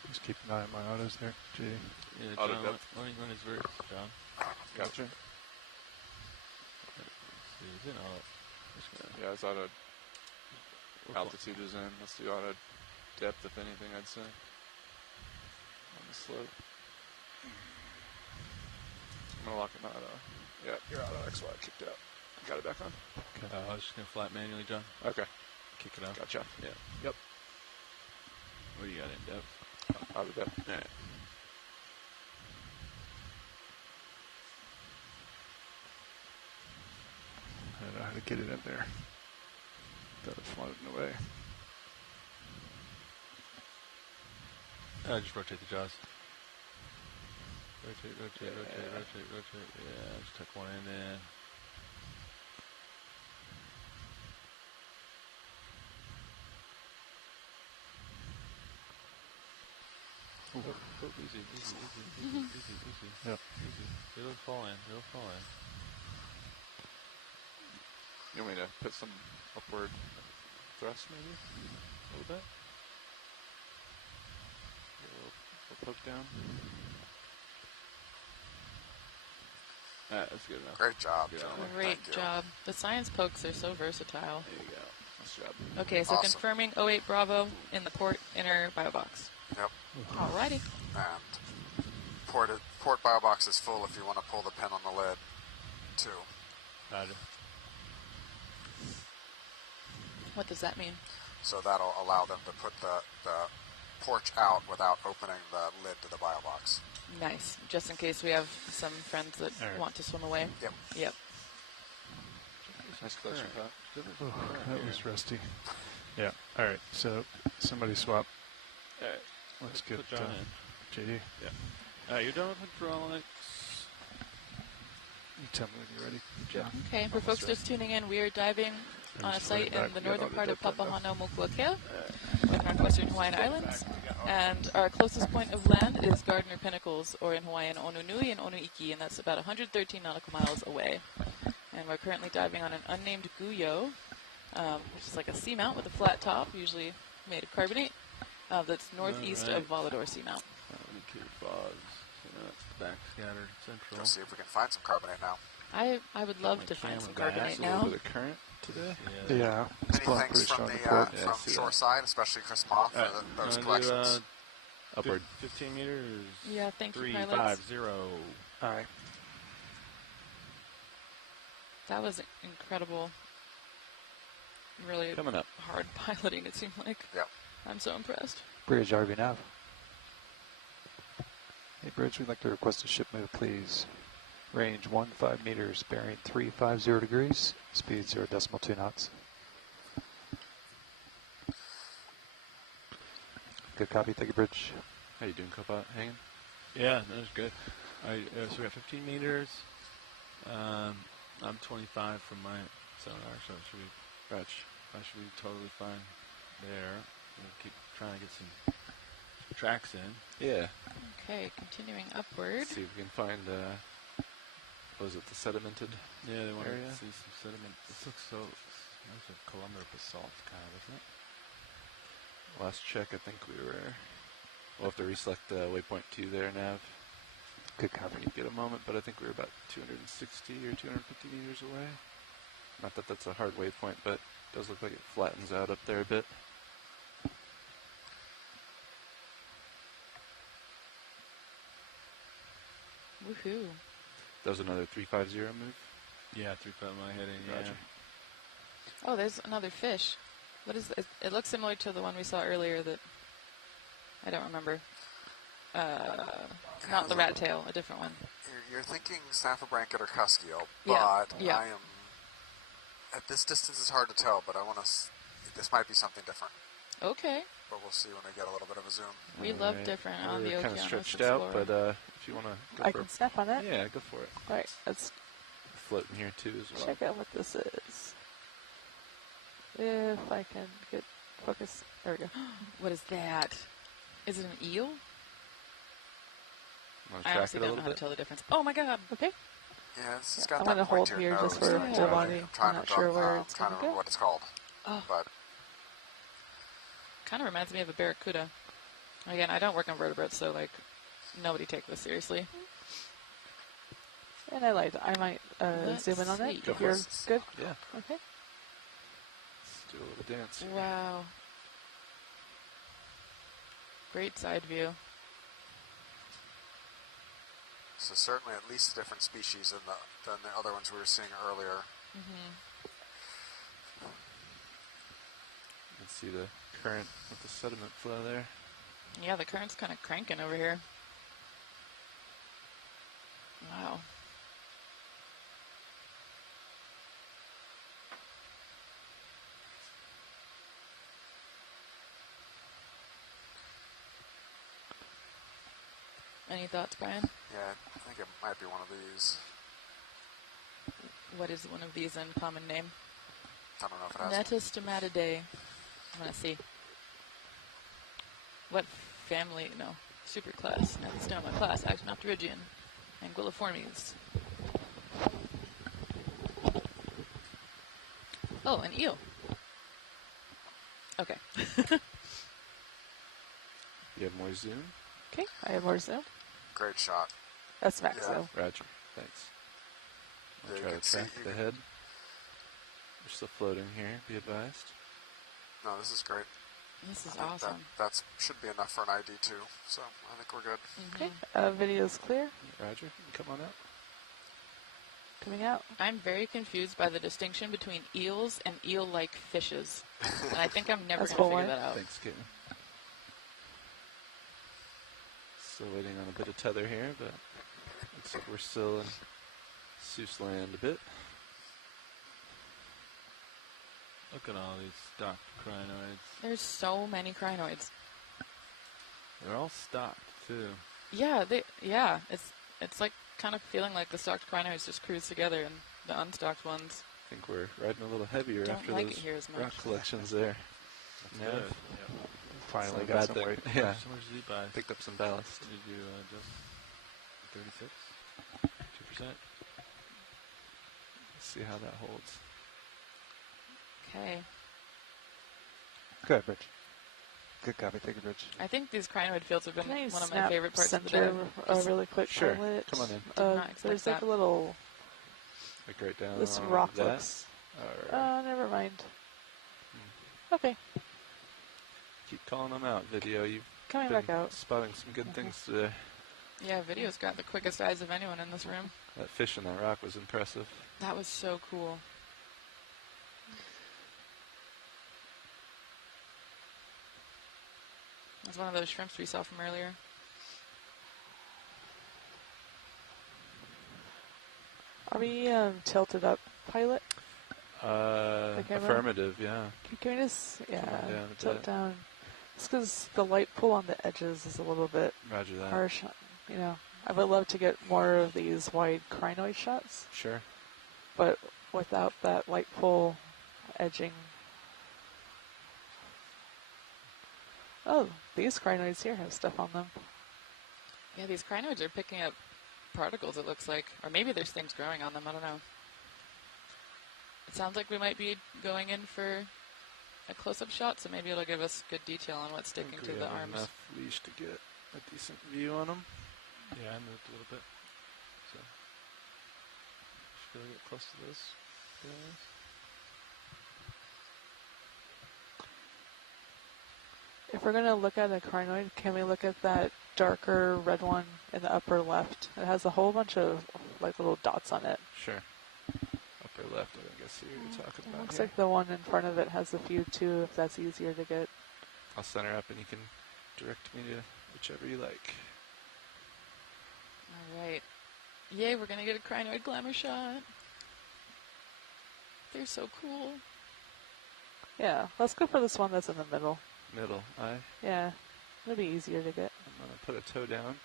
Just keep an eye on my autos there, JD. Yeah, John, let me run his verts, John. Gotcha. He's in auto. Yeah, it's auto. Altitude is in. Let's do auto depth, if anything, I'd say. On the slope. I'm going to lock it in auto. Yeah, your auto XY kicked out. Got it back on? Okay. I was just going to flat manually, John. Okay. Kick it out. Gotcha. Yeah. Yep. What do you got in depth? Auto depth. Alright. I don't know how to get it in there. Thought it floated away. Just rotate the jaws. Rotate, rotate, rotate, rotate, rotate. Yeah, just tuck one in there. Oh, easy, easy, easy, easy, easy, easy. Yep. Easy. It'll fall in, it'll fall in. You want me to put some upward thrust, maybe? A little bit? A little poke down. Alright, that's good enough. Great job, Good gentlemen. Great Thank you. job. The science pokes are so versatile. There you go. Nice job. Okay, so Awesome. confirming 08 Bravo in the port inner bio box. Yep. Alrighty. And port bio box is full if you want to pull the pin on the lid, too. Roger. What does that mean? So that'll allow them to put the porch out without opening the lid to the bio box. Nice. Just in case we have some friends that want to swim away. Yep. Yep. Nice collection, Pat. Oh, that was rusty. Yeah. All right. So somebody swap. All right. Let's get Put John in. JD. Yeah. You're done with hydraulics. You tell me when you're ready, John. Okay, for folks just tuning in, we are diving on a site in the northern part of Papahānaumokuākea, in northwestern Hawaiian Islands. And our closest point of land is Gardner Pinnacles, or in Hawaiian, Onunui and Onuiki, and that's about 113 nautical miles away. And we're currently diving on an unnamed Guyot, which is like a seamount with a flat top, usually made of carbonate, that's northeast of Volador Seamount. Back scattered central. Let's see if we can find some carbonate now. I would love to find some carbonate A now. little bit of current today. Yeah. It's Any blowing things pretty from strong the to port. from shore side, especially Chris Moth, for those collections? Upward. 15 meters. Yeah, thank you, 350. All right. That was incredible. Really Coming up. hard piloting, it seemed like. Yep. I'm so impressed. Bridge RV Nav. Hey Bridge, we'd like to request a ship move, please. Range 15 meters, bearing 350 degrees, speed 0.2 knots. Good copy, thank you, Bridge. How you doing, Copilot? Hanging? Yeah, that was good. So we got 15 meters. I'm 25 from my sonar, so I should be totally fine there. We'll keep trying to get some tracks in. Yeah. Okay, continuing upward. See if we can find, was it the sedimented Yeah, they want area? to see some sediment. This looks so, that's a columnar basalt kind of, isn't it? Last check, I think we were, we'll have to reselect waypoint 2 there, Nav. Good copy. You get a moment, but I think we were about 260 or 250 meters away. Not that that's a hard waypoint, but it does look like it flattens out up there a bit. Woohoo. That was another 350 move? Yeah, 3-5 my heading, yeah. Roger. Oh, there's another fish. What is it? It looks similar to the one we saw earlier that I don't remember. Not the rat tail, a different one. You're thinking Snafflebranket or Cuskeel, Yeah, but yeah. I am at this distance. It's hard to tell, but I want to. This might be something different. Okay. But we'll see when I get a little bit of a zoom. We love different on the We're kind of Okeanos stretched Explorer. out, but if you want to go I for can snap on it? Yeah, go for it. All right, let's Floating here too as well. check out what this is. If I can get focus. There we go. What is that? Is it an eel? Want I to track honestly it a don't know little how to bit? tell the difference. Oh my god. Okay. Yeah, it's got I'm that gonna hold pointier here nose just for there. the body. I'm trying I'm not to sure don't- where I'm it's trying gonna to remember go. what it's called. Oh. But Kind of reminds me of a barracuda. Again, I don't work on vertebrates, so like, nobody take this seriously. And I lied. I might zoom in on Let's it see. if you're good. Yeah. Okay. Let's do a little dance here. Wow. Great side view. so certainly at least a different species than the other ones we were seeing earlier. Mm-hmm. You can see the current with the sediment flow there. Yeah, the current's kind of cranking over here. Wow. Any thoughts, Brian? Yeah, I think it might be one of these. What is one of these in common name? I don't know if it has. Netistomatidae. I'm going to see. What family? No. Superclass. Netistoma class. Actinopterygian. Anguilliformes. Oh, an eel. Okay. You have more zoom? Okay, I have more zoom. Great shot. That's max Yeah. zoom. Roger. Thanks. I'll Yeah, you try can to see- track you the can- head. We're still floating here, be advised. No, this is great. This is I think awesome. That should be enough for an ID too. So I think we're good. Okay, video's clear. Roger, you come on out. Coming out. I'm very confused by the distinction between eels and eel-like fishes. And I think I'm never That's going to cool, figure right? that out. Thanks, Caitlin. Still waiting on a bit of tether here, but looks like we're still in Seuss land a bit. Look at all these stocked crinoids. There's so many crinoids. They're all stocked, too. Yeah, it's like kind of feeling like the stocked crinoids just cruise together and the unstocked ones. I think we're riding a little heavier Don't after like those it here as much. rock collections there. That's Yeah. good. Finally Not a got bad some thing. weight. Yeah. So much Z by. Picked up some ballast. Did you just 36? 2%? Let's see how that holds. Okay. Good, Rich. Good copy. Thank you, Rich. I think these crinoid fields have been Can I one of my snap favorite parts of the center day. really quick Sure. pilot? Come on in. Did not expect There's like that. a little. Like right down This on rock that. looks. Or Never mind. Okay, keep calling them out, video. You've coming been back out. spotting some good things today. Yeah, video's got the quickest eyes of anyone in this room. That fish in that rock was impressive. That was so cool. It was one of those shrimps we saw from earlier. Are we tilted up, pilot? The camera? Affirmative, yeah. Can we just, Come on down a tilt bit. down? Just because the light pull on the edges is a little bit Roger that. harsh. You know, I would love to get more of these wide crinoid shots, Sure. but without that light pull edging. Oh, these crinoids here have stuff on them. Yeah, these crinoids are picking up particles, it looks like. Or maybe there's things growing on them, I don't know. It sounds like we might be going in for a close-up shot, so maybe it'll give us good detail on what's sticking to the arms. Enough leash to get a decent view on them. Yeah, I moved a little bit. So, should I get close to this, guys? If we're going to look at a crinoid, can we look at that darker red one in the upper left? It has a whole bunch of like little dots on it. Sure. Upper left, I think I see what you're talking about. Looks here. like the one in front of it has a few too, if that's easier to get. I'll center up and you can direct me to whichever you like. All right. Yay, we're going to get a crinoid glamour shot. They're so cool. Yeah, let's go for this one that's in the middle. Middle eye. Yeah, it'll be easier to get. I'm going to put a toe down.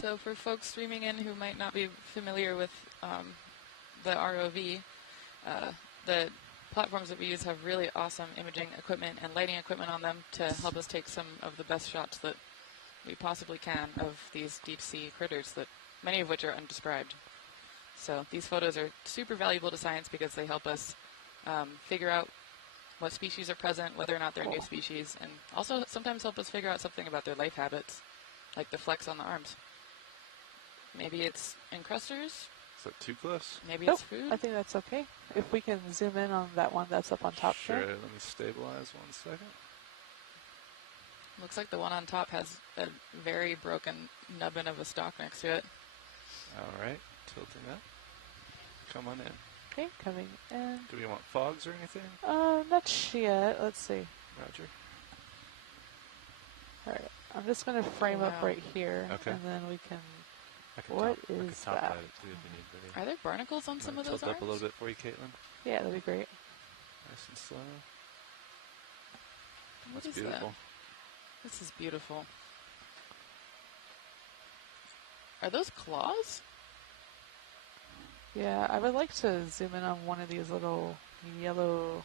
So for folks streaming in who might not be familiar with the ROV, the platforms that we use have really awesome imaging equipment and lighting equipment on them to help us take some of the best shots that we possibly can of these deep sea critters, that many of which are undescribed. So these photos are super valuable to science because they help us figure out what species are present, whether or not they're new species, and also sometimes help us figure out something about their life habits, like the flecks on the arms. Maybe it's encrusters. Is that too close? Maybe Nope, it's food. I think that's okay. If we can zoom in on that one that's up on top Sure, there. let me stabilize 1 second. Looks like the one on top has a very broken nubbin of a stalk next to it. All right, tilting up. Come on in. Okay, coming in. Do we want fogs or anything? Not yet. Let's see. Roger. All right, I'm just going to frame up Wow. right here, Okay. and then we can. I can What top, I can is top that? that too if you need video. Are there barnacles on some of those Tilt arms? up a little bit for you, Caitlin. Yeah, that'd be great. Nice and slow. What That's is beautiful. that? This is beautiful. Are those claws? Yeah, I would like to zoom in on one of these little yellow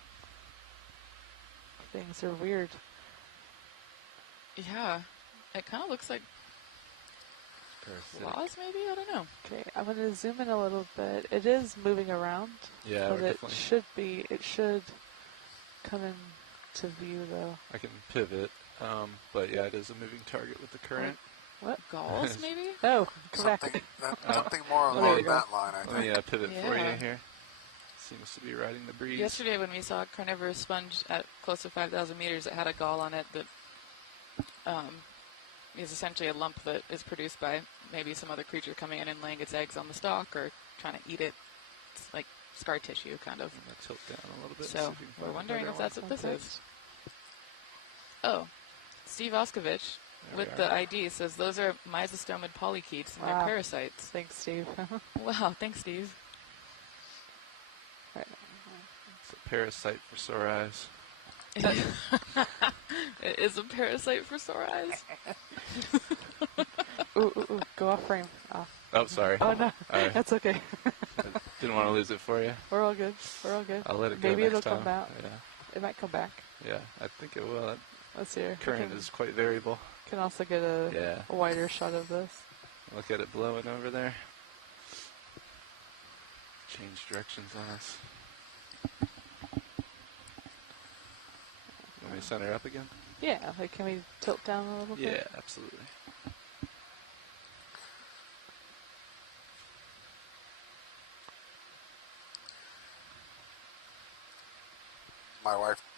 things. They're weird. Yeah, it kind of looks like claws, maybe? I don't know. Okay, I'm going to zoom in a little bit. It is moving around. Yeah, but we're it definitely. it should come into view though. I can pivot, but yeah, it is a moving target with the current. What? Galls, maybe? No, come back. Something more there along you go. that line, I think. Let me pivot for Yeah. you here. Seems to be riding the breeze. Yesterday when we saw a carnivorous sponge at close to 5,000 meters, it had a gall on it that is essentially a lump that is produced by maybe some other creature coming in and laying its eggs on the stalk or trying to eat it. It's like scar tissue, kind of. I'm going to tilt down a little bit. So we're wondering if that's what this is. Oh, Steve Oskovich with the ID says those are myzostomid polychaetes and they're Wow. parasites. Thanks, Steve. Wow, thanks, Steve. Right. It's a parasite for sore eyes. It is a parasite for sore eyes. Ooh, go off frame. Oh, sorry. Oh, no. All right. That's okay. Didn't want to lose it for you. We're all good. We're all good. I'll let it go Maybe next it'll come time. out. Yeah. It might come back. Yeah, I think it will. Let's see here. Current is quite variable. Can also get a wider shot of this. Look at it blowing over there. Change directions on us. Want me to center up again? Yeah, like can we tilt down a little bit? Yeah, absolutely.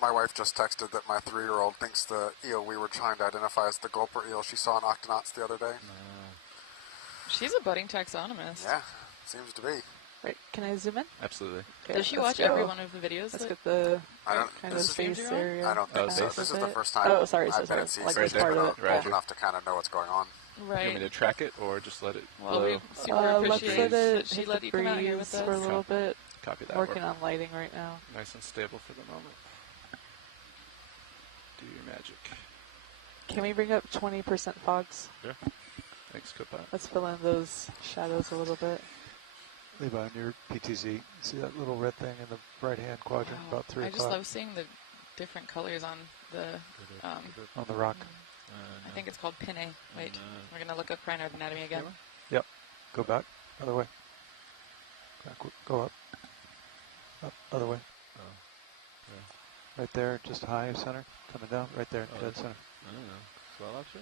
My wife just texted that my 3-year-old thinks the eel we were trying to identify as the gulper eel she saw in Okeanos the other day. She's a budding taxonomist. Yeah, seems to be. Right, can I zoom in? Absolutely. Okay, Does she let's watch every go. one of the videos? Let's get the I don't- kind of this is- face area. I don't think so. Half This of is the it. first time Oh, sorry, I've been in like season this right part of it. old Roger. enough to kind of know what's going on. Right. You want me to track it or just let it Well, blow? we super Let's appreciate let that it she hit let the you come out here with breeze for a us. little bit. Copy that. Working We're on lighting right now. nice and stable for the moment. Do your magic. Can we bring up 20% fogs? Yeah. Thanks, Copilot. Let's fill in those shadows a little bit. Levi, on your PTZ, see that little red thing in the right-hand quadrant, Wow. about 3 I o'clock? just love seeing the different colors on the on the rock. I think it's called pinnae. Wait, we're gonna look up crinoid anatomy again. Yep. Go back. Other way. Go up. Up. Other way. Right there, just high center. Coming down. Right there, dead center. I don't know. Swell lobster?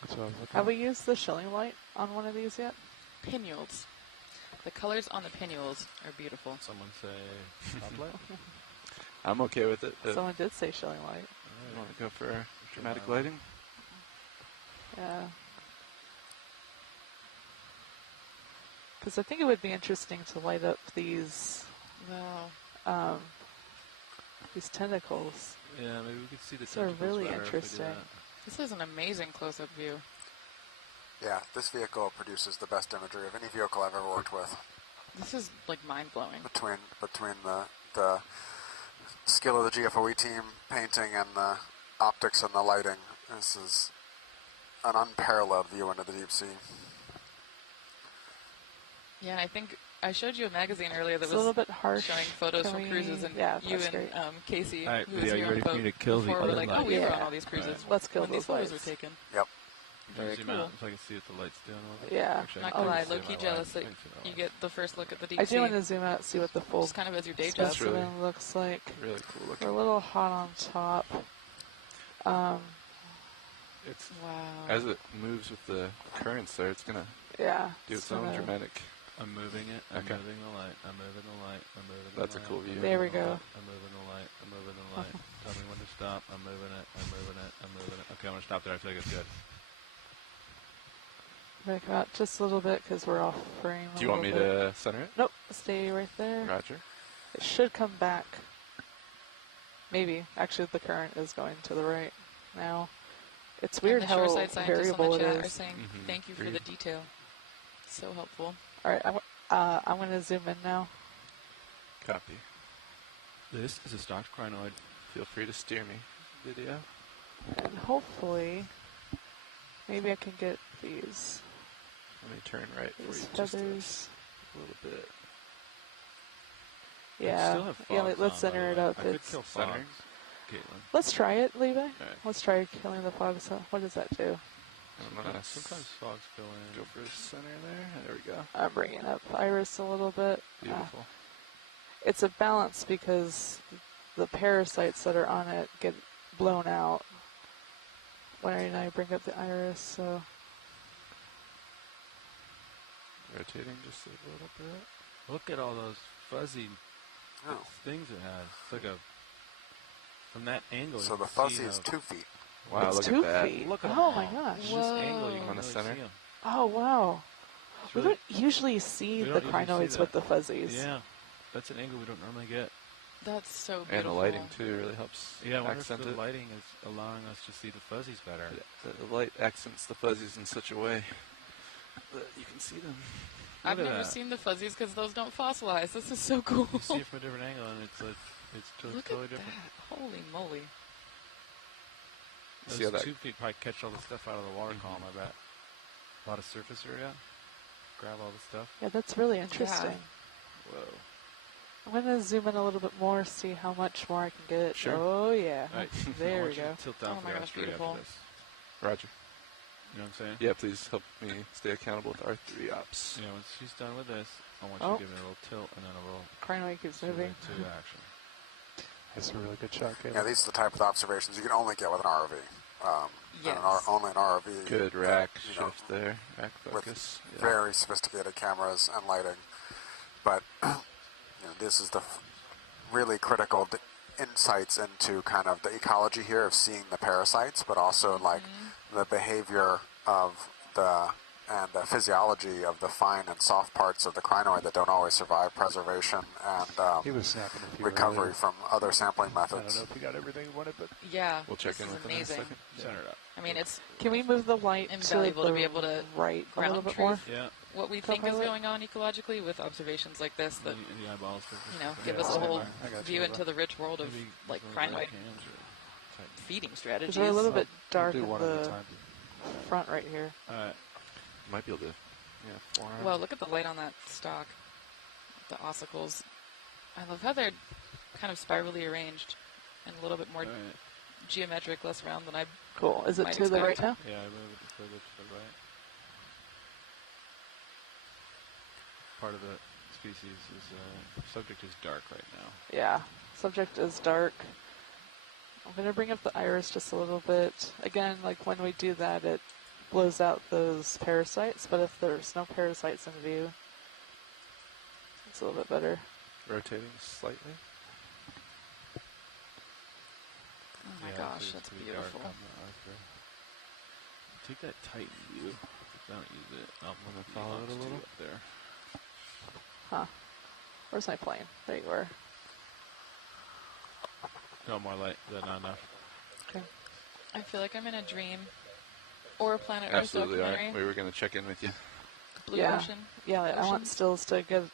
That's what I was looking Have we used the shilling light on one of these yet? Pinnules. The colors on the pinnules are beautiful. Someone say top I'm okay with it. Someone did say shilling light. You want to go for dramatic lighting? Yeah. Because I think it would be interesting to light up these these tentacles. Yeah, maybe we could see the These are tentacles really better if we do interesting. that. This is an amazing close-up view. Yeah, this vehicle produces the best imagery of any vehicle I've ever worked with. This is like mind-blowing. Between the skill of the GFOE team painting and the optics and the lighting, this is an unparalleled view into the deep sea. Yeah, and I think I showed you a magazine earlier that It's a was little bit harsh. showing photos Can from we- cruises, and yeah, you that's and great. Casey, All right, who was Video, here you on ready the for me boat to kill the before, were other like, light? oh, we were Yeah. on all these cruises. Right. Let's kill when those these photos lights. were taken. Yep. Very Zoom cool. out so I can see what the light's doing a little bit. Yeah. Actually, I Not can gonna lie, see my low-key light. jealous that I can see my you light. get the first look at the deep I sea. do want to zoom out, see what the full Just kind of as your day job. That's really- specimen looks like. Really cool looking. We're a little hot on top. It's Wow. as it moves with the currents there, it's gonna Yeah. do its own dramatic. I'm moving it. I'm Okay. moving the light. I'm moving the light. I'm moving That's the a light. cool view. I'm There we moving the go. light, I'm moving the light. I'm moving the light. Tell me when to stop. I'm moving it. I'm moving it. I'm moving it. Okay, I'm gonna stop there. I feel like it's good. Back out just a little bit because we're off frame. Do you want me to center it? Nope. Stay right there. Roger. It should come back. Maybe. Actually, the current is going to the right now. It's And weird the how shoreside scientists variable on the it chat are is. saying thank you for the detail. So helpful. All right, I'm going to zoom in now. Copy. This is a stocked crinoid. Feel free to steer me, video. And hopefully, maybe I can get these. Let me turn right for you These just feathers. a little bit. Yeah, still have yeah. fogs Let's on, center by it the way. up. I could It's kill centering. fogs, Caitlin. Let's try it, Levi. Right. Let's try killing the fogs. What does that do? I'm gonna Sometimes fogs fill in. go for the center there. There we go. I'm bringing up Iris a little bit. Beautiful. It's a balance because the parasites that are on it get blown out when I bring up the iris. So Rotating just a little bit. Look at all those fuzzy things it has. It's like a from that angle. So you the can see fuzzy is how- 2 feet. Wow, it's look 2 at that. feet. Look at Oh them my all. gosh! From this angle, you On can the really center? see 'em. Oh wow! It's We really- don't usually see we the don't usually see crinoids that. with the fuzzies. Yeah, that's an angle we don't normally get. That's so beautiful. And the lighting too really helps Yeah, I wonder accent if the it. lighting is allowing us to see the fuzzies better. The light accents the fuzzies in such a way that you can see them. I've Look at never that. seen the fuzzies because those don't fossilize. This is so cool. You see it from a different angle, and it's like it's Look totally at different. that. Holy moly. Those See how that- 2 feet probably catch all the stuff out of the water column. I bet. A lot of surface area. Grab all the stuff. Yeah, that's really interesting. Whoa. I'm going to zoom in a little bit more, see how much more I can get. Sure. Oh yeah, All right. there I we want you go. to tilt down Oh for my the gosh, R3 after beautiful. this. Roger. You know what I'm saying? Yeah, please help me stay accountable with R3 ops. Yeah, once she's done with this, I want you Oh. to give it a little tilt and then a little Crinoid keeps zoom moving. into action. That's a really good shot, Caleb. Yeah, these are the type of observations you can only get with an ROV. Yes. And only an ROV. Good rack you know, shift there. Rack with focus. Yeah. very sophisticated cameras and lighting. But this is the really critical insights into kind of the ecology here of seeing the parasites, but also like the behavior of and the physiology of the fine and soft parts of the crinoid that don't always survive preservation and He was snapping a few recovery earlier. from other sampling I don't methods. know if he got everything he wanted, but Yeah. We'll check this in is with them in a amazing. second. Center it up. I mean, it's Can we move the light invaluable to to the be able to right a ground little bit truth more? Yeah. what we think is Co-pilot? going on ecologically with observations like this that, The eyeballs. give Yeah, us a same whole here. I got view you, into the rich world of Maybe like go with crinoid cams or type. feeding strategies. Because we're a little bit We'll dark do in one at a the time. front right here. Alright. Might be able to. Yeah, forearm. Well, look at the light on that stalk. The ossicles. I love how they're kind of spirally arranged. and a little bit more geometric, less round than I Cool. Is it might to the right expect. now? Yeah, I move it further to the right. Part of the species is subject is dark right now. Yeah. Subject is dark. I'm going to bring up the iris just a little bit. Again, like when we do that, it blows out those parasites, but if there's no parasites in view, it's a little bit better. Rotating slightly. Oh my gosh, that's beautiful. Take that Titan view. If I don't use it, I'm going to follow it a little up there. Huh. Where's my plane? There you are. No more light. Is that not enough? Okay. I feel like I'm in a dream or a Planet Earth Absolutely. documentary. We were going to check in with you. Blue ocean. Yeah, I want Oceans. stills to give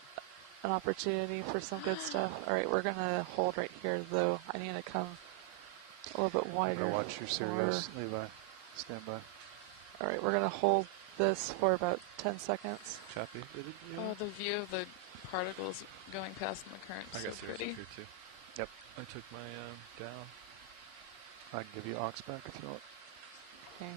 an opportunity for some good stuff. All right, we're going to hold right here, though. I need to come a little bit wider. Watch your Sirius, Levi. Stand by. All right, we're going to hold this for about 10 seconds. Copy. Oh, the view of the particles going past in the current I is got so Sirius pretty. here too. Yep. I took my down. I can give you aux back if you want. Okay.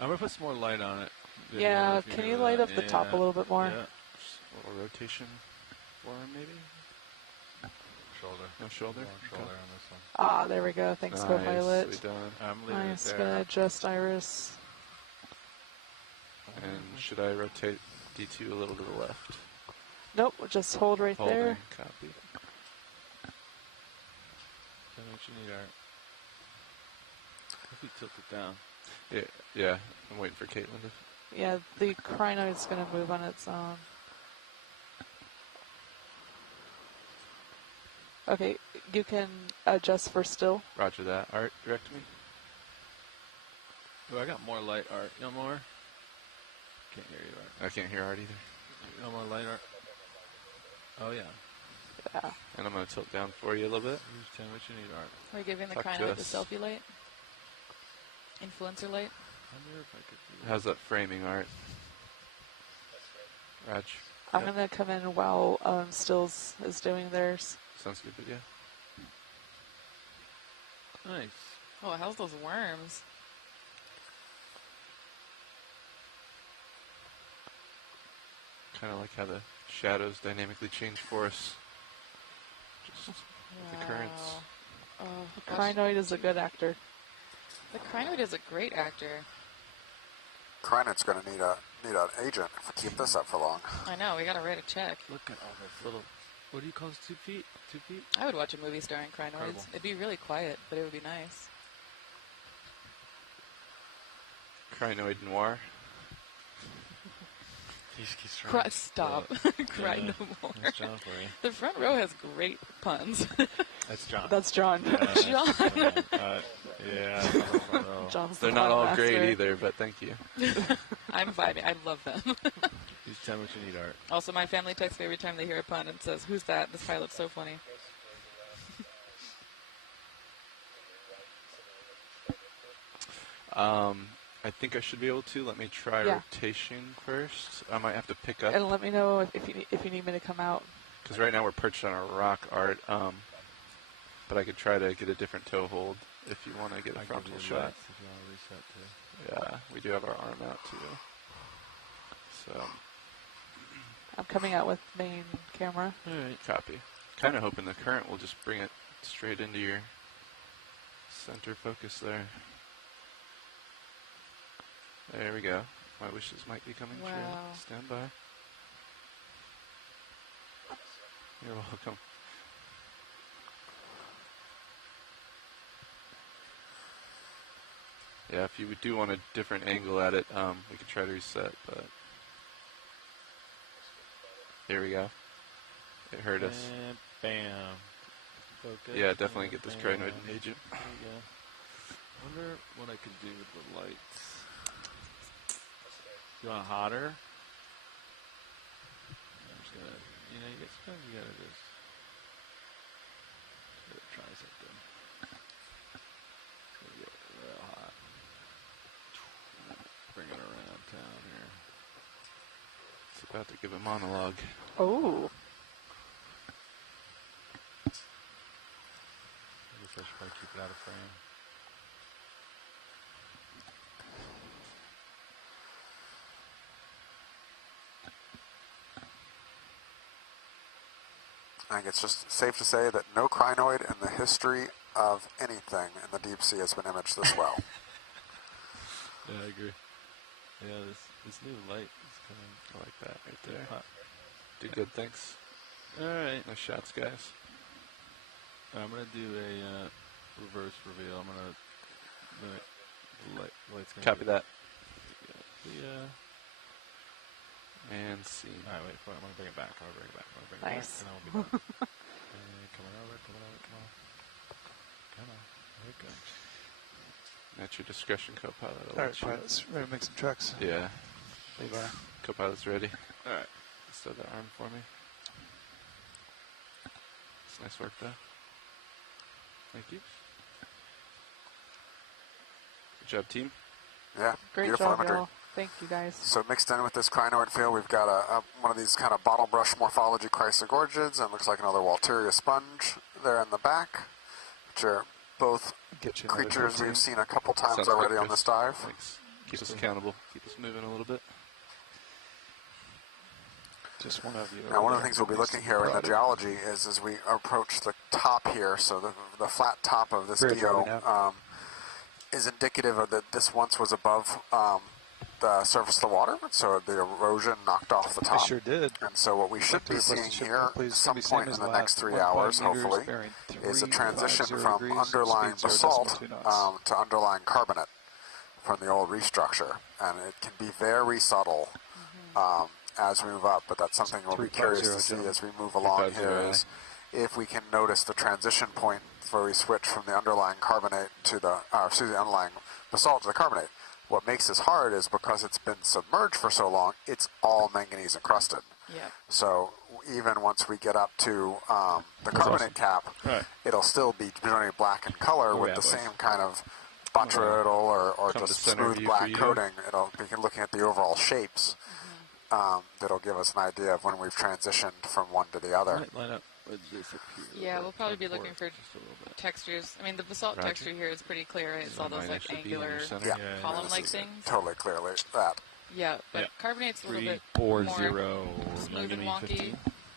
I'm going to put some more light on it. Yeah, can you light up the top a little bit more? Yeah. Just a little rotation forward, maybe? Shoulder. No shoulder? Shoulder on this one. Ah, there we go. Thanks, Copilot. Nicely done. I'm leaving Nice. it Gonna there. adjust iris. And should I rotate D2 a little to the left? Nope, just hold right Holding. there. Copy. Tell me what you need, Art. If we tilt it down. Yeah. I'm waiting for Caitlin to... Yeah, the crinoid's gonna move on its own. Okay, you can adjust for still. Roger that. Art, direct me. Oh, I got more light, Art. No more? Can't hear you, Art. I can't hear Art either. No more light, Art. Oh, yeah. Yeah. And I'm going to tilt down for you a little bit. Just tell me what you need, Art. Are you giving the Talk to crinoid the us. selfie light? Influencer light? I wonder if I could do that. How's that framing, Art? Raj? I'm gonna come in while Stills is doing theirs. Sounds good video. Nice. Oh, how's those worms? Kind of like how the shadows dynamically change for us. Just with the currents. Oh, The crinoid is a good actor. The crinoid is a great actor. Crinoid's going to need an agent if we keep this up for long. I know, we gotta write a check. Look at all those little... What do you call this? 2 feet? 2 feet? I would watch a movie starring crinoids. Incredible. It'd be really quiet, but it would be nice. Crinoid noir. He's trying to Stop. Cry no more. That's John for you. The front row has great puns. That's John. That's John. Yeah, John. Yeah. John's They're the not all master. great either, but thank you. I'm vibing. I love them. Just tell me what you need, Art. Also, my family texts me every time they hear a pun and says, "Who's that? This pilot's so funny." I think I should be able to. Let me try Yeah. rotation first. I might have to pick up. And let me know if you need me to come out. Because right now we're perched on a rock, Art. But I could try to get a different toe hold if you want to get a frontal shot. If you want to reset too. Yeah, we do have our arm out too. So, I'm coming out with main camera. alright, copy. Kind of hoping the current will just bring it straight into your center focus there. There we go. My wishes might be coming Wow. true. Stand by. You're welcome. Yeah, if you do want a different angle at it, we could try to reset, but here we go. It hurt us. And bam. Focus. Yeah, definitely get this Bam. crinoid agent. There you go. Wonder what I could do with the lights. You want hotter? I'm just gonna, sometimes you gotta just try something. It's gonna get real hot. Bring it around town here. It's about to give a monologue. Oh. fish, probably keep it out of frame. I think it's just safe to say that no crinoid in the history of anything in the deep sea has been imaged this well. Yeah, I agree. Yeah, this new light is kind of like that right there. Do good, thanks. All right. Nice shots, guys. I'm going to do a reverse reveal. I'm going to... The light's gonna Copy that. And see. All right, wait for it. I'm going to bring it back. Nice. And then we'll be done. Come on over. Come on. There we go. That's your discretion, co-pilot. All right, pilots, ready to make some tracks? Yeah. Levi. Co-pilot's ready. All right. Throw that arm for me. It's nice work, though. Thank you. Good job, team. Yeah, Great beautiful job, imagery. y'all. Thank you, guys. So mixed in with this crinoid field, we've got one of these kind of bottle brush morphology chrysogorgids, and looks like another Walteria sponge there in the back, which are both creatures we've seen a couple times already on this dive. Thanks. Keep us accountable. Keep us moving a little bit. Just one of you. Now, one of the things we'll be looking here in the geology is as we approach the top here, so the flat top of this geo is indicative of that this once was above the surface of the water, so the erosion knocked off the top. I sure did. And so what we should be seeing here at some point in the next 3 hours, hopefully, is a transition from underlying basalt to underlying carbonate from the old reef structure. And it can be very subtle as we move up, but that's something we'll be curious to see as we move along here, is if we can notice the transition point where we switch from the underlying carbonate to the, underlying basalt to the carbonate. What makes this hard is because it's been submerged for so long, it's all manganese encrusted. Yeah. So even once we get up to the carbonate cap, it'll still be generally black in color with the same kind of botryoidal or just smooth black coating. It'll be looking at the overall shapes. That'll give us an idea of when we've transitioned from one to the other. Might line up with this up here. Yeah, we'll probably be looking for textures. I mean, the basalt texture here is pretty clear. Right? It's all those like angular column-like things. Totally clearly that. Yeah, but carbonate's a little bit 3, 4, more 0, smooth and wonky.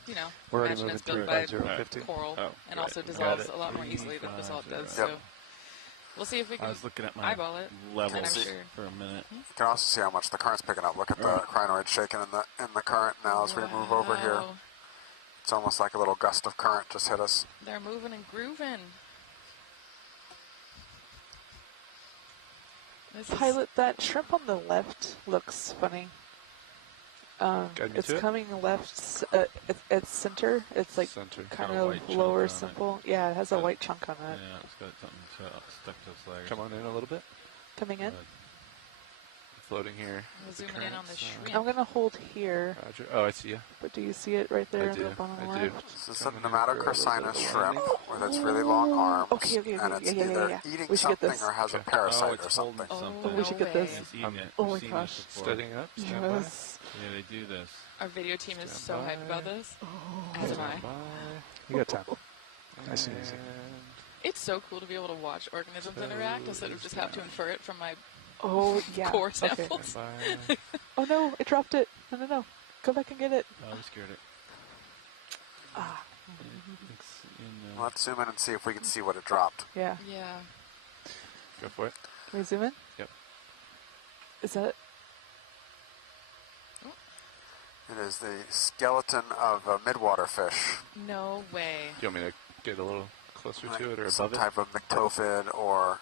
You know, we're imagine it's built by coral and also dissolves a lot more easily than basalt does. So we'll see if we can eyeball it. Levels for a minute. You can also see how much the current's picking up. Look at the crinoid shaking in the current now as we move over here. It's almost like a little gust of current just hit us. They're moving and grooving. Pilot, that shrimp on the left looks funny. It's coming left at center. It's like kind of lower simple. Yeah, it has a white chunk on it. Yeah, it's got something stuck to its legs. Come on in a little bit. Coming in. Floating here. Zooming in on the shrimp. I'm going to hold here. Roger. Oh, I see you. But do you see it right there I in the bottom I left? This is a nematocrisinus shrimp with its really long arms. And it's either eating something or has a parasite or something. We should get this. Oh my gosh. Steadying up. Stand Yes. Yeah, they do this. Our video team is so hyped about this. As am I. You got time. Nice and easy. It's so cool to be able to watch organisms interact instead of just have to infer it from my core samples. Oh no, it dropped it. No. Go back and get it. Oh, we scared it. Let's zoom in and see if we can see what it dropped. Yeah. Yeah. Go for it. Can we zoom in? Yep. Is that? It is the skeleton of a midwater fish. No way. Do you want me to get a little closer to it or some above type of myctophid or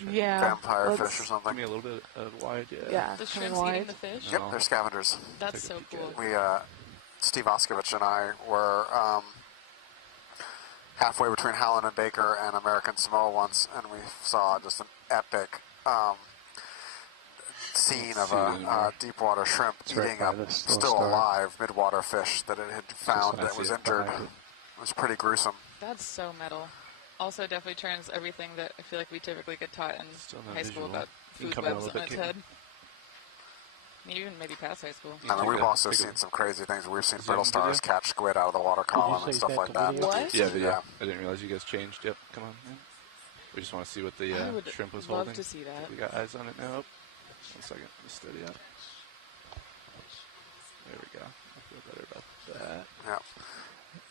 vampire fish or something. Give me a little bit wide. Yeah. The shrimps eating the fish? Yep, they're scavengers. That's so cool. We, Steve Oskovich and I were halfway between Howland and Baker and American Samoa once, and we saw just an epic scene of a deep water shrimp eating a still alive midwater fish that it had found that was injured. It was pretty gruesome. That's so metal. Also definitely turns everything that I feel like we typically get taught in high school about food webs on its head. Even maybe past high school. I mean, we've also seen some crazy things. We've seen brittle stars catch squid out of the water column and stuff like that. What? Yeah, video. I didn't realize you guys changed. Yep, come on. We just want to see what the I would shrimp was love holding. to see that. We got eyes on it now. 1 second. Let me steady up. There we go. I feel better about that. Yeah.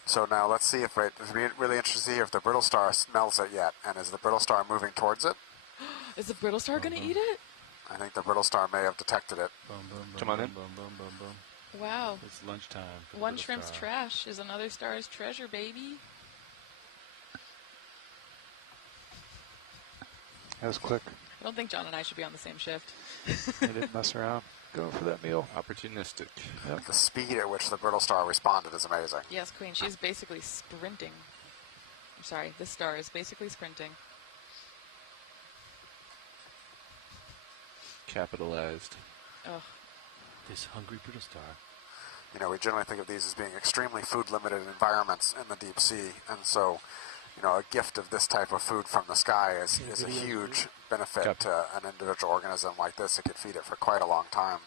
So now let's see if it's really interesting to see if the brittle star smells it yet. And is the brittle star moving towards it? Is the brittle star going to eat it? I think the brittle star may have detected it. Come on in. Wow. It's lunchtime. One shrimp's trash is another star's treasure, baby. That was quick. I don't think John and I should be on the same shift. I didn't mess around. Going for that meal. Opportunistic. Yep. The speed at which the brittle star responded is amazing. Yes, Queen. She's basically sprinting. I'm sorry. This star is basically sprinting. Capitalized. Ugh. This hungry brittle star. You know, we generally think of these as being extremely food-limited environments in the deep sea, and so, you know, a gift of this type of food from the sky is a huge benefit to an individual organism like this. It could feed it for quite a long time.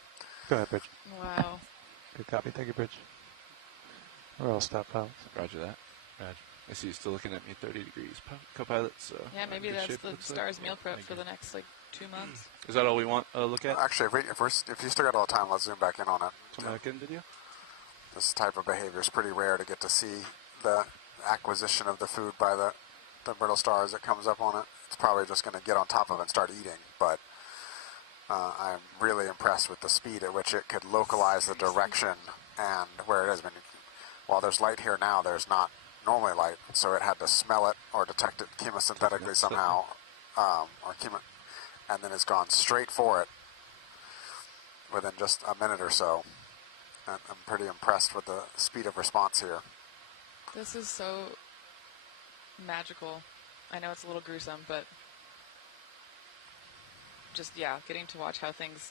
Go ahead, Bridge. Wow. Good copy. Thank you, Bridge. We're all stop pilots. Roger that. Roger. I see you still looking at me 30 degrees, co-pilot. So Yeah, maybe good that's shape, the looks star's like. meal prep for the next, 2 months. Is that all we want to look at? Actually, if you still got all the time, let's zoom back in on it. Come back in video? This type of behavior is pretty rare to get to see the acquisition of the food by the brittle star as it comes up on it. It's probably just going to get on top of it and start eating, but I'm really impressed with the speed at which it could localize the direction and where it is. I mean, while there's light here now, there's not normally light, so it had to smell it or detect it chemosynthetically somehow, and then it's gone straight for it within just a minute or so. And I'm pretty impressed with the speed of response here. This is so magical. I know it's a little gruesome, but just, getting to watch how things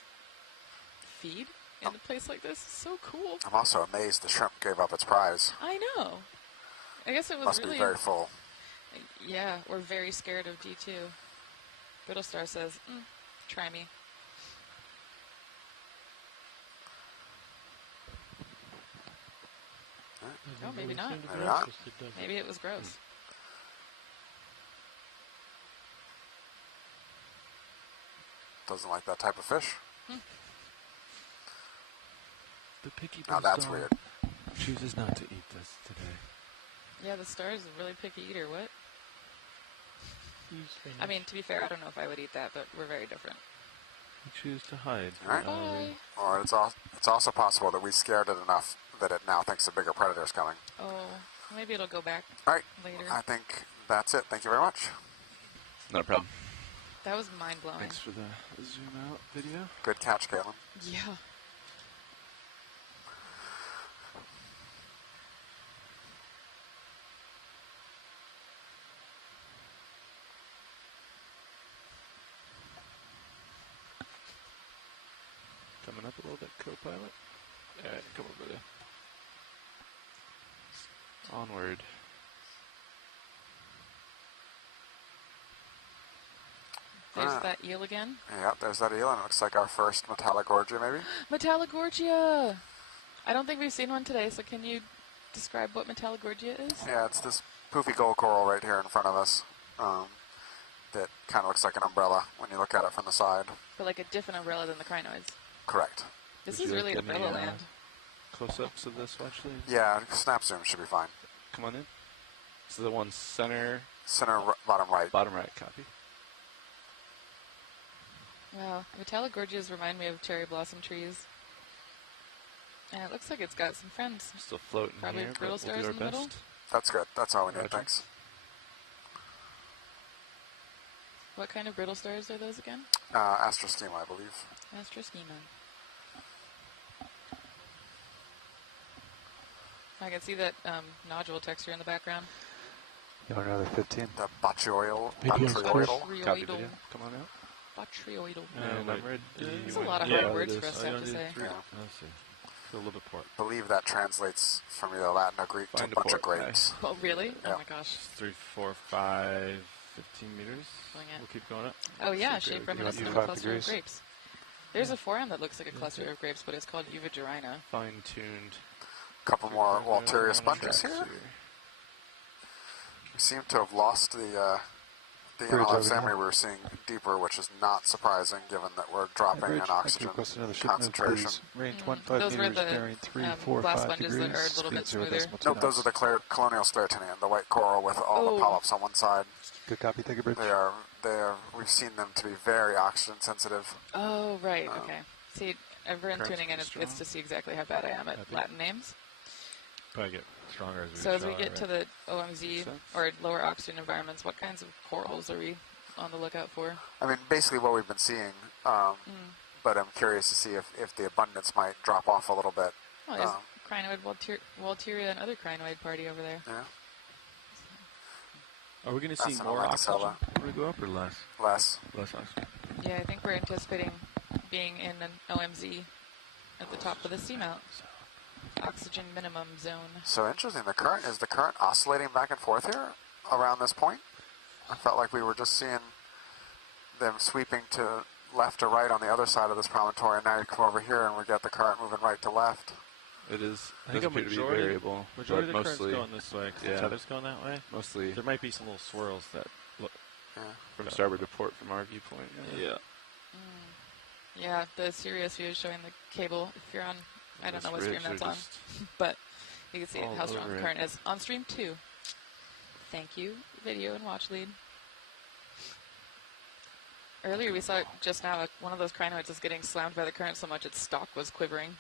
feed in a place like this is so cool. I'm also amazed the shrimp gave up its prize. I know. I guess it was Must really... be very full. Yeah, we're very scared of D2. Brittle Star says, try me. Oh, maybe not. Maybe not. Maybe it was gross. Doesn't like that type of fish. The picky Now brittle that's star weird. chooses not to eat this today. Yeah, the star is a really picky eater. What? I mean, to be fair, I don't know if I would eat that, but we're very different. We choose to hide. All right. Or it's also possible that we scared it enough that it now thinks a bigger predator is coming. Oh, maybe it'll go back All right. later. I think that's it. Thank you very much. Not a problem. That was mind-blowing. Thanks for the zoom out video. Good catch, Caitlin. Yeah. Coming up a little bit, co-pilot. All right, come over there. Onward. There's that eel again. Yeah, there's that eel, and it looks like our first Metallogorgia, maybe? Metallogorgia! I don't think we've seen one today, so can you describe what Metallogorgia is? Yeah, it's this poofy gold coral right here in front of us that kind of looks like an umbrella when you look at it from the side. But like a different umbrella than the crinoids. Correct. This is really umbrella land. Close-ups of this, actually? Yeah, snap zoom should be fine. Come on in. This is the one center... Bottom right. Bottom right, copy. Wow, Metallogorgias remind me of cherry blossom trees. And it looks like it's got some friends. Still floating Probably here, brittle but we'll stars do our in the middle. best. That's good. That's all we need, Roger. thanks. What kind of brittle stars are those again? Astroschema, I believe. Astroschema. I can see that nodule texture in the background. You want another 15? The botryoidal. Copy video. Come on out. Botryoidal. And I'm ready. That's a lot of hard words for us to have to say. Yeah. Let's see. Feel a little bit port. I believe that translates from either Latin or Greek Find to a a bunch of port, grapes. Oh, really? Yeah. Oh my gosh. 3, 4, 5, 15 meters. Swing it. We'll keep going up. Oh yeah, So shape great. reminiscent of a 5 cluster degrees. of grapes. There's a form that looks like a cluster of grapes, but it's called Uvagerina. Fine-tuned. Couple more Walteria sponges here. We seem to have lost the The Unnamed we were seeing deeper, which is not surprising given that we're dropping in oxygen concentration. Range 15 those meters, were the bearing 3, 4, glass 5 sponges degrees. that are a little bit smoother. Nope, those are the colonial sclerotinian, the white coral with all the polyps on one side. Good copy, take a bridge. We've seen them to be very oxygen sensitive. Oh, right, okay. See, everyone tuning in, it's to see exactly how bad I am at Latin names. Probably get stronger as we So as we get to the OMZ, or lower oxygen environments, what kinds of corals are we on the lookout for? I mean, basically what we've been seeing, but I'm curious to see if the abundance might drop off a little bit. Well, there's crinoid Walteria and other crinoid party over there. Yeah. Are we going to see more oxygen when we go up or less? Less. Less oxygen. Yeah, I think we're anticipating being in an OMZ at the top of the seamount. Oxygen minimum zone. So interesting. Is the current oscillating back and forth here around this point? I felt like we were just seeing them sweeping to left or right on the other side of this promontory, and now you come over here and we get the current moving right to left. It is. I think a majority of the current's going this way, because the tether's going that way. Mostly. There might be some little swirls that look from starboard to port from our viewpoint. Yeah. Yeah, the Sirius view is showing the cable. If you're on, I don't know what stream that's on, but you can see how strong the current is. On stream 2. Thank you, video and watch lead. Earlier we saw just now one of those crinoids was getting slammed by the current so much its stalk was quivering.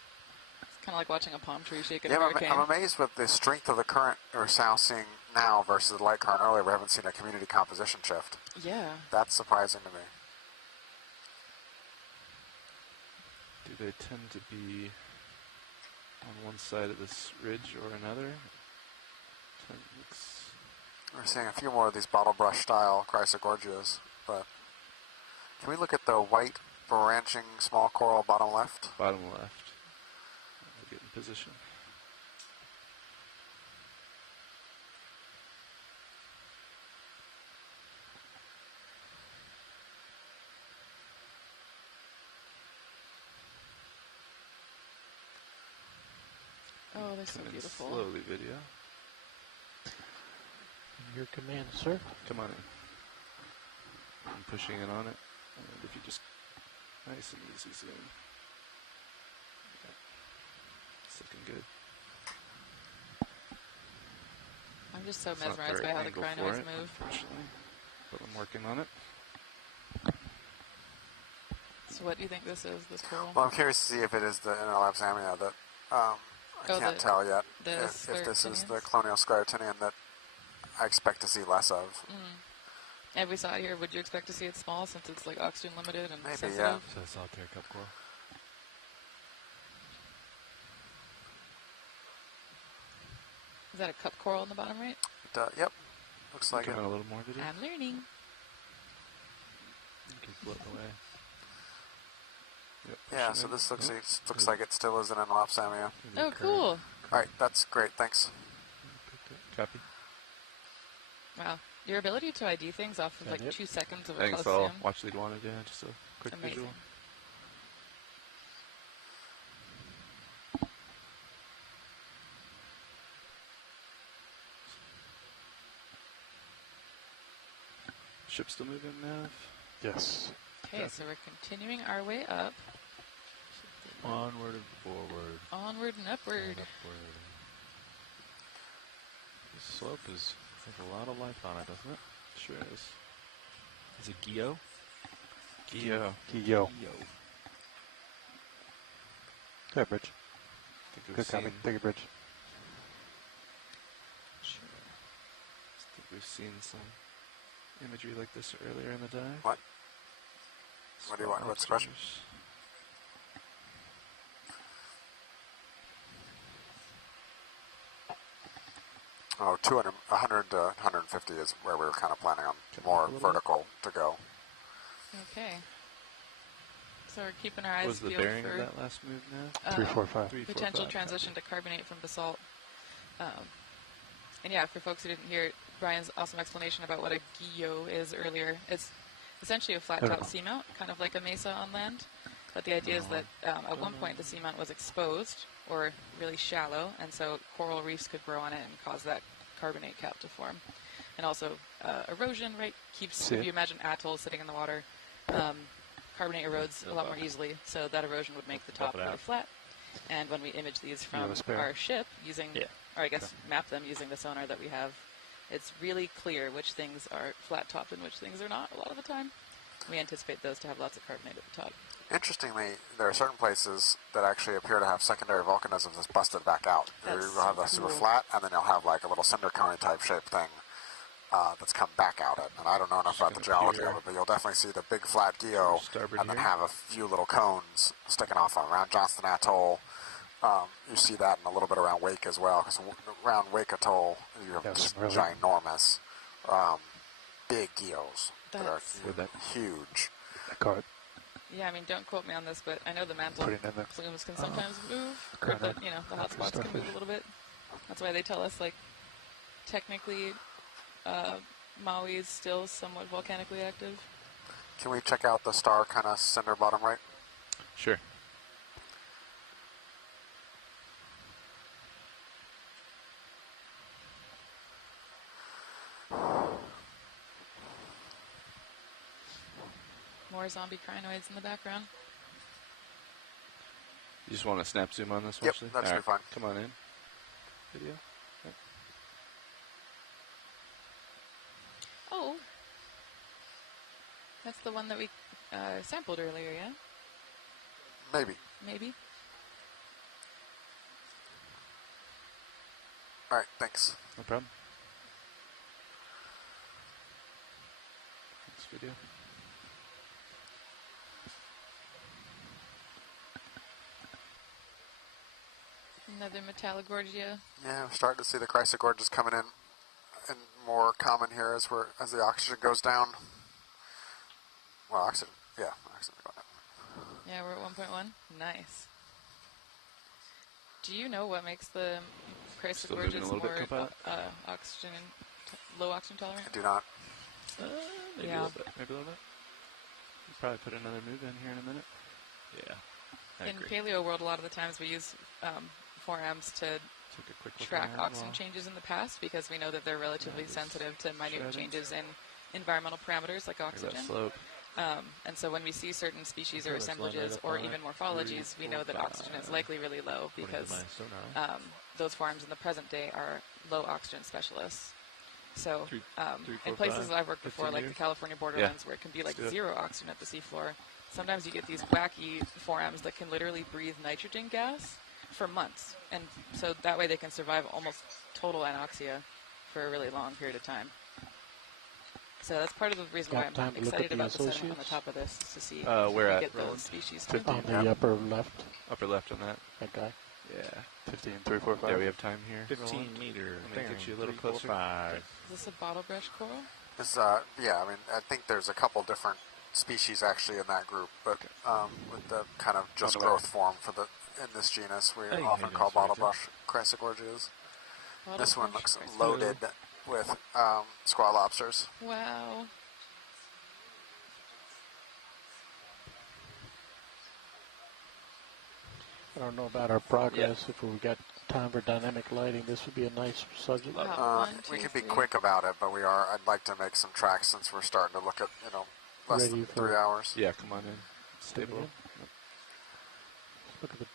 It's kind of like watching a palm tree shake in a hurricane. I'm amazed with the strength of the current we're now seeing now versus the light current earlier. We haven't seen a community composition shift. Yeah. That's surprising to me. Do they tend to be on one side of this ridge or another? We're seeing a few more of these bottle brush style chrysogorgias, but can we look at the white branching small coral bottom left? Bottom left. I'll get in position. Oh, they're so beautiful. Slowly, video. Your command, sir. Come on in. I'm pushing in on it. And if you just nice and easy zoom. Yeah. It's looking good. I'm just so mesmerized by how the crinoids move. Unfortunately, but I'm working on it. So what do you think this is, this coral? Well, I'm curious to see if it is the Unnamed that I can't tell yet. If this is the colonial sclerotinian that I expect to see less of. And we saw it here. Would you expect to see it small since it's like oxygen limited and maybe, sensitive? yeah. So it's out there, cup coral. Is that a cup coral in the bottom right? Yep. Looks like it. A little more video. I'm learning. You can float away. Yep, yeah, so this looks like it still is an Unnamed. Oh, cool. All right, that's great. Thanks. Copy. Wow. Your ability to ID things off of like 2 seconds of a Thanks, close I'll zoom. watch lead wanted, yeah, just a quick Amazing. visual. Ship still moving, Nav? Yes. Okay, so we're continuing our way up. Onward and forward. Onward and upward. The slope has a lot of life on it, doesn't it? Sure is. Is it Guyot? Guyot. Okay, bridge. Good copy. Take a bridge. Sure. I think we've seen some imagery like this earlier in the dive. What? What do you want? What's the question? Oh, 100 to 150 is where we were kind of planning on more vertical to go. Okay. So we're keeping our eyes What was the peeled bearing for of that last move now? 345. Potential transition to carbonate from basalt. And yeah, for folks who didn't hear Brian's awesome explanation about what a Guyot is earlier, it's essentially a flat-top seamount, kind of like a mesa on land. But the idea is that at one point the seamount was exposed or really shallow, and so coral reefs could grow on it and cause that carbonate cap to form. And also erosion, right, keeps, See if it? you imagine atolls sitting in the water, carbonate erodes a lot more easily, so that erosion would make the top really flat. And when we image these from our ship using, or I guess map them using the sonar that we have, it's really clear which things are flat topped and which things are not a lot of the time. We anticipate those to have lots of carbonate at the top. Interestingly, there are certain places that actually appear to have secondary volcanism that's busted back out. You'll have a super flat, and then you'll have like a little cinder cone type shaped thing that's come back out it. And I don't know enough about the geology of it, but you'll definitely see the big flat guyot, and then have a few little cones sticking off around Johnston Atoll. You see that in a little bit around Wake as well, because around Wake Atoll, you have just ginormous big guyots that are huge. Yeah, I mean, don't quote me on this, but I know the mantle plumes can sometimes move, or the, the hot spots can move a little bit. That's why they tell us, like, technically, Maui is still somewhat volcanically active. Can we check out the star kind of center bottom right? Sure. More zombie crinoids in the background. You just want to snap zoom on this one? Yep, that should be fine. Come on in. Video. Yep. Oh. That's the one that we sampled earlier, yeah? Maybe. Maybe. All right, thanks. No problem. Next video. Another Metallogorgia. Yeah, we're starting to see the chrysogorges coming in and more common here as the oxygen goes down. Well, oxygen going down. Yeah, we're at 1.1. Nice. Do you know what makes the chrysogorges more oxygen, low oxygen tolerant? I do not. Maybe a little bit. Maybe a little bit. We'll probably put another move in here in a minute. Yeah. In paleo world, a lot of the times we use forams to track oxygen changes in the past because we know that they're relatively sensitive to minute changes in environmental parameters like oxygen. And so when we see certain species or assemblages or even morphologies, we know that oxygen is likely really low because those forams in the present day are low oxygen specialists. So in places that I've worked before, like the California borderlands, where it can be like 0 oxygen at the seafloor, sometimes you get these wacky forams that can literally breathe nitrogen gas for months. And so that way they can survive almost total anoxia for a really long period of time. So that's part of the reason why I'm excited about the sediment on the top of this, is to see if we can get those species. On the upper left. Upper left on that. That guy. Yeah. 15.345. Yeah, we have time here. 15 meter. I'm going to get you a little closer. Is this a bottle brush coral? It's, yeah, I mean, I think there's a couple different species actually in that group, but with the kind of just growth form in this genus, we often call bottle brush chrysogorges. This one looks loaded with squat lobsters. Wow. I don't know about our progress. If we got time for dynamic lighting, this would be a nice subject. We can be quick about it, but I'd like to make some tracks since we're starting to look at, less than 3 hours. Yeah, come on in. Stable. Yep. Look at the.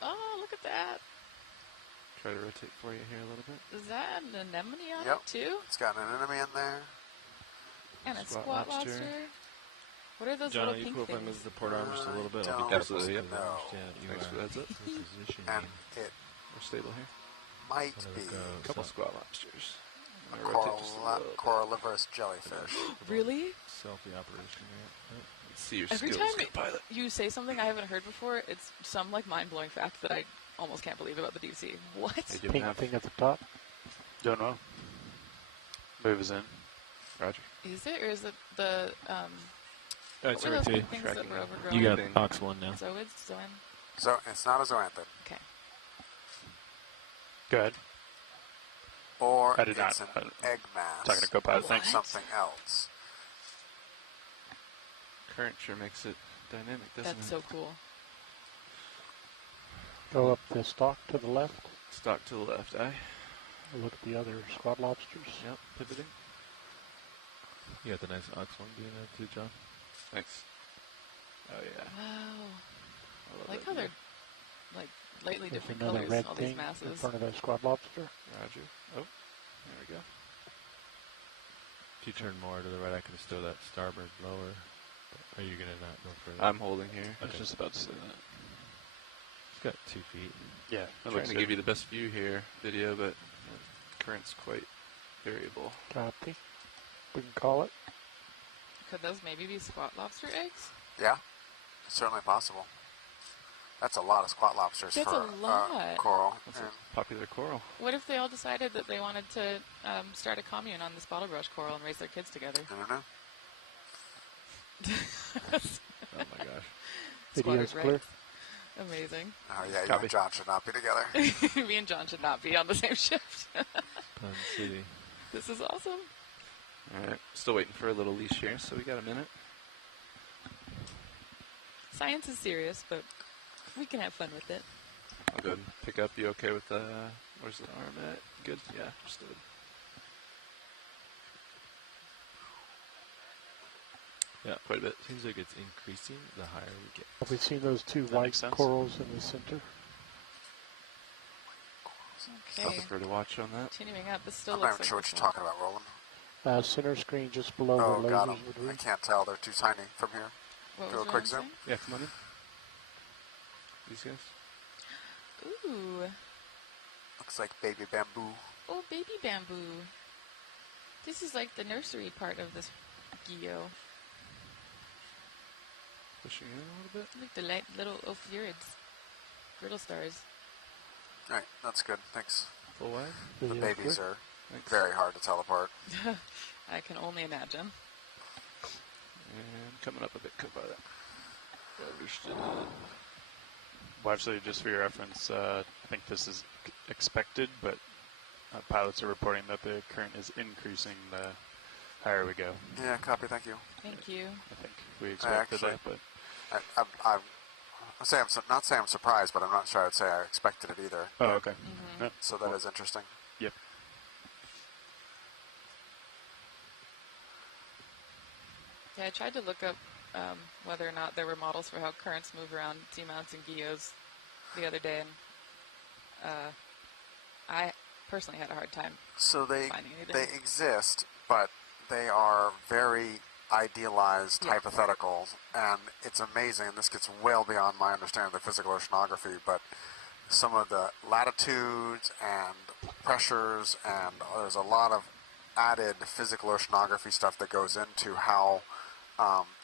Oh, look at that. Try to rotate for you here a little bit. Is that an anemone on Yep. it too? It's got an anemone in there. And a squat lobster. What are those John, little you pink cool if I things? move the port arm just a little bit? Absolutely, yeah. No. Thanks for the heads up. And it We're stable here. might be A couple squat lobsters. a coralliferous jellyfish. Really? Selfie operation here. See your Every skills, time pilot. you say something I haven't heard before, it's some like mind-blowing fact that I almost can't believe about the deep sea. What? Pink thing at the top. Don't know. Move is in. Roger. Is it, or is it the It's what were right those to you. things that were overgrown? You got Ox 1 now. Zoids? Zoan? So it's not a zoanthid. Okay. Go ahead. Or I did it's not. an egg mass. Talking to co-pilot. Or something else. Current sure makes it dynamic, doesn't That's it? so cool. Go up the stalk to the left. Stalk to the left, aye. Look at the other squat lobsters. Yep, pivoting. You got the nice ox one being there too, John. Thanks. Oh yeah. Wow. I I like how they're like lightly There's different another colors, red all thing these masses. in front of that squat lobster. Roger. Oh, there we go. If you turn more to the right, I can stow that starboard lower. Are you going to not go further? I'm holding here. Okay. I was just about to say that. It's got 2 feet. Yeah, I'm trying to give you the best view here, video, but the current's quite variable. Copy. We can call it. Could those maybe be squat lobster eggs? Yeah, it's certainly possible. That's a lot of squat lobsters That's for a lot. coral. That's a popular coral. What if they all decided that they wanted to start a commune on this bottle brush coral and raise their kids together? I don't know. Oh my gosh. Video's clear. Amazing. Oh yeah, you and John should not be together. Me and John should not be on the same shift. Pun City. This is awesome. Alright, still waiting for a little leash here, so we got a minute. Science is serious, but we can have fun with it. I'll go ahead and pick up. You okay with where's the arm at? Good? Yeah, stood. Yeah, quite a bit. Seems like it's increasing the higher we get. Have we seen those two white corals in the center? Okay. Nothing for to watch on that. Continuing up, this still I'm looks not like sure what this you're one. talking about, Roland. Center screen just below Oh, the got lasers 'em. would be. I can't tell. They're too tiny from here. What Do was a quick Roland zoom. saying? Yeah, come on in. These guys? Ooh. Looks like baby bamboo. Oh, baby bamboo. This is like the nursery part of this Guyot. Pushing in a little bit. Like the little ophiurids. Griddle stars. Alright, that's good. Thanks. Full wide? The Video's babies clear. are very hard to tell apart. I can only imagine. And coming up a bit by that. Understood. Well, actually, just for your reference, I think this is expected, but pilots are reporting that the current is increasing the higher we go. Yeah, copy. Thank you. Thank you. I think we expected that, but not saying I'm surprised, but I'm not sure I'd say I expected it either. Oh, okay. Mm-hmm. Yep. So that is interesting. Yep. Yeah, I tried to look up whether or not there were models for how currents move around seamounts and Guyots the other day, and I personally had a hard time finding anything. They exist, but they are very idealized hypotheticals, and it's amazing, and this gets well beyond my understanding of the physical oceanography, but some of the latitudes and pressures, and there's a lot of added physical oceanography stuff that goes into how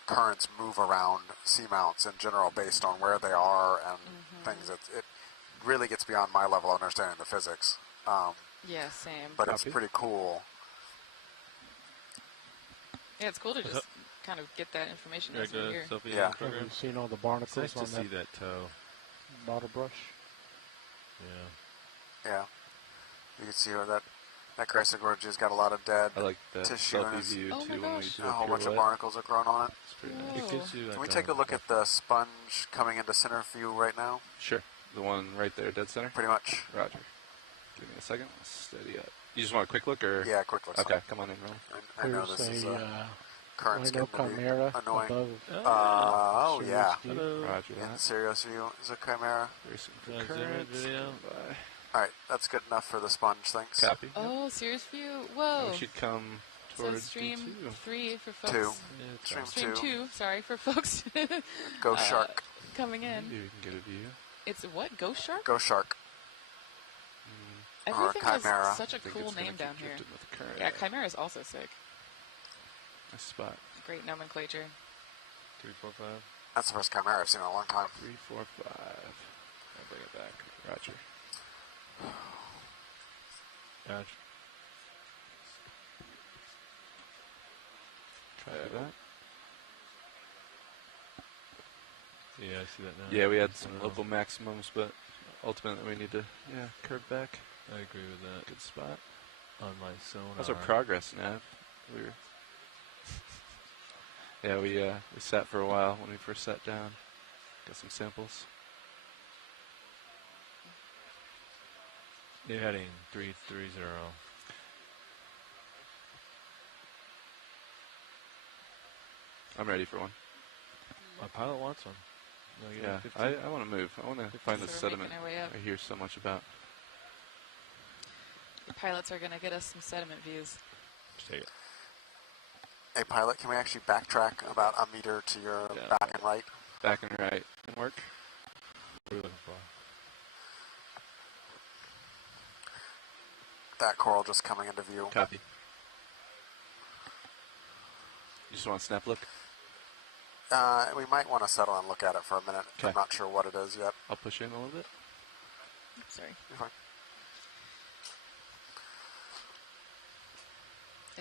currents move around seamounts in general based on where they are and things. It really gets beyond my level of understanding the physics. Yeah, same. But it's pretty cool. Yeah, it's cool to just kind of get that information as we're here. Yeah. Have you seen all the barnacles It's nice to on see that toe. bottle brush? Yeah. Yeah. You can see where that chrysogorgia has got a lot of dead I like that tissue in selfie it. view Oh too my when we gosh. do A whole bunch of barnacles are grown on it. It's pretty nice. It gives you Can we take a look at the sponge coming into center view right now? Sure. The one right there, dead center? Pretty much. Roger. Give me a second. Steady up. You just want a quick look, or? Yeah, quick look. Okay, come on in, Roland. I know Here's this is current's Rhino getting to be chimera annoying. above. Oh, yeah. Roger In that. serious view is a chimera. Very soon for Zoom in currents. video. Bye. Alright, that's good enough for the sponge, thanks. Copy. Oh, serious view. Whoa. We should come So towards stream D2. 3 for folks. 2. Yeah, Stream 2, sorry, for folks Ghost shark. coming in. Maybe we can get a view. It's what? Ghost shark? Ghost shark. Everything or has chimera. such a I think cool it's gonna name keep down here. drifting with the current. Yeah, chimera is also sick. Nice spot. Great nomenclature. 3, 4, 5. That's the first chimera I've seen in a long time. 3, 4, 5. I'll bring it back. Roger. Gotcha. Try that. Yeah, I see that now. Yeah, we had some local maximums, but ultimately we need to curve back. I agree with that. Good spot. On my sonar. How's our progress, Nav? We were we sat for a while when we first sat down. Got some samples. New heading 330. I'm ready for one. My pilot wants one. Yeah, I want to move. I want to find the sediment our way up. I hear so much about. The pilots are going to get us some sediment views. Just take it. Hey, pilot, can we actually backtrack about a meter to your back and right? Back and right can work. What are you looking for? That coral just coming into view. Copy. You just want a snap look? We might want to settle and look at it for a minute. I'm not sure what it is yet. I'll push in a little bit. Sorry. You're fine.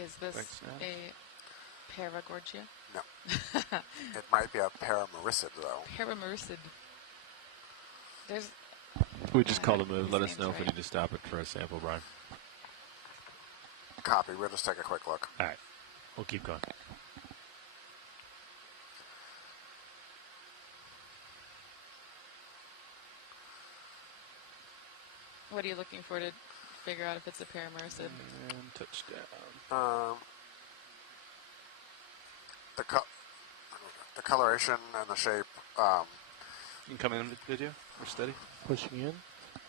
Is this Thanks, a Paragorgia? No. It might be a paramaricid, though. Paramaricid. There's... We just called a move. Let us know if we need to stop it for a sample, Brian. Copy. We'll just take a quick look. All right. We'll keep going. What are you looking for to figure out if it's a paramaricid? And touchdown. The coloration and the shape. You can come in video. We're steady. Pushing in.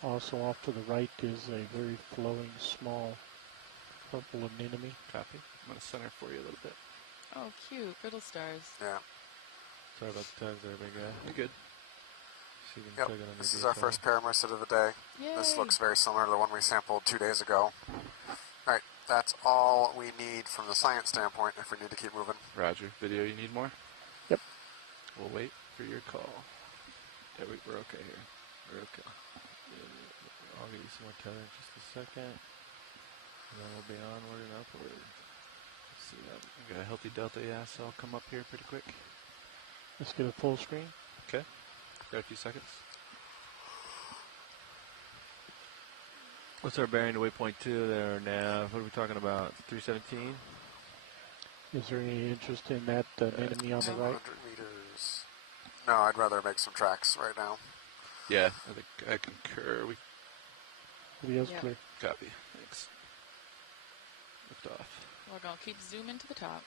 Also off to the right is a very flowing, small purple anemone. Copy. I'm going to center for you a little bit. Oh, cute. Brittle stars. Yeah. Sorry about the tags there, big guy. You're good. Yep. This is our first paramaricid of the day. Yay. This looks very similar to the one we sampled 2 days ago. All right. That's all we need from the science standpoint if we need to keep moving. Roger. Video, you need more? Yep. We'll wait for your call. Yeah, we're okay here. We're okay. I'll give you some more tether in just a second. And then we'll be onward and upward. Let's see that. We got a healthy delta, yeah, so I'll come up here pretty quick. Let's get a full screen. Okay. Got a few seconds. What's our bearing to waypoint 2 there now? What are we talking about? 317? Is there any interest in that anemone on the 200 right? meters. No, I'd rather make some tracks right now. Yeah, I think I concur. Video's clear. Copy. Thanks. Lift off. We're going to keep zooming to the top.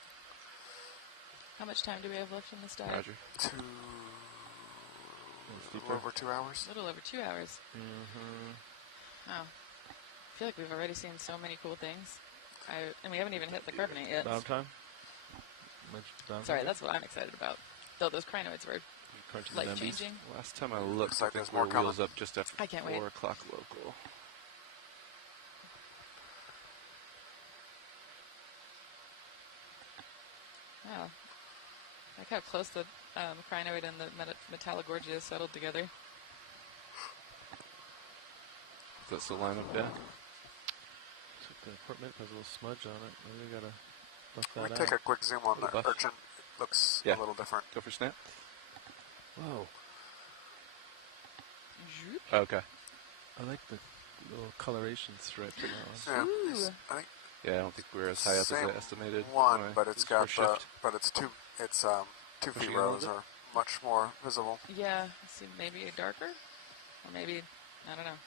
How much time do we have left in this dive? Roger. A little over 2 hours. A little over 2 hours. Mm-hmm. Oh. I feel like we've already seen so many cool things. And we haven't even hit the carbonate yet. Bottom time? Sorry, that's what I'm excited about. Though those crinoids were life-changing. Last time I looked, like I think there's more we're wheels up just after I can't 4 wait. o'clock local. Wow. I like how close the crinoid and the Metallogorgia settled together. That's the lineup, yeah. The equipment has a little smudge on it. Maybe we gotta buff Can we that take out. a quick zoom on the urchin? Looks a little different. Go for snap. Whoa. Okay. I like the little coloration stripe. Yeah, I don't think we're as high up as I estimated. One, Anyway, but it's first got shift. but it's 2 feet Pushing a little rows bit? are much more visible. Yeah, let's see, maybe darker? Or maybe, I don't know.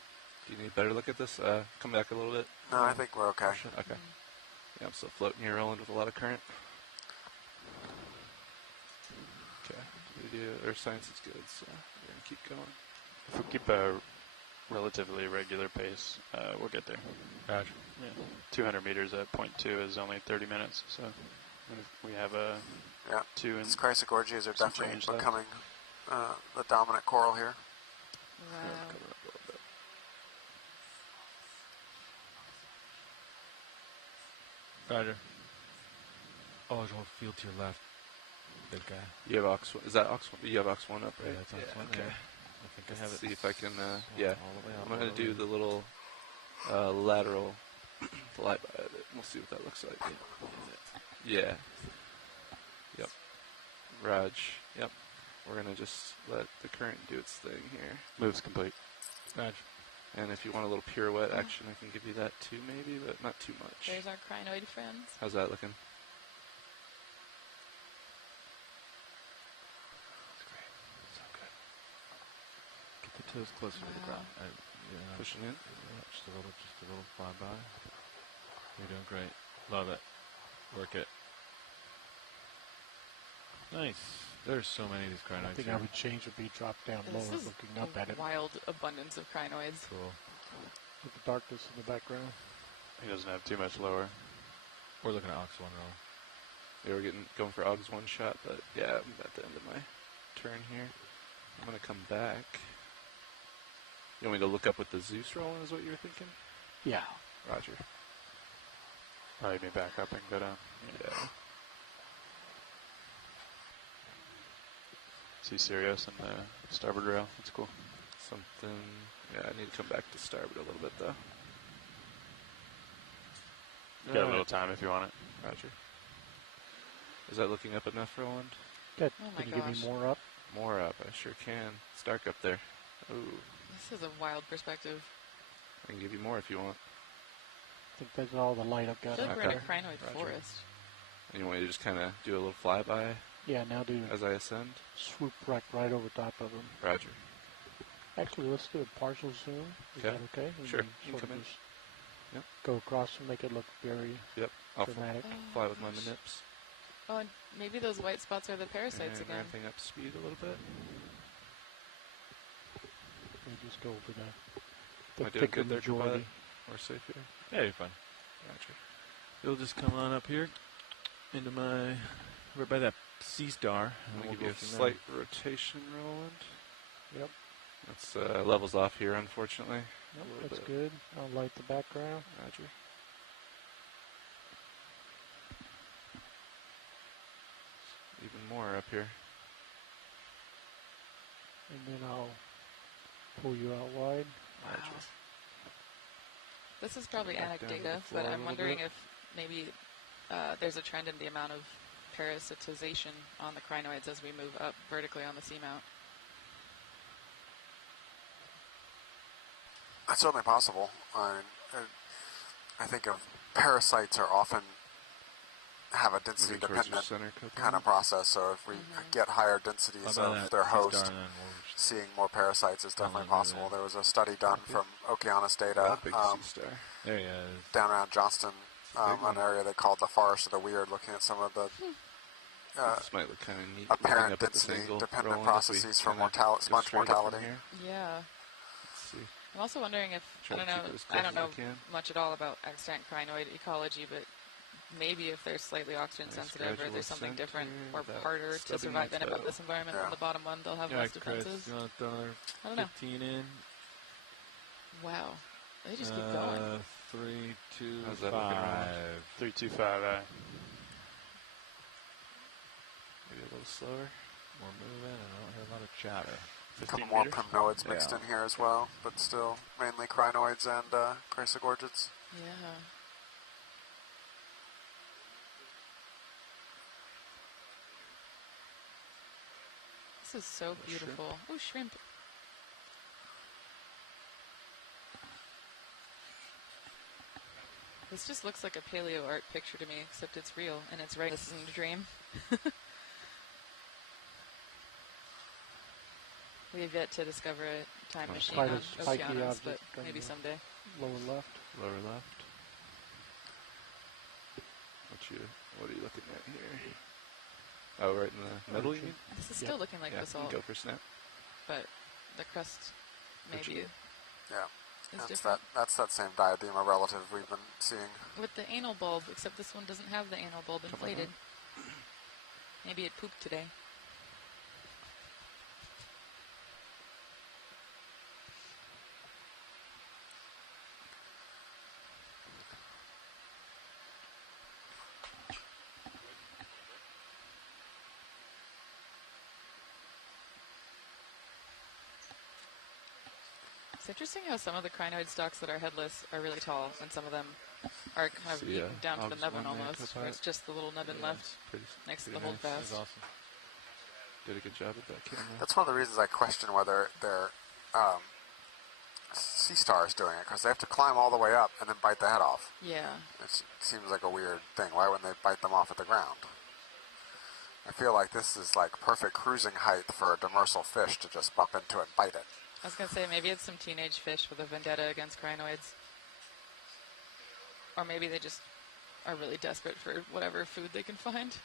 Do you need a better look at this? Come back a little bit. No, I think we're okay. Okay. Yeah, I'm still floating here, rolling with a lot of current. Okay. Video Earth science is good, so we're gonna keep going. If we keep a relatively regular pace, we'll get there. Roger. Yeah. 200 meters at point 2 is only 30 minutes, so we have a 2 and These chrysogorgias are some definitely change left. becoming the dominant coral here. Wow. Roger. Oh, there's one field to your left. Big guy. You have Ox 1. Is that Ox 1? You have Ox 1 up, right? Yeah, that's Ox 1 Okay. there. I think I have it. See if I can, all the way up, I'm going to do the little lateral flyby of it. We'll see what that looks like. Yeah. Yep. Raj. Yep. We're going to just let the current do its thing here. Move's complete. Roger. And if you want a little pirouette action, I can give you that too, maybe, but not too much. There's our crinoid friends. How's that looking? Get the toes closer to the ground. Yeah. Pushing in. Yeah, just a little flyby. You're doing great. Love it. Work it. Nice. There's so many of these crinoids. I think here. I would change would be drop down This lower, is looking up at it. wild abundance of crinoids. Cool. With the darkness in the background. He doesn't have too much lower. We're looking at Ox 1 roll. Yeah, we're going for Augs one shot, but yeah, I'm at the end of my turn here. I'm going to come back. You want me to look up with the Zeus rolling is what you were thinking? Yeah. Roger. Probably me back up and go down. Yeah. See Sirius and the starboard rail. That's cool. Something. Yeah, I need to come back to starboard a little bit, though. You got a little time if you want it. Roger. Is that looking up enough, Roland? Good. Oh my Can you give gosh. me more up? More up, I sure can. It's dark up there. Ooh. This is a wild perspective. I can give you more if you want. I think that's all the light I've I got feel like up we're in there. a crinoid Roger. forest. And you want me to just kind of do a little flyby Yeah, now do as I ascend? swoop right over top of them. Roger. Actually, let's do a partial zoom. Is Okay. that okay? And Sure. then You can sort of come in. just Yep. Go across and make it look very Yep. I'll dramatic. fly with my manips. Oh, and maybe those white spots are the parasites And again. ramping up speed a little bit. We just go over Am the I doing thicker good there, majority. We're safe here? Yeah, you're fine. Roger. You'll just come on up here into my, right by that sea star. I'm And going we'll to give you go a from slight rotation, Roland. Yep. That's levels off here, unfortunately. Yep, A little that's bit. good. I'll light the background. Roger. Even more up here. And then I'll pull you out wide. Wow. This is probably Back down to the anecdata, floor but a I'm little wondering bit. if maybe there's a trend in the amount of parasitization on the crinoids as we move up vertically on the seamount. That's certainly possible. I think of parasites are often have a density Moving towards your dependent center couple. kind of process. So if we get higher densities How about of that their sea host, star, and then we'll just seeing more parasites is definitely move possible. in. There was a study done from Okeanos data Big sea star. There he is. down around Johnston, Big one. an area they called the Forest of the Weird, looking at some of the This might look kind of neat. apparent looking up at this density angle, dependent Roland, if we processes for kinda mortality, go sponge straight up from mortality. here. Yeah. Let's see. I'm also wondering if, Try to keep it as I close don't as know I can. much at all about extant crinoid ecology, but maybe if they're slightly oxygen Nice sensitive or gradual there's something ascent different here or without harder to stubbing survive your in about toe. this environment. Yeah. On the bottom one, they'll have Yeah, less Chris, defenses. you want to throw another I don't know. 15 in? Wow. They just keep going. 3, 2, How's that looking, 5. 325. Maybe a little slower. We're moving, and I don't hear a lot of chatter. A couple 15 more meters? primnoids mixed Yeah. in here as well, but still mainly crinoids and chrysogorgids. Yeah. This is so beautiful. Oh, shrimp. This just looks like a paleo art picture to me, except it's real and it's right. This isn't a dream. We have yet to discover a time machine Quite on a spiky Okeanos, object but on maybe the someday. Lower left. Lower left. What are you looking at here? Oh, right in the middle, you mean? This is still looking like yeah, basalt, go for snap. but the crust maybe Yeah, is that's different. that's that same diadema relative we've been seeing. With the anal bulb, except this one doesn't have the anal bulb inflated. Maybe it pooped today. It's interesting how some of the crinoid stalks that are headless are really tall, and some of them are kind of See, eaten down to the August nubbin one there, almost, Copilot. where it's just the little nubbin left Pretty, next to the pretty hold nice. fast. That's awesome. Did a good job with that camera. That's one of the reasons I question whether they're sea stars doing it, because they have to climb all the way up and then bite the head off. Yeah. It seems like a weird thing. Why wouldn't they bite them off at the ground? I feel like this is like perfect cruising height for a demersal fish to just bump into it and bite it. I was going to say, maybe it's some teenage fish with a vendetta against crinoids. Or maybe they just are really desperate for whatever food they can find.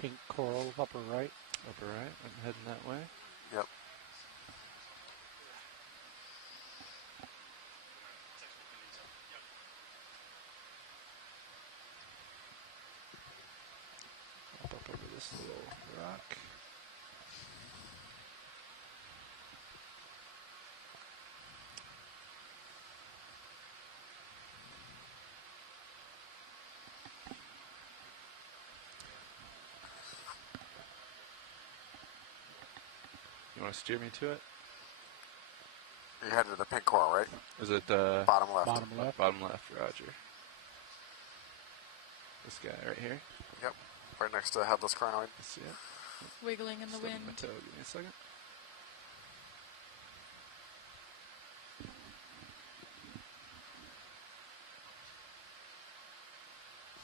Pink coral, upper right. Upper right. I'm heading that way. Yep. Up over this little rock. You want to steer me to it? You're headed to the pink coral, right? Is it bottom left? Bottom left. Bottom left, roger. This guy right here? Yep. Right next to the headless crinoid. See it? Wiggling in the wind. My toe. Give me a second.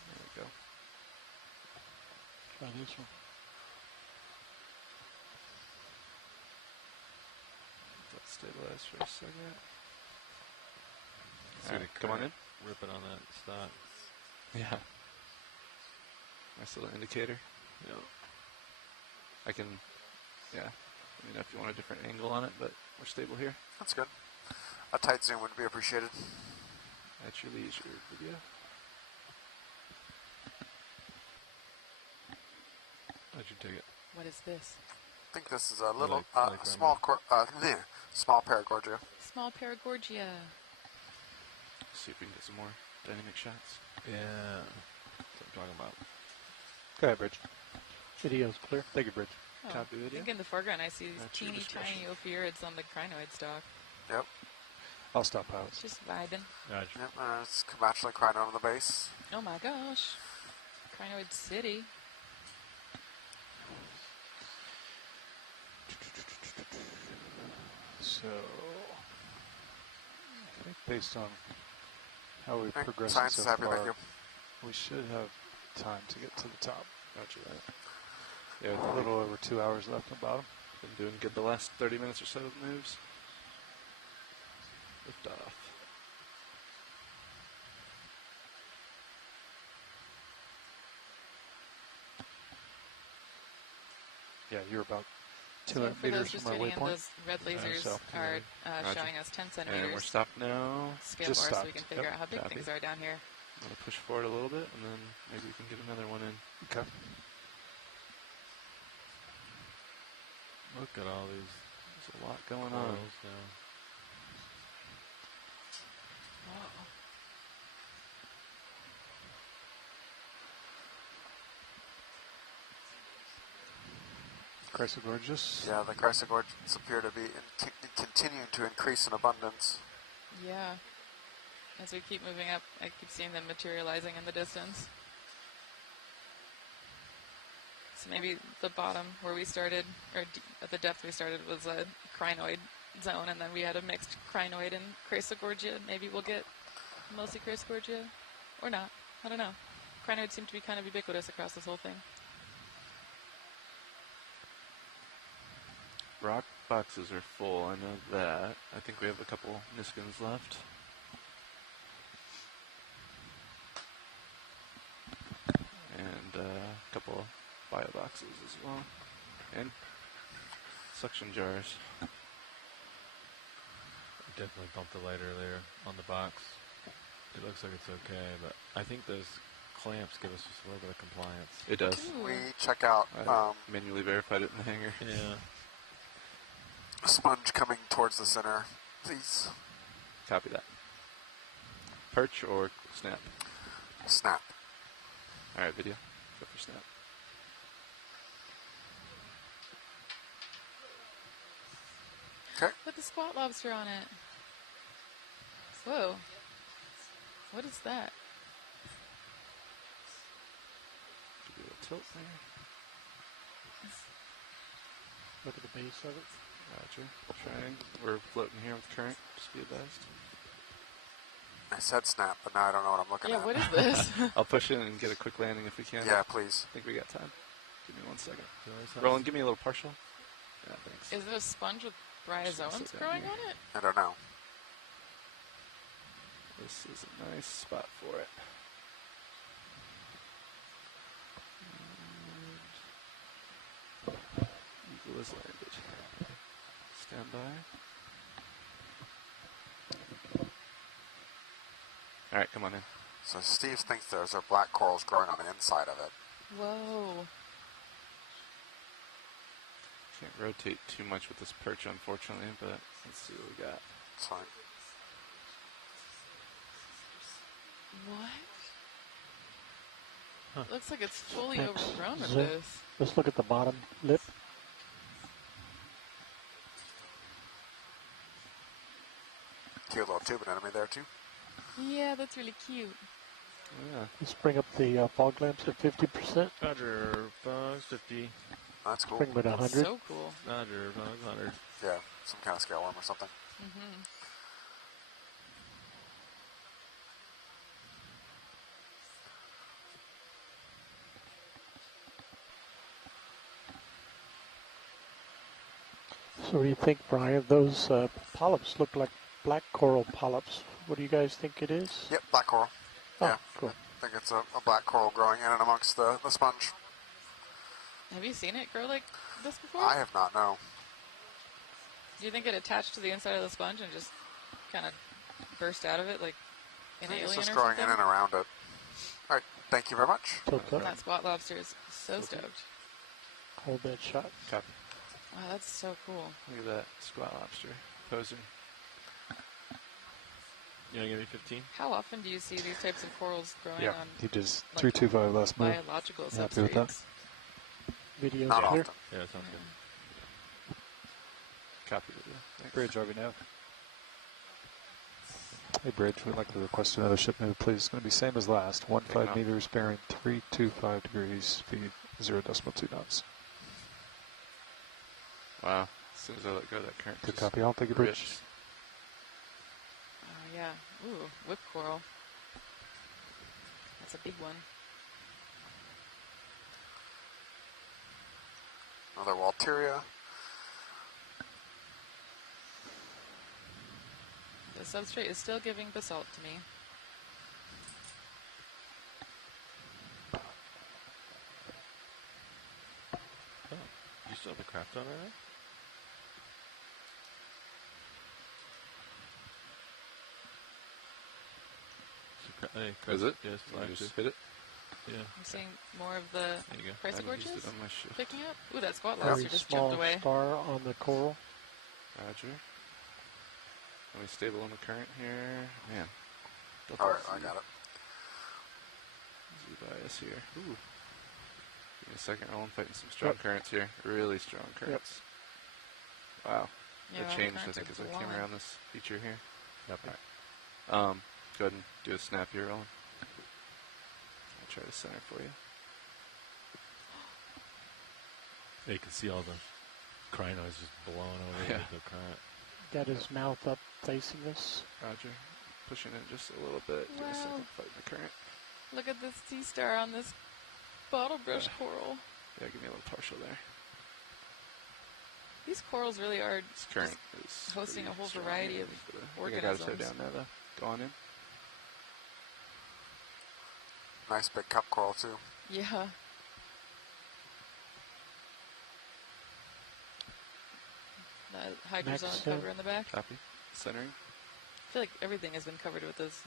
There we go. Try this one. Let's stabilize for a second. See All right, the come on in. Ripping on that stock. Yeah. Nice little indicator. Yeah. I can, yeah. Let me know if you want a different angle on it, but we're stable here. That's good. A tight zoom would be appreciated. At your leisure, video. How'd you take it? What is this? I think this is a little, like small paragorgia. Small paragorgia. See if we can get some more dynamic shots. Yeah. That's what I'm talking about. Go ahead, Bridge. Video's clear. Thank you, Bridge. Oh, Copy I video. think in the foreground I see these That's your teeny discretion. tiny ophiurids on the crinoid stalk. Yep. I'll stop pilot. It's just vibing. Roger. Yep. It's Comanche crinoid on the base. Oh my gosh. Crinoid City. So, I think based on how we've Okay, progressed science so is happy, far, thank you. we should have time to get to the top. Roger that. Yeah, A little over 2 hours left on the bottom. been doing good the last 30 minutes or so of moves. Lift off. Yeah, you're about So 200 for those meters just from our tuning in, waypoint. those red lasers so, are Roger. showing us 10 And centimeters we're stopped now. scale Just more so we stopped. can figure Yep. out how big Copy. things are down here. I'm going to push forward a little bit, and then maybe we can get another one in. Okay. Look at all these There's a lot going on. corals now. Chrysogorgeous. Yeah, the chrysogorges appear to be continuing to increase in abundance. Yeah. As we keep moving up, I keep seeing them materializing in the distance. So maybe the bottom where we started, or at the depth we started, was a crinoid zone, and then we had a mixed crinoid and chrysogorgia. Maybe we'll get mostly chrysogorgia, or not. I don't know. Crinoids seem to be kind of ubiquitous across this whole thing. Rock boxes are full, I know that. I think we have a couple Niskins left. And a couple of bio boxes as well. And suction jars. I definitely bumped the light earlier on the box. It looks like it's okay, but I think those clamps give us just a little bit of compliance. It does. Ooh. We check out I manually verified it in the hangar. Yeah. a sponge coming towards the center, please. Copy that. Perch or snap? Snap. Alright, video. Go for snap. Okay. Put the squat lobster on it. Whoa. What is that? Give you a tilt there. Look at the base of it. Roger. Trying. We're floating here with current. Just be advised. I said snap, but now I don't know what I'm looking Yeah, at. what is this? I'll push in and get a quick landing if we can. Yeah, please. I think we got time. Give me 1 second. Roland, give me a little partial. Yeah, thanks. Is it a sponge with Bryozoans growing on it? I don't know. This is a nice spot for it. Eagle has landed. Stand by. All right, come on in. So Steve thinks there's black corals growing on the inside of it. Whoa. Can't rotate too much with this perch, unfortunately, but let's see what we got. It's fine. What? Huh. Looks like it's fully Thanks. overgrown with Zip. this. Let's look at the bottom lip. Cute little tube anemone there too. Yeah, that's really cute. Yeah. Let's bring up the fog lamps at 50%. Roger, Fox 50. That's cool. Bring them at 100. So cool. Roger, Fox 100. Yeah, some kind of scale worm or something. Mm-hmm. So what do you think, Brian? Those polyps look like black coral polyps. What do you guys think it is? Yep, black coral. Oh, Yeah, cool. I think it's a black coral growing in and amongst the sponge. Have you seen it grow like this before? I have not, no. Do you think it attached to the inside of the sponge and just kind of burst out of it like an I think alien it's just or growing something? in and around it. All right, thank you very much. That squat lobster is so stoked. Hold that shot. Copy. Wow, that's so cool. Look at that squat lobster posing. You want to give me 15? How often do you see these types of corals growing Yeah, on he does like, 325 last move. biological You happy with that? substrates? Video's Not clear. often. Yeah, that sounds good. Copy video. Thanks. Bridge, RV nav. Hey, Bridge, we'd like to request another ship move, please. It's going to be same as last. 15 off. meters, bearing 325 degrees, speed 0.2 knots. Wow. As soon as I let go, that current Good just copy. I'll take a bridge. rips. Oh, yeah. Ooh, whip coral. That's a big one. Another Walteria. The substrate is still giving basalt to me. Oh, you still have a craft on right now? Is it? Yes, You just hit it? Yeah. I'm seeing more of the There you go. price I haven't used gorges it on my shift. picking up. Ooh, that squat Very lobster just small jumped away. star on the coral. Roger. Let me stable on the current here. Man. All right, I got it. Z bias here. Ooh. Give me a second. I'm fighting some strong currents here. Really strong currents. Wow. Yeah, That all the changed, I currents think, are as I came flowing. around this feature here. Yep. All right. Go ahead and do a snap here, Roland. I'll try to center for you. You can see all the crinoids just blowing over Yeah. with the current. Got his mouth up facing us. Roger. Pushing in just a little bit. Give me a Wow. second. Fighting the current. Look at this sea star on this bottle brush coral. Yeah, give me a little partial there. These corals really are This current just is hosting a pretty whole strong variety here. of I think I got organisms. his toe down now, though. Go on in. Nice big cup coral too. Yeah. That hydrozone Next, cover in the back. Copy. Centering. I feel like everything has been covered with those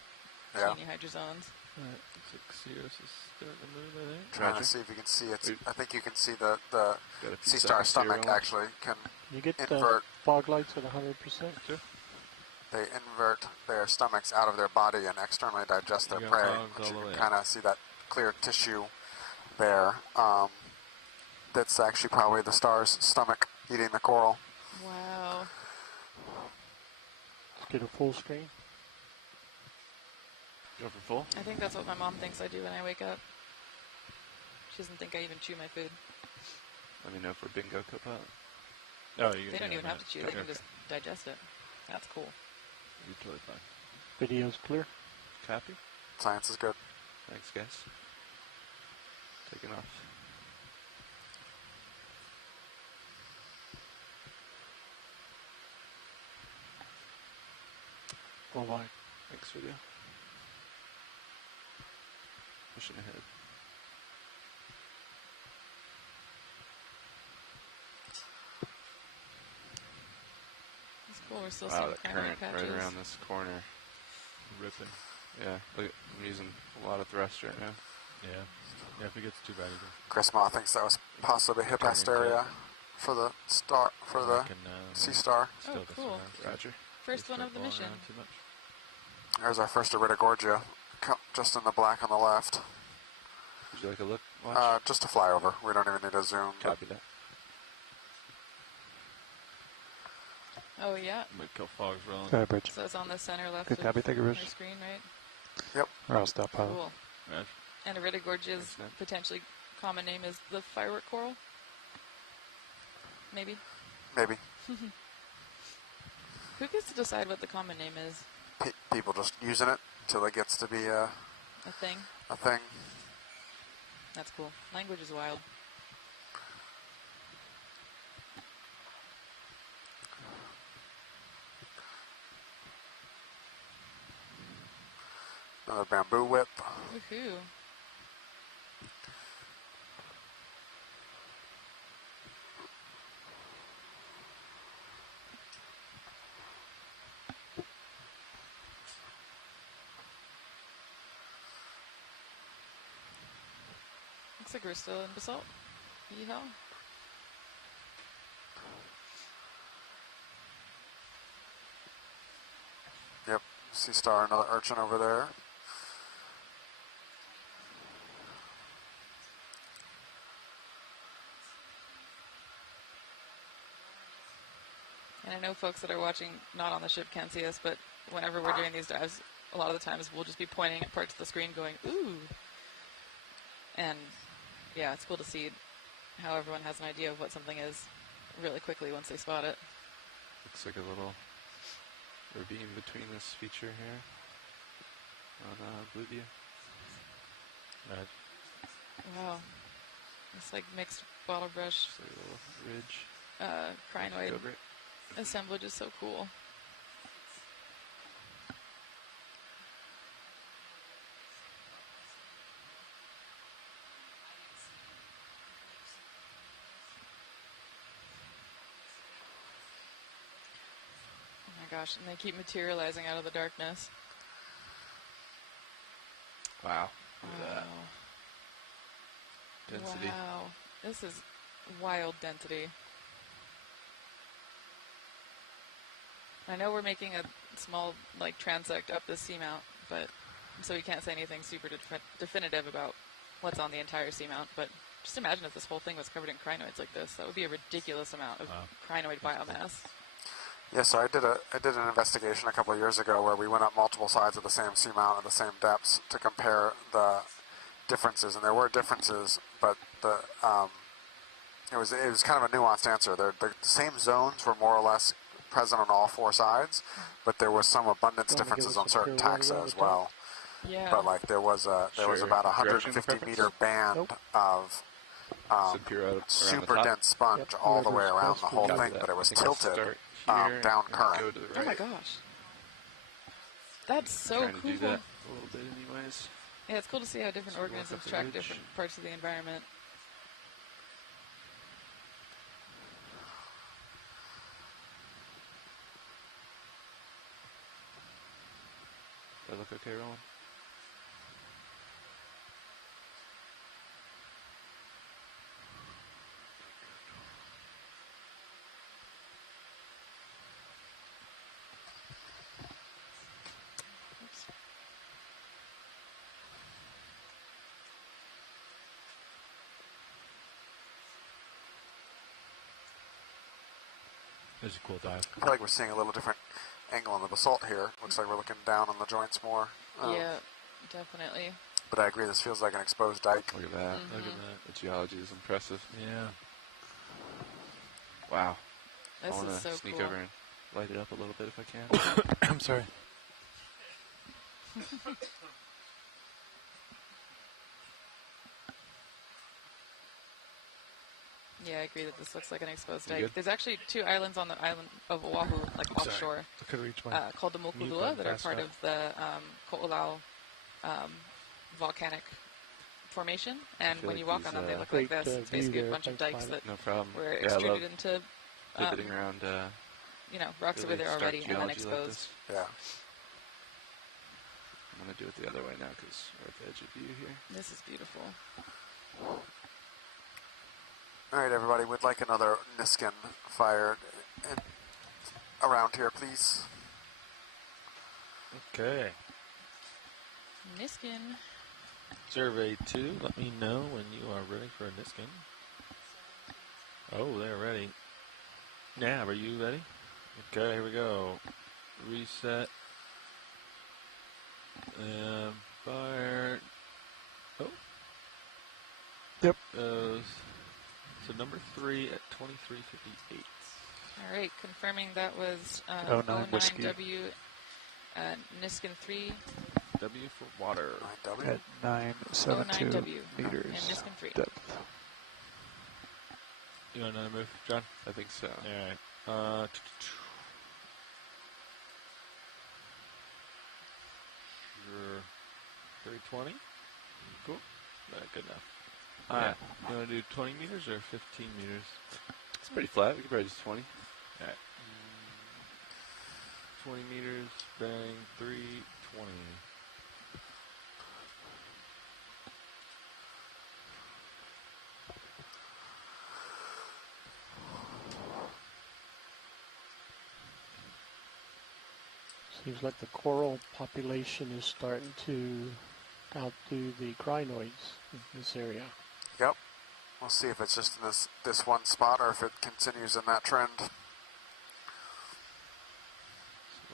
Yeah. teeny hydrozones. Alright, looks like Sirius is starting to move, I think. Trying Roger. to see if you can see it. Wait. I think you can see the Got a few sea star seconds here, stomach Roland. actually can You get invert. fog lights at 100%. Sure. They invert their stomachs out of their body and externally digest their You got prey, fogs which all you the can way kind of see that clear tissue there. That's actually probably the star's stomach eating the coral. Wow. Let's get a full screen. Go for full. I think that's what my mom thinks I do when I wake up. She doesn't think I even chew my food. Let me know for bingo co-pilot. Oh, you They don't even have to chew, they Okay. can just digest it. That's cool. You're totally fine. Video's clear. Copy. Science is good. Thanks, guys. Taking off. Bye-bye. Thanks, video. Pushing ahead. It's cool. We're still Wow, seeing that crinoid current patches. right around this corner. Ripping. Yeah, look, I'm using a lot of thrust right now. Yeah. Yeah, if it gets too bad, you can. Chris Ma thinks that was possibly Hippasteria for the star for the sea star. Oh, cool. Roger. First one of the mission. There's our first Iridogorgia, just in the black on the left. Would you like a look? Watch? Just a flyover. We don't even need to zoom. Copy that. Oh, yeah. Might kill fogs rolling. Got it, Bridge. So it's on the center left Good of copy. Thank you, your Bridge. screen, right? Yep. Or I'll stop pilot. Cool. Right. And Iridogorgia's potentially common name is the firework coral? Maybe? Maybe. Who gets to decide what the common name is? People just using it until it gets to be A thing? a thing. That's cool. Language is wild. Another bamboo whip. Woohoo. Looks like we're still in basalt. Yeehaw. Yep. Sea star, another urchin over there. And I know folks that are watching not on the ship can't see us, but whenever we're doing these dives, a lot of the times we'll just be pointing at parts of the screen going, ooh. And yeah, it's cool to see how everyone has an idea of what something is really quickly once they spot it. Looks like a little ravine between this feature here on Blue View. Right. Wow. It's like mixed bottle brush. It's like a little ridge. Crinoid Congregate. assemblage is so cool. Oh my gosh, and they keep materializing out of the darkness. Wow. Look at that. Density. Wow. This is wild density. I know we're making a small, like, transect up this seamount, but so we can't say anything super definitive about what's on the entire seamount, but just imagine if this whole thing was covered in crinoids like this. That would be a ridiculous amount of crinoid biomass. Yeah, so I did an investigation a couple of years ago where we went up multiple sides of the same seamount at the same depths to compare the differences, and there were differences, but it was kind of a nuanced answer. The same zones were more or less present on all four sides, but there was some abundance differences on certain taxa as well. Yeah. But like there was about a 150 meter band of super dense sponge all the way around the whole thing, but it was tilted down current. Oh my gosh. That's so Trying cool. to do that a little bit anyways. Yeah, it's cool to see how different So organisms walk up the track ridge. different parts of the environment. Does that look okay, Rowan? Oops. This is a cool dive. I feel like we're seeing a little different angle on the basalt here. Looks like we're looking down on the joints more. Yeah, definitely. But I agree, this feels like an exposed dike. Look at that. Mhm. Look at that. The geology is impressive. Yeah. Wow. This I want is to so sneak cool. over and light it up a little bit if I can. I'm sorry. Yeah, I agree that this looks like an exposed You dike. good? There's actually 2 islands on the island of Oahu, like Sorry, offshore, I couldn't reach my called the mute Mokulua, button that are fast part enough. of the Ko'olau volcanic formation. And feel when like you walk these, on them, they look Great, like this. It's view basically a there. bunch of Thanks, dikes Pilot. that No problem. were Yeah, I love extruded into, pivoting around. you know, rocks really over there stark already and then geology like exposed. this. Yeah. I'm going to do it the other way now because we're at the edge of view here. This is beautiful. All right, everybody, we'd like another Niskin fired around here, please. Okay. Niskin. Survey 2, let me know when you are ready for a Niskin. Oh, they're ready. Nav, are you ready? Okay, here we go. Reset. And fire. Oh. Yep. So number 3 at 23:58. All right, confirming that was 09 whiskey. 09W Niskin 3. W for water. At 972 09W meters and Niskin 3. depth. You want another move, John? I think so. All right. 320. Cool. Good enough. All right. You want to do 20 meters or 15 meters? It's pretty flat. We could probably do 20. All right. 20 meters, bearing 320. Seems like the coral population is starting to outdo the crinoids in this area. Yep. We'll see if it's just in this one spot or if it continues in that trend.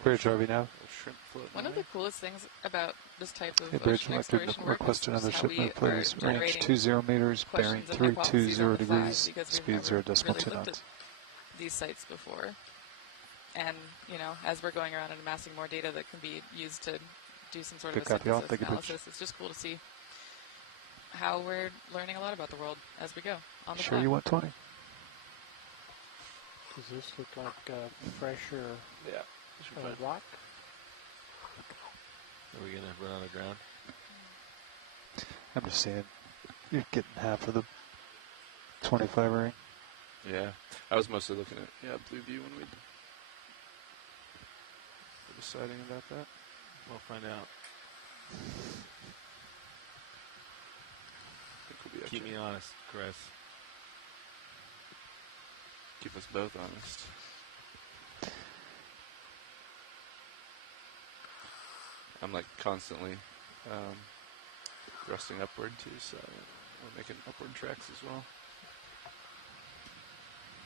Bridge, RV now. Shrimp float. One of the coolest things about this type of Hey, Bridge, ocean I'd like to exploration work request is another how we shipment, are please. Range generating 20 meters, bearing questions and hypotheses on 320 the fly, degrees, because we've speed never 0 decimal really 2 looked knots. at these sites before. And, you know, as we're going around and amassing more data that can be used to do some sort of Good a copy, all. synthesis Thank you, Bridge. analysis, it's just cool to see how we're learning a lot about the world as we go on the Sure fly. you want 20? Does this look like fresher rock? Are we going to run on the ground? I'm just saying, you're getting half of the 25 ring. Yeah. I was mostly looking at Blue View when we were deciding about that. We'll find out. I think we'll be Keep me honest, Chris. Keep us both honest. I'm like constantly thrusting upward too, so we're making upward tracks as well.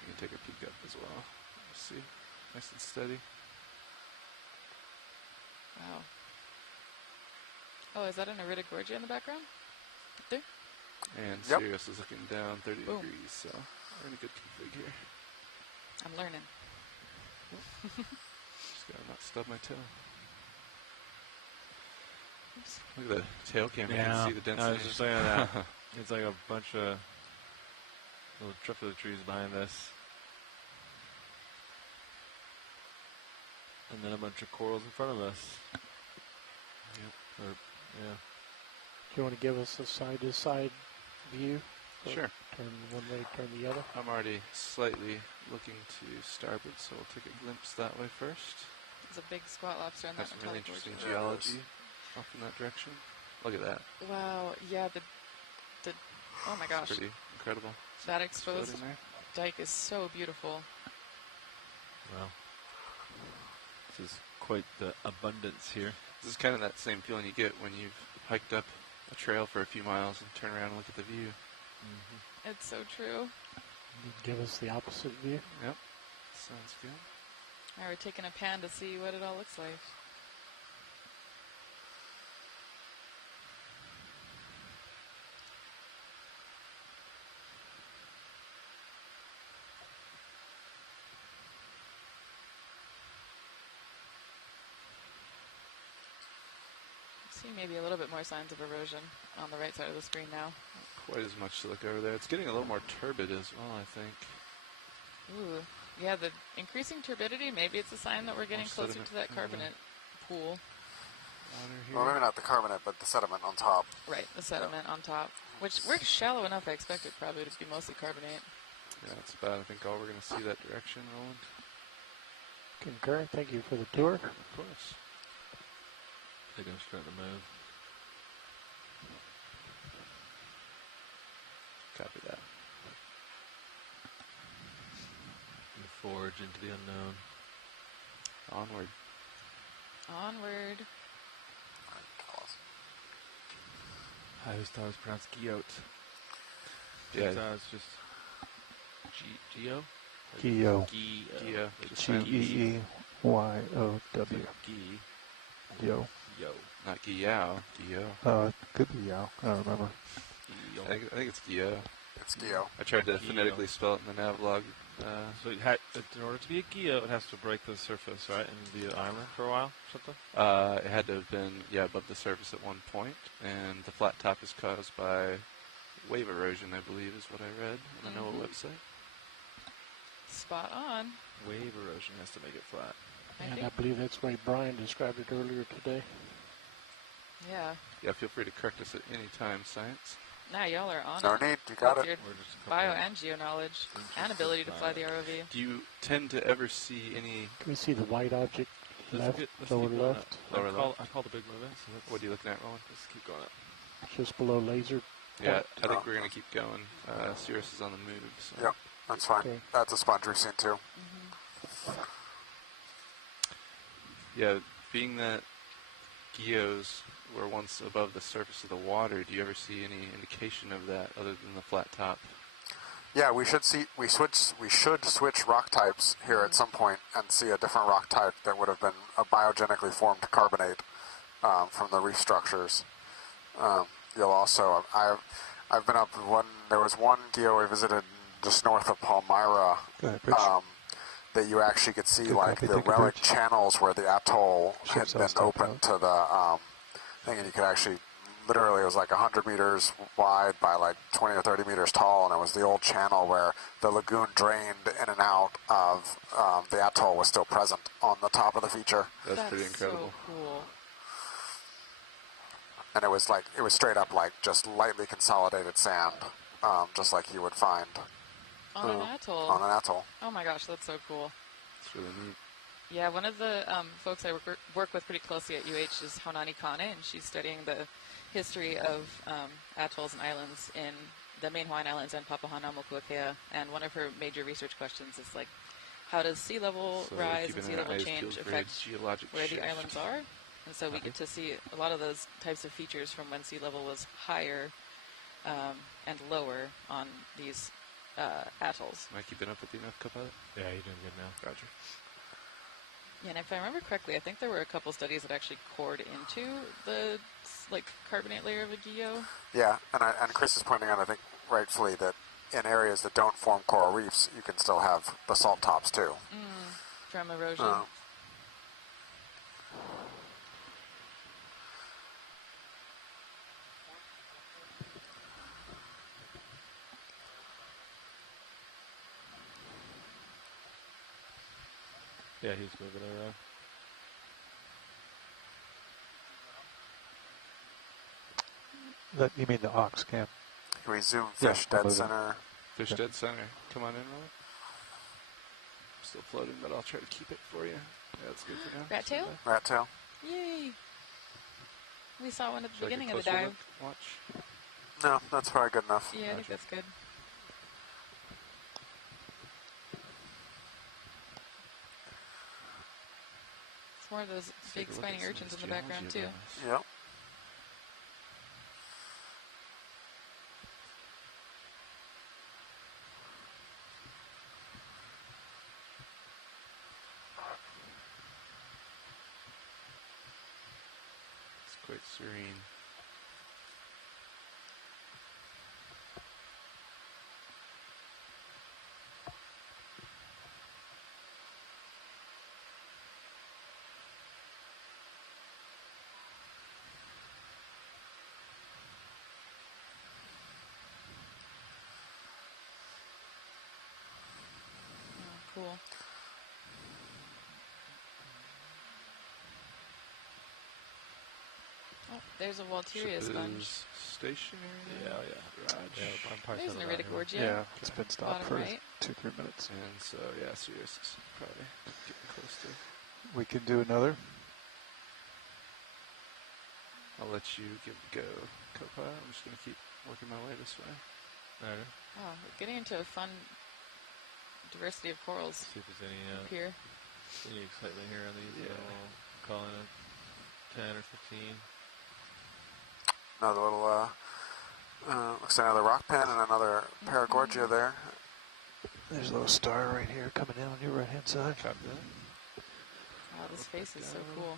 You can take a peek up as well. See, nice and steady. Wow. Oh, is that an Iridogorgia in the background? There? And Yep. Sirius is looking down 30 Boom. degrees, so we're in a good config here. I'm learning. Just gotta not stub my toe. Oops. Look at the tail camera. You can see the density. I was just saying that. It's like a bunch of little triplet trees behind this. And then a bunch of corals in front of us. Yep. Or, yeah. Do you want to give us a side-to-side view? Or Sure. Turn one way, turn the other. I'm already slightly looking to starboard, so we'll take a glimpse that way first. There's a big squat lobster in Have that some really metallic interesting gorget. geology off in that direction. Look at that. Wow, yeah, the oh my It's gosh. pretty incredible. That It's exposed floating there. dike is so beautiful. Wow. This is quite the abundance here. This is kind of that same feeling you get when you've hiked up a trail for a few miles and turn around and look at the view. Mm-hmm. It's so true. You give us the opposite view. Yep. Sounds good. All right, we're taking a pan to see what it all looks like. See maybe a little bit more signs of erosion on the right side of the screen now. quite as much to look over there. It's getting a little more turbid as well, I think. Ooh, yeah, the increasing turbidity, maybe it's a sign that we're getting closer to that carbonate pool. Well, maybe not the carbonate, but the sediment on top. Right, the sediment on top. Which, we're shallow enough, I expect it probably to be mostly carbonate. Yeah, that's about, I think, all we're going to see that direction, Roland. Concur. Thank you for the tour. Of course. They're going to start to move. Copy that. We forge into the unknown. Onward. Onward. I always thought it was pronounced Guyot. Yeah. It's just Geo? Guyot. Guyot. G-E-E-Y-O-W. Yo. Yo. Not Guyot. Could be Yao. I don't remember. I think it's Guyot. It's Guyot. I tried to phonetically spell it in the navlog. So in order to be a Guyot, it has to break the surface, right, and be an island for a while, or something? It had to have been, above the surface at one point, and the flat top is caused by wave erosion, I believe, is what I read on the NOAA website. Spot on. Wave erosion has to make it flat. And I believe that's the way Brian described it earlier today. Yeah. Yeah, feel free to correct us at any time, science. Nah, y'all are on No it. need, you got With it. your bio and geo knowledge and ability to fly the ROV. Do you tend to ever see any... Can we see the white object left, let's lower keep going left? up. I call the big movement. So what are you looking at, Roland? Let's keep going up. Just below laser. Yeah, I think we're going to keep going. Cirrus is on the move. So. Yep, that's fine. Okay. That's a sponge we've seen too. Yeah, being that geos were once above the surface of the water, do you ever see any indication of that other than the flat top? Yeah, we should switch rock types here at some point and see a different rock type that would have been a biogenically formed carbonate from the reef structures. You'll also, I've been up there was one geo we visited just north of Palmyra. That you actually could see the relic channels where the atoll had been open to the thing, and you could actually, literally, it was like 100 meters wide by like 20 or 30 meters tall, and it was the old channel where the lagoon drained in and out of the atoll was still present on the top of the feature. That's pretty incredible. So cool. And it was straight up like just lightly consolidated sand, just like you would find. On an atoll. On an atoll. Oh my gosh, that's so cool. It's really neat. Yeah, one of the folks I work with pretty closely at UH is Honani Kane, and she's studying the history of atolls and islands in the main Hawaiian Islands and Papahānaumokuākea. And one of her major research questions is like, how does sea level rise and sea level change affect where the islands are? And so we get to see a lot of those types of features from when sea level was higher and lower on these atolls. Mike, you been up with the enough cup of it? Yeah, you're doing good now. Roger. Yeah, and if I remember correctly, I think there were a couple studies that actually cored into the carbonate layer of a guyot. Yeah, and Chris is pointing out, I think rightfully, that in areas that don't form coral reefs, you can still have basalt tops too. From erosion. Yeah, he's moving around. You mean the ox cam? Can we zoom fish dead center? Fish dead center. Come on in, Roland. Still floating, but I'll try to keep it for you. Yeah, that's good for now. Rat tail? Rat tail. Yay! We saw one at the Should I beginning get of the closer dive. look? Watch. No, that's probably good enough. Yeah, I think that's good. It's more of those big spiny urchins in the background too. Yep. It's quite serene. cool. Oh, there's a Walteria sponge. Stationary. Yeah, yeah. There's an Iridogorgia. Yeah, it's been stopped Bottom for right. 2-3 minutes. And so, yeah, Sirius is probably getting close to. We can do another. I'll let you give it a go, Copa. I'm just going to keep working my way this way. All right. Oh, we're getting into a fun diversity of corals. See if there's any up here. Any excitement here on these. Yeah. We'll call it 10 or 15. Another little, looks like another rock pen and another Paragorgia there. There's a little star right here coming in on your right-hand side. Copy that. Wow, this face is so cool.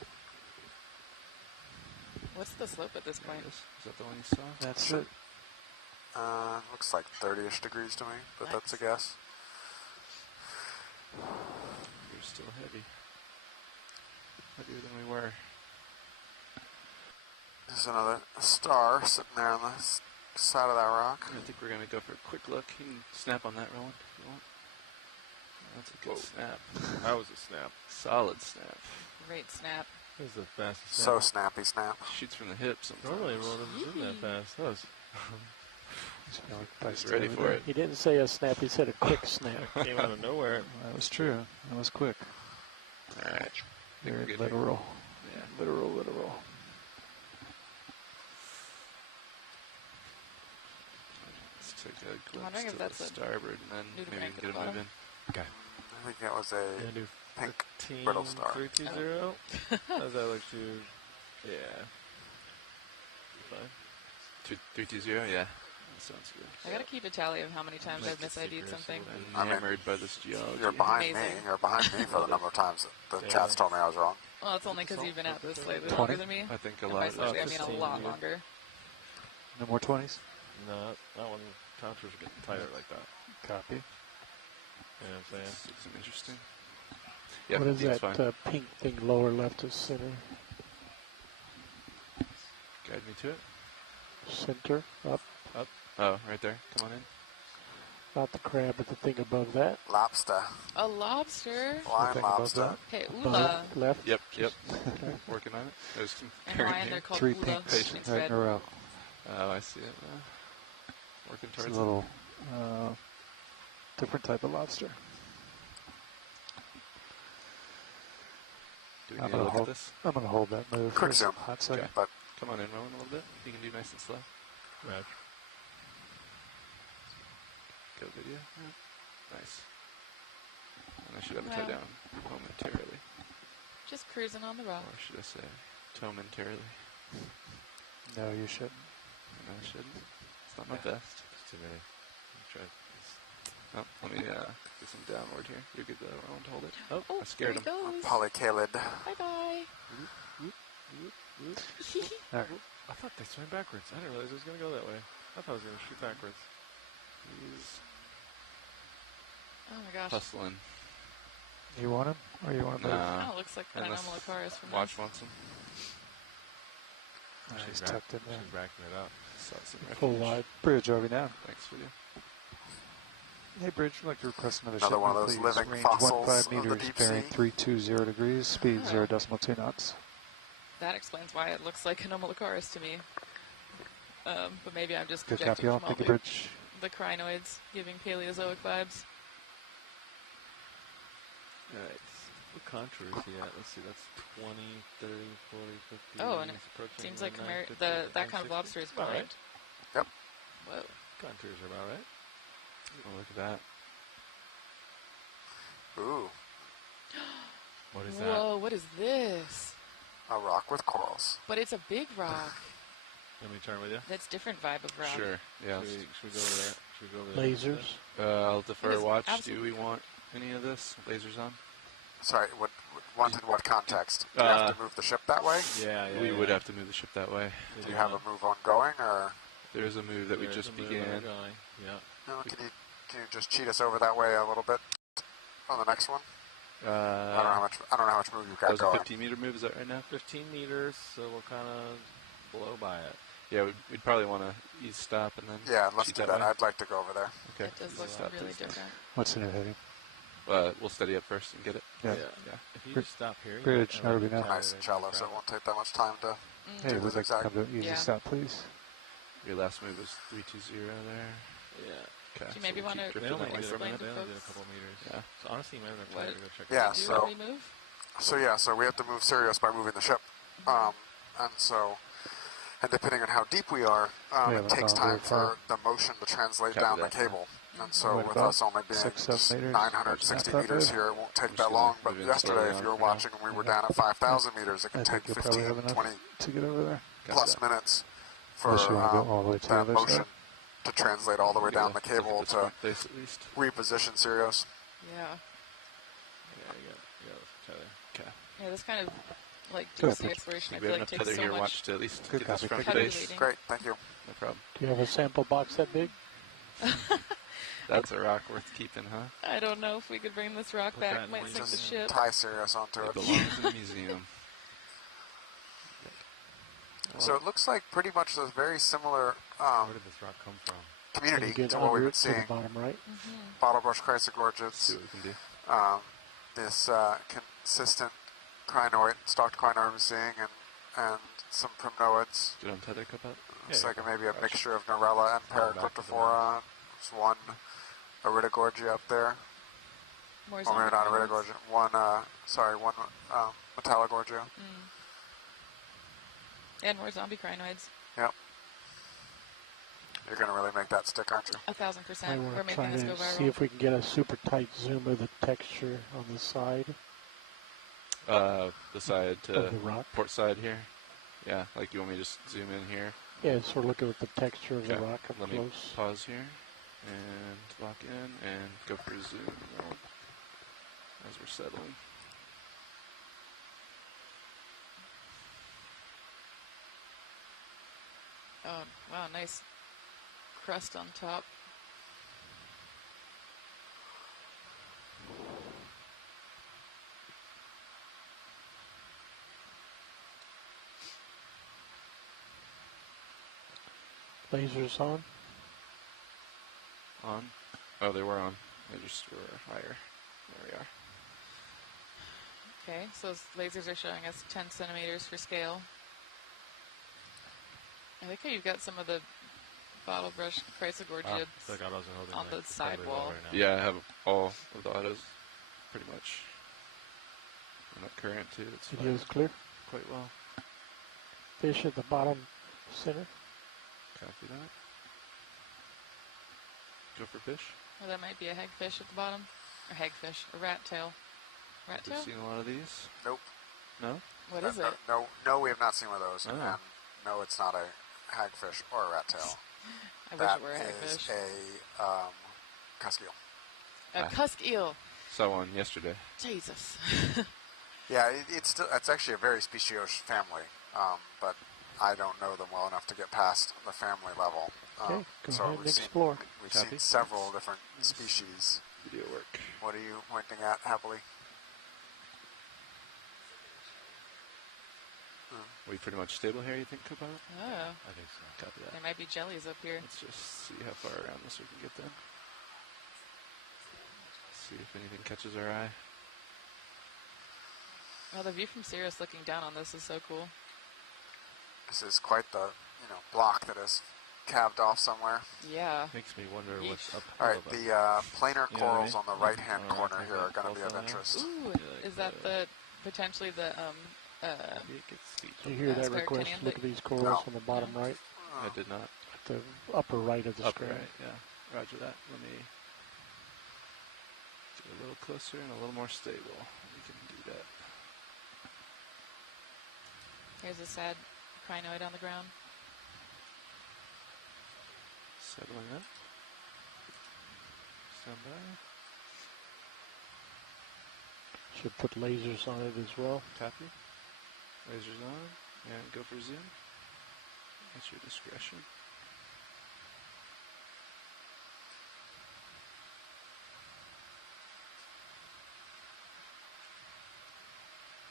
What's the slope at this point? Is that the one you saw? That's it. Looks like 30-ish degrees to me, but that's a guess. You're still heavy. Heavier than we were. There's another star sitting there on the side of that rock. I think we're going to go for a quick look. You can snap on that, Roland, if you want. That's a good snap. That was a snap. Solid snap. Great snap. That was the fastest snap. So snappy snap. Shoots from the hips. Normally, Roland doesn't zoom that fast. That was... He's ready for it. He didn't say a snap, he said a quick snap. Came out of nowhere. That was true. That was quick. All right. Very literal. Yeah. Literal. Let's take a I'm glimpse wondering if to that's the a starboard, and then maybe we nudibranch can get at a the move in. Okay. I think that was a pink brittle star. 320. How's that look to? Yeah. Fine. 320, yeah. That sounds good. I gotta keep a tally of how many times I've misid'd something. I'm enamored by this geology. You're behind me. Amazing. You're behind me for the number of times that the chat's told me I was wrong. Well, it's only because you've been at this slightly 20? longer than me. I think a And lot by of slightly, I mean a 15, lot yeah. longer. No more 20s? No, that one, counters are getting tighter like that. Copy. You know what I'm saying? Some interesting. Yeah, What is 15's that fine. pink thing lower left of center? Guide me to it. Center, up, Oh, right there. Come on in. not the crab, but the thing above that. Lobster. A lobster. Blind Thing above lobster. Hey, Above, Ula. left. Yep. Working on it. There's some And carrying Ryan, they're here. called 3 Ula pinks instead. right in a row. Oh, I see it. Working It's towards a little different type of lobster. it. Do we I'm need to gonna look at hold. this? I'm gonna hold that move for Quick a zoom. hot second. Okay. But Come on in, Rowan, a little bit. You can do nice and slow. Right. Go video. Nice. And I should have a toe Wow. down momentarily. Just cruising on the rock. Or should I say momentarily? No, you shouldn't. No, I shouldn't. It's not my best. It's too many. Oh, let me do some downward here. You're good though, Rowan, to hold it. Oh, Oh, I scared him. there he goes. polycalid. Bye-bye. All right. I thought they swam backwards. I didn't realize it was going to go that way. I thought it was going to shoot backwards. He's Oh my gosh. hustling. You want him, or you want to move? Oh, looks like Unless Crinoids from Watch this. wants him. He's tucked in there. She's racking it up. Saw some Full refuge. wide. Bridge over now. Thanks, video. Hey, Bridge, would like to request another Another one shipment, of those please. living Range fossils 15 of the meters, deep bearing sea. 320 degrees, speed Oh. 0.2 knots. That explains why it looks like Anomalocaris to me. But maybe I'm just Good projecting copy, all. from all Thank you, the, Bridge. the crinoids giving Paleozoic vibes. Alright. What contour is he at? Let's see, that's 20, 30, 40, 50. Oh, and it he's approaching seems like 9, 50, that kind of 960. lobster is About blind. right. Yep. Whoa. Contours are about right. Oh, look at that. Ooh, What is that? Whoa, what is this? a rock with corals. But it's a big rock. Let me turn with you. That's different vibe of rock. Sure. Yeah. Should we go over there? Should we go over there? Lasers. I'll defer It is watch. Do absolutely we want any of this? Lasers on? Sorry, in what context? Do you have to move the ship that way? Yeah, yeah. We would have to move the ship that way. Do you have a move ongoing, or There is a move that we There's just a move began. ongoing. Yeah. no, can you just cheat us over that way a little bit on the next one? I don't know how much move you've That got was a going. 15-meter move, is that right now? 15 meters, so we'll kind of blow by it. Yeah, we'd probably want to ease stop and then Yeah, let's cheat do that that. way. I'd like to go over there. Okay. It does look Stop really this then. different. What's the new heading? we'll steady up first and get it. Yeah. If you just stop here. Bridge, now now. Nice and shallow, so it won't take that much time to Hey, do we'd the like to zigzag. come to an easy stop, please. Your last move was 320 there. Yeah. Okay. Do you maybe want to They only did explain to a folks? couple meters. Yeah. So honestly, you might have tried to go check Yeah, it out. so we have to move Sirius by moving the ship. And depending on how deep we are, it takes time for the motion to translate down the cable. And so with us only being 960 meters here, it won't take that long. But yesterday, if you were watching and we were down at 5,000 meters, it could take 15, 20 to get over there. plus minutes for Unless you want to go all the way to the that other motion side. to translate all the way down the cable to reposition Sirius. Yeah. Okay. Yeah, this kind of like Good. deep sea exploration. I feel like takes so much to at least Good get this copy. front face. Great, thank you. No problem. Do you have a sample box that big? That's a rock worth keeping, huh? I don't know if we could bring this rock back. Might sink the ship. Tie Sirius onto it. It belongs in the museum. So it looks like pretty much a very similar Where did this rock come from? community Get to what we've under been it to the seeing. bottom right. Bottlebrush chrysogorgids. See what we can do. This consistent crinoid, stalked crinoid we're seeing, and some primnoids. Did Untether come up? It's like maybe a mixture of Norella and Paracryptophora. There's one Iridogorgia up there. More Or maybe not Iridogorgia. One Metallogorgia. And more zombie crinoids. Yep. You're going to really make that stick, aren't you? 1,000%. I We're want to making try this go to viral. see if we can get a super tight zoom of the texture on the side. The side to Of the rock. port side here. Yeah, like you want me to just zoom in here? Yeah, sort of looking at the texture of the Okay. rock up Let me close. pause here and lock in and go for a zoom as we're settling. Oh, wow, nice crust on top. Lasers on. On? Oh, they were on. They just were higher. There we are. Okay, so those lasers are showing us 10 centimeters for scale. I like how you've got some of the bottle brush chrysogorgia on the sidewall. Yeah, I have all of the autos pretty much. And up current too. It's Video's fine. clear. Quite well. Fish at the bottom center. Copy that. Go for fish. Well, that might be a hagfish at the bottom. Or hagfish. A rat tail. Rat We've tail? seen a lot of these. Nope. No? What is it? No, we have not seen one of those. Oh. And no, it's not a hagfish or a rat tail. I wish it were a That is hagfish. a cusk eel. A cusk eel. Saw one yesterday. Jesus. Yeah, it's actually a very speciose family, but I don't know them well enough to get past the family level. Okay, go so ahead and we've seen- explore. We've Copy. seen several different species. Video work. What are you pointing at happily? Are we pretty much stable here, you think, Copilot? Oh. I think so. Copy that. There might be jellies up here. Let's just see how far around this we can get then. See if anything catches our eye. Oh, the view from Sirius looking down on this is so cool. This is quite the block that is calved off somewhere. Yeah. Makes me wonder what's up. All right, the planar You know what I corals mean? on the right-hand Alright, corner take here that are going to be of pulse on there. interest. Ooh, is that the potentially the Do you hear that request? Scleractinian Look at these corals on the bottom right. I did not. At the upper right of the Upper screen. right, yeah. Roger that. Let me get a little closer and a little more stable. We can do that. Here's a sad crinoid on the ground. Settling up. Stand by. Should put lasers on it as well. Copy. Lasers on. And go for zoom. At your discretion.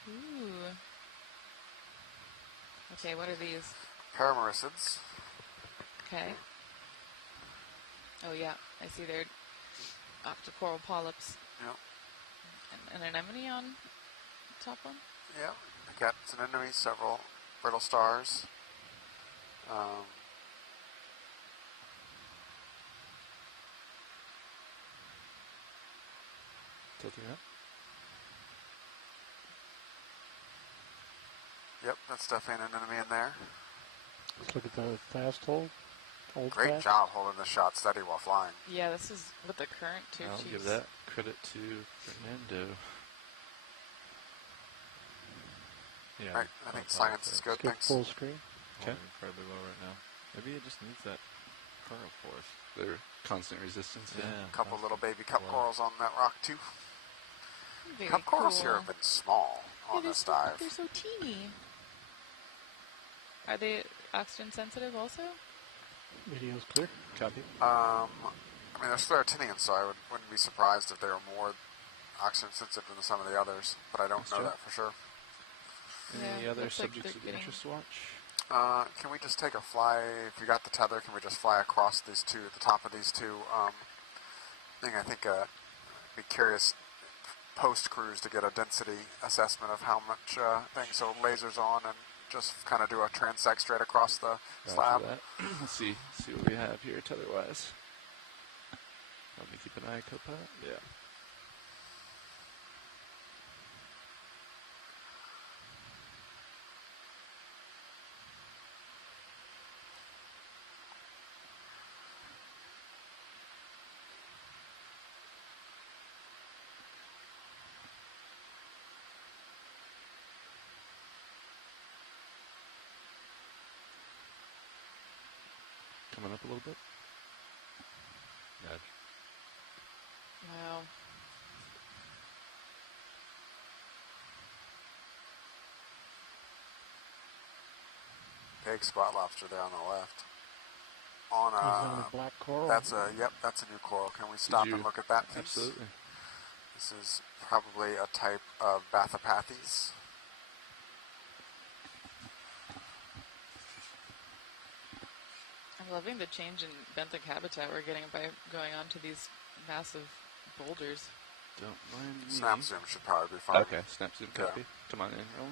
Ooh. Okay, what are these? Paramericids. Okay. Oh yeah, I see they're octocoral polyps. Yep. an anemone on top one. Yeah, we got an anemone, several brittle stars. Tilting up. Yep, that's definitely an anemone in there. Let's look at the fast hold. Great fast. job holding the shot steady while flying. Yeah, this is with the current too. I'll Jeez. give that credit to Fernando. Yeah, Right, I think science is good, thanks. Full screen. Okay. Incredibly low right now. Maybe it just needs that current force. They're constant resistance. Yeah. A couple little baby cup corals on that rock too. Very Cup corals cool. here have been small on this dive. They're so teeny. Are they oxygen sensitive also? Video's clear. Copy. I mean, they're sclerotinians, so I wouldn't be surprised if they were more oxygen sensitive than some of the others, but I don't know that for sure. Any Yeah, other looks like subjects they're of getting- interest to watch? Can we just take a fly? If you got the tether, can we just fly across these two, the top of these two? I think be curious post-cruise to get a density assessment of how much things. So lasers on and just kind of do a transect straight across the slab. That. Let's see what we have here tether-wise. Let me keep an eye, co-pilot. Yeah. Coming up a little bit. Nudge. Wow. Big spot lobster there on the left. On He's on a black coral. That's a new coral. Can we stop and look at that, please? Absolutely. This is probably a type of Papahānaumokuākea. I'm loving the change in benthic habitat we're getting by going on to these massive boulders. Don't mind me. Snap zoom should probably be fine. Okay, snap zoom copy. Come on in, roll.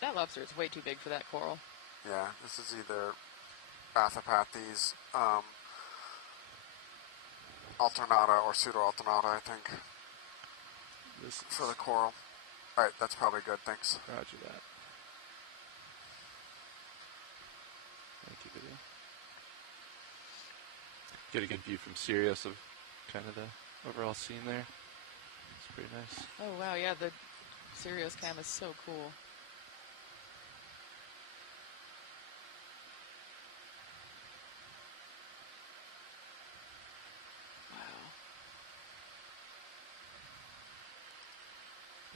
That lobster is way too big for that coral. Yeah, this is either Papahānaumokuākea alternata or pseudo-alternata, I think, for the coral. All right, that's probably good, thanks. Roger that. Thank you, video. Get a good view from Sirius of kind of the overall scene there. It's pretty nice. Oh wow, yeah, the Sirius cam is so cool.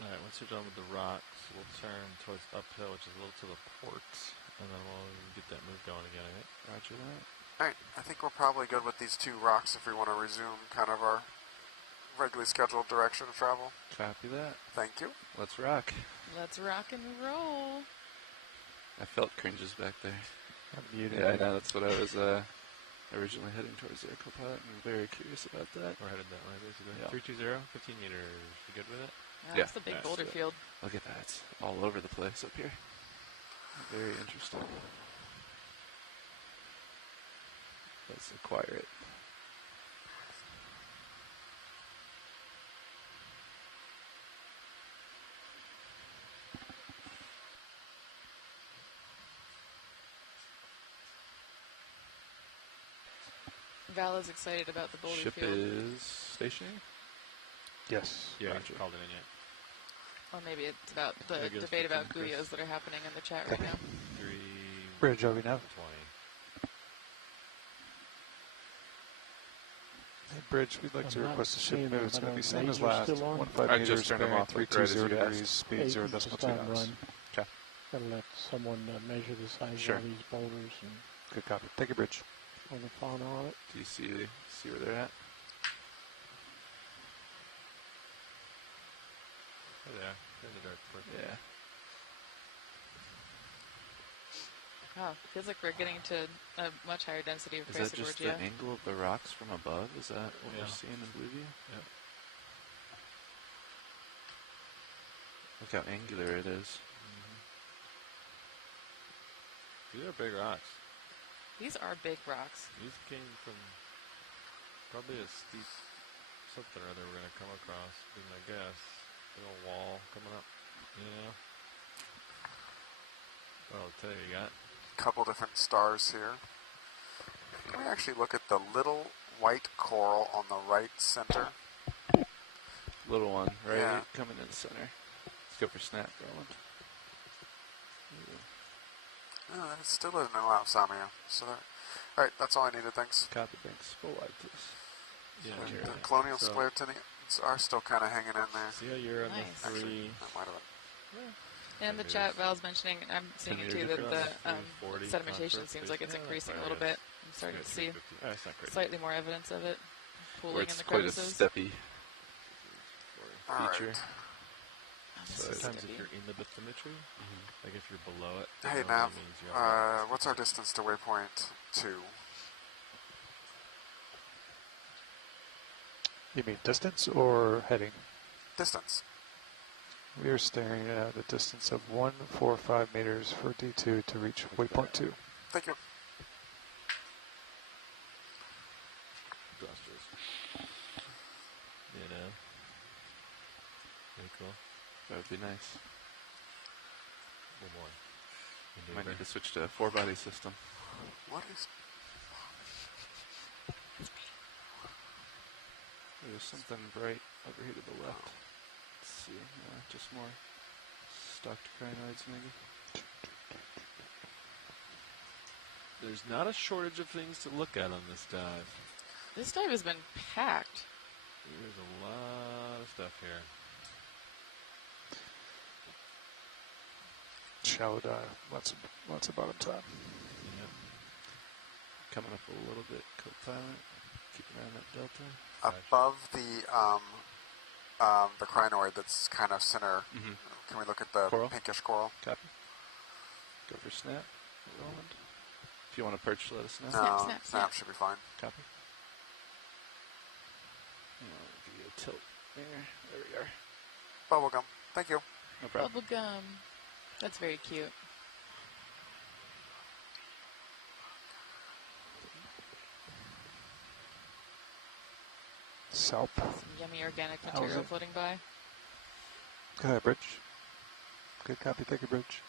Alright, once you're done with the rocks, we'll turn towards uphill, which is a little to the port, and then we'll get that move going again, right? Roger that. Alright, I think we're probably good with these two rocks if we want to resume kind of our regularly scheduled direction of travel. Copy that. Thank you. Let's rock. Let's rock and roll. I felt cringes back there. I'm muted. Yeah, I know. That's what I was originally heading towards there, co-pilot. I'm very curious about that. We're headed that way, basically. Yeah. 320, 15 meters. You good with it? Yeah, that's the big boulder field. Look at that. It's all over the place up here. Very interesting. Let's acquire it. Val is excited about the boulder Ship field. is stationary? Yes. Yeah, Roger. you called it in yet. Or maybe it's about the I guess debate about 15 Guyos that are happening in the chat right now. 3... Bridge, are we now? 20. Hey, Bridge, we'd like to I'm not request a ship seeing move. them, It's but going to be are same as lasers last. still on? 15 I meters, just turned them bearing off like right as 320 you degrees, asked. speed Hey, 0 you can decimal just start 2 and knots. run. Okay. Gotta let someone measure the size Sure. of all these boulders and Good copy. Take a Bridge. on the fauna on it. Do you see where they're at? Oh, yeah. There's a dark port. Yeah. Wow, feels like we're getting to a much higher density of Is that just Chrysogorgia. the angle of the rocks from above? Is that what Yeah. we're seeing in blue view? Yep. Look how angular it is. These are big rocks. These are big rocks. These came from probably a steep something or other we're going to come across, is my guess. Big old wall coming up, you know? Well, I'll tell you, you got. Couple different stars here. Can we actually look at the little white coral on the right center? Little one, right? Yeah. Coming in the center. Let's go for snap, Roland. No, that still isn't an Samia. So alright, that's all I needed, thanks. Copy, thanks. Full wide, please. Yeah, The colonial so sclerotinians are still kind of hanging in there. See how you're on Nice. the 3. Actually, that might have been. And the chat, Val's mentioning, and I'm seeing it too, that the sedimentation seems like it's increasing a little bit. I'm starting to see slightly more evidence of it pooling in the crevices. Quite a steppy Alright. feature. So sometimes if you're in the bathymetry, like if you're below it, Hey it Nav, means you're what's our distance to waypoint 2? You mean distance or heading? Distance. We are staring at a distance of 145 meters for D2 to reach waypoint 2. Thank you. You know? Very cool. That would be nice. One more. Might need to switch to a 4-body system. What is... There's something bright over here to the left. Let's see. Just more stocked crinoids, maybe. There's not a shortage of things to look at on this dive. This dive has been packed. There's a lot of stuff here. Shallow dive. Lots of bottom time. Yep. Coming up a little bit, co-pilot. Keep an eye on that delta. Above the crinoid that's kind of center, can we look at the Coral? pinkish coral? Copy. Go for snap. Roland. If you want to perch, let us know. No, snap should be fine. Copy. I'll give you a tilt there. There we are. Bubblegum. Thank you. No problem. Bubblegum. That's very cute. Salp. Some yummy organic material floating by. Go ahead, Bridge. Good copy. Thank you, Bridge.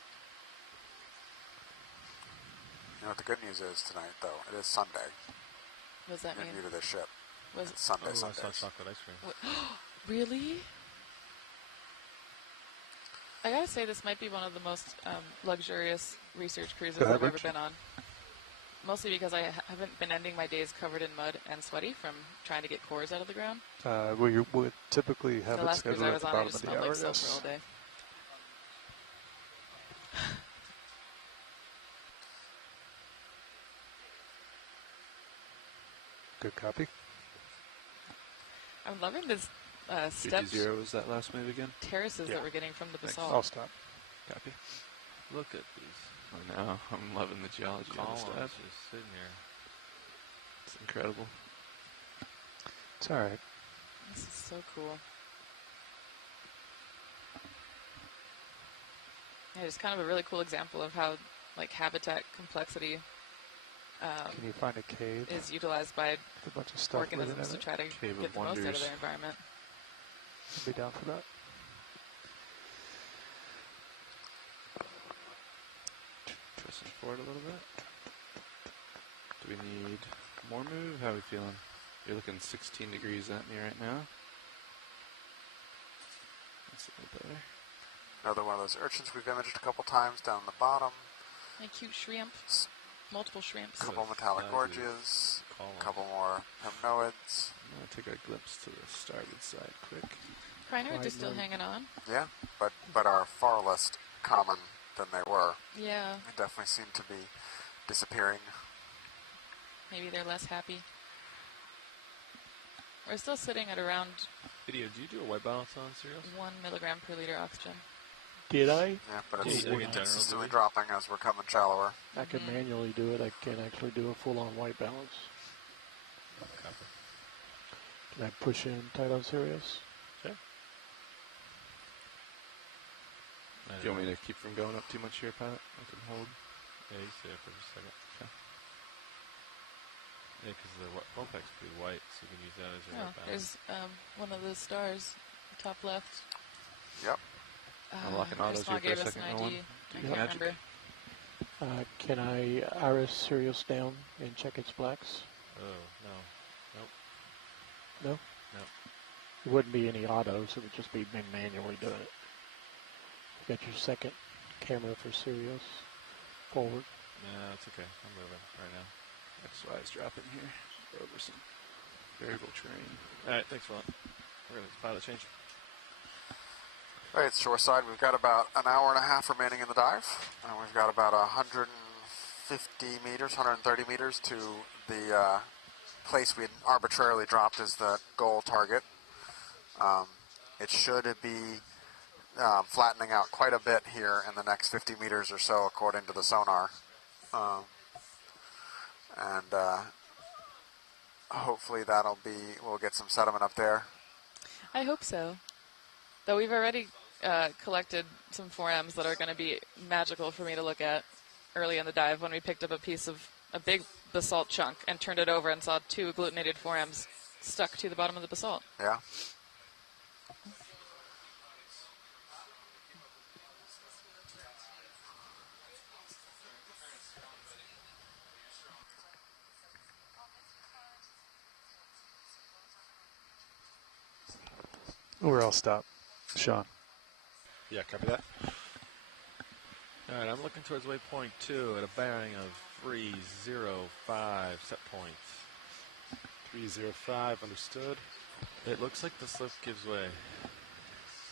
You know what the good news is tonight, though? It is Sunday. What does that You're mean? new to this ship. Was It's Sunday, I saw Sundays. chocolate ice cream. Really? I gotta say, this might be one of the most luxurious research cruises I've ever been on. Mostly because I haven't been ending my days covered in mud and sweaty from trying to get cores out of the ground. We would typically have The it last cruise scheduled I at was the on, I bottom just of the smelled hour. like sulfur Yes. all day. Good copy. I'm loving this step 50 was that last move again? terraces that we're getting from the basalt. I'll stop. Copy. Look at these I know. I'm loving the geology of columns this dive. just sitting here. It's incredible. It's all right. This is so cool. Yeah, it's kind of a really cool example of how like habitat complexity Can you find a cave is utilized by with a bunch of stuff living organisms in to it? try to Cave of get the most out of Wonders. their environment. I'd be down for that. Pressing forward a little bit. Do we need more move? How are we feeling? You're looking 16 degrees at me right now. That's a little better. Another one of those urchins we've imaged a couple times down the bottom. A cute shrimp. Multiple shrimps. A couple metallic gorges. A couple more hemnoids. I'm going to take a glimpse to the starboard side quick. Crinoids are still hanging on. Yeah, but are far less common than they were. Yeah. They definitely seem to be disappearing. Maybe they're less happy. We're still sitting at around Video, do you do a white balance on cereals? 1 milligram per liter oxygen. Did I? Yeah, but it's consistently dropping as we're coming shallower. I can manually do it. I can't actually do a full-on white balance. Can I push in tight on Sirius? Sure. Do you want me to keep from going up too much here, pilot? I can hold. Yeah, you stay up for just a second. Okay. Yeah, because the Wolfpack's pretty white, so you can use that as your white balance. There's one of the stars, top left. Yep. Unlocking autos here for a second. I can't remember. Can I iris Sirius down and check its blacks? Oh, no. Nope. No? No. It wouldn't be any autos. It would just be me manually doing it. You got your second camera for Sirius. Forward. No, it's okay. I'm moving right now. XY is dropping here over some variable terrain. All right, thanks, Ron. We're going to pilot change. All right, shoreside, we've got about an hour and a half remaining in the dive. And we've got about 150 meters, 130 meters to the place we arbitrarily dropped as the goal target. It should be flattening out quite a bit here in the next 50 meters or so, according to the sonar. Hopefully we'll get some sediment up there. I hope so. Though we've already collected some 4Ms that are going to be magical for me to look at early in the dive when we picked up a big basalt chunk and turned it over and saw 2 agglutinated 4Ms stuck to the bottom of the basalt. Yeah. We're all stopped. Sean. Yeah, copy that. All right, I'm looking towards waypoint 2 at a bearing of 305 set points. 305, understood. It looks like the slip gives way.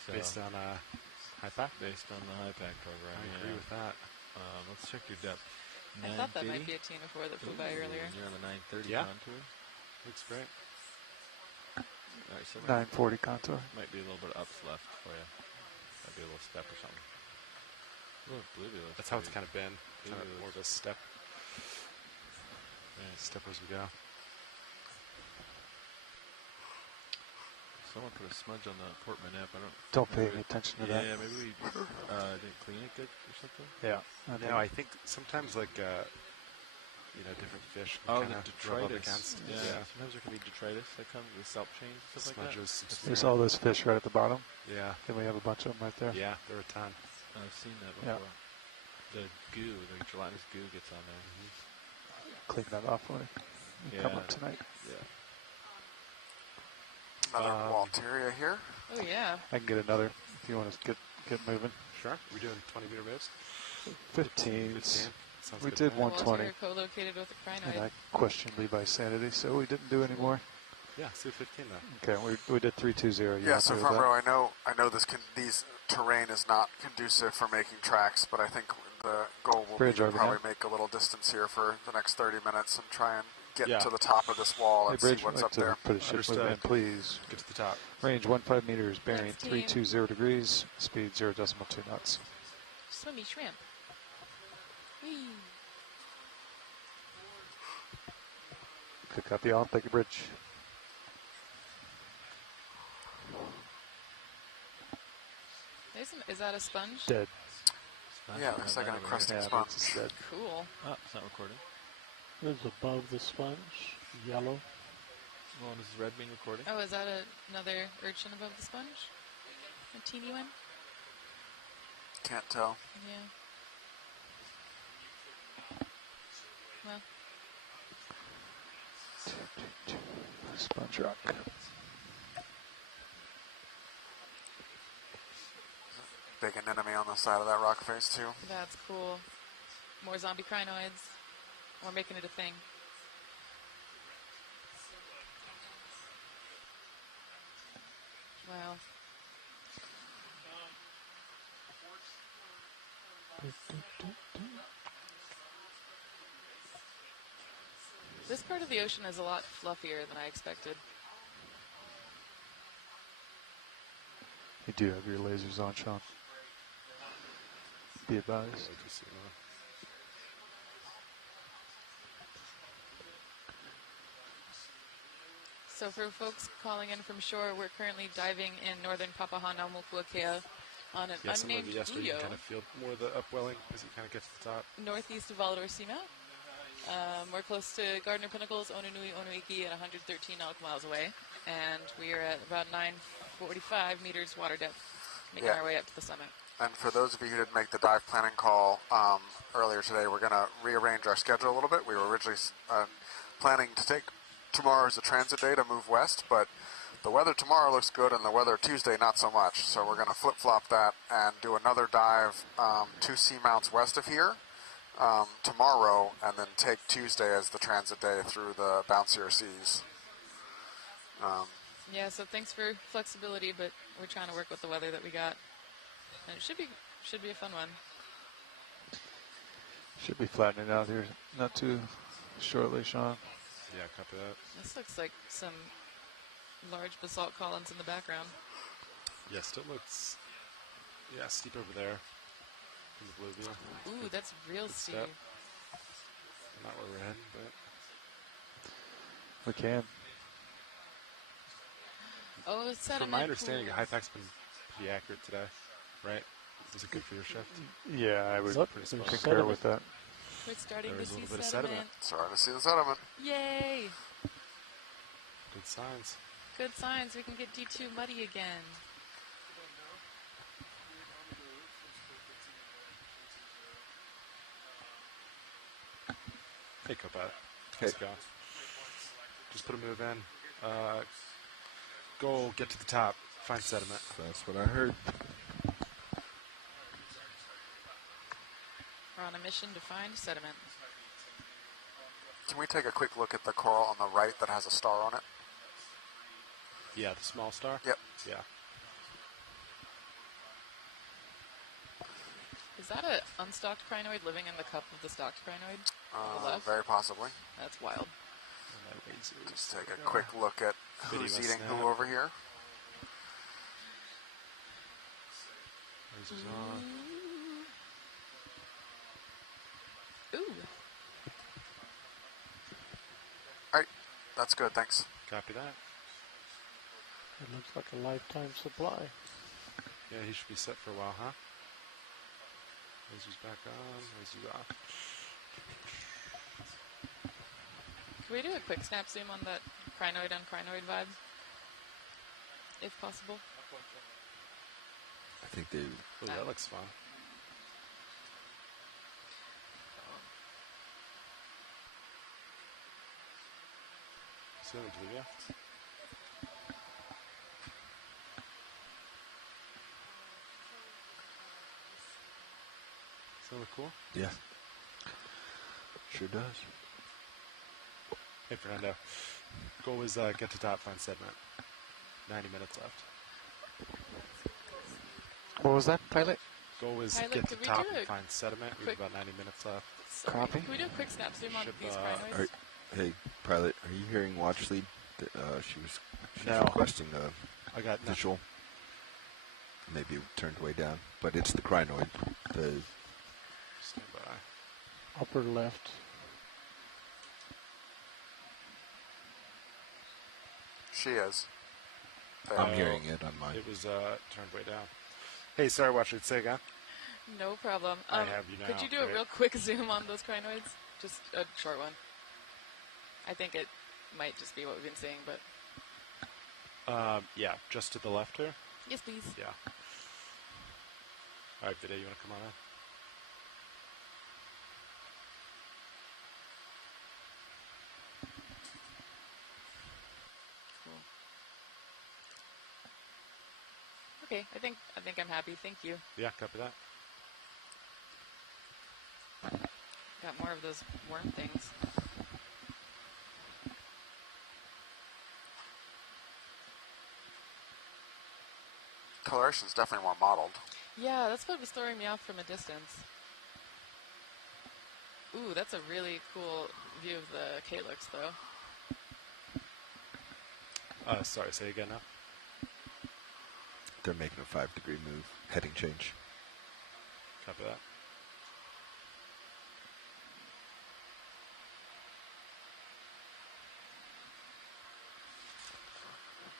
So based on high pack? Based on the high pack program. I agree with that. Let's check your depth. I thought that might be a Tina 4 that flew by earlier. You're on the 930 contour. Looks great. All right, so 940 contour. Might be a little bit of ups left for you. Might be a little step or something. Look, Bluebee looks That's how it's kind of been. Kind of more of a step. Yeah. Step as we go. Someone put a smudge on the Portman app. Don't pay any attention to that. Yeah, maybe we didn't clean it good or something. Yeah. No, I think sometimes different fish can kind of rub up against. Yeah. Sometimes there can be detritus that comes with scalp change and stuff like that. There's all those fish right at the bottom. Yeah. Then we have a bunch of them right there. Yeah, there are a ton. I've seen that before. Yeah. The gelatinous goo gets on there. Clean that off for me. Come up tonight. Yeah. Another Walteria here. Oh, yeah. I can get another if you want to get moving. Sure. We're doing 20-meter moves? 15. Sounds we good. did 120. Walteria co-located with a crinoid. And I questioned Levi's sanity, so we didn't do any more. Yeah, let's do 15 though. Okay, we did 320. Yeah, so front row, I know these terrain is not conducive for making tracks, but I think the goal will be to probably make a little distance here for the next 30 minutes and try and get to the top of this wall and see what's up there. Put a ship movement, please. Get to the top. Range 15 meters, bearing 320 degrees, speed 0.2 knots. Swimmy shrimp. Whee. Good copy all. Thank you, Bridge. Is that a sponge? Dead. Yeah, looks like an encrusting sponge. Dead. Cool. Oh, it's not recording. It's above the sponge, yellow. Well, is red being recorded? Oh, is that another urchin above the sponge? A teeny one? Can't tell. Yeah. Well. Sponge rock. Big anemone on the side of that rock face too. That's cool. More zombie crinoids. We're making it a thing. Wow. This part of the ocean is a lot fluffier than I expected. You do have your lasers on, Sean. Be advised. So for folks calling in from shore, we're currently diving in northern Papahānaumokuākea on an unnamed Yes, where you can Guyot kind of feel more of the upwelling as you kind of get to the top. northeast of Volador Seamount. We're close to Gardner Pinnacles, Onunui, Onuiki, and 113 nautical miles away. And we are at about 945 meters water depth, making our way up to the summit. And for those of you who didn't make the dive planning call earlier today, we're going to rearrange our schedule a little bit. We were originally planning to take tomorrow as a transit day to move west, but the weather tomorrow looks good and the weather Tuesday not so much. So we're going to flip-flop that and do another dive 2 seamounts west of here tomorrow, and then take Tuesday as the transit day through the bouncier seas. Yeah, so thanks for flexibility, but we're trying to work with the weather that we got. And it should be a fun one. Should be flattening out here not too shortly, Sean. Yeah, copy that. This looks like some large basalt columns in the background. Yeah, still looks, steep over there in the blue view. Ooh, that's real steep. Step. Not where we're heading, but we can. Oh, it's sediment. From my understanding, high pack's been pretty accurate today, right? Was it good for your shift? Yeah, I would pretty concur with that. We're starting There to was a see little bit of sediment. sediment. Starting to see the sediment. Yay! Good signs. Good signs. We can get D2 muddy again. Hey, Copat. Hey. Let's go. Just put a move in. Goal, get to the top, find sediment. That's what I heard. We're on a mission to find sediment. Can we take a quick look at the coral on the right that has a star on it? Yeah, the small star? Yep. Yeah. Is that an unstocked crinoid living in the cup of the stocked crinoid? On the left? Very possibly. That's wild. Just take a quick look at who's eating who over here. Ooh. Alright, that's good, thanks. Copy that. It looks like a lifetime supply. Yeah, he should be set for a while, huh? Laser's back on, laser's off. Can we do a quick snap zoom on that crinoid on crinoid vibe? If possible. I think they... Ooh, that looks fun. See the blue, yeah? Does that look cool? Yeah. Sure does. Hey, Fernando. Goal is get to top, find sediment. 90 minutes left. What was that, Pilot? Goal is Pilot, get to could we top do and a find sediment. We have about 90 minutes left. Sorry. Copy. Can we do a quick snap zoom on these crinoids? Hey, Pilot, are you hearing Watch Lead? She's No. requesting I got a visual. Maybe turned way down, but it's the crinoid. The Stand by. Upper left. She is. There. I'm hearing it on mine. It was turned way down. Hey, sorry, Watch Lead. Say again. No problem. I have you now. Could you do a real quick zoom on those crinoids? Just a short one. I think it might just be what we've been seeing, but... Yeah, just to the left here? Yes, please. Yeah. All right, Vida, you want to come on in? Cool. Okay, I think I'm happy. Thank you. Yeah, copy that. Got more of those worm things. Coloration's definitely more mottled. Yeah, that's what was throwing me off from a distance. Ooh, that's a really cool view of the calyx, though. Sorry, say again now. They're making a 5-degree move, heading change. Copy that.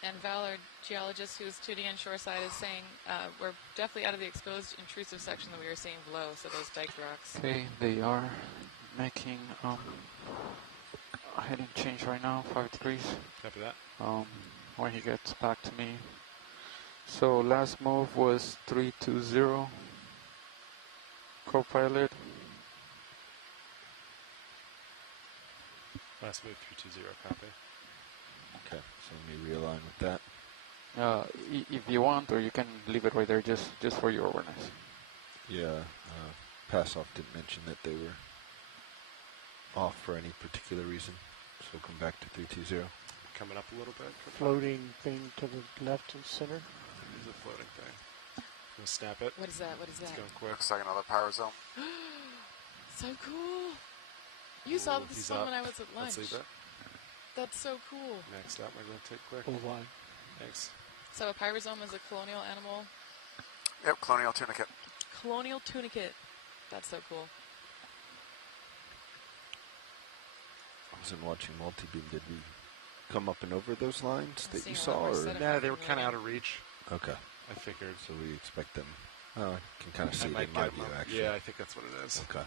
And Val, our geologist who's tuning in shoreside, is saying we're definitely out of the exposed intrusive section that we were seeing below, so those diked rocks. Okay, they are making a heading change right now, 5 degrees. Copy that. When he gets back to me. So last move was 320, co-pilot. Last move 320, copy. Okay, so let me realign with that. If you want, or you can leave it right there just for your awareness. Yeah, Pass-Off didn't mention that they were off for any particular reason, so we'll come back to 320. Coming up a little bit. Floating thing to the left and center. There's a floating thing. Gonna snap it. What is that? What is that? It's going quick. Looks like another power zone. So cool. You saw this one when I was at lunch. Let's leave it. That's so cool. Next up, we're going to take quick. Oh, why? Thanks. So a pyrosome is a colonial animal. Yep, colonial tunicate. Colonial tunicate. That's so cool. I wasn't watching multi-beam. Did we come up and over those lines that you seeing a saw? lot more Or? sediment Nah, they were kind of out of reach. Okay. I figured. So we expect them. Oh, I can kind of see I it might in my get view, them up. actually. Yeah, I think that's what it is. Okay.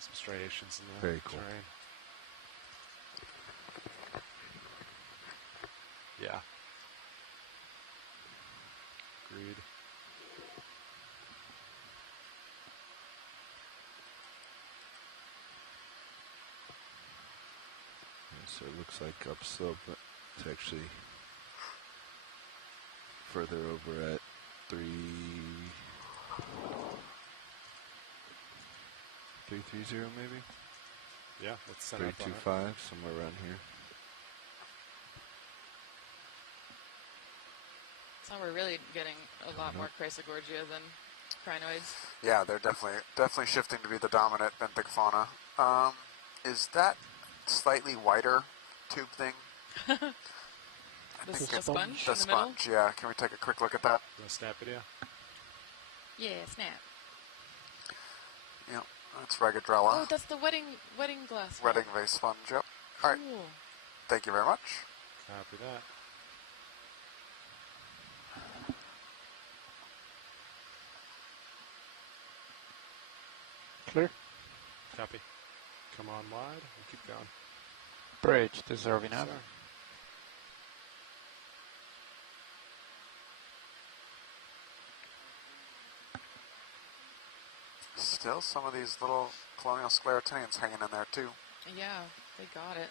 Some striations in the Very cool. terrain. Yeah. Agreed. So it looks like upslope, but it's actually further over at 330 maybe? Yeah, let's set up on it. 325, somewhere around here. So we're really getting a lot more Chrysogorgia than crinoids. Yeah, they're definitely shifting to be the dominant benthic fauna. Is that slightly whiter tube thing? The sponge The in the middle? sponge, yeah. Can we take a quick look at that? You want to snap video? Yeah, snap. Yeah, that's Regadrella. Oh, that's the wedding glass. Wedding vase sponge, yep. Cool. All right. Thank you very much. Copy that. Clear. Copy. Come on wide and keep going. Bridge to Zervinav. Still some of these little colonial sclerotinians hanging in there too. Yeah, they got it.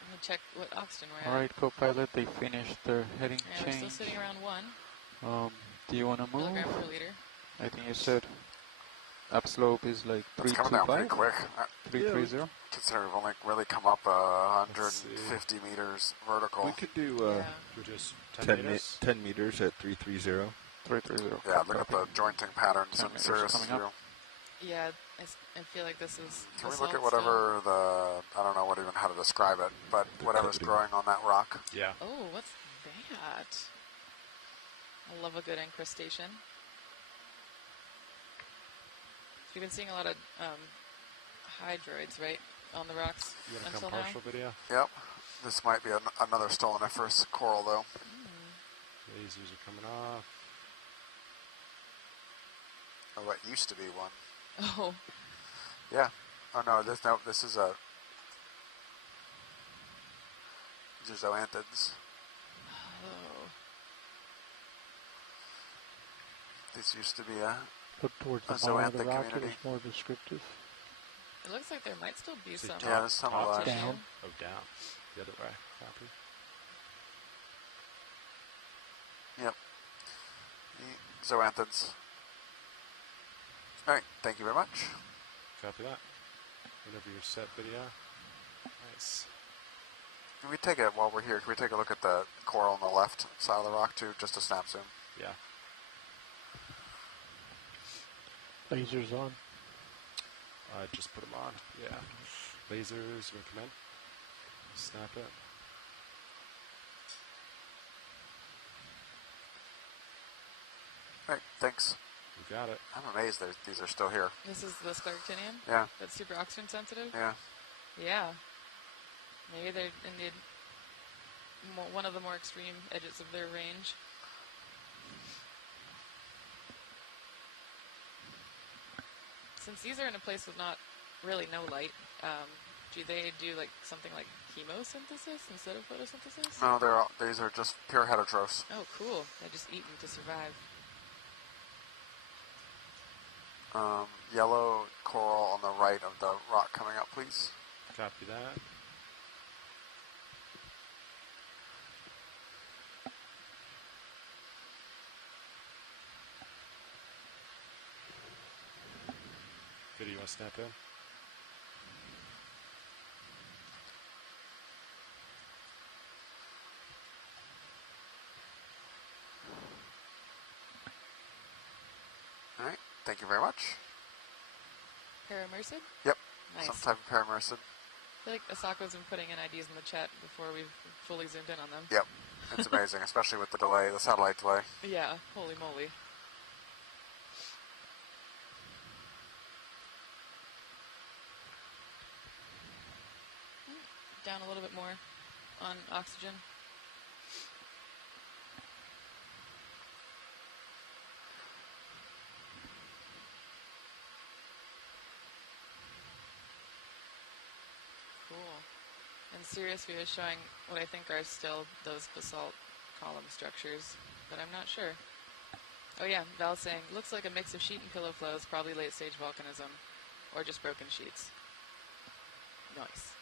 I'm going to check what oxygen we're at. Alright, co-pilot, they finished their heading Yeah, we're change. still sitting around 1 Do you want to move? milligram per liter. I think you said upslope is like It's coming down pretty 325? quick. 330? Consider we've only really come up 150 meters vertical. We could do just 10 meters at 330. 330. Yeah, look at the jointing patterns 10 and meters Cirrus coming view. up. Yeah, I feel like this is. Can we basalt look at whatever I don't know how to describe it, but whatever's growing on that rock? Yeah. Still. Oh, what's that? I love a good incrustation. You've been seeing a lot of hydroids, right, on the rocks You want to until come now? partial video? Yep. This might be another stoloniferous coral, though. Lasers are coming off. Oh, what used to be one. Oh. Yeah. Oh no, this is a. These are zoanthids. Oh. This used to be a Look towards the a bottom of the zoanthic rock, it community. is more descriptive. It looks like there might still be some. Yeah, there's some top alive. tissue. Down. Oh, down. The other way. Copy. Yep. Zoanthids. All right. Thank you very much. Copy that. Whenever you're set, video. Nice. Can we take a while we're here? Can we take a look at the coral on the left side of the rock too, just a snap zoom? Yeah. Lasers on. I just put them on. Yeah. Lasers, you want to come in? Snap it. All right. Thanks. You got it. I'm amazed these are still here. This is the scleractinium? Yeah. That's super oxygen sensitive? Yeah. Yeah. Maybe they're indeed one of the more extreme edges of their range. Since these are in a place with not really no light, do they do like something like chemosynthesis instead of photosynthesis? No, these are just pure heterotrophs. Oh, cool. They just eat them to survive. Yellow coral on the right of the rock coming up, please. Copy that. Good, you want to snap in? All right, thank you very much. Paramercid? Yep, Nice. some type of paramercid. I feel like Asako's been putting in IDs in the chat before we've fully zoomed in on them. Yep, it's amazing, especially with the delay, the satellite delay. Yeah, holy moly. Down a little bit more on oxygen. Cool. And Sirius View is showing what I think are still those basalt column structures, but I'm not sure. Oh yeah, Val's saying, looks like a mix of sheet and pillow flows, probably late stage volcanism, or just broken sheets. Nice.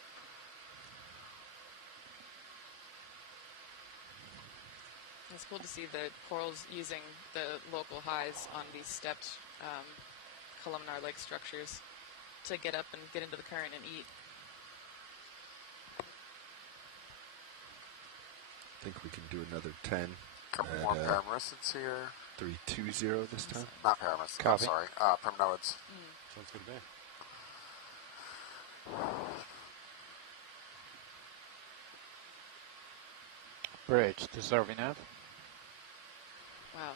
It's cool to see the corals using the local highs on these stepped columnar-like structures to get up and get into the current and eat. I think we can do another 10. Couple more paramerids here. 320 this time. Not paramerids, Copy. sorry. Primnoids. Sounds good to me. Bridge to Sarvinav. Wow.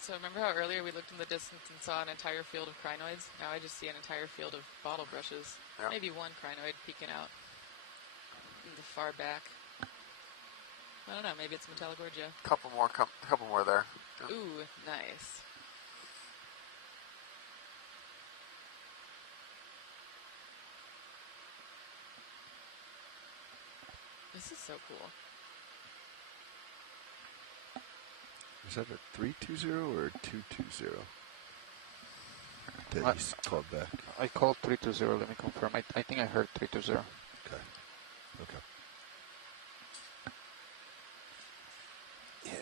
So remember how earlier we looked in the distance and saw an entire field of crinoids? Now I just see an entire field of bottle brushes. Yep. Maybe one crinoid peeking out in the far back. I don't know, maybe it's Metallogorgia. Couple more there. Yep. Ooh, nice. This is so cool. Is that a 320 or a 220? That you called back. I called 320. Let me confirm. I think I heard 320. Okay. Okay. Yeah.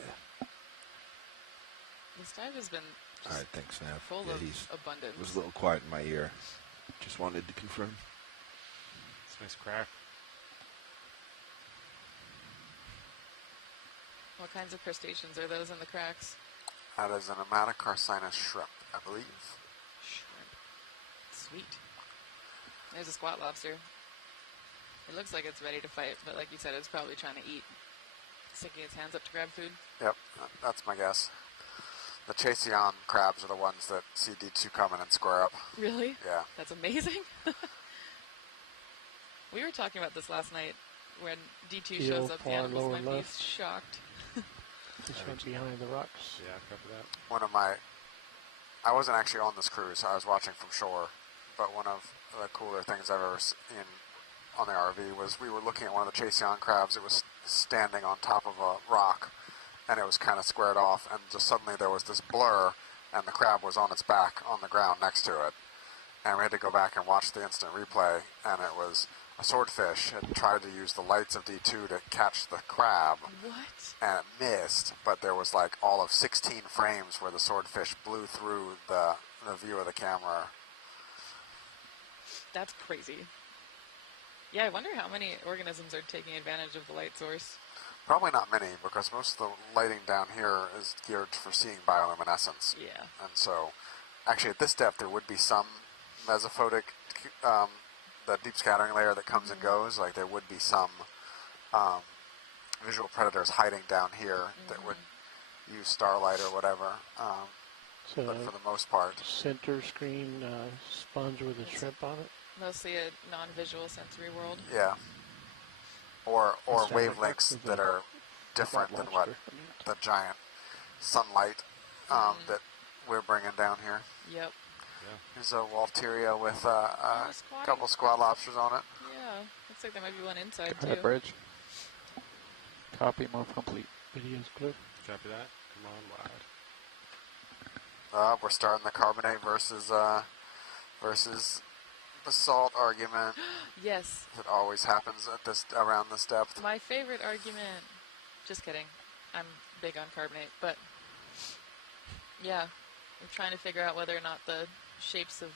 This dive has been just All right, thanks, Nav. full Yeah, of he's abundance. It was a little quiet in my ear. Just wanted to confirm. It's a nice crack. What kinds of crustaceans are those in the cracks? That is an amatocarcinus shrimp, I believe. Shrimp. Sweet. There's a squat lobster. It looks like it's ready to fight, but like you said, it's probably trying to eat. Sticking its hands up to grab food. Yep, that's my guess. The Chaseon crabs are the ones that see D2 coming and square up. Really? Yeah. That's amazing. We were talking about this last night when D2 shows up, the animals might be shocked. Just went behind the rocks. Yeah, copy that. One of my, I wasn't actually on this cruise, I was watching from shore, but one of the cooler things I've ever seen on the RV was we were looking at one of the Chaseon crabs. It was standing on top of a rock, and it was kind of squared off, and just suddenly there was this blur, and the crab was on its back on the ground next to it. And we had to go back and watch the instant replay, and it was a swordfish had tried to use the lights of D2 to catch the crab. What? And it missed, but there was like all of 16 frames where the swordfish blew through the view of the camera. That's crazy. Yeah, I wonder how many organisms are taking advantage of the light source. Probably not many, because most of the lighting down here is geared for seeing bioluminescence. Yeah. And so, actually at this depth there would be some mesophotic, the deep scattering layer that comes and goes, like there would be some visual predators hiding down here that would use starlight or whatever. So but for the most part. Center screen sponge with a shrimp on it? Mostly a non-visual sensory world. Yeah. or wavelengths that are different than what the giant sunlight that we're bringing down here. Yep. There's a Walteria with a couple squat lobsters on it. Yeah, looks like there might be one inside That too. bridge. Copy, move complete. Video's clear. Copy that. Come on, wide. We're starting the carbonate versus basalt argument. Yes. It always happens at around this depth. My favorite argument. Just kidding. I'm big on carbonate, but yeah, we're trying to figure out whether or not the shapes of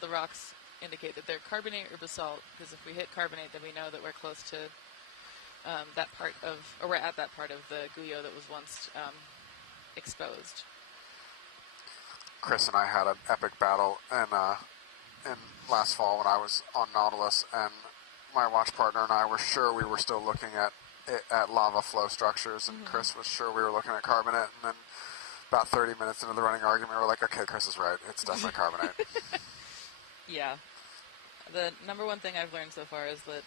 the rocks indicate that they're carbonate or basalt. Because if we hit carbonate, then we know that we're close to that part of, or we're at that part of the Guyot that was once exposed. Chris and I had an epic battle in last fall when I was on Nautilus, and my watch partner and I were sure we were still looking at lava flow structures, and Chris was sure we were looking at carbonate, and then about 30 minutes into the running argument, we were like, okay, Chris is right. It's definitely carbonate. Yeah. The number one thing I've learned so far is that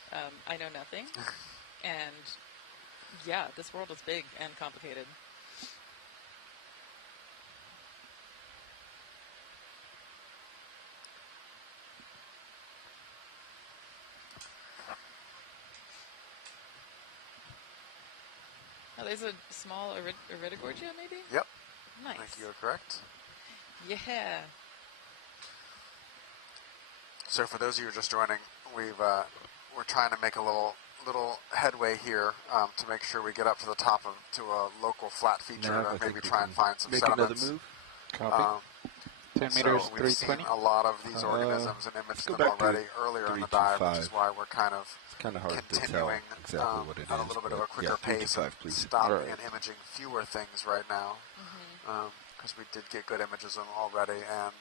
I know nothing. And yeah, this world is big and complicated. Oh, there's a small Iridogorgia, maybe? Yep. Nice. I think you're correct. Yeah. So for those of you who are just joining, we're trying to make a little headway here to make sure we get up to the top to a local flat feature to maybe try and find some sediments. Another move. Copy. 10 meters, so we've seen 320. a lot of these organisms and imaged them already earlier in the dive, which is why we're kind of continuing exactly what it at a is, little bit of a quicker pace and stopping and imaging fewer things right now, because we did get good images of them already, and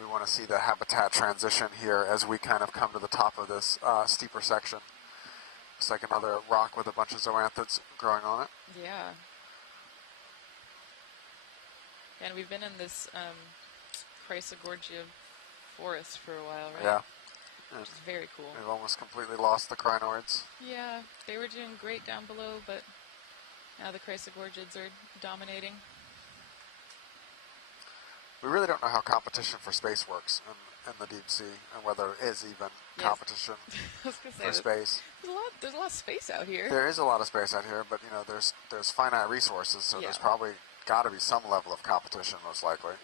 we want to see the habitat transition here as we kind of come to the top of this steeper section. It's like another rock with a bunch of zoanthids growing on it. Yeah. And we've been in this Chrysogorgia forest for a while, right? Yeah. Which is very cool. We've almost completely lost the crinoids. Yeah, they were doing great down below, but now the Chrysogorgids are dominating. We really don't know how competition for space works in the deep sea, and whether there is even competition I was gonna say for space. There's a lot of space out here. There is a lot of space out here, but there's finite resources, so there's probably got to be some level of competition, most likely.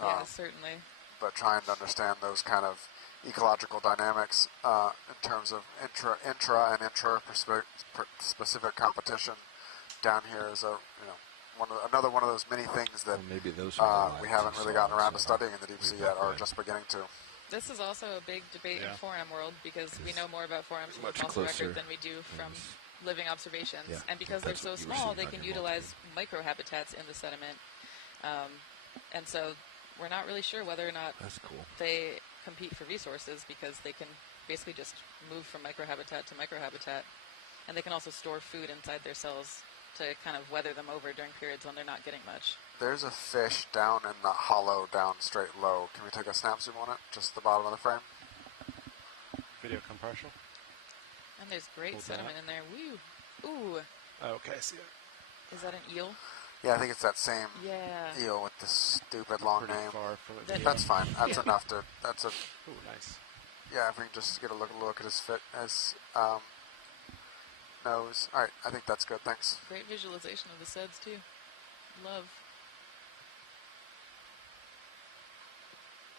Yeah, certainly. But trying to understand those kind of ecological dynamics in terms of intra and intra-specific competition down here is another one of those many things that maybe those we haven't really gotten around to studying in the deep sea yet, or just beginning to. This is also a big debate in forum world, because we know more about forums from the fossil record than we do from living observations. Yeah, and because they're so small, they can utilize microhabitats in the sediment. And so we're not really sure whether or not they compete for resources, because they can basically just move from microhabitat to microhabitat. And they can also store food inside their cells to kind of weather them over during periods when they're not getting much. There's a fish down in the hollow, down straight low. Can we take a snap zoom on it? Just the bottom of the frame. Video come partial. And there's great sediment in there. Woo! Ooh! Okay, I see it. Is that an eel? Yeah, I think it's that same eel with the stupid long name. That's fine. That's enough to. That's a. Ooh, nice. Yeah, if we can just get a look at his nose. All right, I think that's good. Thanks. Great visualization of the seds too. Love.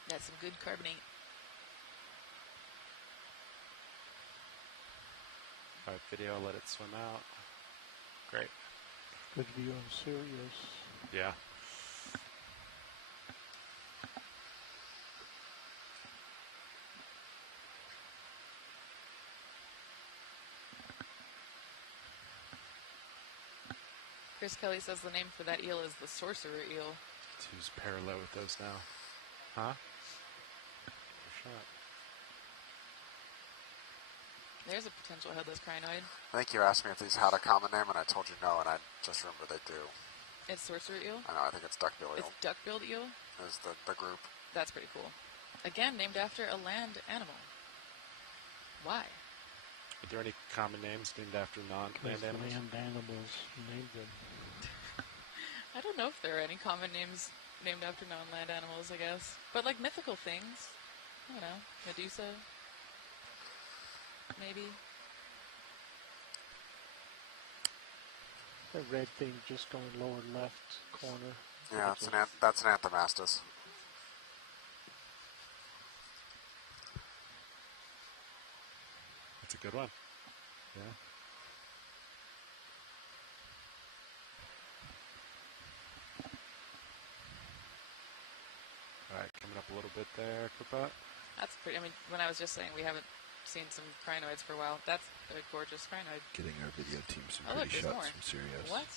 That's some good carbonate. All right, video. Let it swim out. Great. Good view on Sirius. Yeah. Chris Kelly says the name for that eel is the sorcerer eel. Who's parallel with those now? Huh? For sure. There's a potential headless crinoid. I think you asked me if these had a common name, and I told you no, and I just remember they do. It's sorcerer eel? I know, I think it's duckbill eel. It's duckbilled eel? Is the group. That's pretty cool. Again, named after a land animal. Why? Are there any common names named after non-land animals? Land animals, name them. I don't know if there are any common names named after non-land animals, I guess. But like mythical things. I don't know. Medusa. Maybe. That red thing just going lower left corner. Yeah, that's an Anthomastus. That's a good one. Yeah. All right, coming up a little bit there, Kripat. That's pretty. I mean, when I was just saying we haven't seen some crinoids for a while, that's a gorgeous crinoid. Getting our video team some Oh, look, pretty there's shots more. from Sirius. What?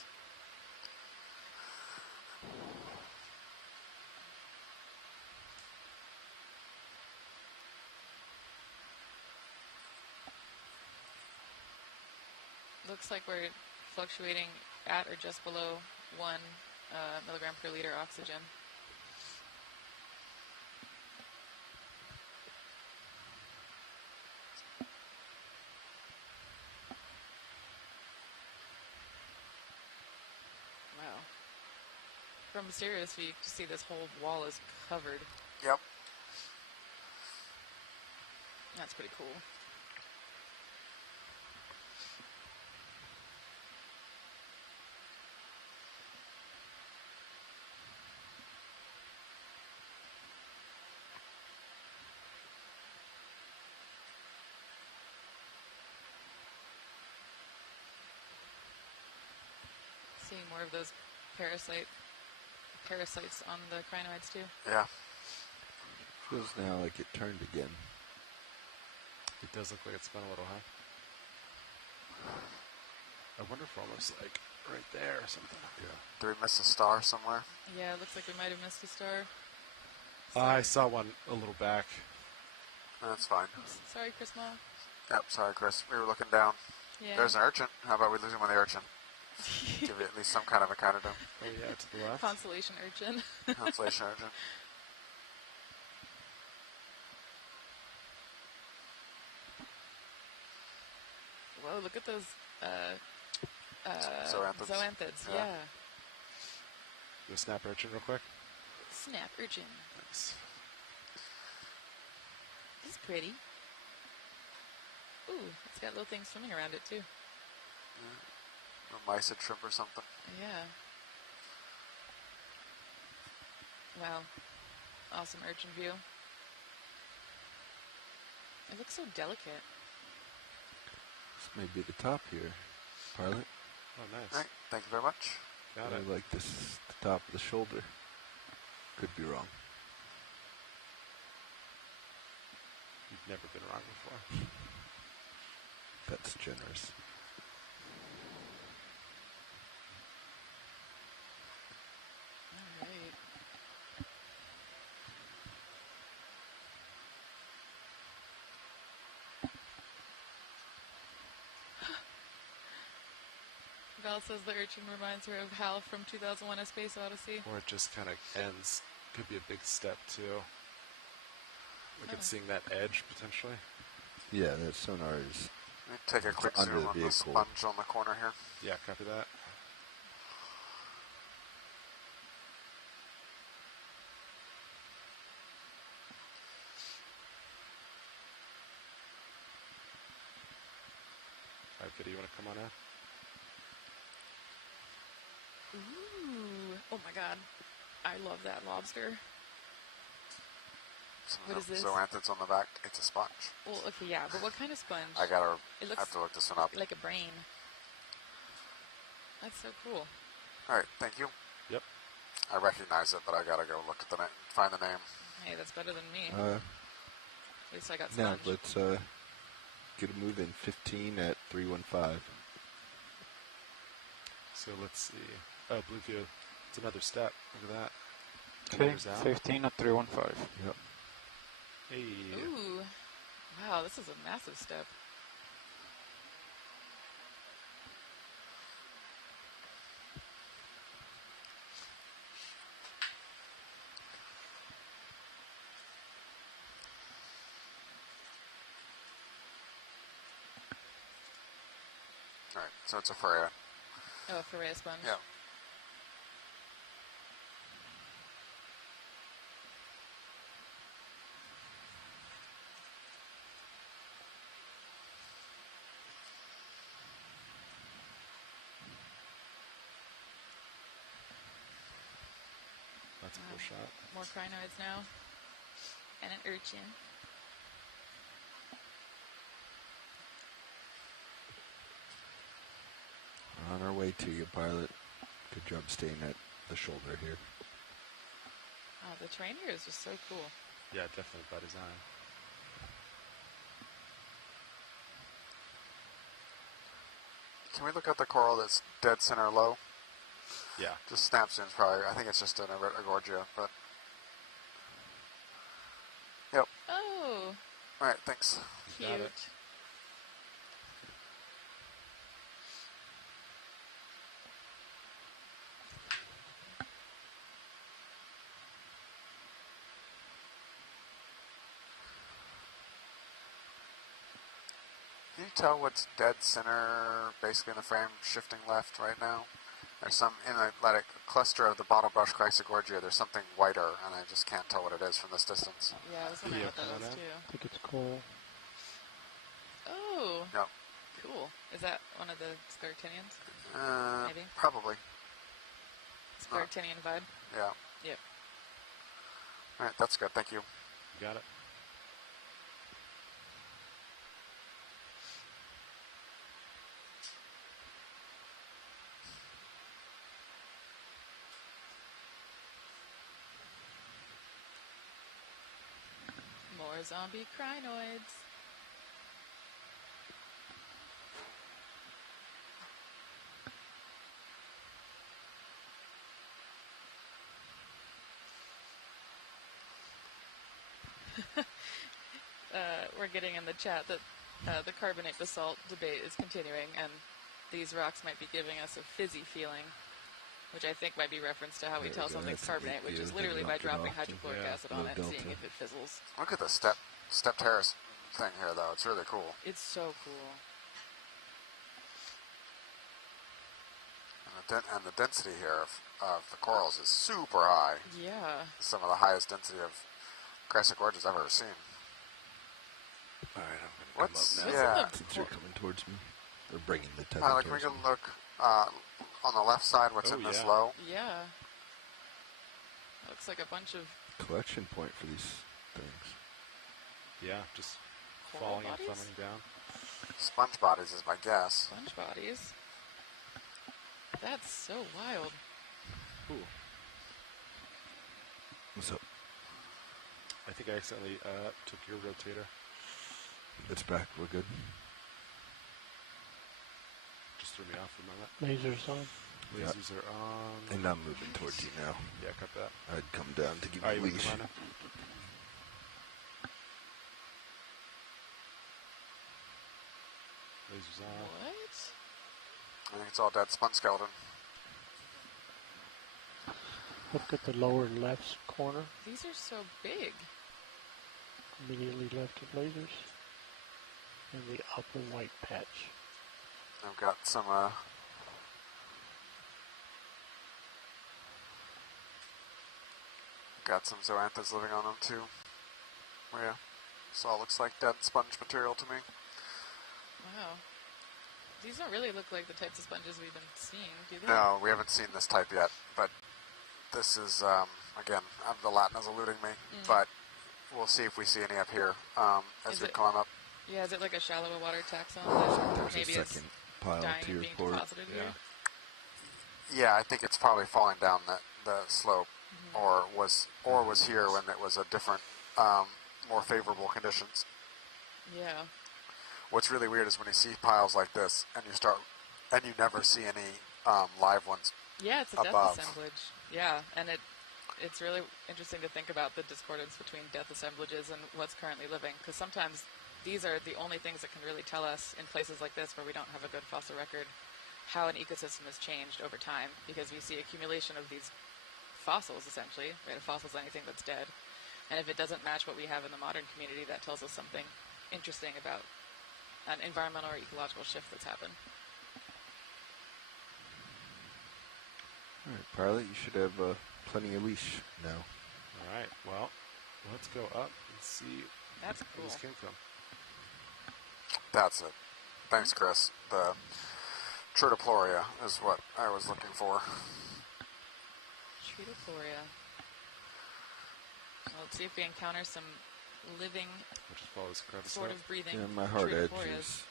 Looks like we're fluctuating at or just below 1 milligram per liter oxygen. Wow. From a serious view, you can see this whole wall is covered. Yep. That's pretty cool. Seeing more of those parasites on the crinoids too. Yeah. Feels now like it turned again. It does look like it's spun a little, huh? I wonder if we're almost like right there or something. Yeah. Did we miss a star somewhere? Yeah, it looks like we might have missed a star. I saw one a little back. That's fine. Sorry, Chris Ma. Yep, sorry, Chris. We were looking down. Yeah. There's an urchin. How about we lose him with the urchin? Give it at least some kind of echinoderm. Oh, yeah, to the left. Constellation urchin. Constellation urchin. Whoa, look at those zoanthids. Zoanthids, Yeah. yeah. Do a snap urchin real quick. Snap urchin. Nice. It's pretty. Ooh, it's got little things swimming around it too. Yeah. A mysid shrimp or something. Yeah. Wow. Awesome urchin view. It looks so delicate. This may be the top here, Pilot. Oh, nice. All right, thank you very much. Got it. I like this is the top of the shoulder. Could be wrong. You've never been wrong before. That's generous. All right. Val says the urchin reminds her of Hal from 2001: A Space Odyssey. Or it just kind of ends. Could be a big step, too. Look at seeing that edge, potentially. Yeah, that sonar is Let me take a quick under zoom the on the vehicle. sponge on the corner here. Yeah, copy that. All right, Viddy, you want to come on in? Ooh. Oh my god. I love that lobster. What is this? Zoanthids on the back. It's a sponge. Well, okay, yeah, but what kind of sponge? I It looks have to look this one up. like a brain. That's so cool. All right, thank you. Yep. I recognize it, but I gotta go look at the name, find the name. Hey, that's better than me. At least I got now, sponge. let's get a move in 15 at 315. So let's see. Oh, Blueview. It's another step. Look at that. Okay, Meters out. 15 at 315. Yep. Hey. Ooh. Wow, this is a massive step. All right, so it's a Freya. Oh, a Freya sponge. Yeah. That's a cool shot. More crinoids now. And an urchin. We're on our way to you, pilot. Good job staying at the shoulder here. Oh, the terrain here is just so cool. Yeah, definitely by design. Can we look at the coral that's dead center low? Yeah. Just snapzoom's probably. I think it's just an Agorgia, but. Yep. Oh. All right, thanks. Cute. Can you tell what's dead center, basically in the frame, shifting left right now? There's some, in a cluster of the bottle brush Chrysogorgia, there's something whiter, and I just can't tell what it is from this distance. Yeah, I was wondering what that was too. I think it's coral. Oh. Yep. Cool. Is that one of the Scartinians? Maybe? Probably. Scartinian vibe? Yeah. Yep. All right, that's good. Thank you. Got it. More zombie crinoids. We're getting in the chat that the carbonate basalt debate is continuing, and these rocks might be giving us a fizzy feeling, which I think might be reference to how we tell something's carbonate, which is literally by dropping hydrochloric acid on it and seeing if it fizzles. Look at the step terrace thing here, though. It's really cool. It's so cool. And the density here of the corals is super high. Yeah. Some of the highest density of Chrysogorgias I've ever seen. All right, I'm going to come up now. Yeah. Since you're coming towards me. Or bringing the tether Can we towards go me. look on the left side, what's in this low? Yeah. Looks like a bunch of Collection point for these things. Yeah, just coral falling bodies? and thumbing down. Sponge bodies is my guess. Sponge bodies. That's so wild. Ooh. What's up? I think I accidentally took your rotator. It's back. We're good. Just threw me off for a moment. Lasers on. Lasers are on. And I'm moving towards you now. Yeah, cut that. I'd come down to give Are you you a leash. Lasers on. What? I think it's all dead sponge skeleton. Look at the lower left corner, These are so big. immediately left of lasers, and the upper white patch. I've got some zoanthus living on them too. Oh yeah, this all looks like dead sponge material to me. Wow. These don't really look like the types of sponges we've been seeing, do they? No, we haven't seen this type yet, but this is, again, the Latin is eluding me, but we'll see if we see any up here as we climb up. Yeah, is it like a shallower water taxon that There's maybe a is second pile dying to and your being port. deposited here? Yeah, I think it's probably falling down the slope, or was here when it was a different, more favorable conditions. Yeah. What's really weird is when you see piles like this, and you never see any live ones. Yeah, it's a above. death assemblage. Yeah, and it's really interesting to think about the discordance between death assemblages and what's currently living, because sometimes these are the only things that can really tell us in places like this where we don't have a good fossil record how an ecosystem has changed over time, because we see accumulation of these fossils, essentially. Right? A fossil is anything that's dead. And if it doesn't match what we have in the modern community, that tells us something interesting about an environmental or ecological shift that's happened. All right, pilot, you should have plenty of leash now. All right. Well, let's go up and see That's where this came from. That's it. Thanks, Chris. The Tridoploria is what I was looking for. Tridoploria. Well, let's see if we encounter some living, sort of breathing. Yeah, my hard edge Tridoporias. is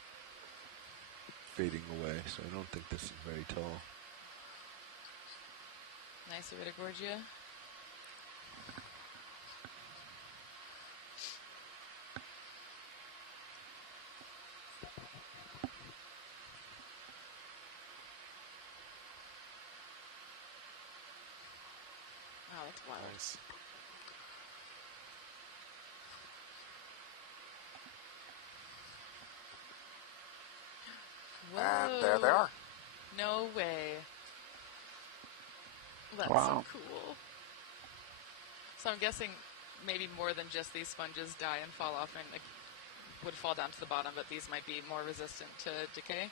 fading away, so I don't think this is very tall. Nice Iridogorgia. Wow, that's wild. Nice. And there they are. No way. That's Wow. so cool. So I'm guessing maybe more than just these sponges die and fall off and would fall down to the bottom, but these might be more resistant to decay.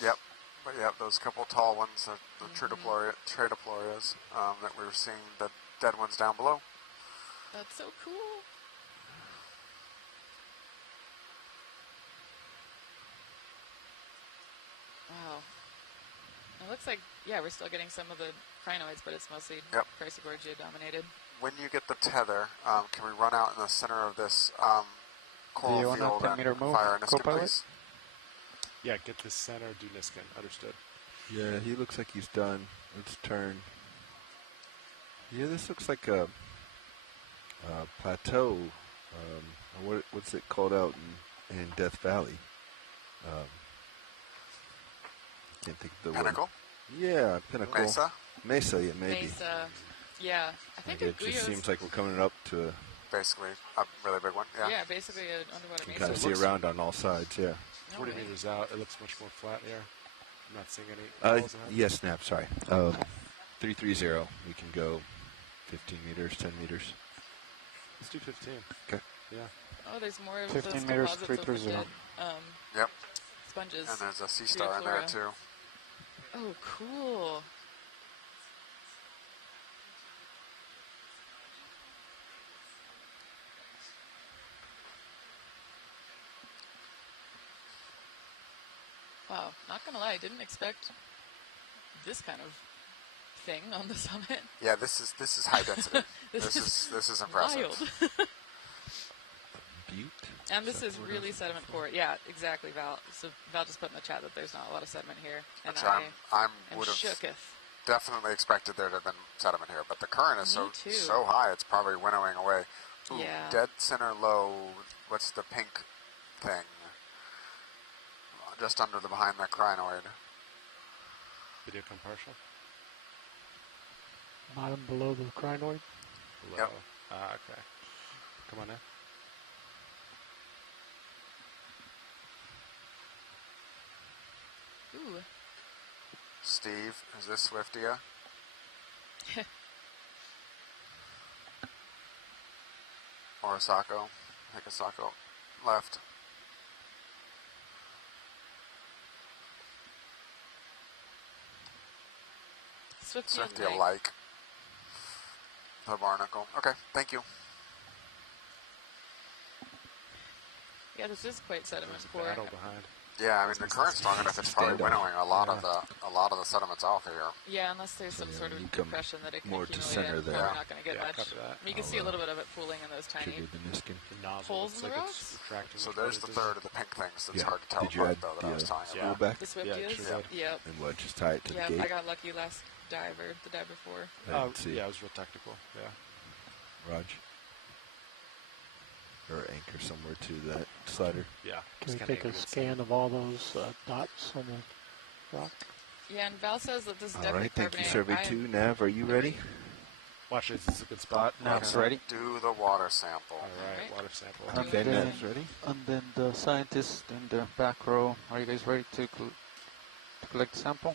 Yep. But yeah, those couple tall ones, the Tridoplorias that we were seeing, the dead ones down below. That's so cool. Wow. It looks like, yeah, we're still getting some of the crinoids, but it's mostly Chrysogorgia dominated. When you get the tether, can we run out in the center of this Do you coral want field a 10 and meter move, fire a Niskin, co-pilot? please? Yeah, get the center, do Niskin. Understood. Yeah, he looks like he's done. Let's turn. Yeah, this looks like a plateau. What's it called out in Death Valley? Can't think of the Pinnacle? word. Yeah, Pinnacle. Mesa? Mesa, yeah, maybe. Mesa. Yeah. I think It just Guyot's seems like we're coming up to a... Basically, a really big one, yeah. Yeah, basically an underwater You mesa. can kind of see around on all sides, yeah. 40 meters out, it looks much more flat here. I'm not seeing any walls ahead. Yes, Snap, sorry. 330, we can go 15 meters, 10 meters. Let's do 15. Okay. Yeah. Oh, there's more of 15 those meters, deposits of the 330. dead, Yep. sponges. And there's a sea star in there, Trioflora. too. Oh, cool. Wow, not gonna lie, I didn't expect this kind of thing on the summit. Yeah, this is high density. this is impressive. Wild. Butte? And this is really sediment poor. Yeah, exactly, Val. So Val just put in the chat that there's not a lot of sediment here, and Which I I am would have shooketh. definitely expected there to have been sediment here, but the current is Me so too. so high, it's probably winnowing away. Ooh, Yeah. Dead center low. What's the pink thing? Just under the behind the crinoid. Video come partial. Bottom below the crinoid. Below. Yep. Okay. Come on now. Ooh. Steve, is this Swiftia? Or Asako? I think Asako left. Swiftia like. The barnacle. Okay, thank you. Yeah, this is quite sediment poor. Battle behind. Yeah, I mean the current's strong enough. It's probably winnowing a lot of the sediments off here. Yeah, unless there's some sort of depression that it can more to accumulate center in, there. we're not going to get Yeah, much. copy that. You can see a little bit of it pooling in those tiny Trigger the Niskin. The nozzle holes looks in the like rocks. it's retracting. So which there's way the it is. third of the pink things that's Yeah. hard to tell Did you apart, add though, that I was telling you spool about. back? The Swift Yeah, is? true that. Yep. And what, just tie it to Yep, the gate? I got lucky last dive or the dive before. I didn't see. Yeah, it was real technical. Yeah. Raj? Or anchor somewhere to that slider. Yeah. Can we take a scan of all those dots on the rock? Yeah, and Val says that this is All definitely right, thank you, carbonate. Survey 2. Nav, are you ready? Watch this. This is a good spot. Now it's ready. Do the water sample. All right. Water sample. Okay, Nav's ready. And then the scientists in the back row, are you guys ready to collect the sample?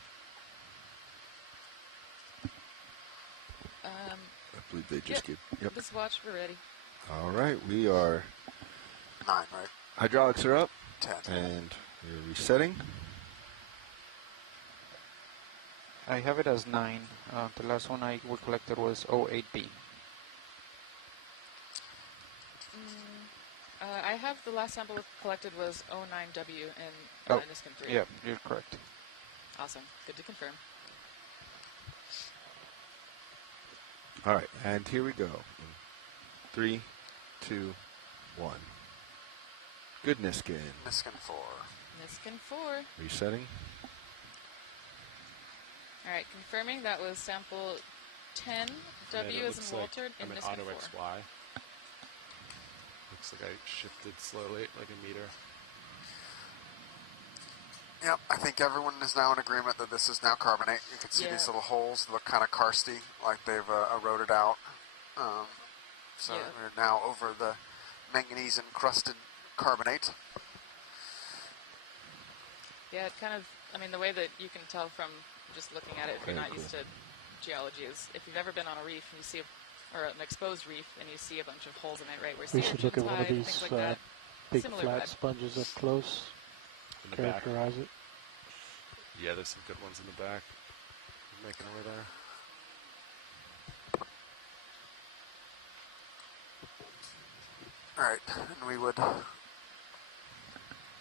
I believe they just give. Yep. Just watch, we're ready. All right, we are. 9, right? Hydraulics are up. 10. And we're resetting. I have it as 9. The last one we collected was 08B. I have the last sample collected was 09W in Niskin 3. Yeah, you're correct. Awesome. Good to confirm. All right, and here we go. 3, 2, 1. Good Niskin. Niskin 4. Niskin 4. Resetting. All right, confirming that was sample 10. W as in Walter in Niskin 4. Auto XY. Looks like I shifted slowly, like a meter. Yep, I think everyone is now in agreement that this is now carbonate. You can see these little holes look kind of karsty, like they've eroded out. So we're now over the manganese encrusted carbonate. Yeah, it kind of, I mean, the way that you can tell from just looking at it, if you're not used to geology, is if you've ever been on a reef and you see or an exposed reef and you see a bunch of holes in it, right, where we should look at one of these like big flat sponges up close. In the Characterize back. it. Yeah, there's some good ones in the back. Making over there. Alright, and we would,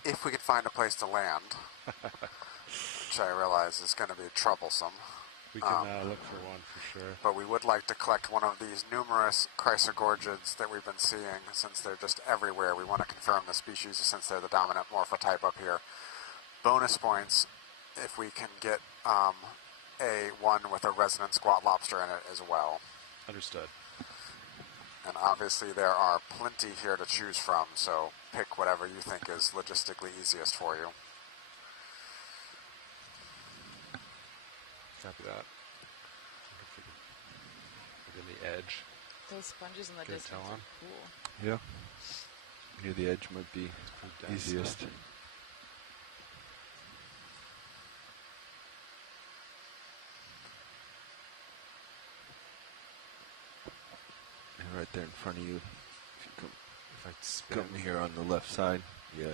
if we could find a place to land, which I realize is going to be troublesome. We can look for one for sure. But we would like to collect one of these numerous chrysogorgids that we've been seeing, since they're just everywhere. We want to confirm the species since they're the dominant morphotype up here. Bonus points if we can get a one with a resident squat lobster in it as well. Understood. And obviously there are plenty here to choose from, so pick whatever you think is logistically easiest for you. Copy that. Look in the edge. Those sponges in the distance are cool. Yeah. Near the edge might be easiest. And right there in front of you, if you come here on the left side, yeah.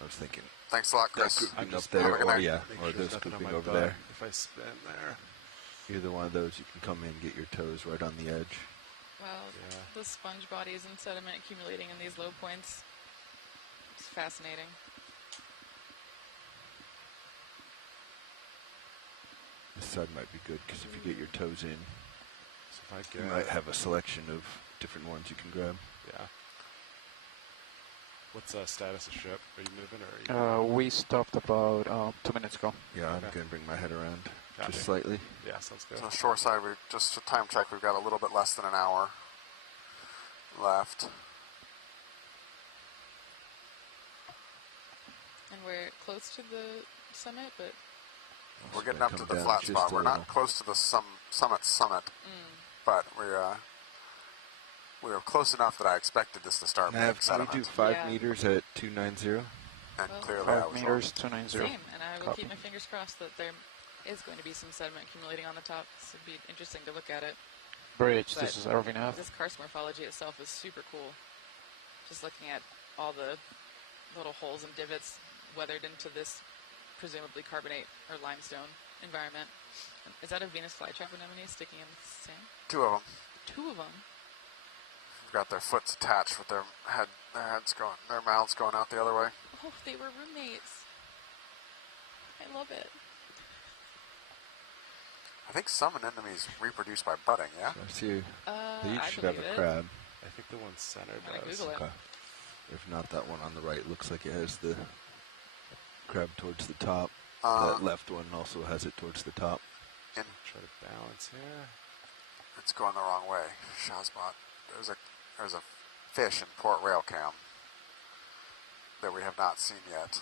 I was thinking. Thanks a lot, Chris. That up there, or or those scooping scooping over there. If I spin there. Either one of those, you can come in and get your toes right on the edge. Well, the sponge bodies and sediment accumulating in these low points. It's fascinating. This side might be good, because if you get your toes in, so if I you might have a selection of different ones you can grab. Yeah. What's the status of ship? Are you moving or are you We stopped about 2 minutes ago. Yeah, I'm going to bring my head around Copy. just slightly. Yeah, sounds good. So the shore side, we just to time check, we've got a little bit less than an hour left. And we're close to the summit, but We're getting up to the flat spot. We're not close to the summit, but we were close enough that I expected this to start Nav, with sediment. can we do 5 meters at 290? And clearly 5 meters, 290. Same, and I will keep my fingers crossed that there is going to be some sediment accumulating on the top. This would be interesting to look at it. Bridge, But this is ROV nav. This karst morphology itself is super cool. Just looking at all the little holes and divots weathered into this presumably carbonate or limestone environment. Is that a Venus flytrap anemone sticking in the sand? 2 of them. 2 of them? Got their foots attached with their mouths going out the other way. Oh, they were roommates. I love it. I think some anemones reproduce by budding, yeah? I see. They each I should have believe a it. crab. I think the one centered I'm gonna does. Google it. If not, that one on the right looks like it has the crab towards the top. Uh, that left one also has it towards the top. And Try to balance here. it's going the wrong way. Shazbot. There's a fish in Port Rail Cam that we have not seen yet.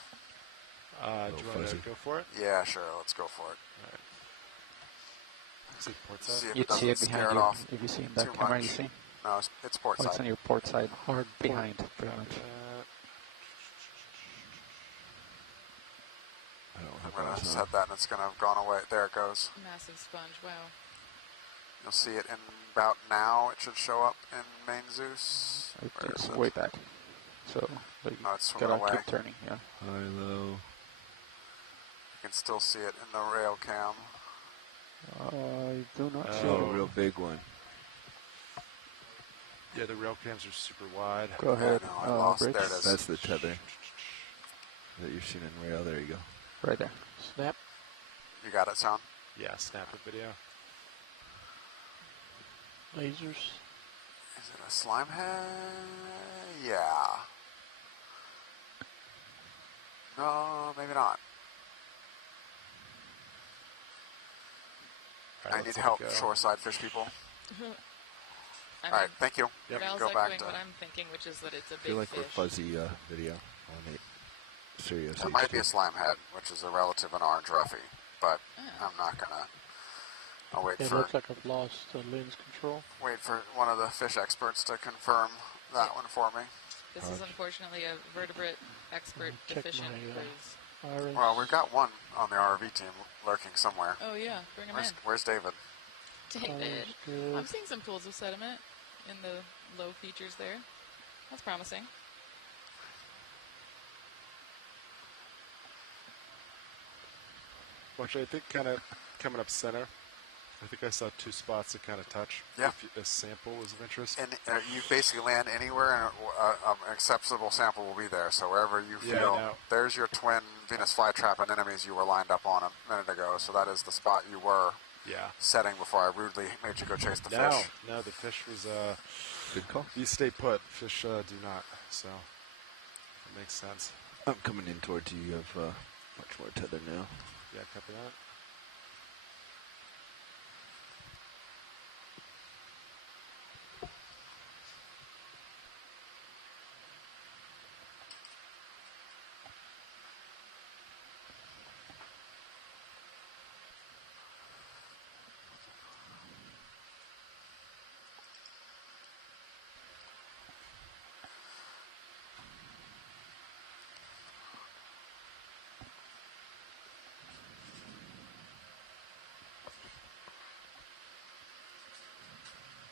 Do you want to go for it? Yeah, sure. Let's go for it. All right. See port See side? if You'd it see it doesn't scare behind it you. off If you see in too that camera, much. you see? No, it's port Oh, side. it's on your port side, hard behind, pretty much. I don't have I'm going to eyes on set that and it's going to have gone away. There it goes. Massive sponge, wow. You'll see it in about now. It should show up in main Zeus. Where It's is it? way back. So, but you Oh, it's swimming gotta away. keep turning, yeah. High, low. You can still see it in the rail cam. I do not see Oh, it. a real big one. Yeah, the rail cams are super wide. Go ahead. I lost. Rich. There it is. That's the tether that you're seeing in rail. There you go. Right there. Snap. You got it, Sean? Yeah, snap the video. Lasers. Is it a slime head? Yeah. No, maybe not. I need help, shoreside fish people. All right, thank you. Val's Go back to. what I'm thinking, which is that it's a I big feel like fish. we're fuzzy video on it. Serious. It might be a slime head, which is a relative in orange roughy, but I'm not gonna. I'll wait It for. looks like I've lost lens control. Wait for one of the fish experts to confirm that one for me. This is unfortunately a vertebrate expert deficient. Please. Well, we've got one on the ROV team lurking somewhere. Oh yeah, bring him in. Where's David? David. I'm seeing some pools of sediment in the low features there. That's promising. Which I think kind of coming up center. I think I saw two spots that kind of touch. Yeah. If a sample was of interest. And you basically land anywhere, and an acceptable sample will be there. So wherever you feel, there's your twin Venus flytrap anemones you were lined up on a minute ago. So that is the spot you were setting before I rudely made you go chase the fish. No, the fish was good call. You stay put. Fish do not. So it makes sense. I'm coming in towards you. You have much more tether now. Yeah, copy that.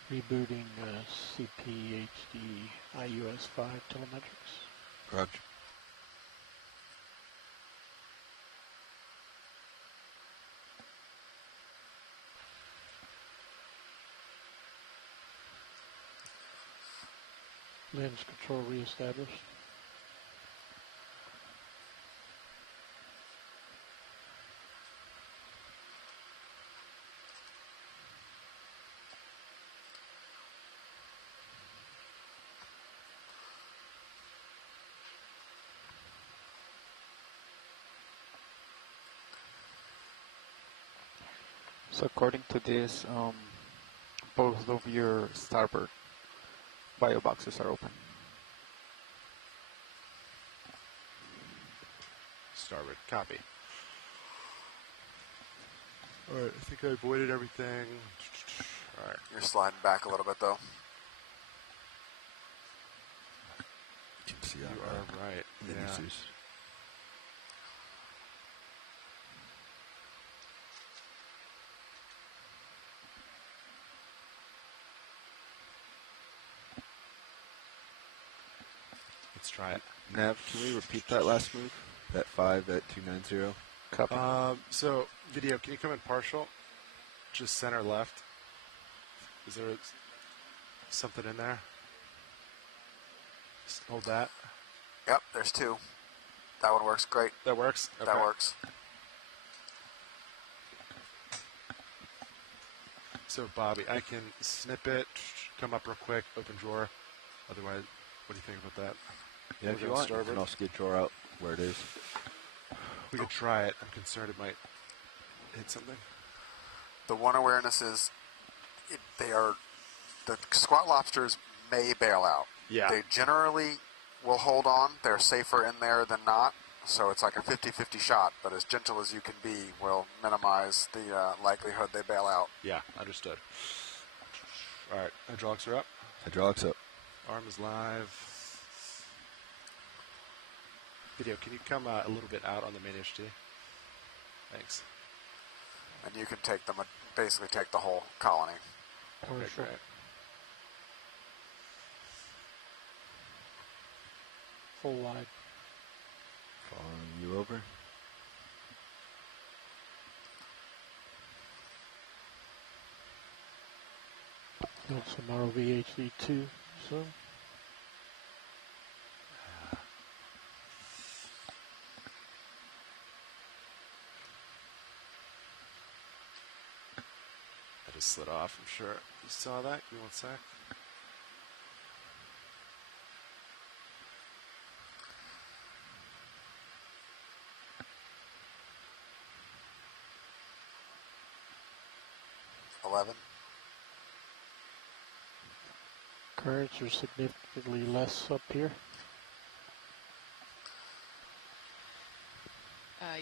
Rebooting CPHD IUS-5 telemetrics. Roger. Lens control reestablished. So according to this, both of your starboard bio boxes are open. Starboard, copy. All right, I think I avoided everything. All right. You're sliding back a little bit, though. You can see you are right. Yeah. Let's try it. Nav, can we repeat that last move? That 5 at 290? Copy. So, video, can you come in partial? Just center left. Is there something in there? Just hold that. Yep, there's two. That one works great. That works? Okay. That works. So, Bobby, I can snip it, come up real quick, open drawer. Otherwise, what do you think about that? Yeah, if you want, you can also get drawer out where it is. We could try it. I'm concerned it might hit something. The one awareness is the squat lobsters may bail out. Yeah. They generally will hold on. They're safer in there than not. So it's like a 50-50 shot, but as gentle as you can be will minimize the likelihood they bail out. Yeah, understood. All right, hydraulics are up. Hydraulics up. Arm is live. Video, can you come a little bit out on the main HT? Thanks. And you can take them, basically take the whole colony. Okay, great. Full wide. Following you over. Got some ROV HD2, so. I just slid off, I'm sure. You saw that? Give me 1 sec. Currents are significantly less up here.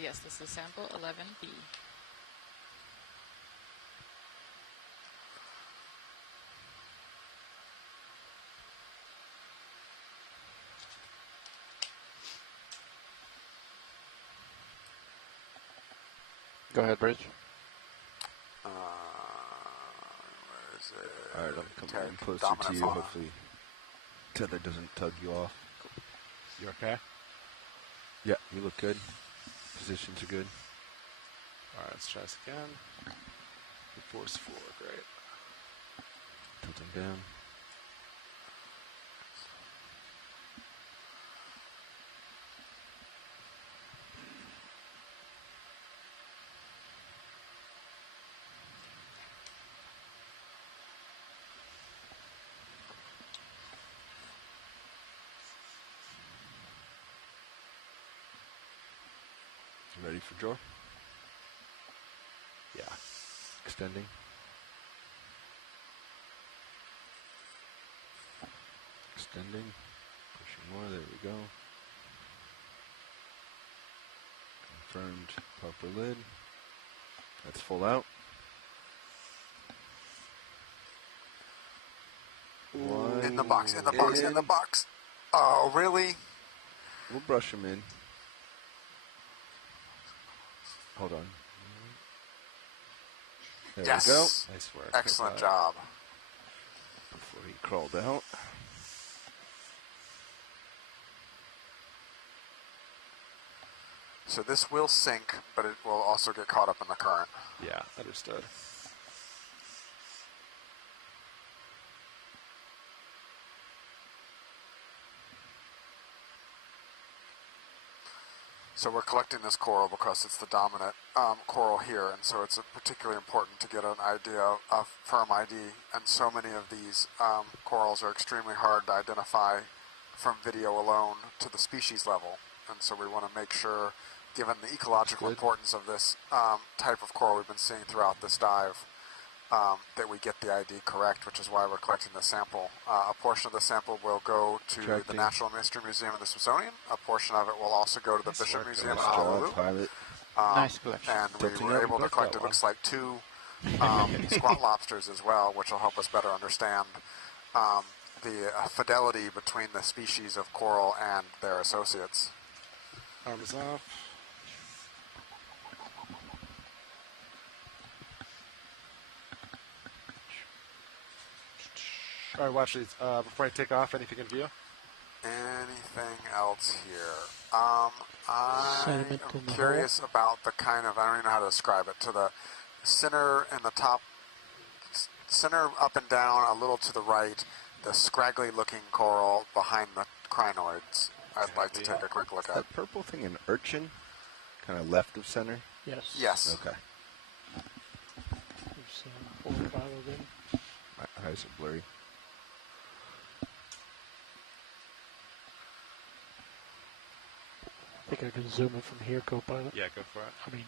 Yes, this is sample 11B. Go ahead, Bridge. Where is it? Alright, I'm coming in closer dominant to you. fauna. Hopefully, tether doesn't tug you off. You okay? Yeah, you look good. Positions are good. Alright, let's try this again. Force 4, great. Tilting down. Ready for draw? Yeah. Extending. Extending. Pushing more. There we go. Confirmed proper lid. That's full out. In the box, in the box, in the box. Oh, really? We'll brush them in. Hold on. There Yes. we go. Nice work. Excellent job. Before he crawled out. So this will sink, but it will also get caught up in the current. Yeah, understood. So we're collecting this coral because it's the dominant coral here, and so it's particularly important to get an idea of firm ID, and so many of these corals are extremely hard to identify from video alone to the species level, and so we want to make sure, given the ecological importance of this type of coral we've been seeing throughout this dive, that we get the ID correct, which is why we're collecting the sample. A portion of the sample will go to the Natural Mystery Museum of the Smithsonian. A portion of it will also go to the Bishop Museum in Honolulu. Nice collection. And we were able to collect, it looks like, 2 squat lobsters as well, which will help us better understand the fidelity between the species of coral and their associates. Arm is off. All right, watch these. Before I take off, anything in view? Anything else here? I'm curious about the kind of, I don't even know how to describe it, to the center and the top, center up and down, a little to the right, the scraggly looking coral behind the crinoids. I'd like to take a quick look at. That purple thing an urchin? Kind of left of center? Yes. Yes. Okay. There's 4 or 5 of them. My eyes are blurry. I think I can zoom it from here, co-pilot. Yeah, go for it. I mean,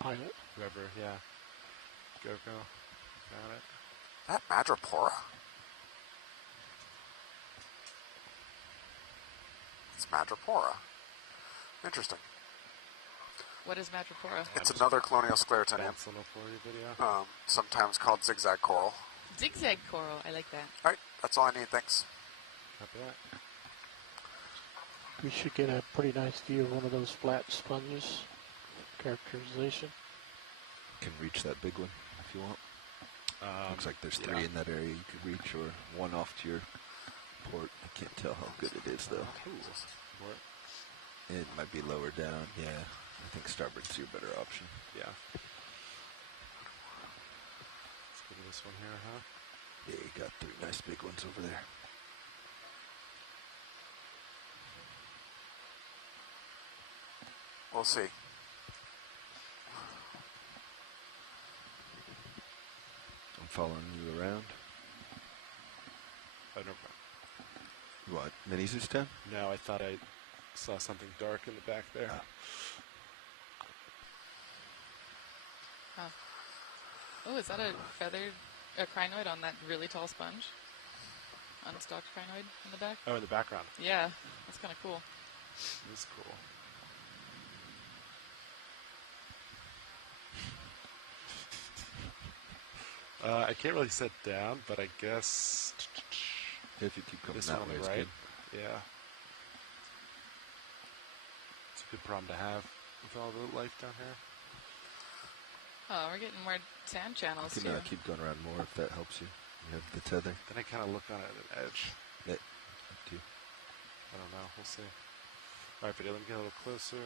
pilot. Whoever, yeah. Go. Got it. That Madrepora. It's Madrepora. Interesting. What is Madrepora? It's another colonial sclerotinium. Video. Sometimes called zigzag coral. Zigzag coral. I like that. All right, that's all I need. Thanks. Copy that. We should get a pretty nice view of one of those flat sponges. Characterization. Can reach that big one if you want. Looks like there's 3 in that area you could reach, or 1 off to your port. I can't tell how good it is, though. It might be lower down, yeah. I think starboard's your better option. Yeah. Let's go to this one here, huh? Yeah, you got 3 nice big ones over there. We'll see. I'm following you around. Oh, no problem. What, mini Zeus 10? No, I thought I saw something dark in the back there. Oh, is that a crinoid on that really tall sponge? Unstalked crinoid in the back? Oh, in the background. Yeah, that's kind of cool. That's cool. I can't really sit down, but I guess if you keep coming this that one way, on it's the right. good. Yeah, it's a good problem to have with all the life down here. Oh, we're getting more sand channels You too. can keep going around more if that helps you. You have the tether. Then I kind of look on it at an edge. Yeah, up to you. I don't know. We'll see. All right, video. Let me get a little closer.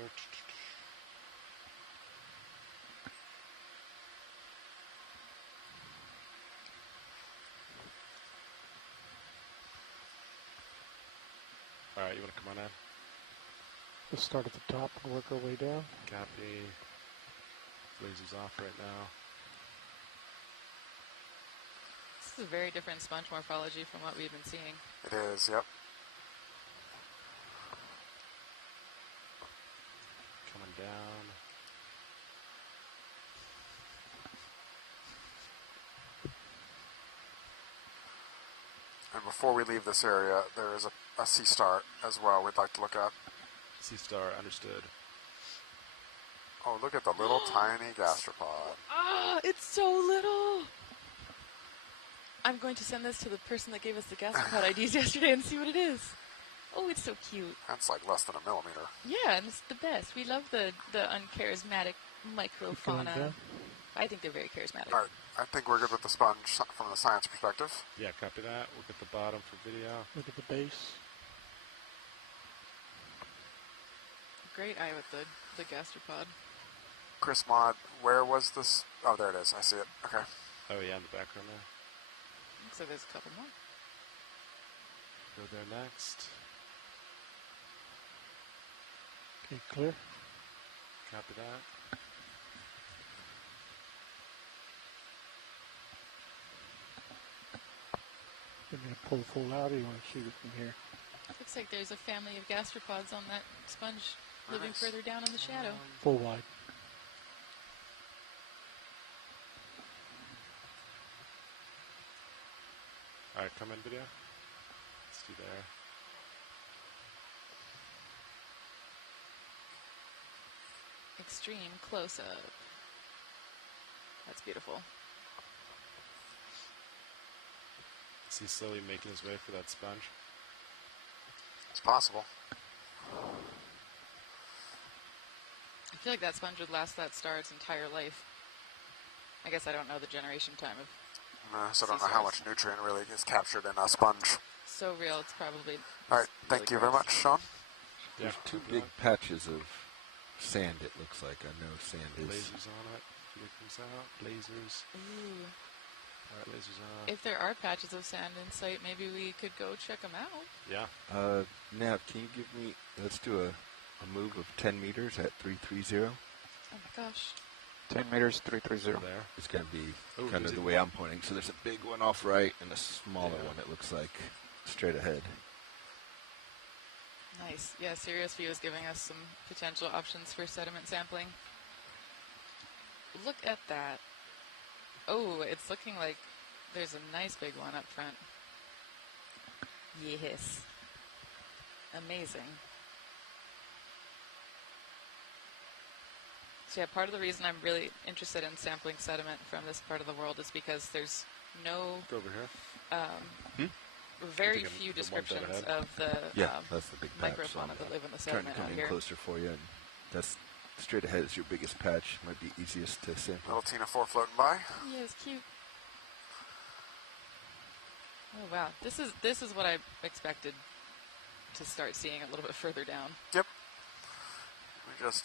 All right, you want to come on in? Let's start at the top and work our way down. Copy. Lasers off right now. This is a very different sponge morphology from what we've been seeing. It is, yep. Coming down. And before we leave this area, there is a sea star as well we'd like to look at. Sea star, understood. Oh, look at the little tiny gastropod. Ah, it's so little. I'm going to send this to the person that gave us the gastropod IDs yesterday and see what it is. Oh, it's so cute. That's like less than a millimeter. Yeah, and it's the best. We love the uncharismatic microfauna. I think they're very charismatic. All right, I think we're good with the sponge from the science perspective. Yeah, copy that. Look at the bottom for video. Look at the base. Great eye with the gastropod. Chris Mod, where was this? Oh, there it is. I see it. Okay. Oh, yeah, in the background there. Looks like there's a couple more. Go there next. Okay, clear. Copy that. You're going to pull full out, or you want to shoot it from here? Looks like there's a family of gastropods on that sponge living further down in the shadow. Full wide. All right, come in video. Let's do there. Extreme close-up. That's beautiful. Is he slowly making his way for that sponge? It's possible. I feel like that sponge would last that star its entire life. I guess I don't know the generation time of So I don't know how much nutrient really is captured in a sponge. so real, it's probably... All right, thank you very much, Sean. There's 2 big patches of sand, it looks like. I know sand is. Lasers on it. Here it comes out. Lasers. Ooh. All right, lasers on. If there are patches of sand in sight, maybe we could go check them out. Yeah. Nav, can you give me, let's do a move of 10 meters at 330. Oh my gosh. 10 meters, 330. There. It's going to be kind of the way I'm pointing. So there's a big one off right and a smaller one, it looks like, straight ahead. Nice. Yeah, Sirius View is giving us some potential options for sediment sampling. Look at that. Oh, it's looking like there's a nice big one up front. Yes. Amazing. So yeah, part of the reason I'm really interested in sampling sediment from this part of the world is because there's no... Go over here. Very few descriptions of the that's the big patch, microfauna that live in the trying sediment to come out in here. closer for you, and that's straight ahead is your biggest patch. Might be easiest to sample. Little Tina 4 floating by. Yeah, it's cute. Oh wow, this is what I expected to start seeing a little bit further down. Yep. We just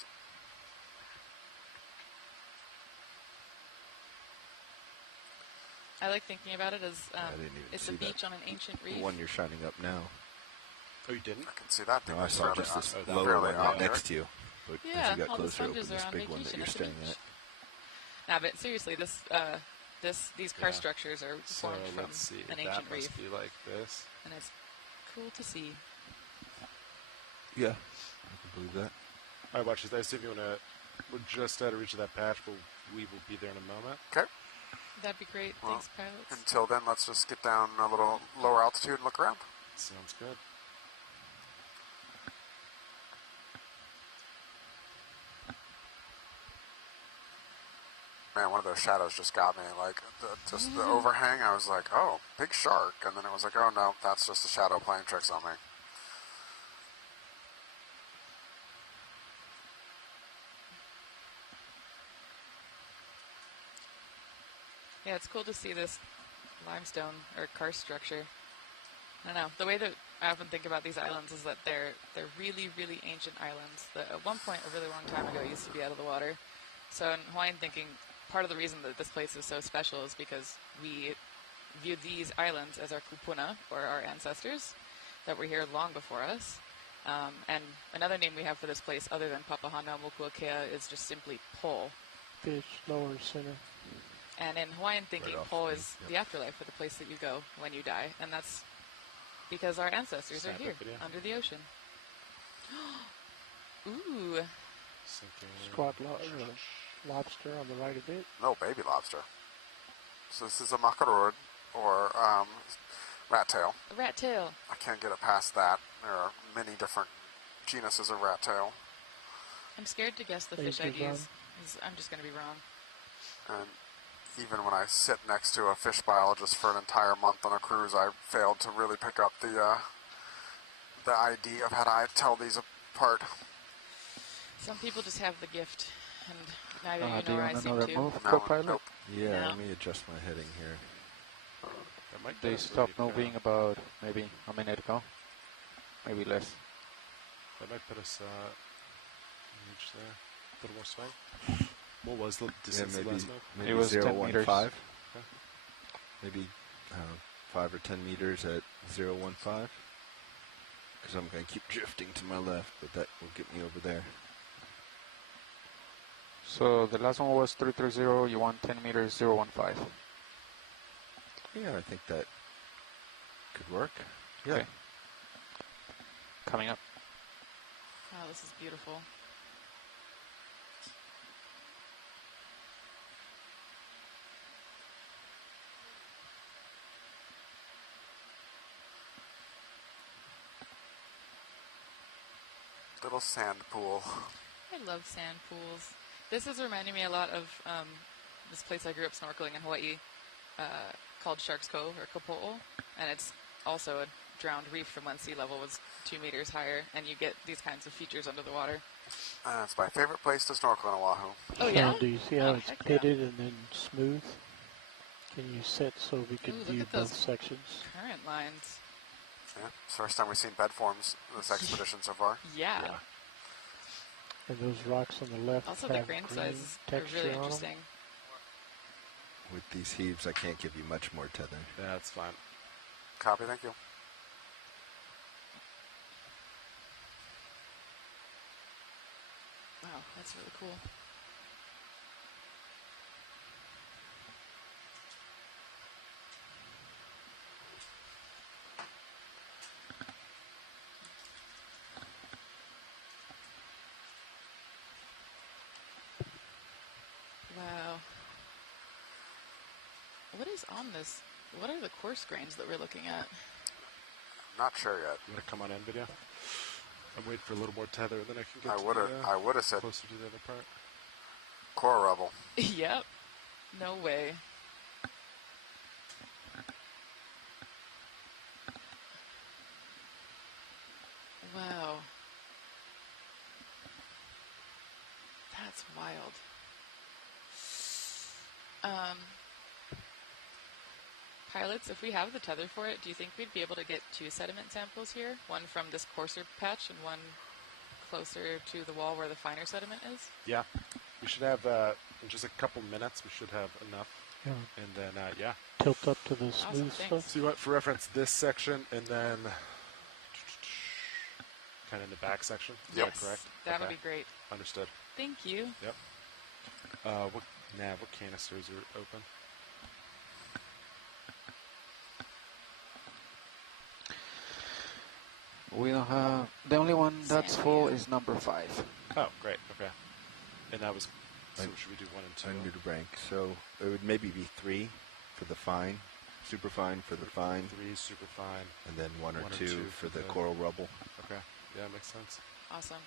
I like thinking about it as I didn't even it's see a beach on an ancient reef. The one you're shining up now. Oh, you didn't? I can see that. No, I saw just this fairly lower one right accurate. next to you. But Yeah, as you got all the closer, open sponges this are on big one that vacation you're at the staring beach. at. Nah, but seriously, these karst structures are So formed from let's see. an That ancient must reef, be like this. and it's cool to see. Yeah, I can believe that. All right, watch this. I assume you want to. We're just out of reach of that patch, but we will be there in a moment. Okay. That'd be great. Well, Thanks, pilots. Until then, let's just get down a little lower altitude and look around. Sounds good. Man, one of those shadows just got me. Like, just the overhang, I was like, oh, big shark. And then it was like, oh, no, that's just a shadow playing tricks on me. Yeah, it's cool to see this limestone or karst structure. I don't know. The way that I often think about these islands is that they're really, really ancient islands that at one point a really long time ago used to be out of the water. So in Hawaiian thinking, part of the reason that this place is so special is because we view these islands as our kupuna, or our ancestors, that were here long before us. And another name we have for this place, other than Papahānaumokuākea, is just simply Po. Fish, lower center. And in Hawaiian thinking, Right off Po the is the afterlife, for the place that you go when you die. And that's because our ancestors are here, under the ocean. Ooh. Squat lobster on the right of it. No, baby lobster. So this is a makarod, or rat tail. A rat tail. I can't get it past that. There are many different genuses of rat tail. I'm scared to guess the fish IDs. I'm just going to be wrong. And even when I sit next to a fish biologist for an entire month on a cruise, I failed to really pick up the ID of how to tell these apart. Some people just have the gift, and neither do you you nor I want seem another to. move, No, co-pilot? nope. Yeah, No. let me adjust my heading here. That might They get us stopped ready to go. moving about maybe a minute ago. Maybe less. That might put us reach there. A little more swing. What was the distance of the last move? Maybe It was 10 015. meters. Okay. Maybe 5 or 10 meters at 015. Because I'm going to keep drifting to my left, but that will get me over there. So the last one was 330. You want 10 meters, 015. Yeah, I think that could work. Yeah. Okay. Coming up. Wow, this is beautiful. Little sand pool. I love sand pools. This is reminding me a lot of this place I grew up snorkeling in Hawaii called Sharks Cove, or Kapo'o. And it's also a drowned reef from when sea level was 2 meters higher, and you get these kinds of features under the water. It's my favorite place to snorkel in Oahu. Oh, yeah? Do you see how it's heck pitted and then smooth? Can you set so we can Ooh, look view at those both sections? current lines. Yeah, it's the first time we've seen bed forms this expedition so far. Yeah. And those rocks on the left Also, have the grain green sizes are texture really on 'em. interesting. With these heaves, I can't give you much more tether. Yeah, that's fine. Copy, thank you. Wow, that's really cool. Wow. What is on this? What are the coarse grains that we're looking at? Not sure yet. You want to come on in video? I'm waiting for a little more tether, and then I can get I would have said closer to the other part. coral rubble. Yep. No way. Wow. That's wild. Pilots, if we have the tether for it, do you think we'd be able to get 2 sediment samples here? One from this coarser patch and one closer to the wall where the finer sediment is? Yeah. We should have, in just a couple minutes, we should have enough. Yeah. And then, yeah. Tilt up to the smooth stuff. So you want, for reference, this section and then kind of in the back section? Is that correct? That would be great. Understood. Thank you. Yep. What canisters are open? We don't have, the only one that's full is number 5. Oh, great. Okay. And that was, so should we do 1 and 2? I'm new to rank, so it would maybe be 3 for the fine, super fine for the fine. 3 super fine. And then 1 or 2 for the coral rubble. Okay. Yeah, makes sense. Awesome.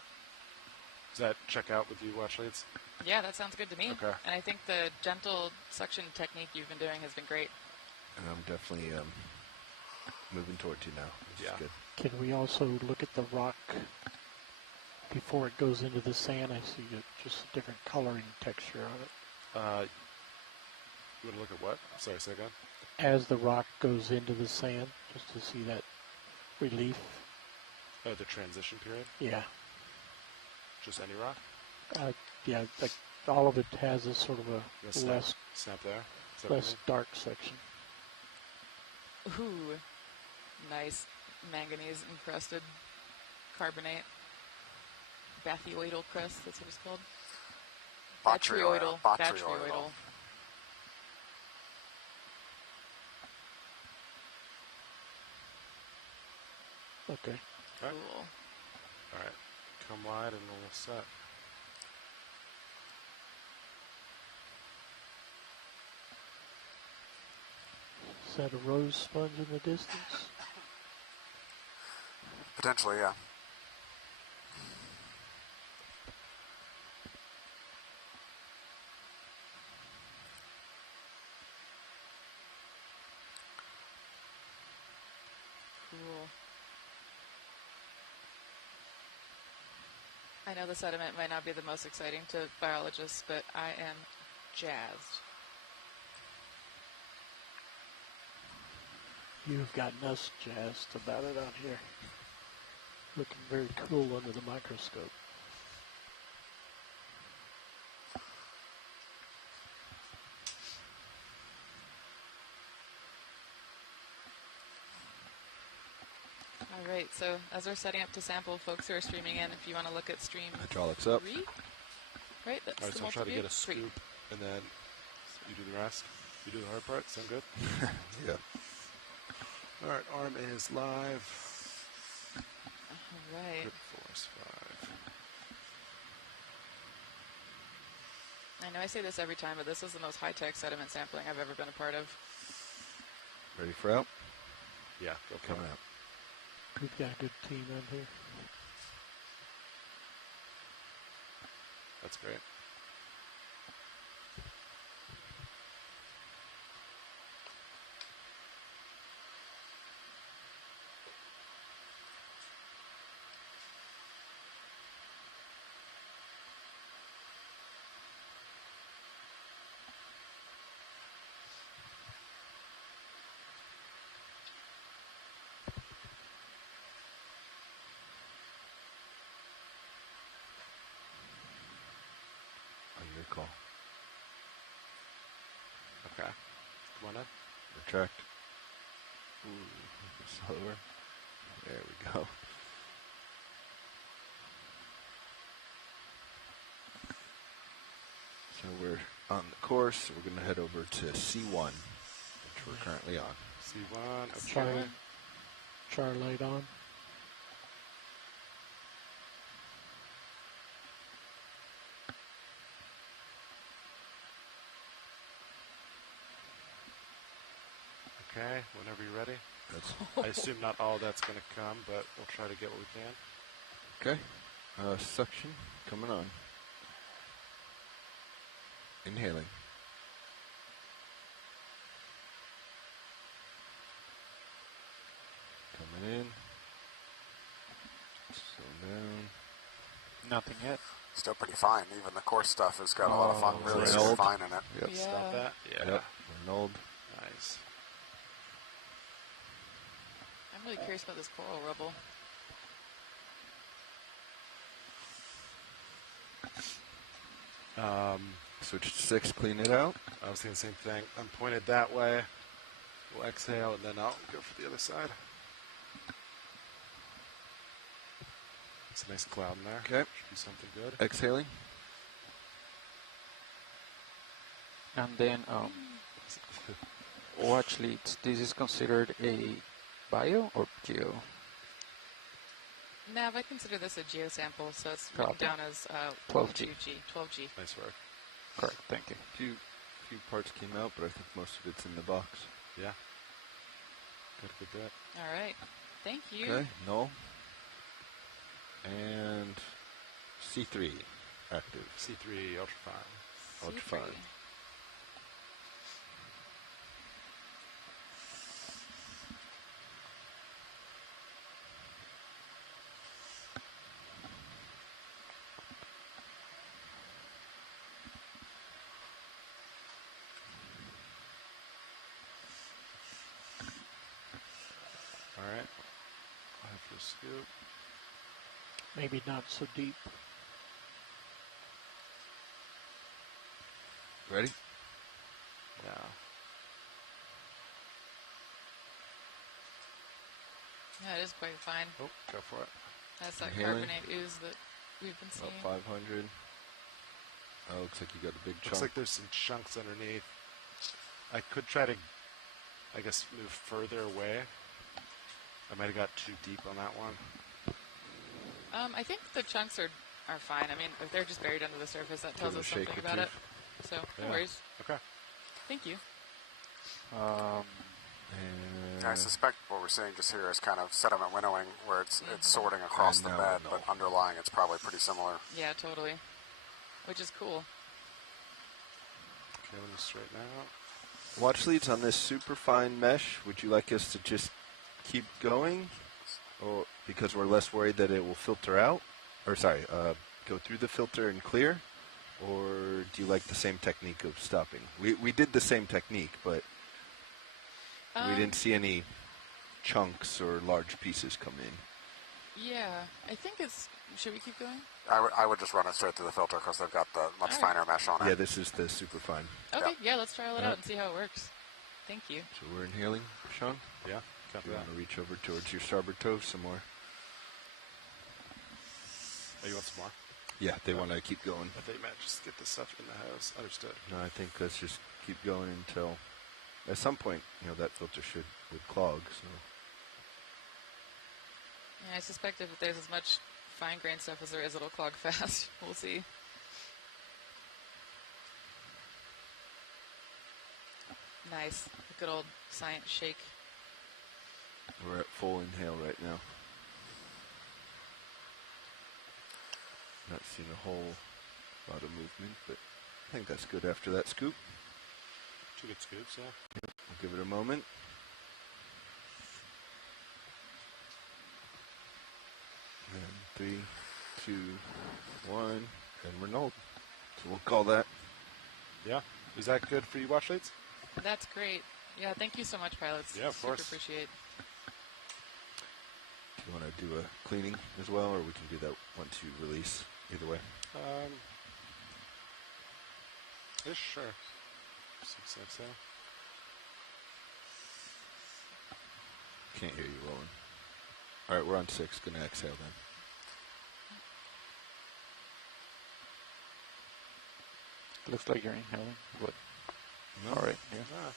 Does that check out with you, watch leads? Yeah, that sounds good to me. Okay. And I think the gentle suction technique you've been doing has been great. And I'm definitely moving toward you now, which is good. Can we also look at the rock before it goes into the sand? I see just a different coloring texture on it. You want to look at what? Sorry, say again? As the rock goes into the sand, just to see that relief. Oh, the transition period? Yeah. Just any rock? Yeah, like all of it has this sort of a less snap there. Less dark section. Ooh, nice manganese encrusted carbonate. Bathioidal crust, that's what it's called. Botryoidal. Botryoidal. Okay. Right. Cool. All right. Come wide and we'll set. Is that a rose sponge in the distance? Potentially, yeah. Cool. I know the sediment might not be the most exciting to biologists, but I am jazzed. You've gotten us jazzed about it out here. Looking very cool under the microscope. All right, so as we're setting up to sample, folks who are streaming in, if you want to look at stream Hydraulics up. 3, right? That's All right, the so I'll try to get a multi-view. scoop, and then you do the rest. You do the hard part. Sound good? Yeah. All right, arm is live. All right. Grip force 5. I know I say this every time, but this is the most high-tech sediment sampling I've ever been a part of. Ready for out? Yeah, go for coming it. out. We've got a good team out here. That's great. On your call. Okay. Come on in. Retract. Ooh, slower. There we go. So we're on the course. We're going to head over to C1, which we're currently on. C1. Okay. Char light on. Okay, whenever you're ready. I assume not all that's going to come, but we'll try to get what we can. Okay. Suction coming on. Inhaling. Coming in. Slow down. Nothing yet. Still pretty fine. Even the coarse stuff has got a lot of fun, really super fine in it. Yep. Yeah. Stop that. Yeah. Yep. Reynolds. Nice. I'm really curious about this coral rubble. Switch to 6, clean it out. I was thinking the same thing. I'm pointed that way. We'll exhale, and then I'll go for the other side. It's a nice cloud in there. Okay. Should be something good. Exhaling. And then, watch leads. This is considered a bio or geo? Nav, I consider this a geosample, so it's Copy. written down as 12G. 12G. Nice work. Correct, thank you. Few parts came out, but I think most of it's in the box. Yeah. Got a good bit. All right. Thank you. Okay, null. And C3, active. C3, ultrafine. Ultrafine. All right. I'll have to scoop. Maybe not so deep. Ready? Yeah. Yeah, it is quite fine. Oh, go for it. That's that Inhaling. carbonate ooze that we've been seeing. About 500. Oh, looks like you got a big chunk. Looks like there's some chunks underneath. I could try to, I guess, move further away. I might have got too deep on that one. I think the chunks are fine. I mean, if they're just buried under the surface, that tells us something about it. So, no worries. Okay. Thank you. I suspect what we're seeing just here is kind of sediment winnowing, where it's sorting across the bed, but underlying it's probably pretty similar. Yeah, totally. Which is cool. Okay, let me straighten out. Watch leads on this super fine mesh. Would you like us to just keep going, or because we're less worried that it will filter out, or sorry, go through the filter and clear, or do you like the same technique of stopping? We did the same technique, but we didn't see any chunks or large pieces come in. Yeah, I think it's. Should we keep going? I would just run it straight through the filter because they've got the much finer mesh on it. Yeah, this is the super fine. Okay, yeah, let's trial it out and see how it works. Thank you. So we're inhaling, Sean? Yeah. You want to reach over towards your starboard toe some more? Oh, you want some more? Yeah, they want to keep going. I thought you meant just get the stuff in the house. Understood. No, I think let's just keep going until, at some point, that filter would clog. So. Yeah, I suspect if there's as much fine-grained stuff as there is, it'll clog fast. We'll see. Nice. A good old science shake. We're at full inhale right now. Not seeing a whole lot of movement, but I think that's good after that scoop. 2 good scoops, yeah. We'll give it a moment. And 3, 2, 1, and we're nulled. So we'll call that. Yeah. Is that good for you, watch leads? That's great. Yeah, thank you so much, pilots. Yeah, of course. Super appreciate. Do you want to do a cleaning as well, or we can do that once you release? Either way. Yeah, sure. 6 exhale. Can't hear you rolling. All right, we're on 6. Gonna exhale then. Looks like you're inhaling. What? No. All right. Yeah.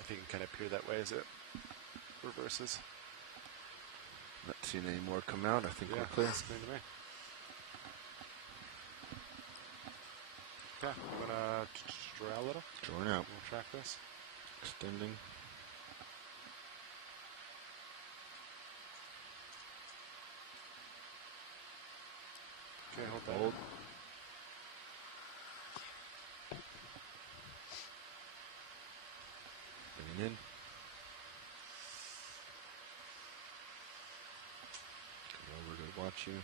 I think it can kind of appear that way as it reverses. Not seeing any more come out. I think Yeah, we're clear. it's clear to me. Okay, I'm gonna draw a little. Drawing out. We'll track this. Extending. Okay, hold that. Hold. Bringing in. Come over to watch you.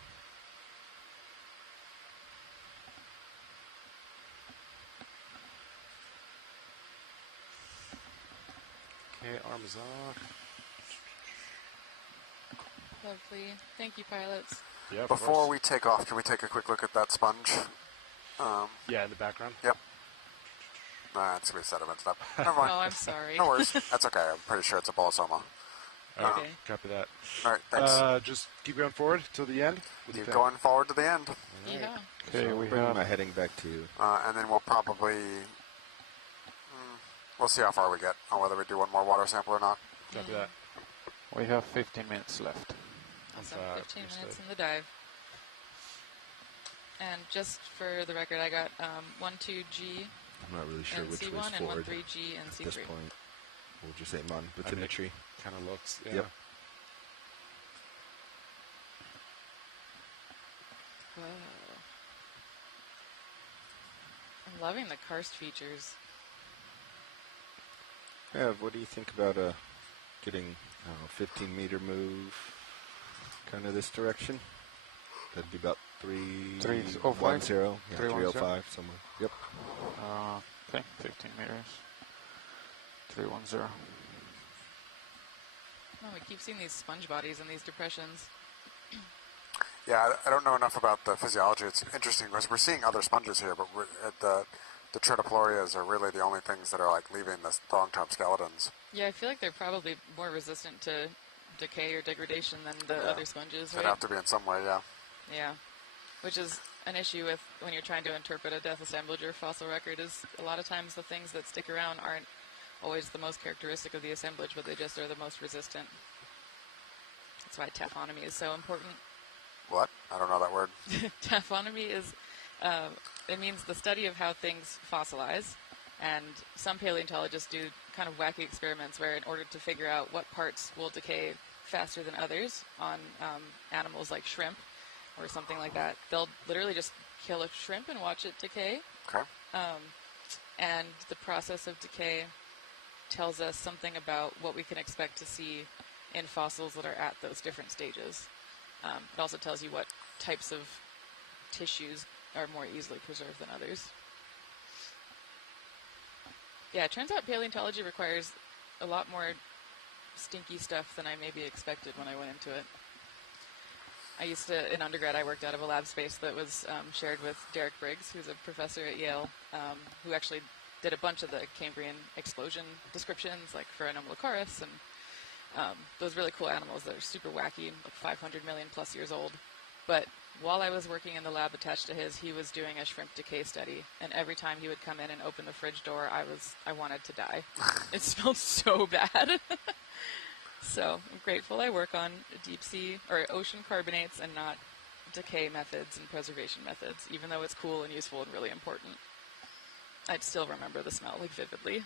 Okay, arms off. Lovely. Thank you, pilots. Yeah, Before we take off, can we take a quick look at that sponge? Yeah, in the background. Yep. It's going to be sediment stuff. Never mind. Oh, I'm sorry. No worries. That's okay. I'm pretty sure it's a bolosoma. Okay. Copy that. All right, thanks. Just keep going forward till the end. Keep going forward to the end. Yeah. Okay, So we have my heading back to you. And then we'll probably we'll see how far we get on whether we do one more water sample or not. Copy that. We have 15 minutes left. Awesome. 15 minutes in the dive. And just for the record, I got 1-2G. I'm not really sure and which C1 was and forward 1-3G and at C3. this point. We'll just say bathymetry. Kind of looks. Yeah. Yep. Whoa. I'm loving the karst features. Yeah, what do you think about getting 15-meter move, kind of this direction? That'd be about 310. Yeah, 305 somewhere. Yep. Okay, 15 meters. 310. Oh, we keep seeing these sponge bodies in these depressions. Yeah, I don't know enough about the physiology. It's interesting because we're seeing other sponges here, but the Tritoplorias are really the only things that are like leaving the long-term skeletons. Yeah, I feel like they're probably more resistant to decay or degradation than the other sponges, right? They'd have to be in some way, yeah. Yeah, which is an issue with when you're trying to interpret a death assemblage or fossil record is a lot of times the things that stick around aren't always the most characteristic of the assemblage, but they just are the most resistant. That's why taphonomy is so important. What? I don't know that word. Taphonomy is, it means the study of how things fossilize, and some paleontologists do kind of wacky experiments where in order to figure out what parts will decay faster than others on animals like shrimp or something like that, they'll literally just kill a shrimp and watch it decay. Okay. And the process of decay tells us something about what we can expect to see in fossils that are at those different stages. It also tells you what types of tissues are more easily preserved than others. Yeah, it turns out paleontology requires a lot more stinky stuff than I maybe expected when I went into it. I used to, in undergrad, I worked out of a lab space that was shared with Derek Briggs, who's a professor at Yale, who actually did a bunch of the Cambrian explosion descriptions, like Papahānaumokuākea and those really cool animals that are super wacky, like 500 million plus years old. But while I was working in the lab attached to his, he was doing a shrimp decay study, and every time he would come in and open the fridge door, I wanted to die. It smelled so bad. So I'm grateful I work on deep sea or ocean carbonates and not decay methods and preservation methods, even though it's cool and useful and really important. I'd still remember the smell like vividly.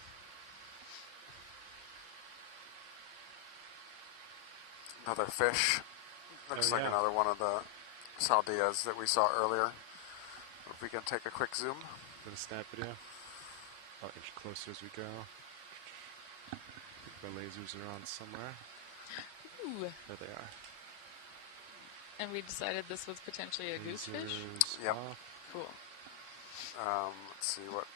Another fish. Looks like another one of the saldias that we saw earlier. If we can take a quick zoom. Get a snap video. I'll inch closer as we go. I think my lasers are on somewhere. Ooh. There they are. And we decided this was potentially a goosefish? Yep. Cool. Let's see what...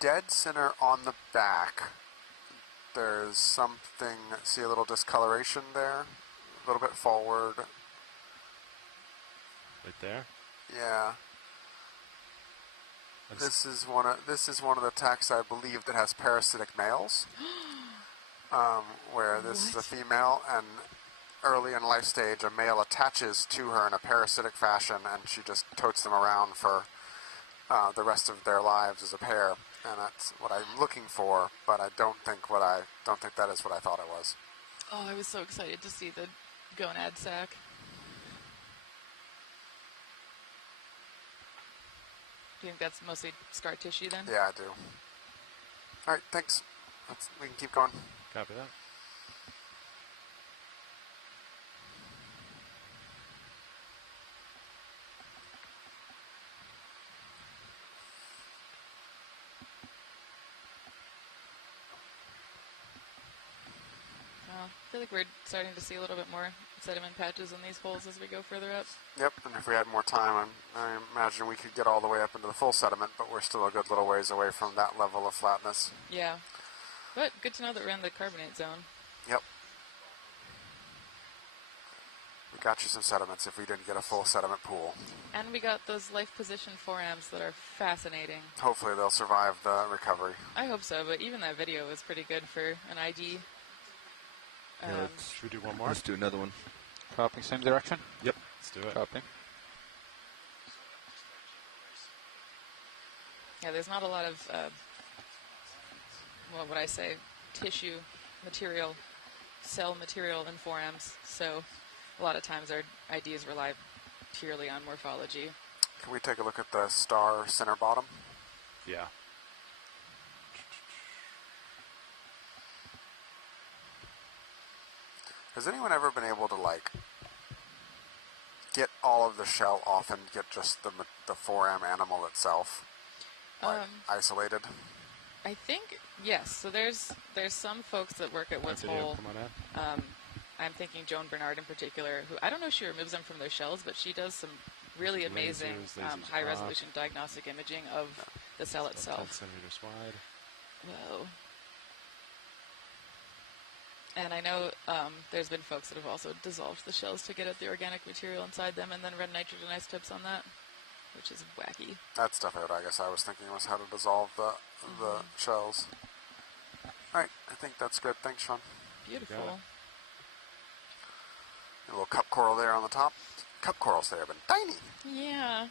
Dead center on the back, there's something, see a little discoloration there, a little bit forward. Right there? Yeah. This is one of the taxa, I believe, that has parasitic males, where this is a female, and early in life stage, a male attaches to her in a parasitic fashion, and she just totes them around for the rest of their lives as a pair, and that's what I'm looking for. But I don't think that is what I thought it was. Oh, I was so excited to see the gonad sac. Do you think that's mostly scar tissue then? Yeah, I do. All right, thanks. We can keep going. Copy that. I feel like we're starting to see a little bit more sediment patches in these holes as we go further up. Yep, and if we had more time, I imagine we could get all the way up into the full sediment, but we're still a good little ways away from that level of flatness. Yeah. But good to know that we're in the carbonate zone. Yep. We got you some sediments if we didn't get a full sediment pool. And we got those life position forams that are fascinating. Hopefully they'll survive the recovery. I hope so, but even that video was pretty good for an ID. Should we do one more? Let's do another one. Copy, same direction? Yep, let's do it. Copy. Yeah, there's not a lot of, what would I say, tissue material, cell material in forams, so a lot of times our IDs rely purely on morphology. Can we take a look at the star center bottom? Yeah. Has anyone ever been able to, like, get all of the shell off and get just the foram animal itself, like, isolated? I think, yes. So there's some folks that work at Woods Hole. I'm thinking Joan Bernard in particular, who I don't know if she removes them from their shells, but she does some really amazing high-resolution diagnostic imaging of the cell itself. 10 centimeters wide. Whoa. And I know there's been folks that have also dissolved the shells to get at the organic material inside them and then run nitrogen isotopes on that, which is wacky. That's definitely what I guess I was thinking was how to dissolve the shells. All right, I think that's good. Thanks, Sean. Beautiful. A little cup coral there on the top. Cup corals there have been tiny. Yeah.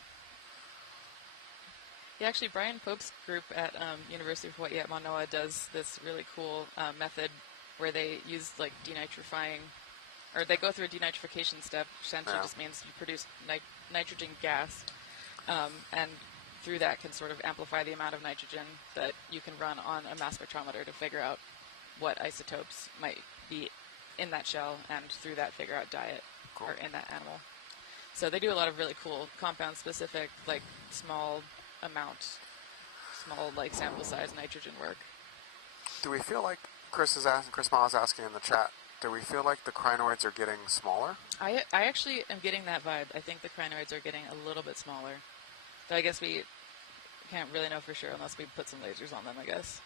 Yeah, actually, Brian Pope's group at University of Hawaii at Manoa does this really cool method where they use like denitrifying, or they go through a denitrification step, which essentially just means you produce nitrogen gas, and through that can sort of amplify the amount of nitrogen that you can run on a mass spectrometer to figure out what isotopes might be in that shell, and through that figure out diet or in that animal. So they do a lot of really cool compound-specific, like small like sample size nitrogen work. Do we feel like Chris Ma is asking in the chat, do we feel like the crinoids are getting smaller? I actually am getting that vibe. I think the crinoids are getting a little bit smaller. But I guess we can't really know for sure unless we put some lasers on them, I guess.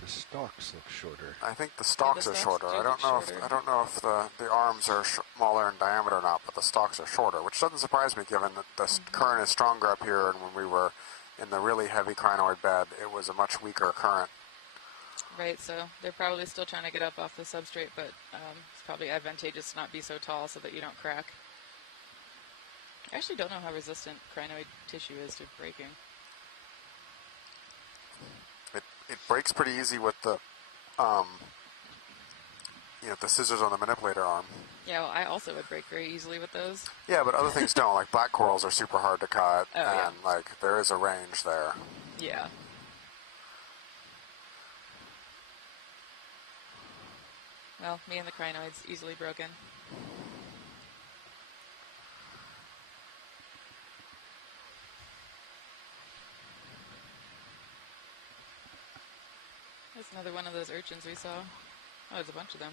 The stalks look shorter. I think the stalks are shorter. I don't know if the arms are smaller in diameter or not, but the stalks are shorter, which doesn't surprise me given that the current is stronger up here, and when we were in the really heavy crinoid bed, it was a much weaker current. Right, so they're probably still trying to get up off the substrate, but it's probably advantageous to not be so tall so that you don't crack. I actually don't know how resistant crinoid tissue is to breaking. It breaks pretty easy with the, the scissors on the manipulator arm. Yeah, well, I also would break very easily with those. Yeah, but other things don't. Like black corals are super hard to cut, and like there is a range there. Yeah. Well, me and the crinoids easily broken. That's another one of those urchins we saw. Oh, there's a bunch of them.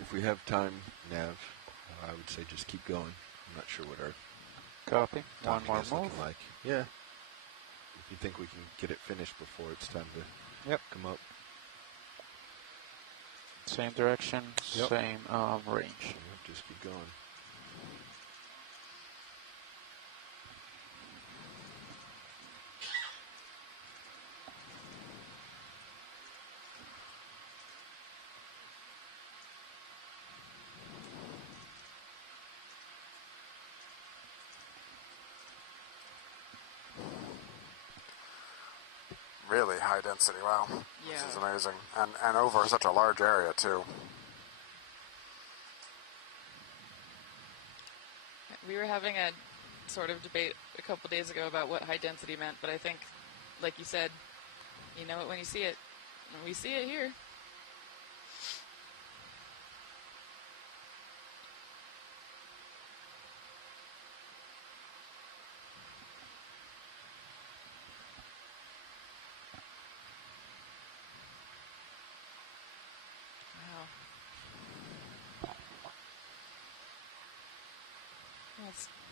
If we have time, Nav, I would say just keep going. I'm not sure what our copy. One more is move. looking like. Yeah. If you think we can get it finished before it's time to come up. Same direction, same range. Just keep going. Really high density, wow. Yeah. This is amazing. And over such a large area, too. We were having a sort of debate a couple days ago about what high density meant, but I think, like you said, you know it when you see it. And we see it here.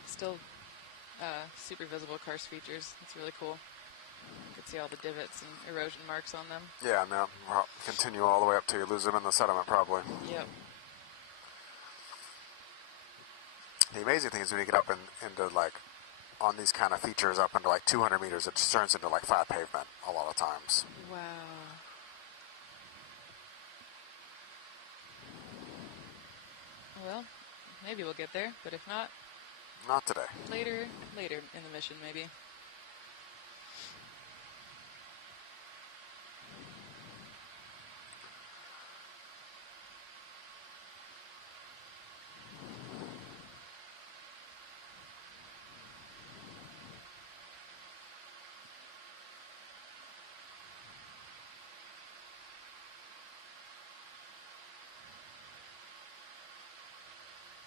Still super visible karst features. It's really cool. You can see all the divots and erosion marks on them. Yeah, no, we'll continue all the way up till you lose them in the sediment, probably. Yep. The amazing thing is when you get up into like, on these kind of features up into like 200 meters, it just turns into like flat pavement a lot of times. Wow. Well, maybe we'll get there, but if not... Not today. Later in the mission, maybe.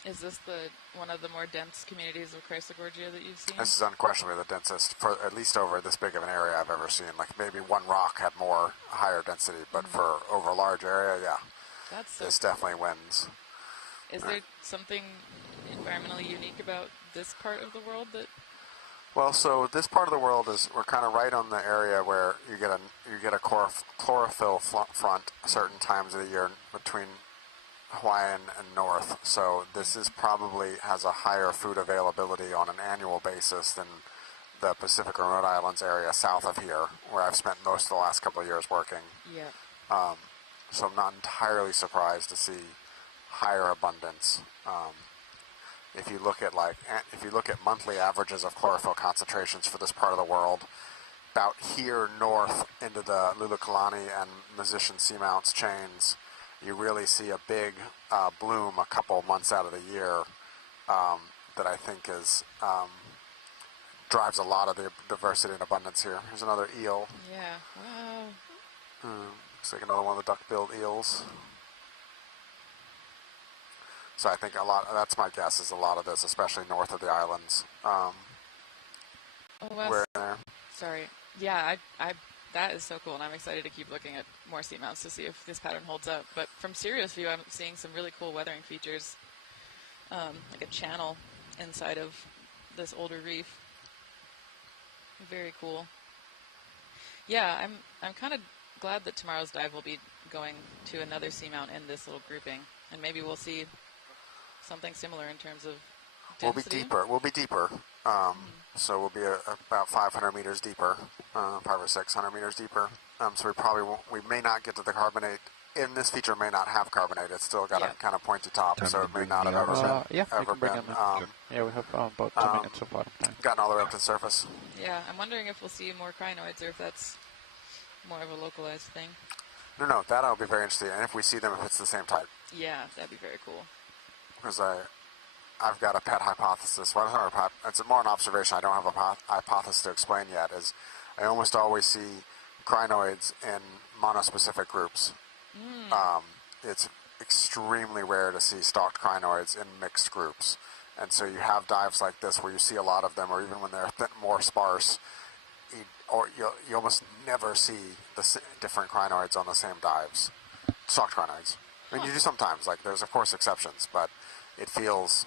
Is this one of the more dense communities of Chrysogorgia that you've seen? This is unquestionably the densest, for at least over this big of an area I've ever seen. Like maybe one rock had more higher density, but for over a large area, yeah. This definitely wins. Is there something environmentally unique about this part of the world that... Well, so this part of the world is, we're kind of right on the area where you get a chlorophyll front certain times of the year between Hawaiian and north, so this is probably has a higher food availability on an annual basis than the Pacific Remote Islands area south of here, where I've spent most of the last couple of years working. Yeah. So I'm not entirely surprised to see higher abundance. If you look at monthly averages of chlorophyll concentrations for this part of the world, about here north into the Lulukalani and Musician Seamounts chains, you really see a big bloom a couple months out of the year that I think is drives a lot of the diversity and abundance here. Here's another eel. Yeah, wow. Looks like another one of the duck-billed eels. So I think that's my guess, is a lot of this, especially north of the islands. Sorry. Yeah, that is so cool, and I'm excited to keep looking at more seamounts to see if this pattern holds up. But from Sirius View, I'm seeing some really cool weathering features, like a channel inside of this older reef. Very cool. Yeah, I'm kind of glad that tomorrow's dive will be going to another seamount in this little grouping, and maybe we'll see something similar in terms of density. We'll be deeper. So we'll be about 500 meters deeper, 500 or 600 meters deeper. So we may not get to the carbonate. In this feature, may not have carbonate. It's still got a kind of pointy top, so it may not have ever been. Yeah, we have about 2 minutes of bottom time. Gotten all the way up to the surface. Yeah, I'm wondering if we'll see more crinoids or if that's more of a localized thing. No, that I'll be very interested in. And if we see them, if it's the same type. Yeah, that'd be very cool. Because I've got a pet hypothesis. Well, it's more an observation. I don't have a hypothesis to explain yet. Is I almost always see crinoids in monospecific groups. It's extremely rare to see stalked crinoids in mixed groups. And so you have dives like this where you see a lot of them, or even when they're more sparse, you almost never see the different crinoids on the same dives. Stalked crinoids. I mean, you do sometimes. Like, there's, of course, exceptions, but it feels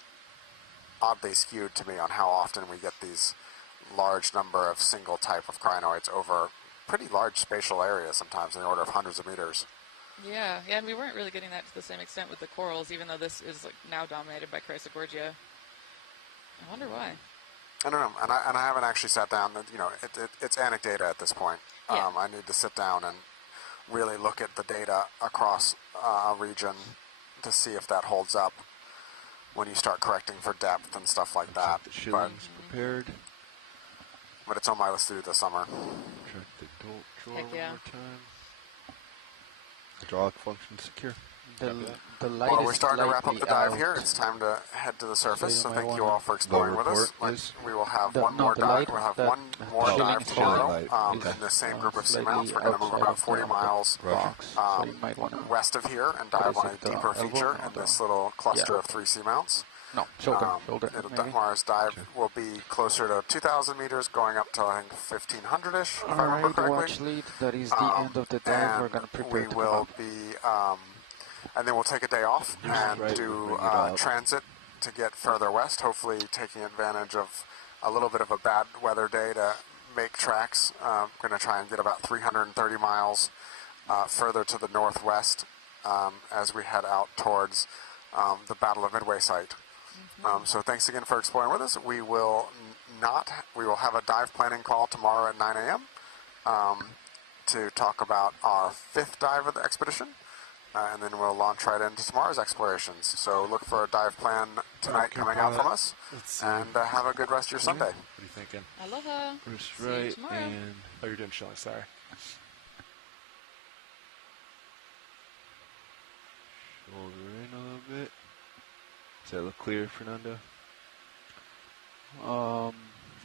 oddly skewed to me on how often we get these large number of single type of crinoids over pretty large spatial areas, sometimes in the order of hundreds of meters. Yeah, and we weren't really getting that to the same extent with the corals, even though this is now dominated by Chrysogorgia. I wonder why. I don't know, and I haven't actually sat down. It's anecdata at this point. Yeah. I need to sit down and really look at the data across a region to see if that holds up when you start correcting for depth and stuff like that. The shilling's prepared. But it's on my list to do this summer. Check the drawer Heck yeah. one more time. Hydraulic function secure. Well, we're starting to wrap up the dive here. It's time to head to the surface. So thank you all for exploring with us. We will have one more dive. We'll have one more dive tomorrow in the same group of seamounts. We're going to move about 40 miles west of here and dive on a deeper feature in this little cluster of 3 seamounts. No, shoulder. Tomorrow's dive will be closer to 2,000 meters, going up to, I think, 1,500-ish, if I remember correctly. Watch lead. That is the end of the dive. We're going to prepare and then we'll take a day off and do transit to get further west, hopefully taking advantage of a little bit of a bad weather day to make tracks. Going to try and get about 330 miles further to the northwest as we head out towards the Battle of Midway site. So thanks again for exploring with us. We will have a dive planning call tomorrow at 9 a.m. To talk about our 5th dive of the expedition. And then we'll launch right into tomorrow's explorations. So look for a dive plan tonight coming out from us. And have a good rest of your Sunday. What are you thinking? Aloha. Bruce, See you tomorrow. And oh, you're doing showing. Sorry. Shoulder in a little bit. Does that look clear, Fernando?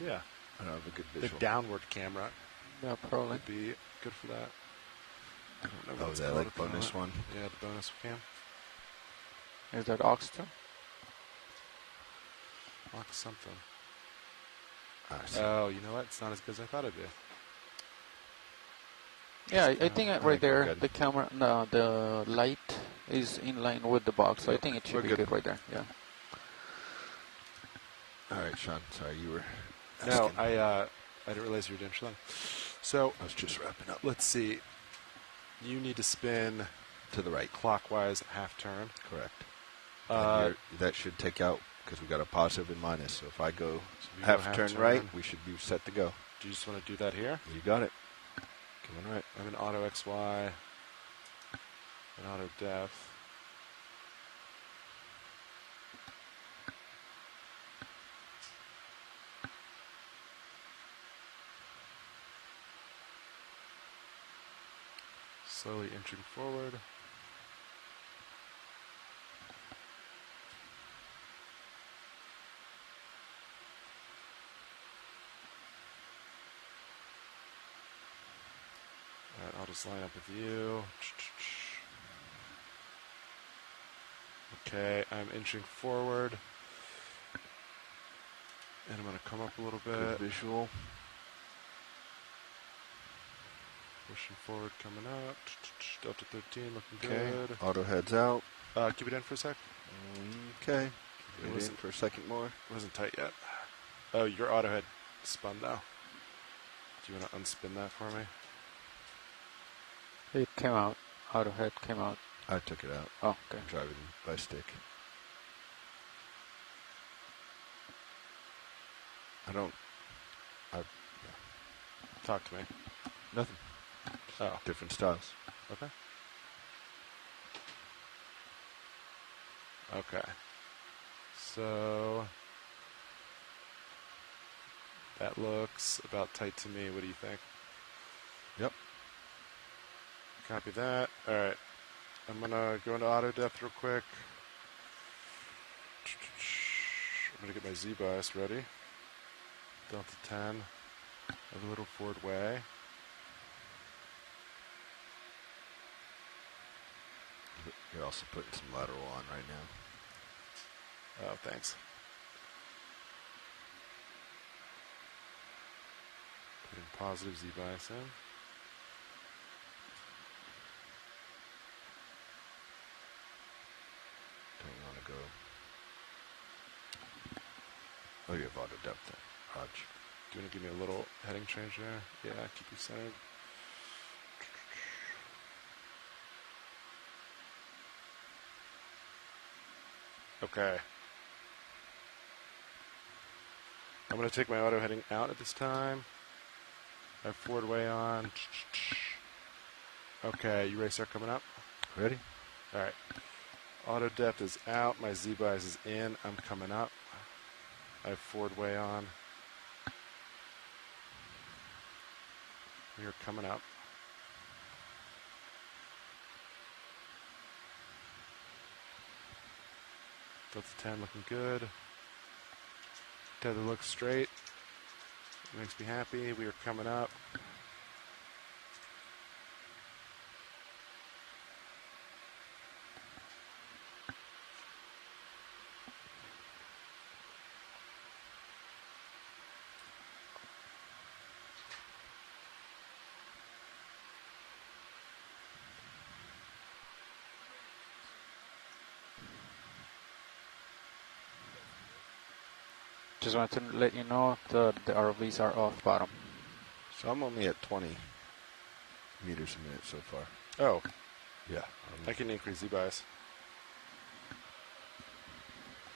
Yeah. I don't have a good visual. The downward camera. Yeah, probably. Would be good for that. I don't know what it's that called like at the bonus moment. one? Yeah, the bonus cam. Is that oxygen? Ox something. I see. Oh, you know what? It's not as good as I thought it'd be. Yeah, I think right there, the camera, no, the light is in line with the box. So I think it should be good right there. Yeah. All right, Sean. Sorry, you were. No, I didn't realize you were doing Shalom. So I was just wrapping up. Let's see. You need to spin to the right, clockwise, half turn. Correct. That should take out because we got a positive and minus. So if I go half turn right, we should be set to go. Do you just want to do that here? You got it. Coming right. I'm in auto XY, and auto depth. Slowly inching forward. Alright, I'll just line up with you. Okay, I'm inching forward. And I'm going to come up a little bit. Good visual. Pushing forward, coming up. Delta 13, looking Okay. good. Auto heads out. Keep it in for a sec. Okay. It Keep it in for a second more. It wasn't tight yet. Oh, your auto head spun now. Do you want to unspin that for me? It came out. Auto head came out. I took it out. Oh, okay. I'm driving by stick. Talk to me. Nothing. Oh. Different styles. Okay. Okay. So that looks about tight to me. What do you think? Yep. Copy that. All right. I'm going to go into auto depth real quick. I'm going to get my Z-bias ready. Delta 10. Have a little forward way. You're also putting some lateral on right now. Oh, thanks. Putting positive Z-bias in. Don't want to go. Oh, you have auto depth there. Hodge. Do you want to give me a little heading change there? Yeah, keep you centered. Okay. I'm going to take my auto heading out at this time. I have forward way on. Okay, you ready to start coming up? Ready? All right. Auto depth is out. My Z-bias is in. I'm coming up. I have forward way on. We are coming up. Delta 10 looking good. Tether looks straight. Makes me happy. We are coming up. Just wanted to let you know the ROVs are off bottom. So I'm only at 20 meters a minute so far. Oh. Yeah. I can increase Z-bias.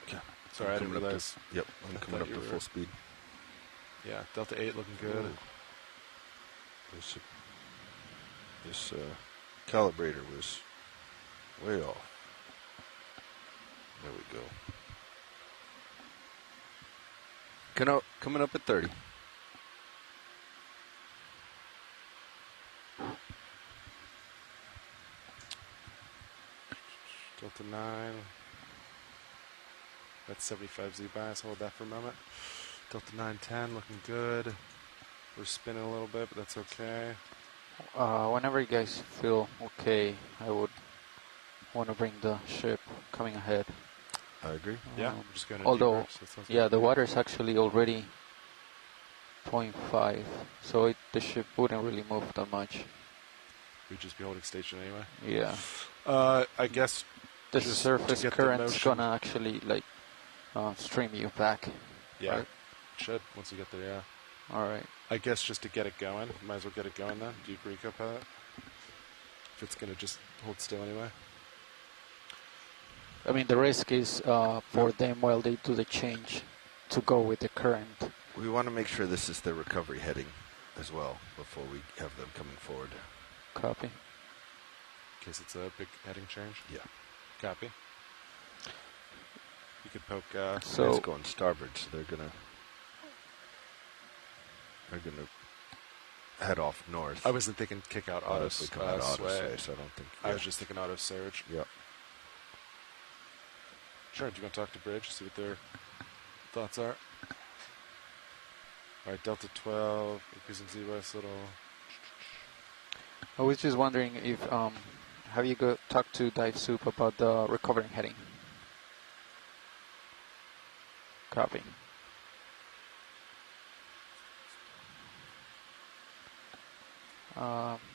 Yeah. Sorry, I didn't realize. Yep, I'm coming up to full speed. Yeah, Delta 8 looking good. This calibrator was way off. There we go. Coming up at 30. Delta 9. That's 75 Z-bias. Hold that for a moment. Delta 910 looking good. We're spinning a little bit, but that's okay. Whenever you guys feel okay, I would want to bring the ship coming ahead. I agree. Yeah, I'm just going to although, yeah, the water is actually already 0.5, so the ship wouldn't really move that much. We'd just be holding station anyway. Yeah. I guess the surface current's gonna actually like stream you back. Yeah, right? it should once you get there. Yeah. All right. I guess just to get it going, might as well get it going then. Do you agree, co-pilot? If it's gonna just hold still anyway. I mean, the risk is for them while they do the change to go with the current. We want to make sure this is the recovery heading as well before we have them coming forward. Copy. In case it's a big heading change. Yeah. Copy. You could poke. So it's going starboard, so they're gonna head off north. I wasn't thinking kick out auto sway. So I don't think. I was just thinking auto surge. Yep. Sure. Do you want to talk to Bridge, see what their thoughts are? All right, Delta 12, increasing Z-bias a little. I was just wondering if have you talked to Dive Soup about the recovering heading? Copy.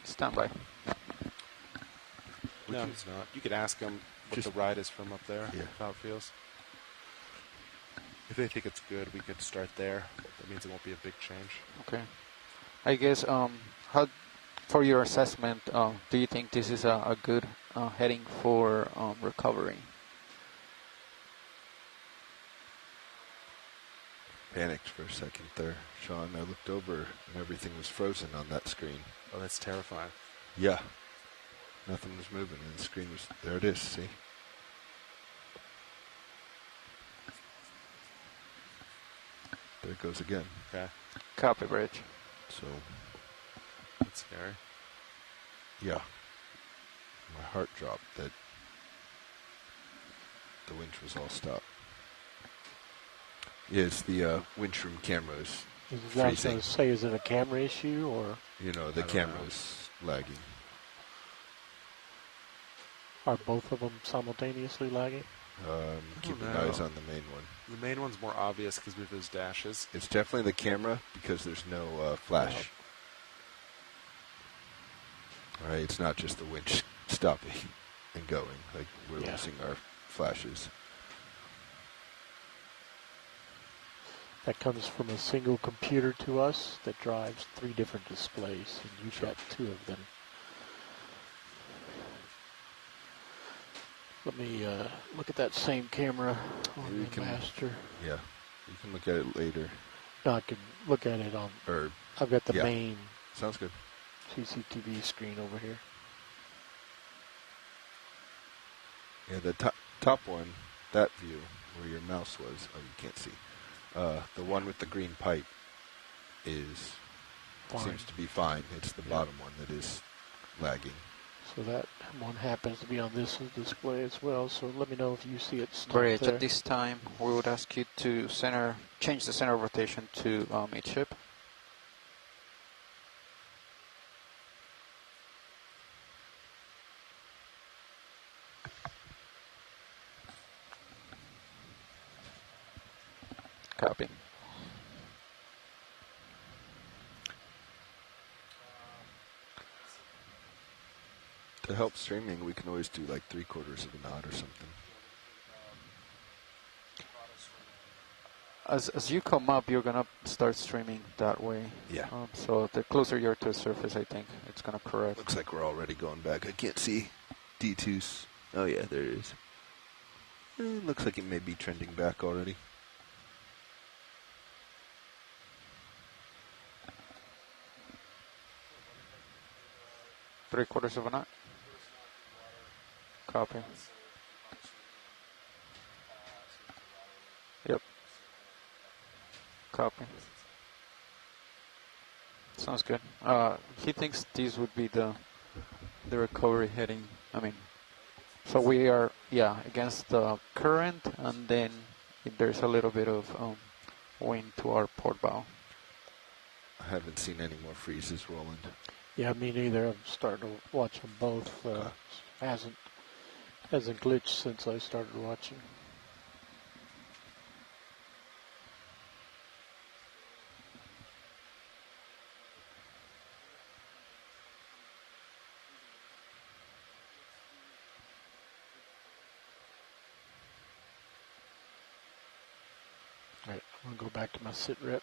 Standby. No, it's not. You could ask them what the ride is from up there, how it feels. If they think it's good, we could start there. That means it won't be a big change. Okay. I guess how, for your assessment, do you think this is a good heading for recovery? Panicked for a second there, Sean. I looked over and everything was frozen on that screen. Oh, that's terrifying. Yeah. Nothing was moving and the screen was, there it is, see? There it goes again. Okay. Copy, Bridge. So. That's scary. Yeah. My heart dropped that the winch was all stopped. Yes, the winch room camera is freezing. I was say, is it a camera issue or? You know, the camera's lagging. Are both of them simultaneously lagging? Keeping eyes on the main one. The main one's more obvious because we have those dashes. It's definitely the camera because there's no flash. All right, it's not just the winch stopping and going. Like we're losing our flashes. That comes from a single computer to us that drives 3 different displays, and you've got 2 of them. Let me look at that same camera on the master. Yeah, you can look at it later. No, I can look at it on. Or I've got the main. Sounds good. CCTV screen over here. Yeah, the top one, that view where your mouse was. Oh, you can't see. The one with the green pipe seems to be fine. It's the bottom one that is lagging. So that one happens to be on this display as well. So let me know if you see it. Bridge, at this time, we would ask you to change the center of rotation to midship. Copy. To help streaming, we can always do like 3/4 of a knot or something. as you come up, you're gonna start streaming that way. Yeah. So the closer you're to the surface, I think it's gonna correct. Looks like we're already going back. I can't see D2's. Oh yeah, there it is. Looks like it may be trending back already. Three-quarters of a knot. Copy. Yep. Copy. Sounds good. He thinks these would be the recovery heading. I mean, so we are, yeah, against the current, and then there's a little bit of wind to our port bow. I haven't seen any more freezes, Roland. Yeah, me neither. I'm starting to watch them both. Hasn't glitched since I started watching. All right, I'm gonna go back to my sit rep.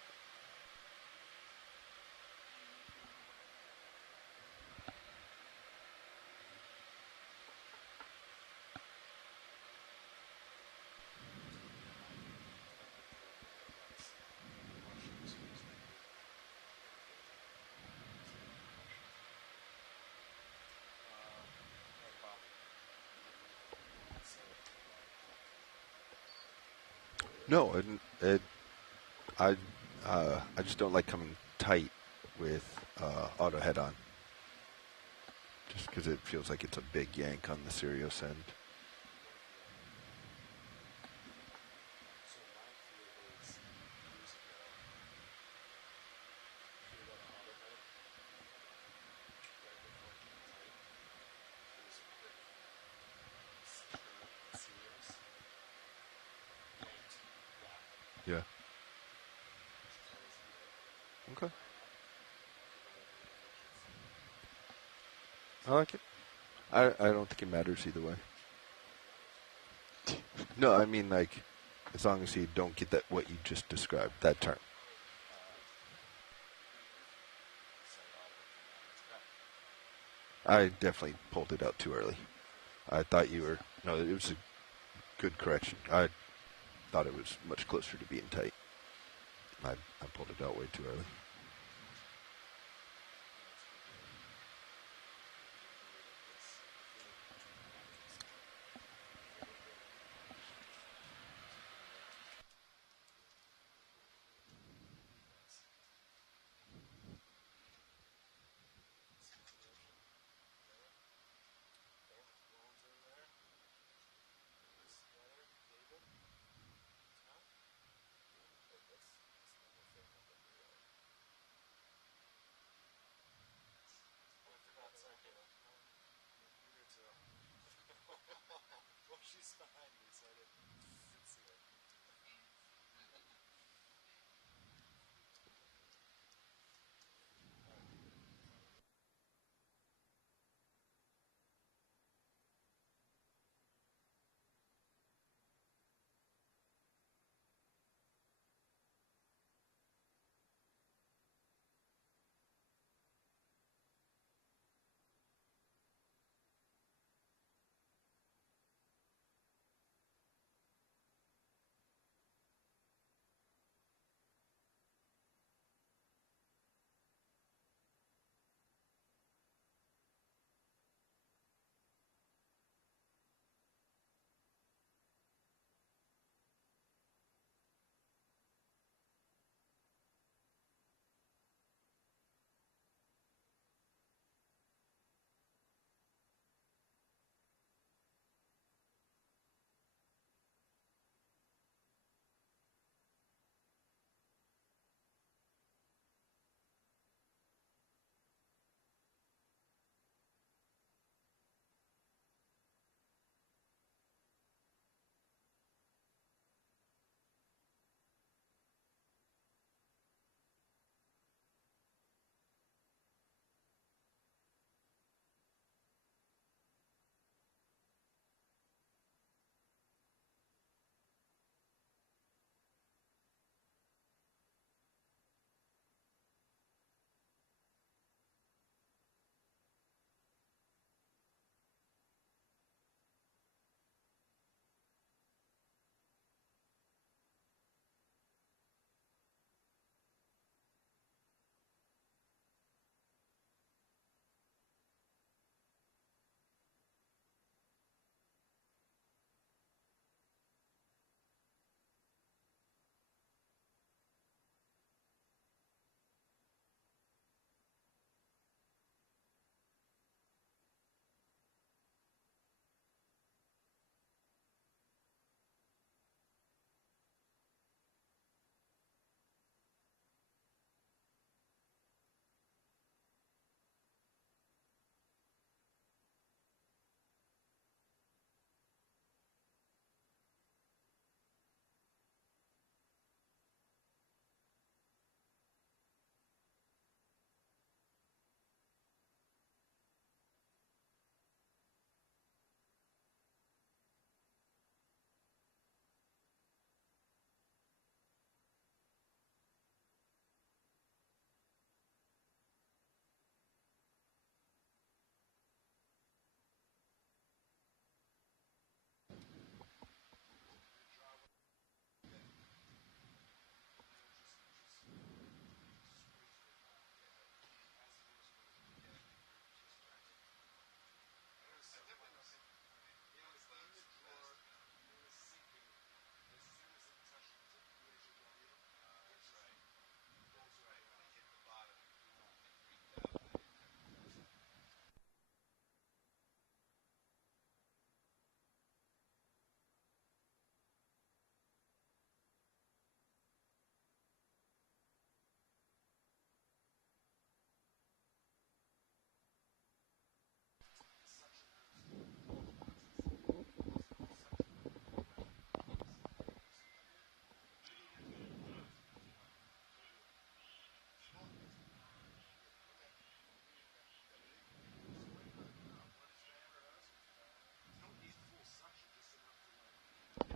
No, I just don't like coming tight with auto head on. Just because it feels like it's a big yank on the Sirius end. Yeah. Okay. I like it. I don't think it matters either way. No, I mean, like, as long as you don't get that what you just described, that term. I definitely pulled it out too early. I thought you were... No, it was a good correction. I thought it was much closer to being tight. I pulled it out way too early.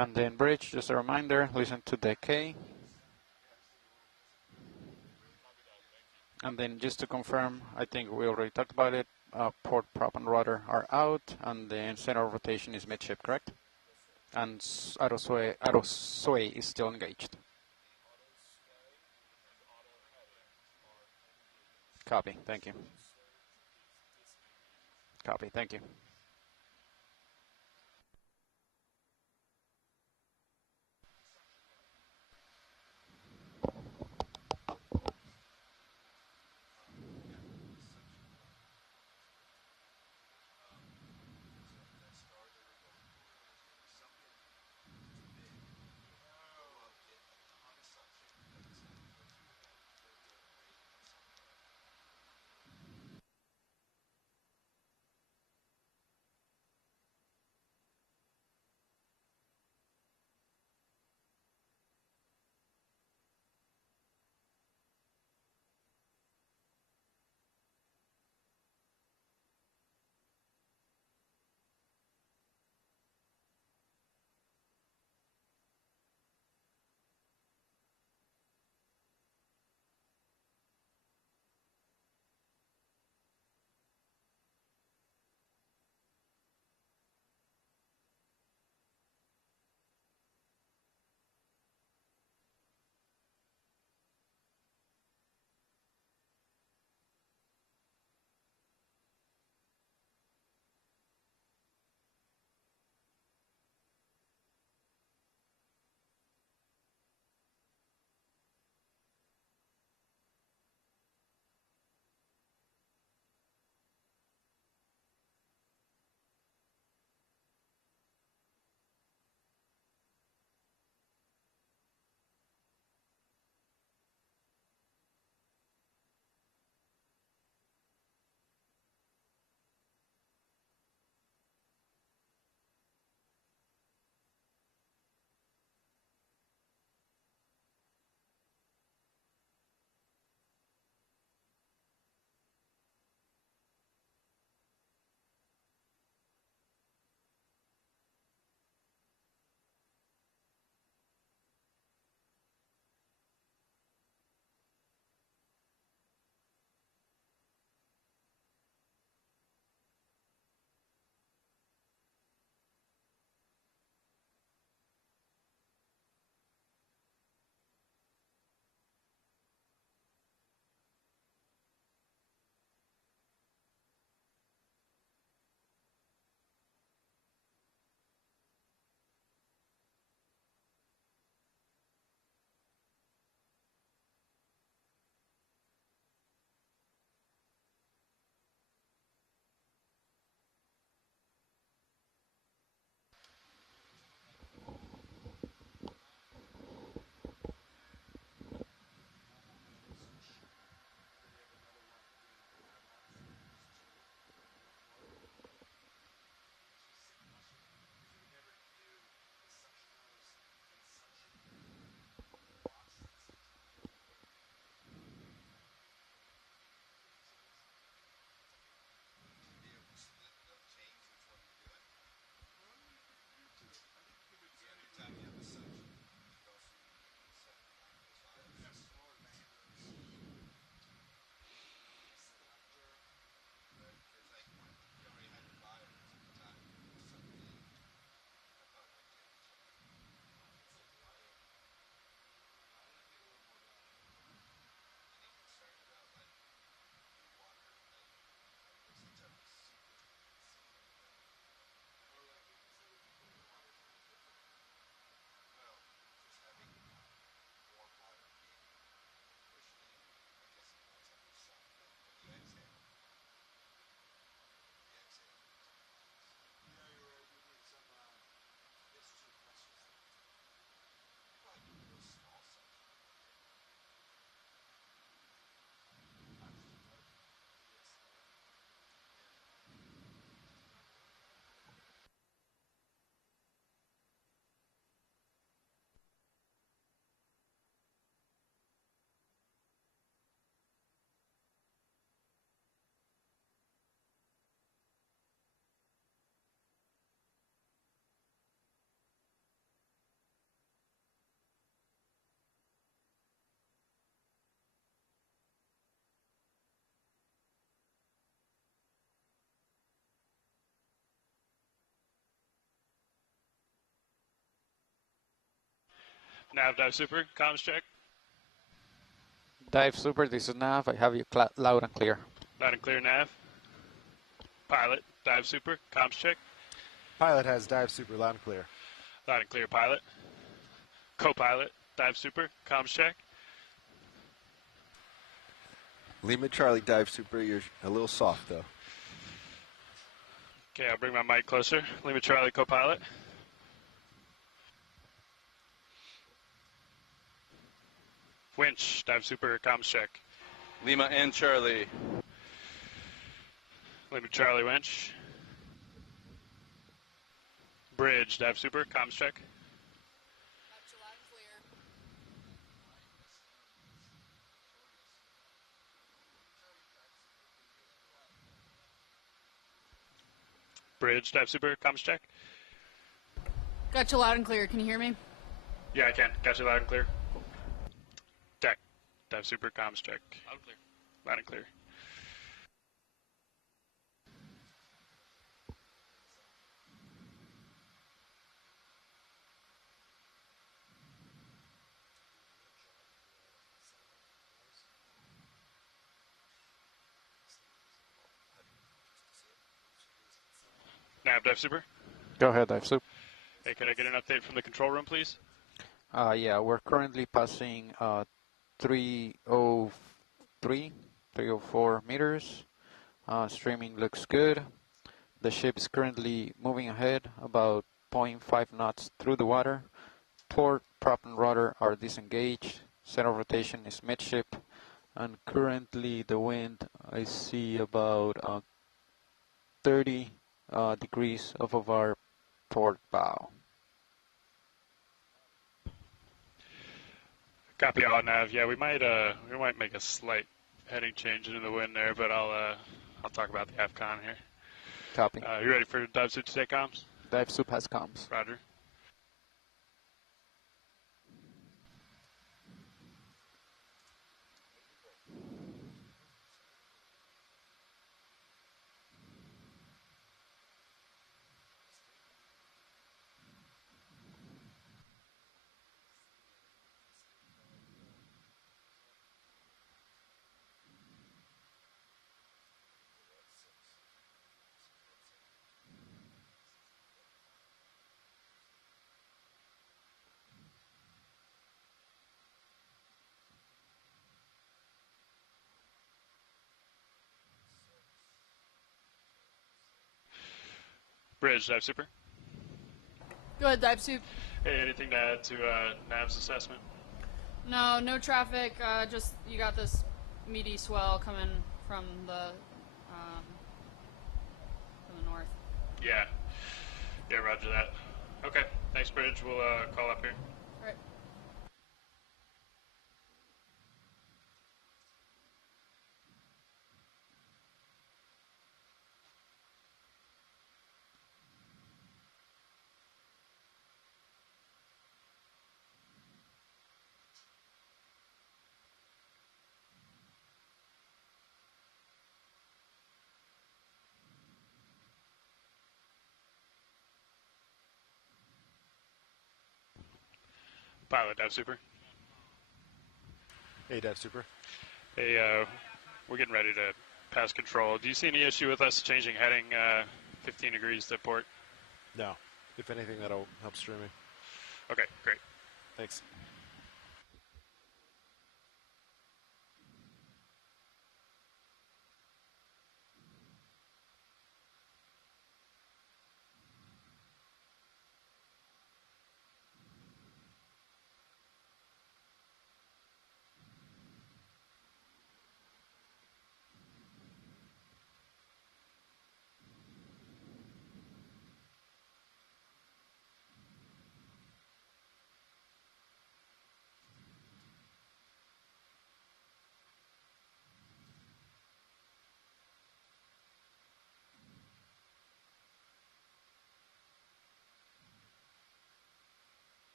And then bridge, just a reminder, listen to decay. And then just to confirm, I think we already talked about it, port, prop, and rudder are out, and then center of rotation is midship, correct? And auto sway is still engaged. Copy, thank you. Copy, thank you. Nav, dive super, comms check. Dive super, this is Nav. I have you loud and clear. Loud and clear, Nav. Pilot, dive super, comms check. Pilot has dive super, loud and clear. Loud and clear, pilot. Co-pilot, dive super, comms check. Lima Charlie dive super, you're a little soft though. Okay, I'll bring my mic closer. Lima Charlie, co-pilot. Winch, dive super, comms check. Lima and Charlie. Lima Charlie, winch. Bridge, dive super, comms check. Bridge, dive super, comms check. Got you loud and clear. Can you hear me? Yeah, I can. Got you loud and clear. Cool. Deck, dive super, comms check. Loud and clear. Loud and clear. Nav, dive super. Go ahead, dive super. Hey, can I get an update from the control room, please? Yeah, we're currently passing 303, 304 meters. Streaming looks good. The ship is currently moving ahead about 0.5 knots through the water. Port, prop, and rudder are disengaged. Center of rotation is midship. And currently the wind, I see about 30 degrees off of our port bow. Copy all, Nav. Yeah, we might make a slight heading change into the wind there, but I'll talk about the AFCON here. Copy. You ready for dive suit to take comms? Dive suit has comms. Roger. Bridge, dive super. Go ahead, dive soup. Hey, anything to add to Nav's assessment? No traffic. Just you got this meaty swell coming from the north. Yeah, roger that. Okay, thanks, Bridge. We'll call up here. All right. Pilot, dive super. Hey, dive super. Hey, we're getting ready to pass control. Do you see any issue with us changing heading 15 degrees to port? No. If anything, that'll help streaming. Okay, great. Thanks.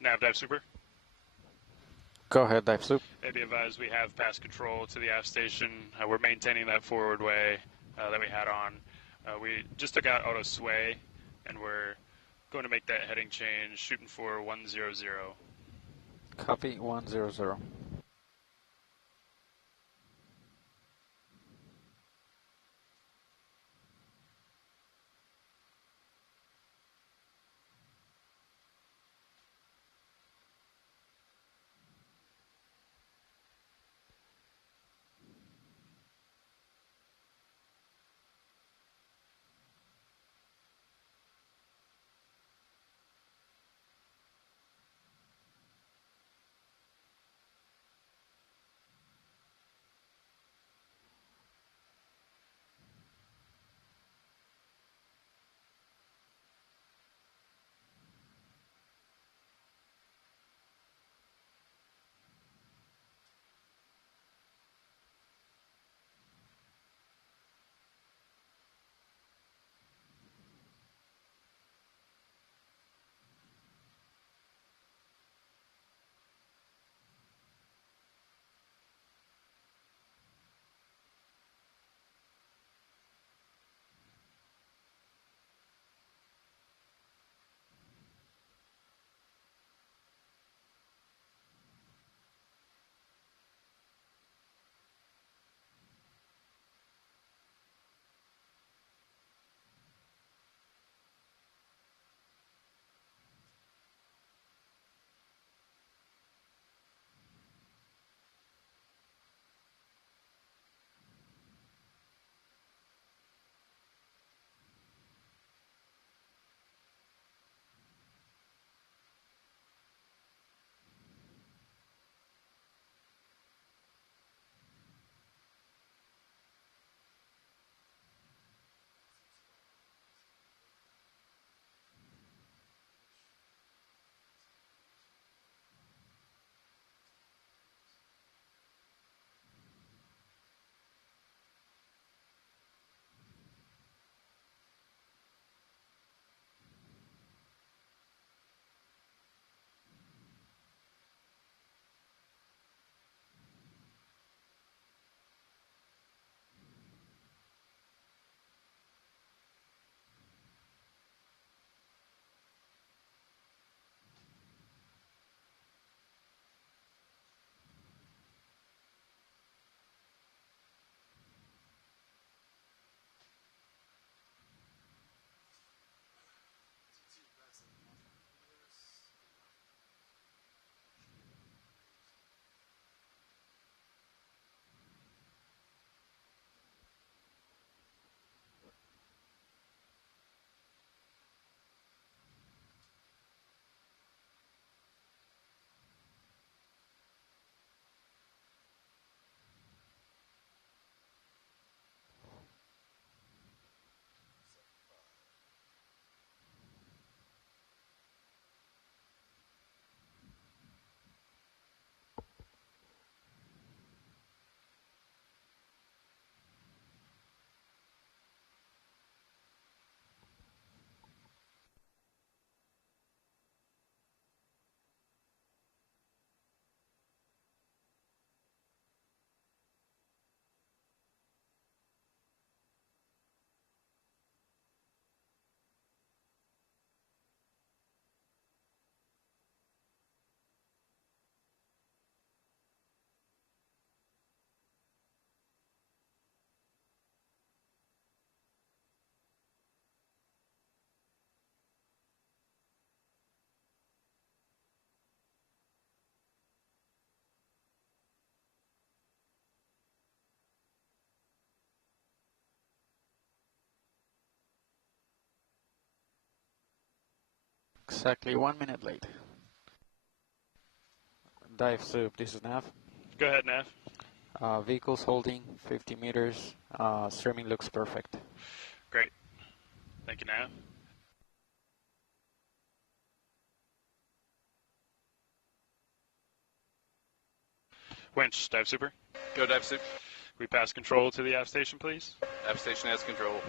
Nav dive super. Go ahead, dive soup. Maybe advise we have pass control to the aft station. We're maintaining that forward way that we had on. We just took out auto sway, and we're going to make that heading change, shooting for 100. Copy 100. Exactly 1 minute late. Dive soup, this is Nav. Go ahead, Nav. Vehicles holding 50 meters. Streaming looks perfect. Great. Thank you, Nav. Winch, dive super. Go dive soup. We pass control to the aft station, please. Aft station has control.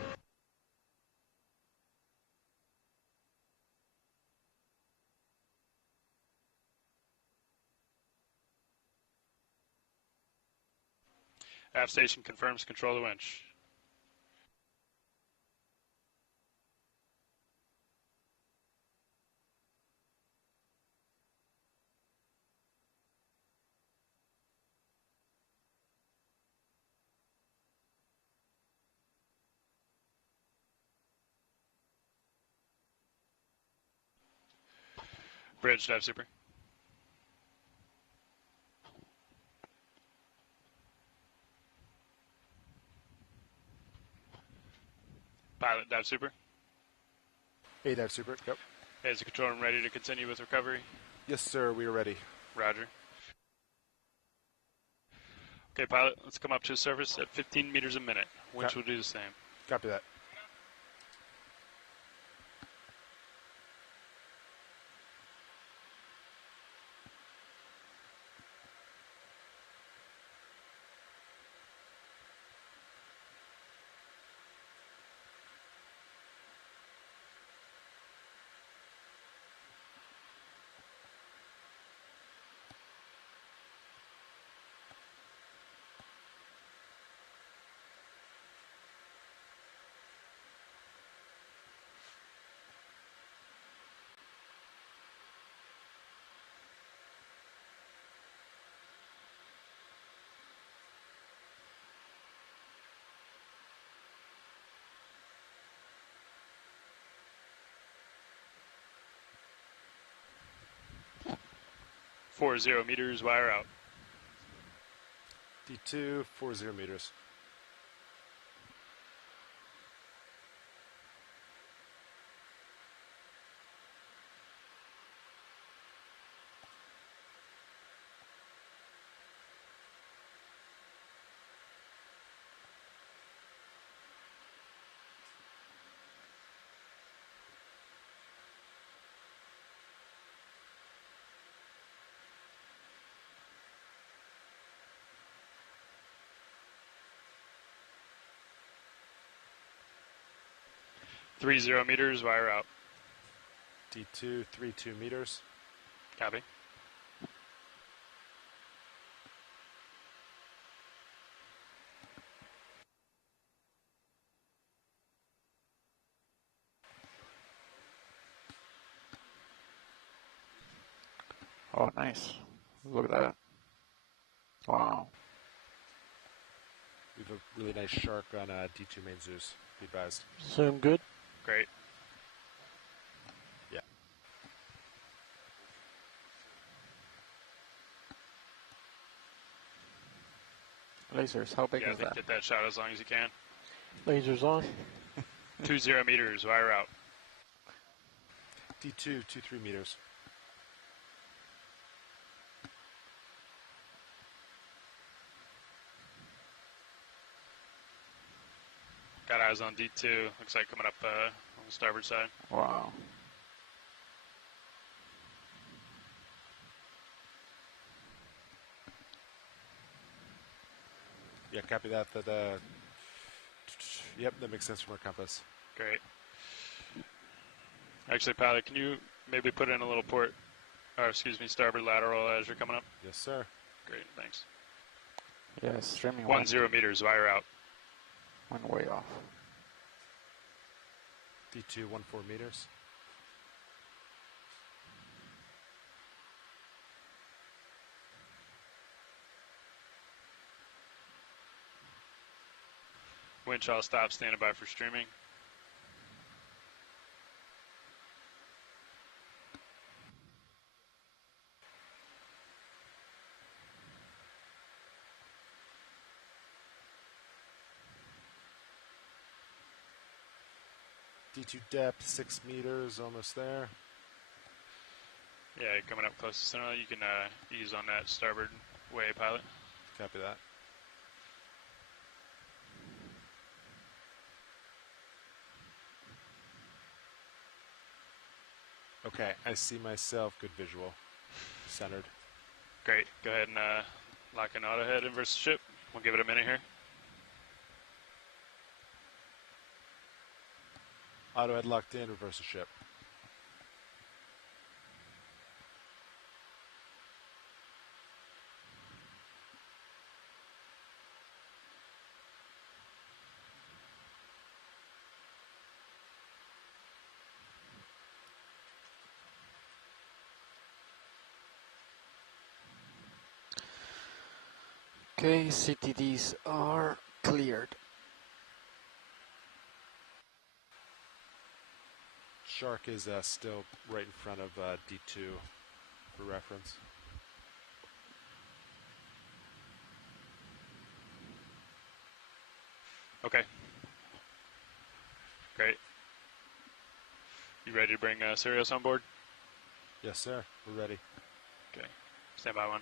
Aft station confirms control of the winch. Bridge, dive super. Pilot, dive super. Hey, dive super. Yep. Is the control room ready to continue with recovery? Yes, sir. We are ready. Roger. Okay, pilot, let's come up to the surface at 15 meters a minute. Winch will do the same. Copy that. Four 0 meters, wire out. D2, 40 meters. Three 0 meters, wire out. D2, 32 meters. Copy. Oh, nice. Look at that. Wow. We have a really nice shark on D2 main Zeus. Be advised. Zoom good? Great. Yeah. Lasers, how big Yeah, I is think that? get that shot as long as you can. Lasers on? 2 0 meters, wire out. D2, 23 meters. Got eyes on D2. Looks like coming up on the starboard side. Wow. Yeah, copy that. Yep, that makes sense from our compass. Great. Actually, pilot, can you maybe put in a little starboard lateral as you're coming up? Yes, sir. Great, thanks. Yeah, streaming 1 0 meters, wire out. One way off. D2, 14 meters. Winch all stop, standing by for streaming. D2 depth, 6 meters, almost there. Yeah, you're coming up close to center. You can ease on that starboard way, pilot. Copy that. Okay, I see myself. Good visual. Centered. Great. Go ahead and lock in auto head inverse the ship. We'll give it a minute here. Auto head locked in, reverse the ship. Okay, CTDs are cleared. Shark is still right in front of D2 for reference. Okay. Great. You ready to bring Sirius on board? Yes, sir. We're ready. Okay. Stand by one.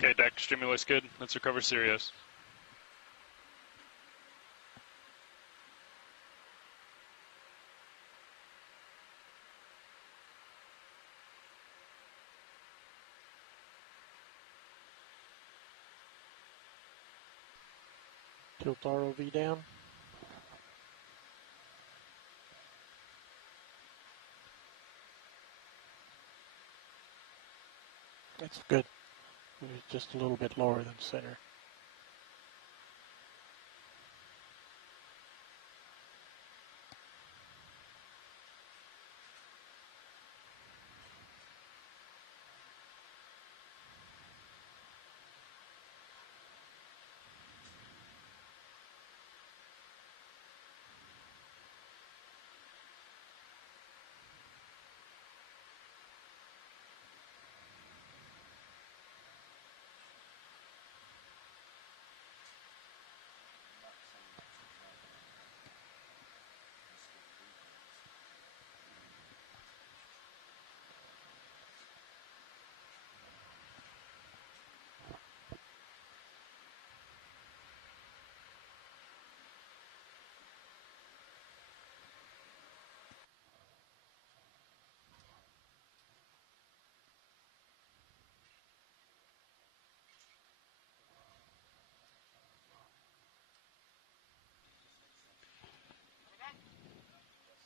Okay, deck stimulus good. Let's recover Sirius. Tilt ROV down. That's good. It's just a little bit lower than center.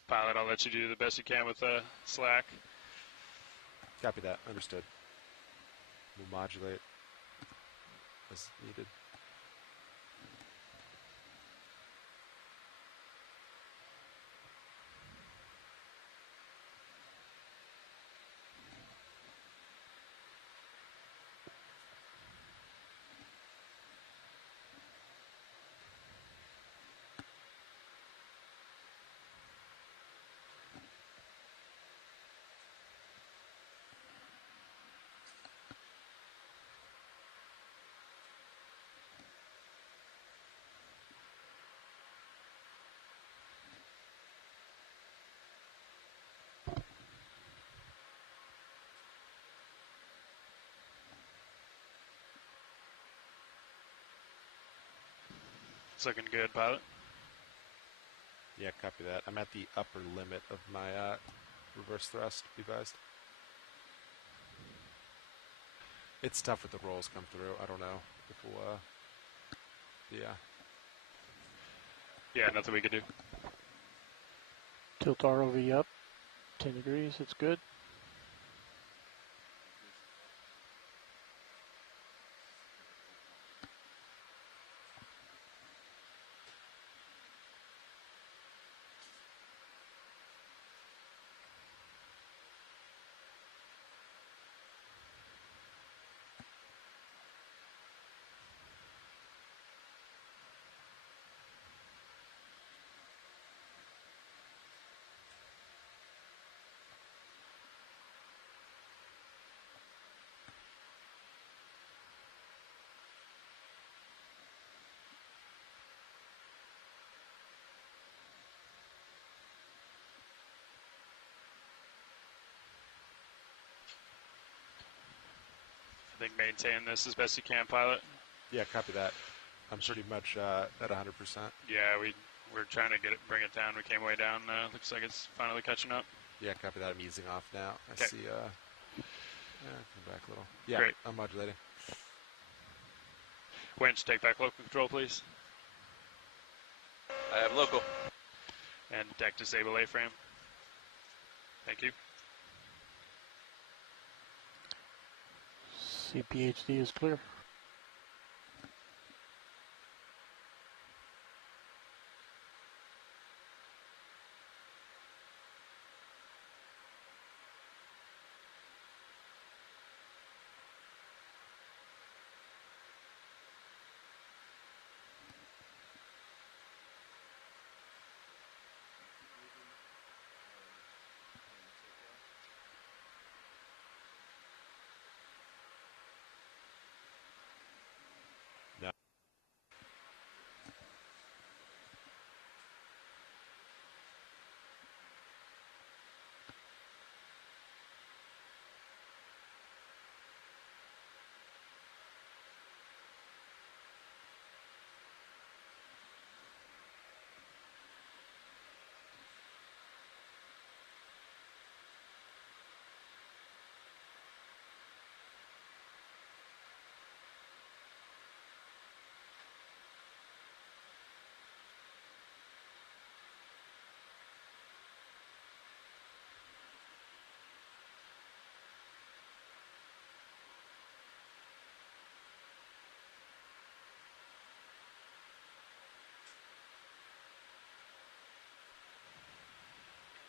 Pilot, I'll let you do the best you can with slack. Copy that. Understood. We'll modulate as needed. It's looking good, pilot. Yeah, copy that. I'm at the upper limit of my reverse thrust, be advised. It's tough with the rolls come through. I don't know if we'll, yeah. Yeah, nothing we can do. Tilt ROV up 10 degrees, it's good. I think maintain this as best you can, pilot. Yeah, copy that. I'm pretty much at 100%. Yeah, we're trying to bring it down. We came way down. Looks like it's finally catching up. Yeah, copy that. I'm easing off now. I Okay. see. Come back a little. Yeah, Great. I'm modulating. Winch, take back local control, please. I have local. And deck disable A-frame. Thank you. CPHD is clear.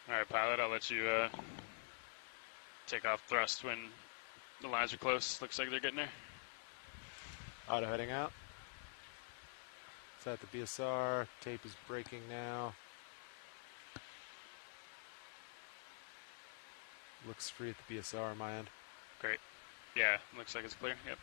All right, pilot, I'll let you take off thrust when the lines are close. Looks like they're getting there. Auto heading out. It's at the BSR. Tape is breaking now. Looks free at the BSR on my end. Great. Yeah, looks like it's clear. Yep.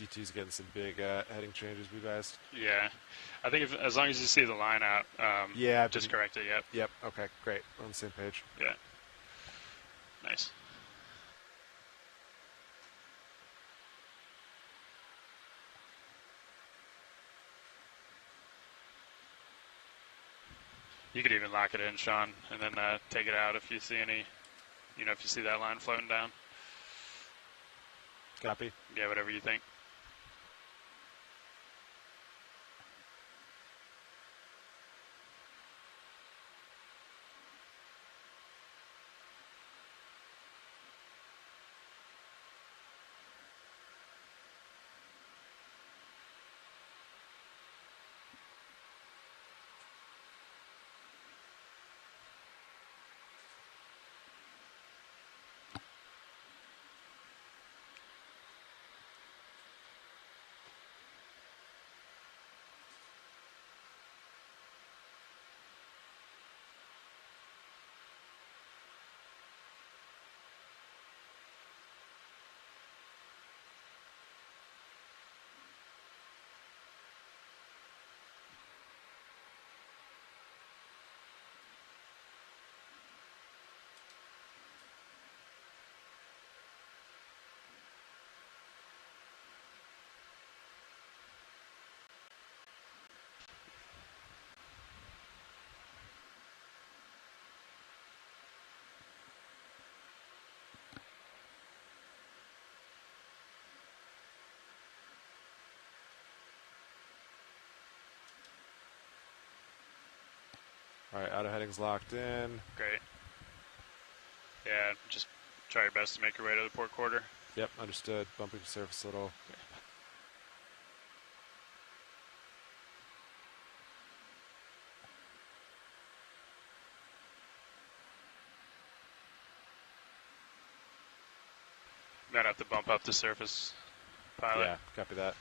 D2's getting some big heading changes, we've asked. Yeah. I think as long as you see the line out, yeah, just correct it, yep. Yep, okay, great. We're on the same page. Yeah. Nice. You could even lock it in, Sean, and then take it out if you see any, if you see that line floating down. Copy. Yeah, whatever you think. All right, auto heading's locked in. Great. Yeah, just try your best to make your way to the port quarter. Yep, understood. Bumping the surface a little. Might have to bump up the surface, pilot. Yeah, copy that.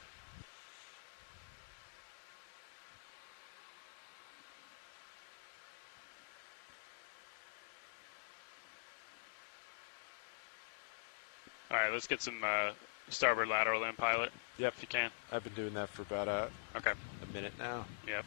All right, let's get some starboard lateral in, pilot. Yep. If you can. I've been doing that for about a minute now. Yep.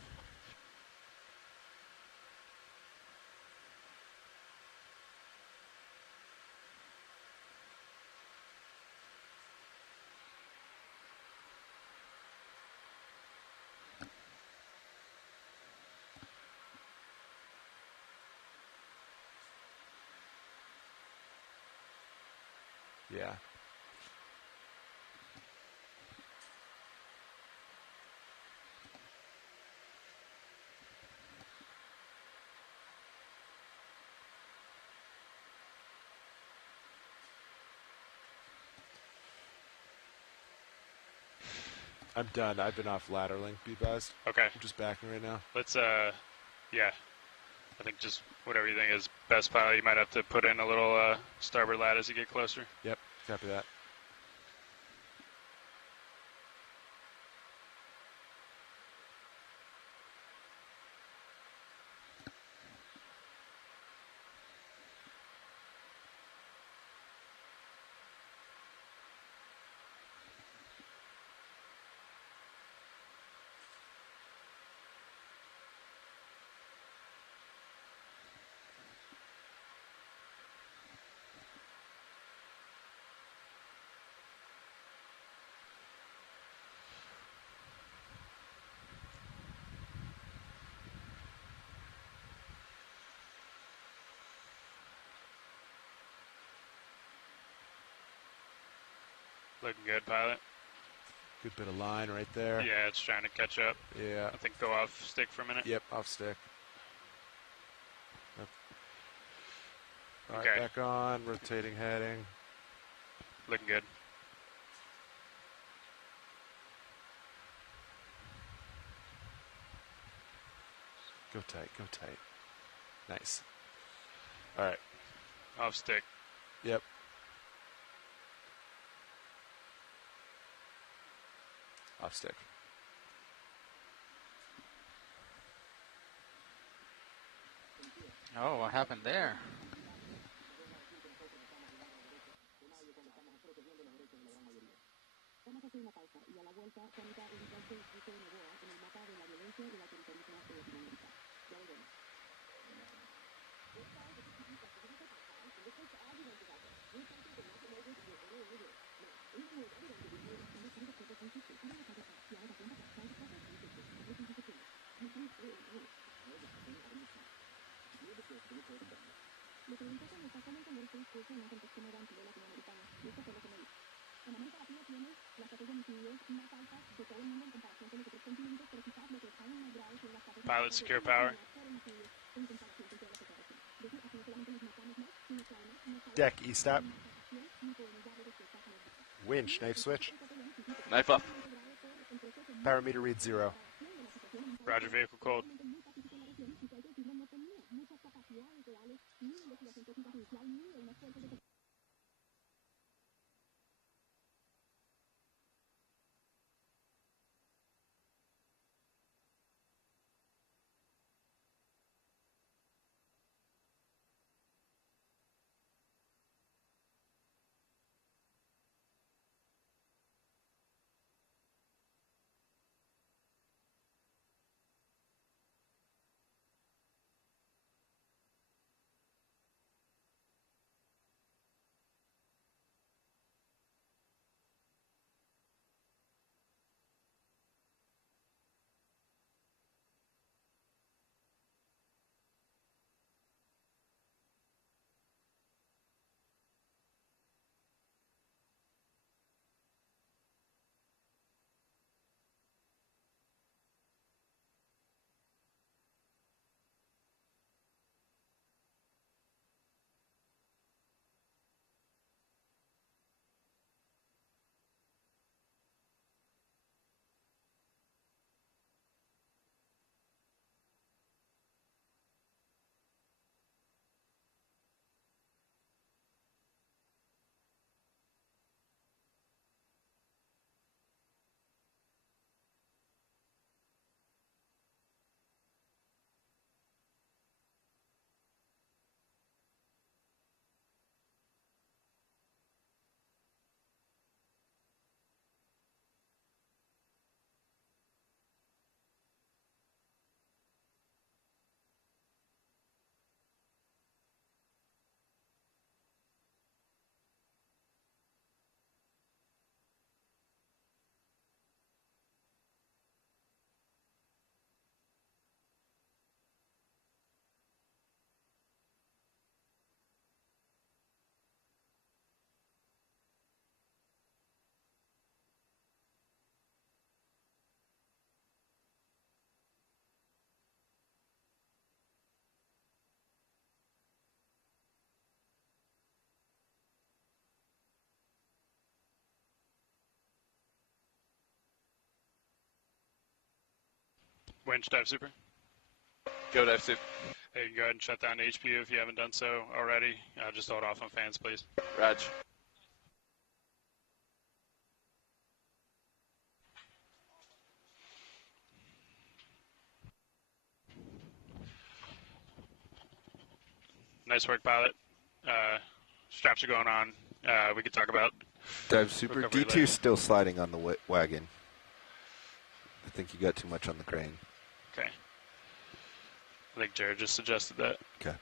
Yeah. I'm done. I've been off lateraling. Be advised. Okay. I'm just backing right now. Let's, yeah. I think just whatever you think is best, pilot. You might have to put in a little starboard lat as you get closer. Yep, copy that. Looking good, pilot. Good bit of line right there. Yeah, it's trying to catch up. Yeah. I think go off stick for a minute. Yep, off stick. Yep. All Okay. right, back on, rotating heading. Looking good. Go tight, go tight. Nice. All right. Off stick. Yep. Off stick. Oh, what happened there? Pilot, secure power. Deck, E-stop. Winch, knife switch. Knife up. Power meter reads 0. Roger, vehicle cold. Winch dive super. Go dive super. Hey, you can go ahead and shut down HPU if you haven't done so already. Just hold off on fans, please. Raj. Nice work, pilot. Straps are going on. We could talk about Dive super. recovery D2's later. still sliding on the wagon. I think you got too much on the crane. Okay. I think Jared just suggested that. Okay.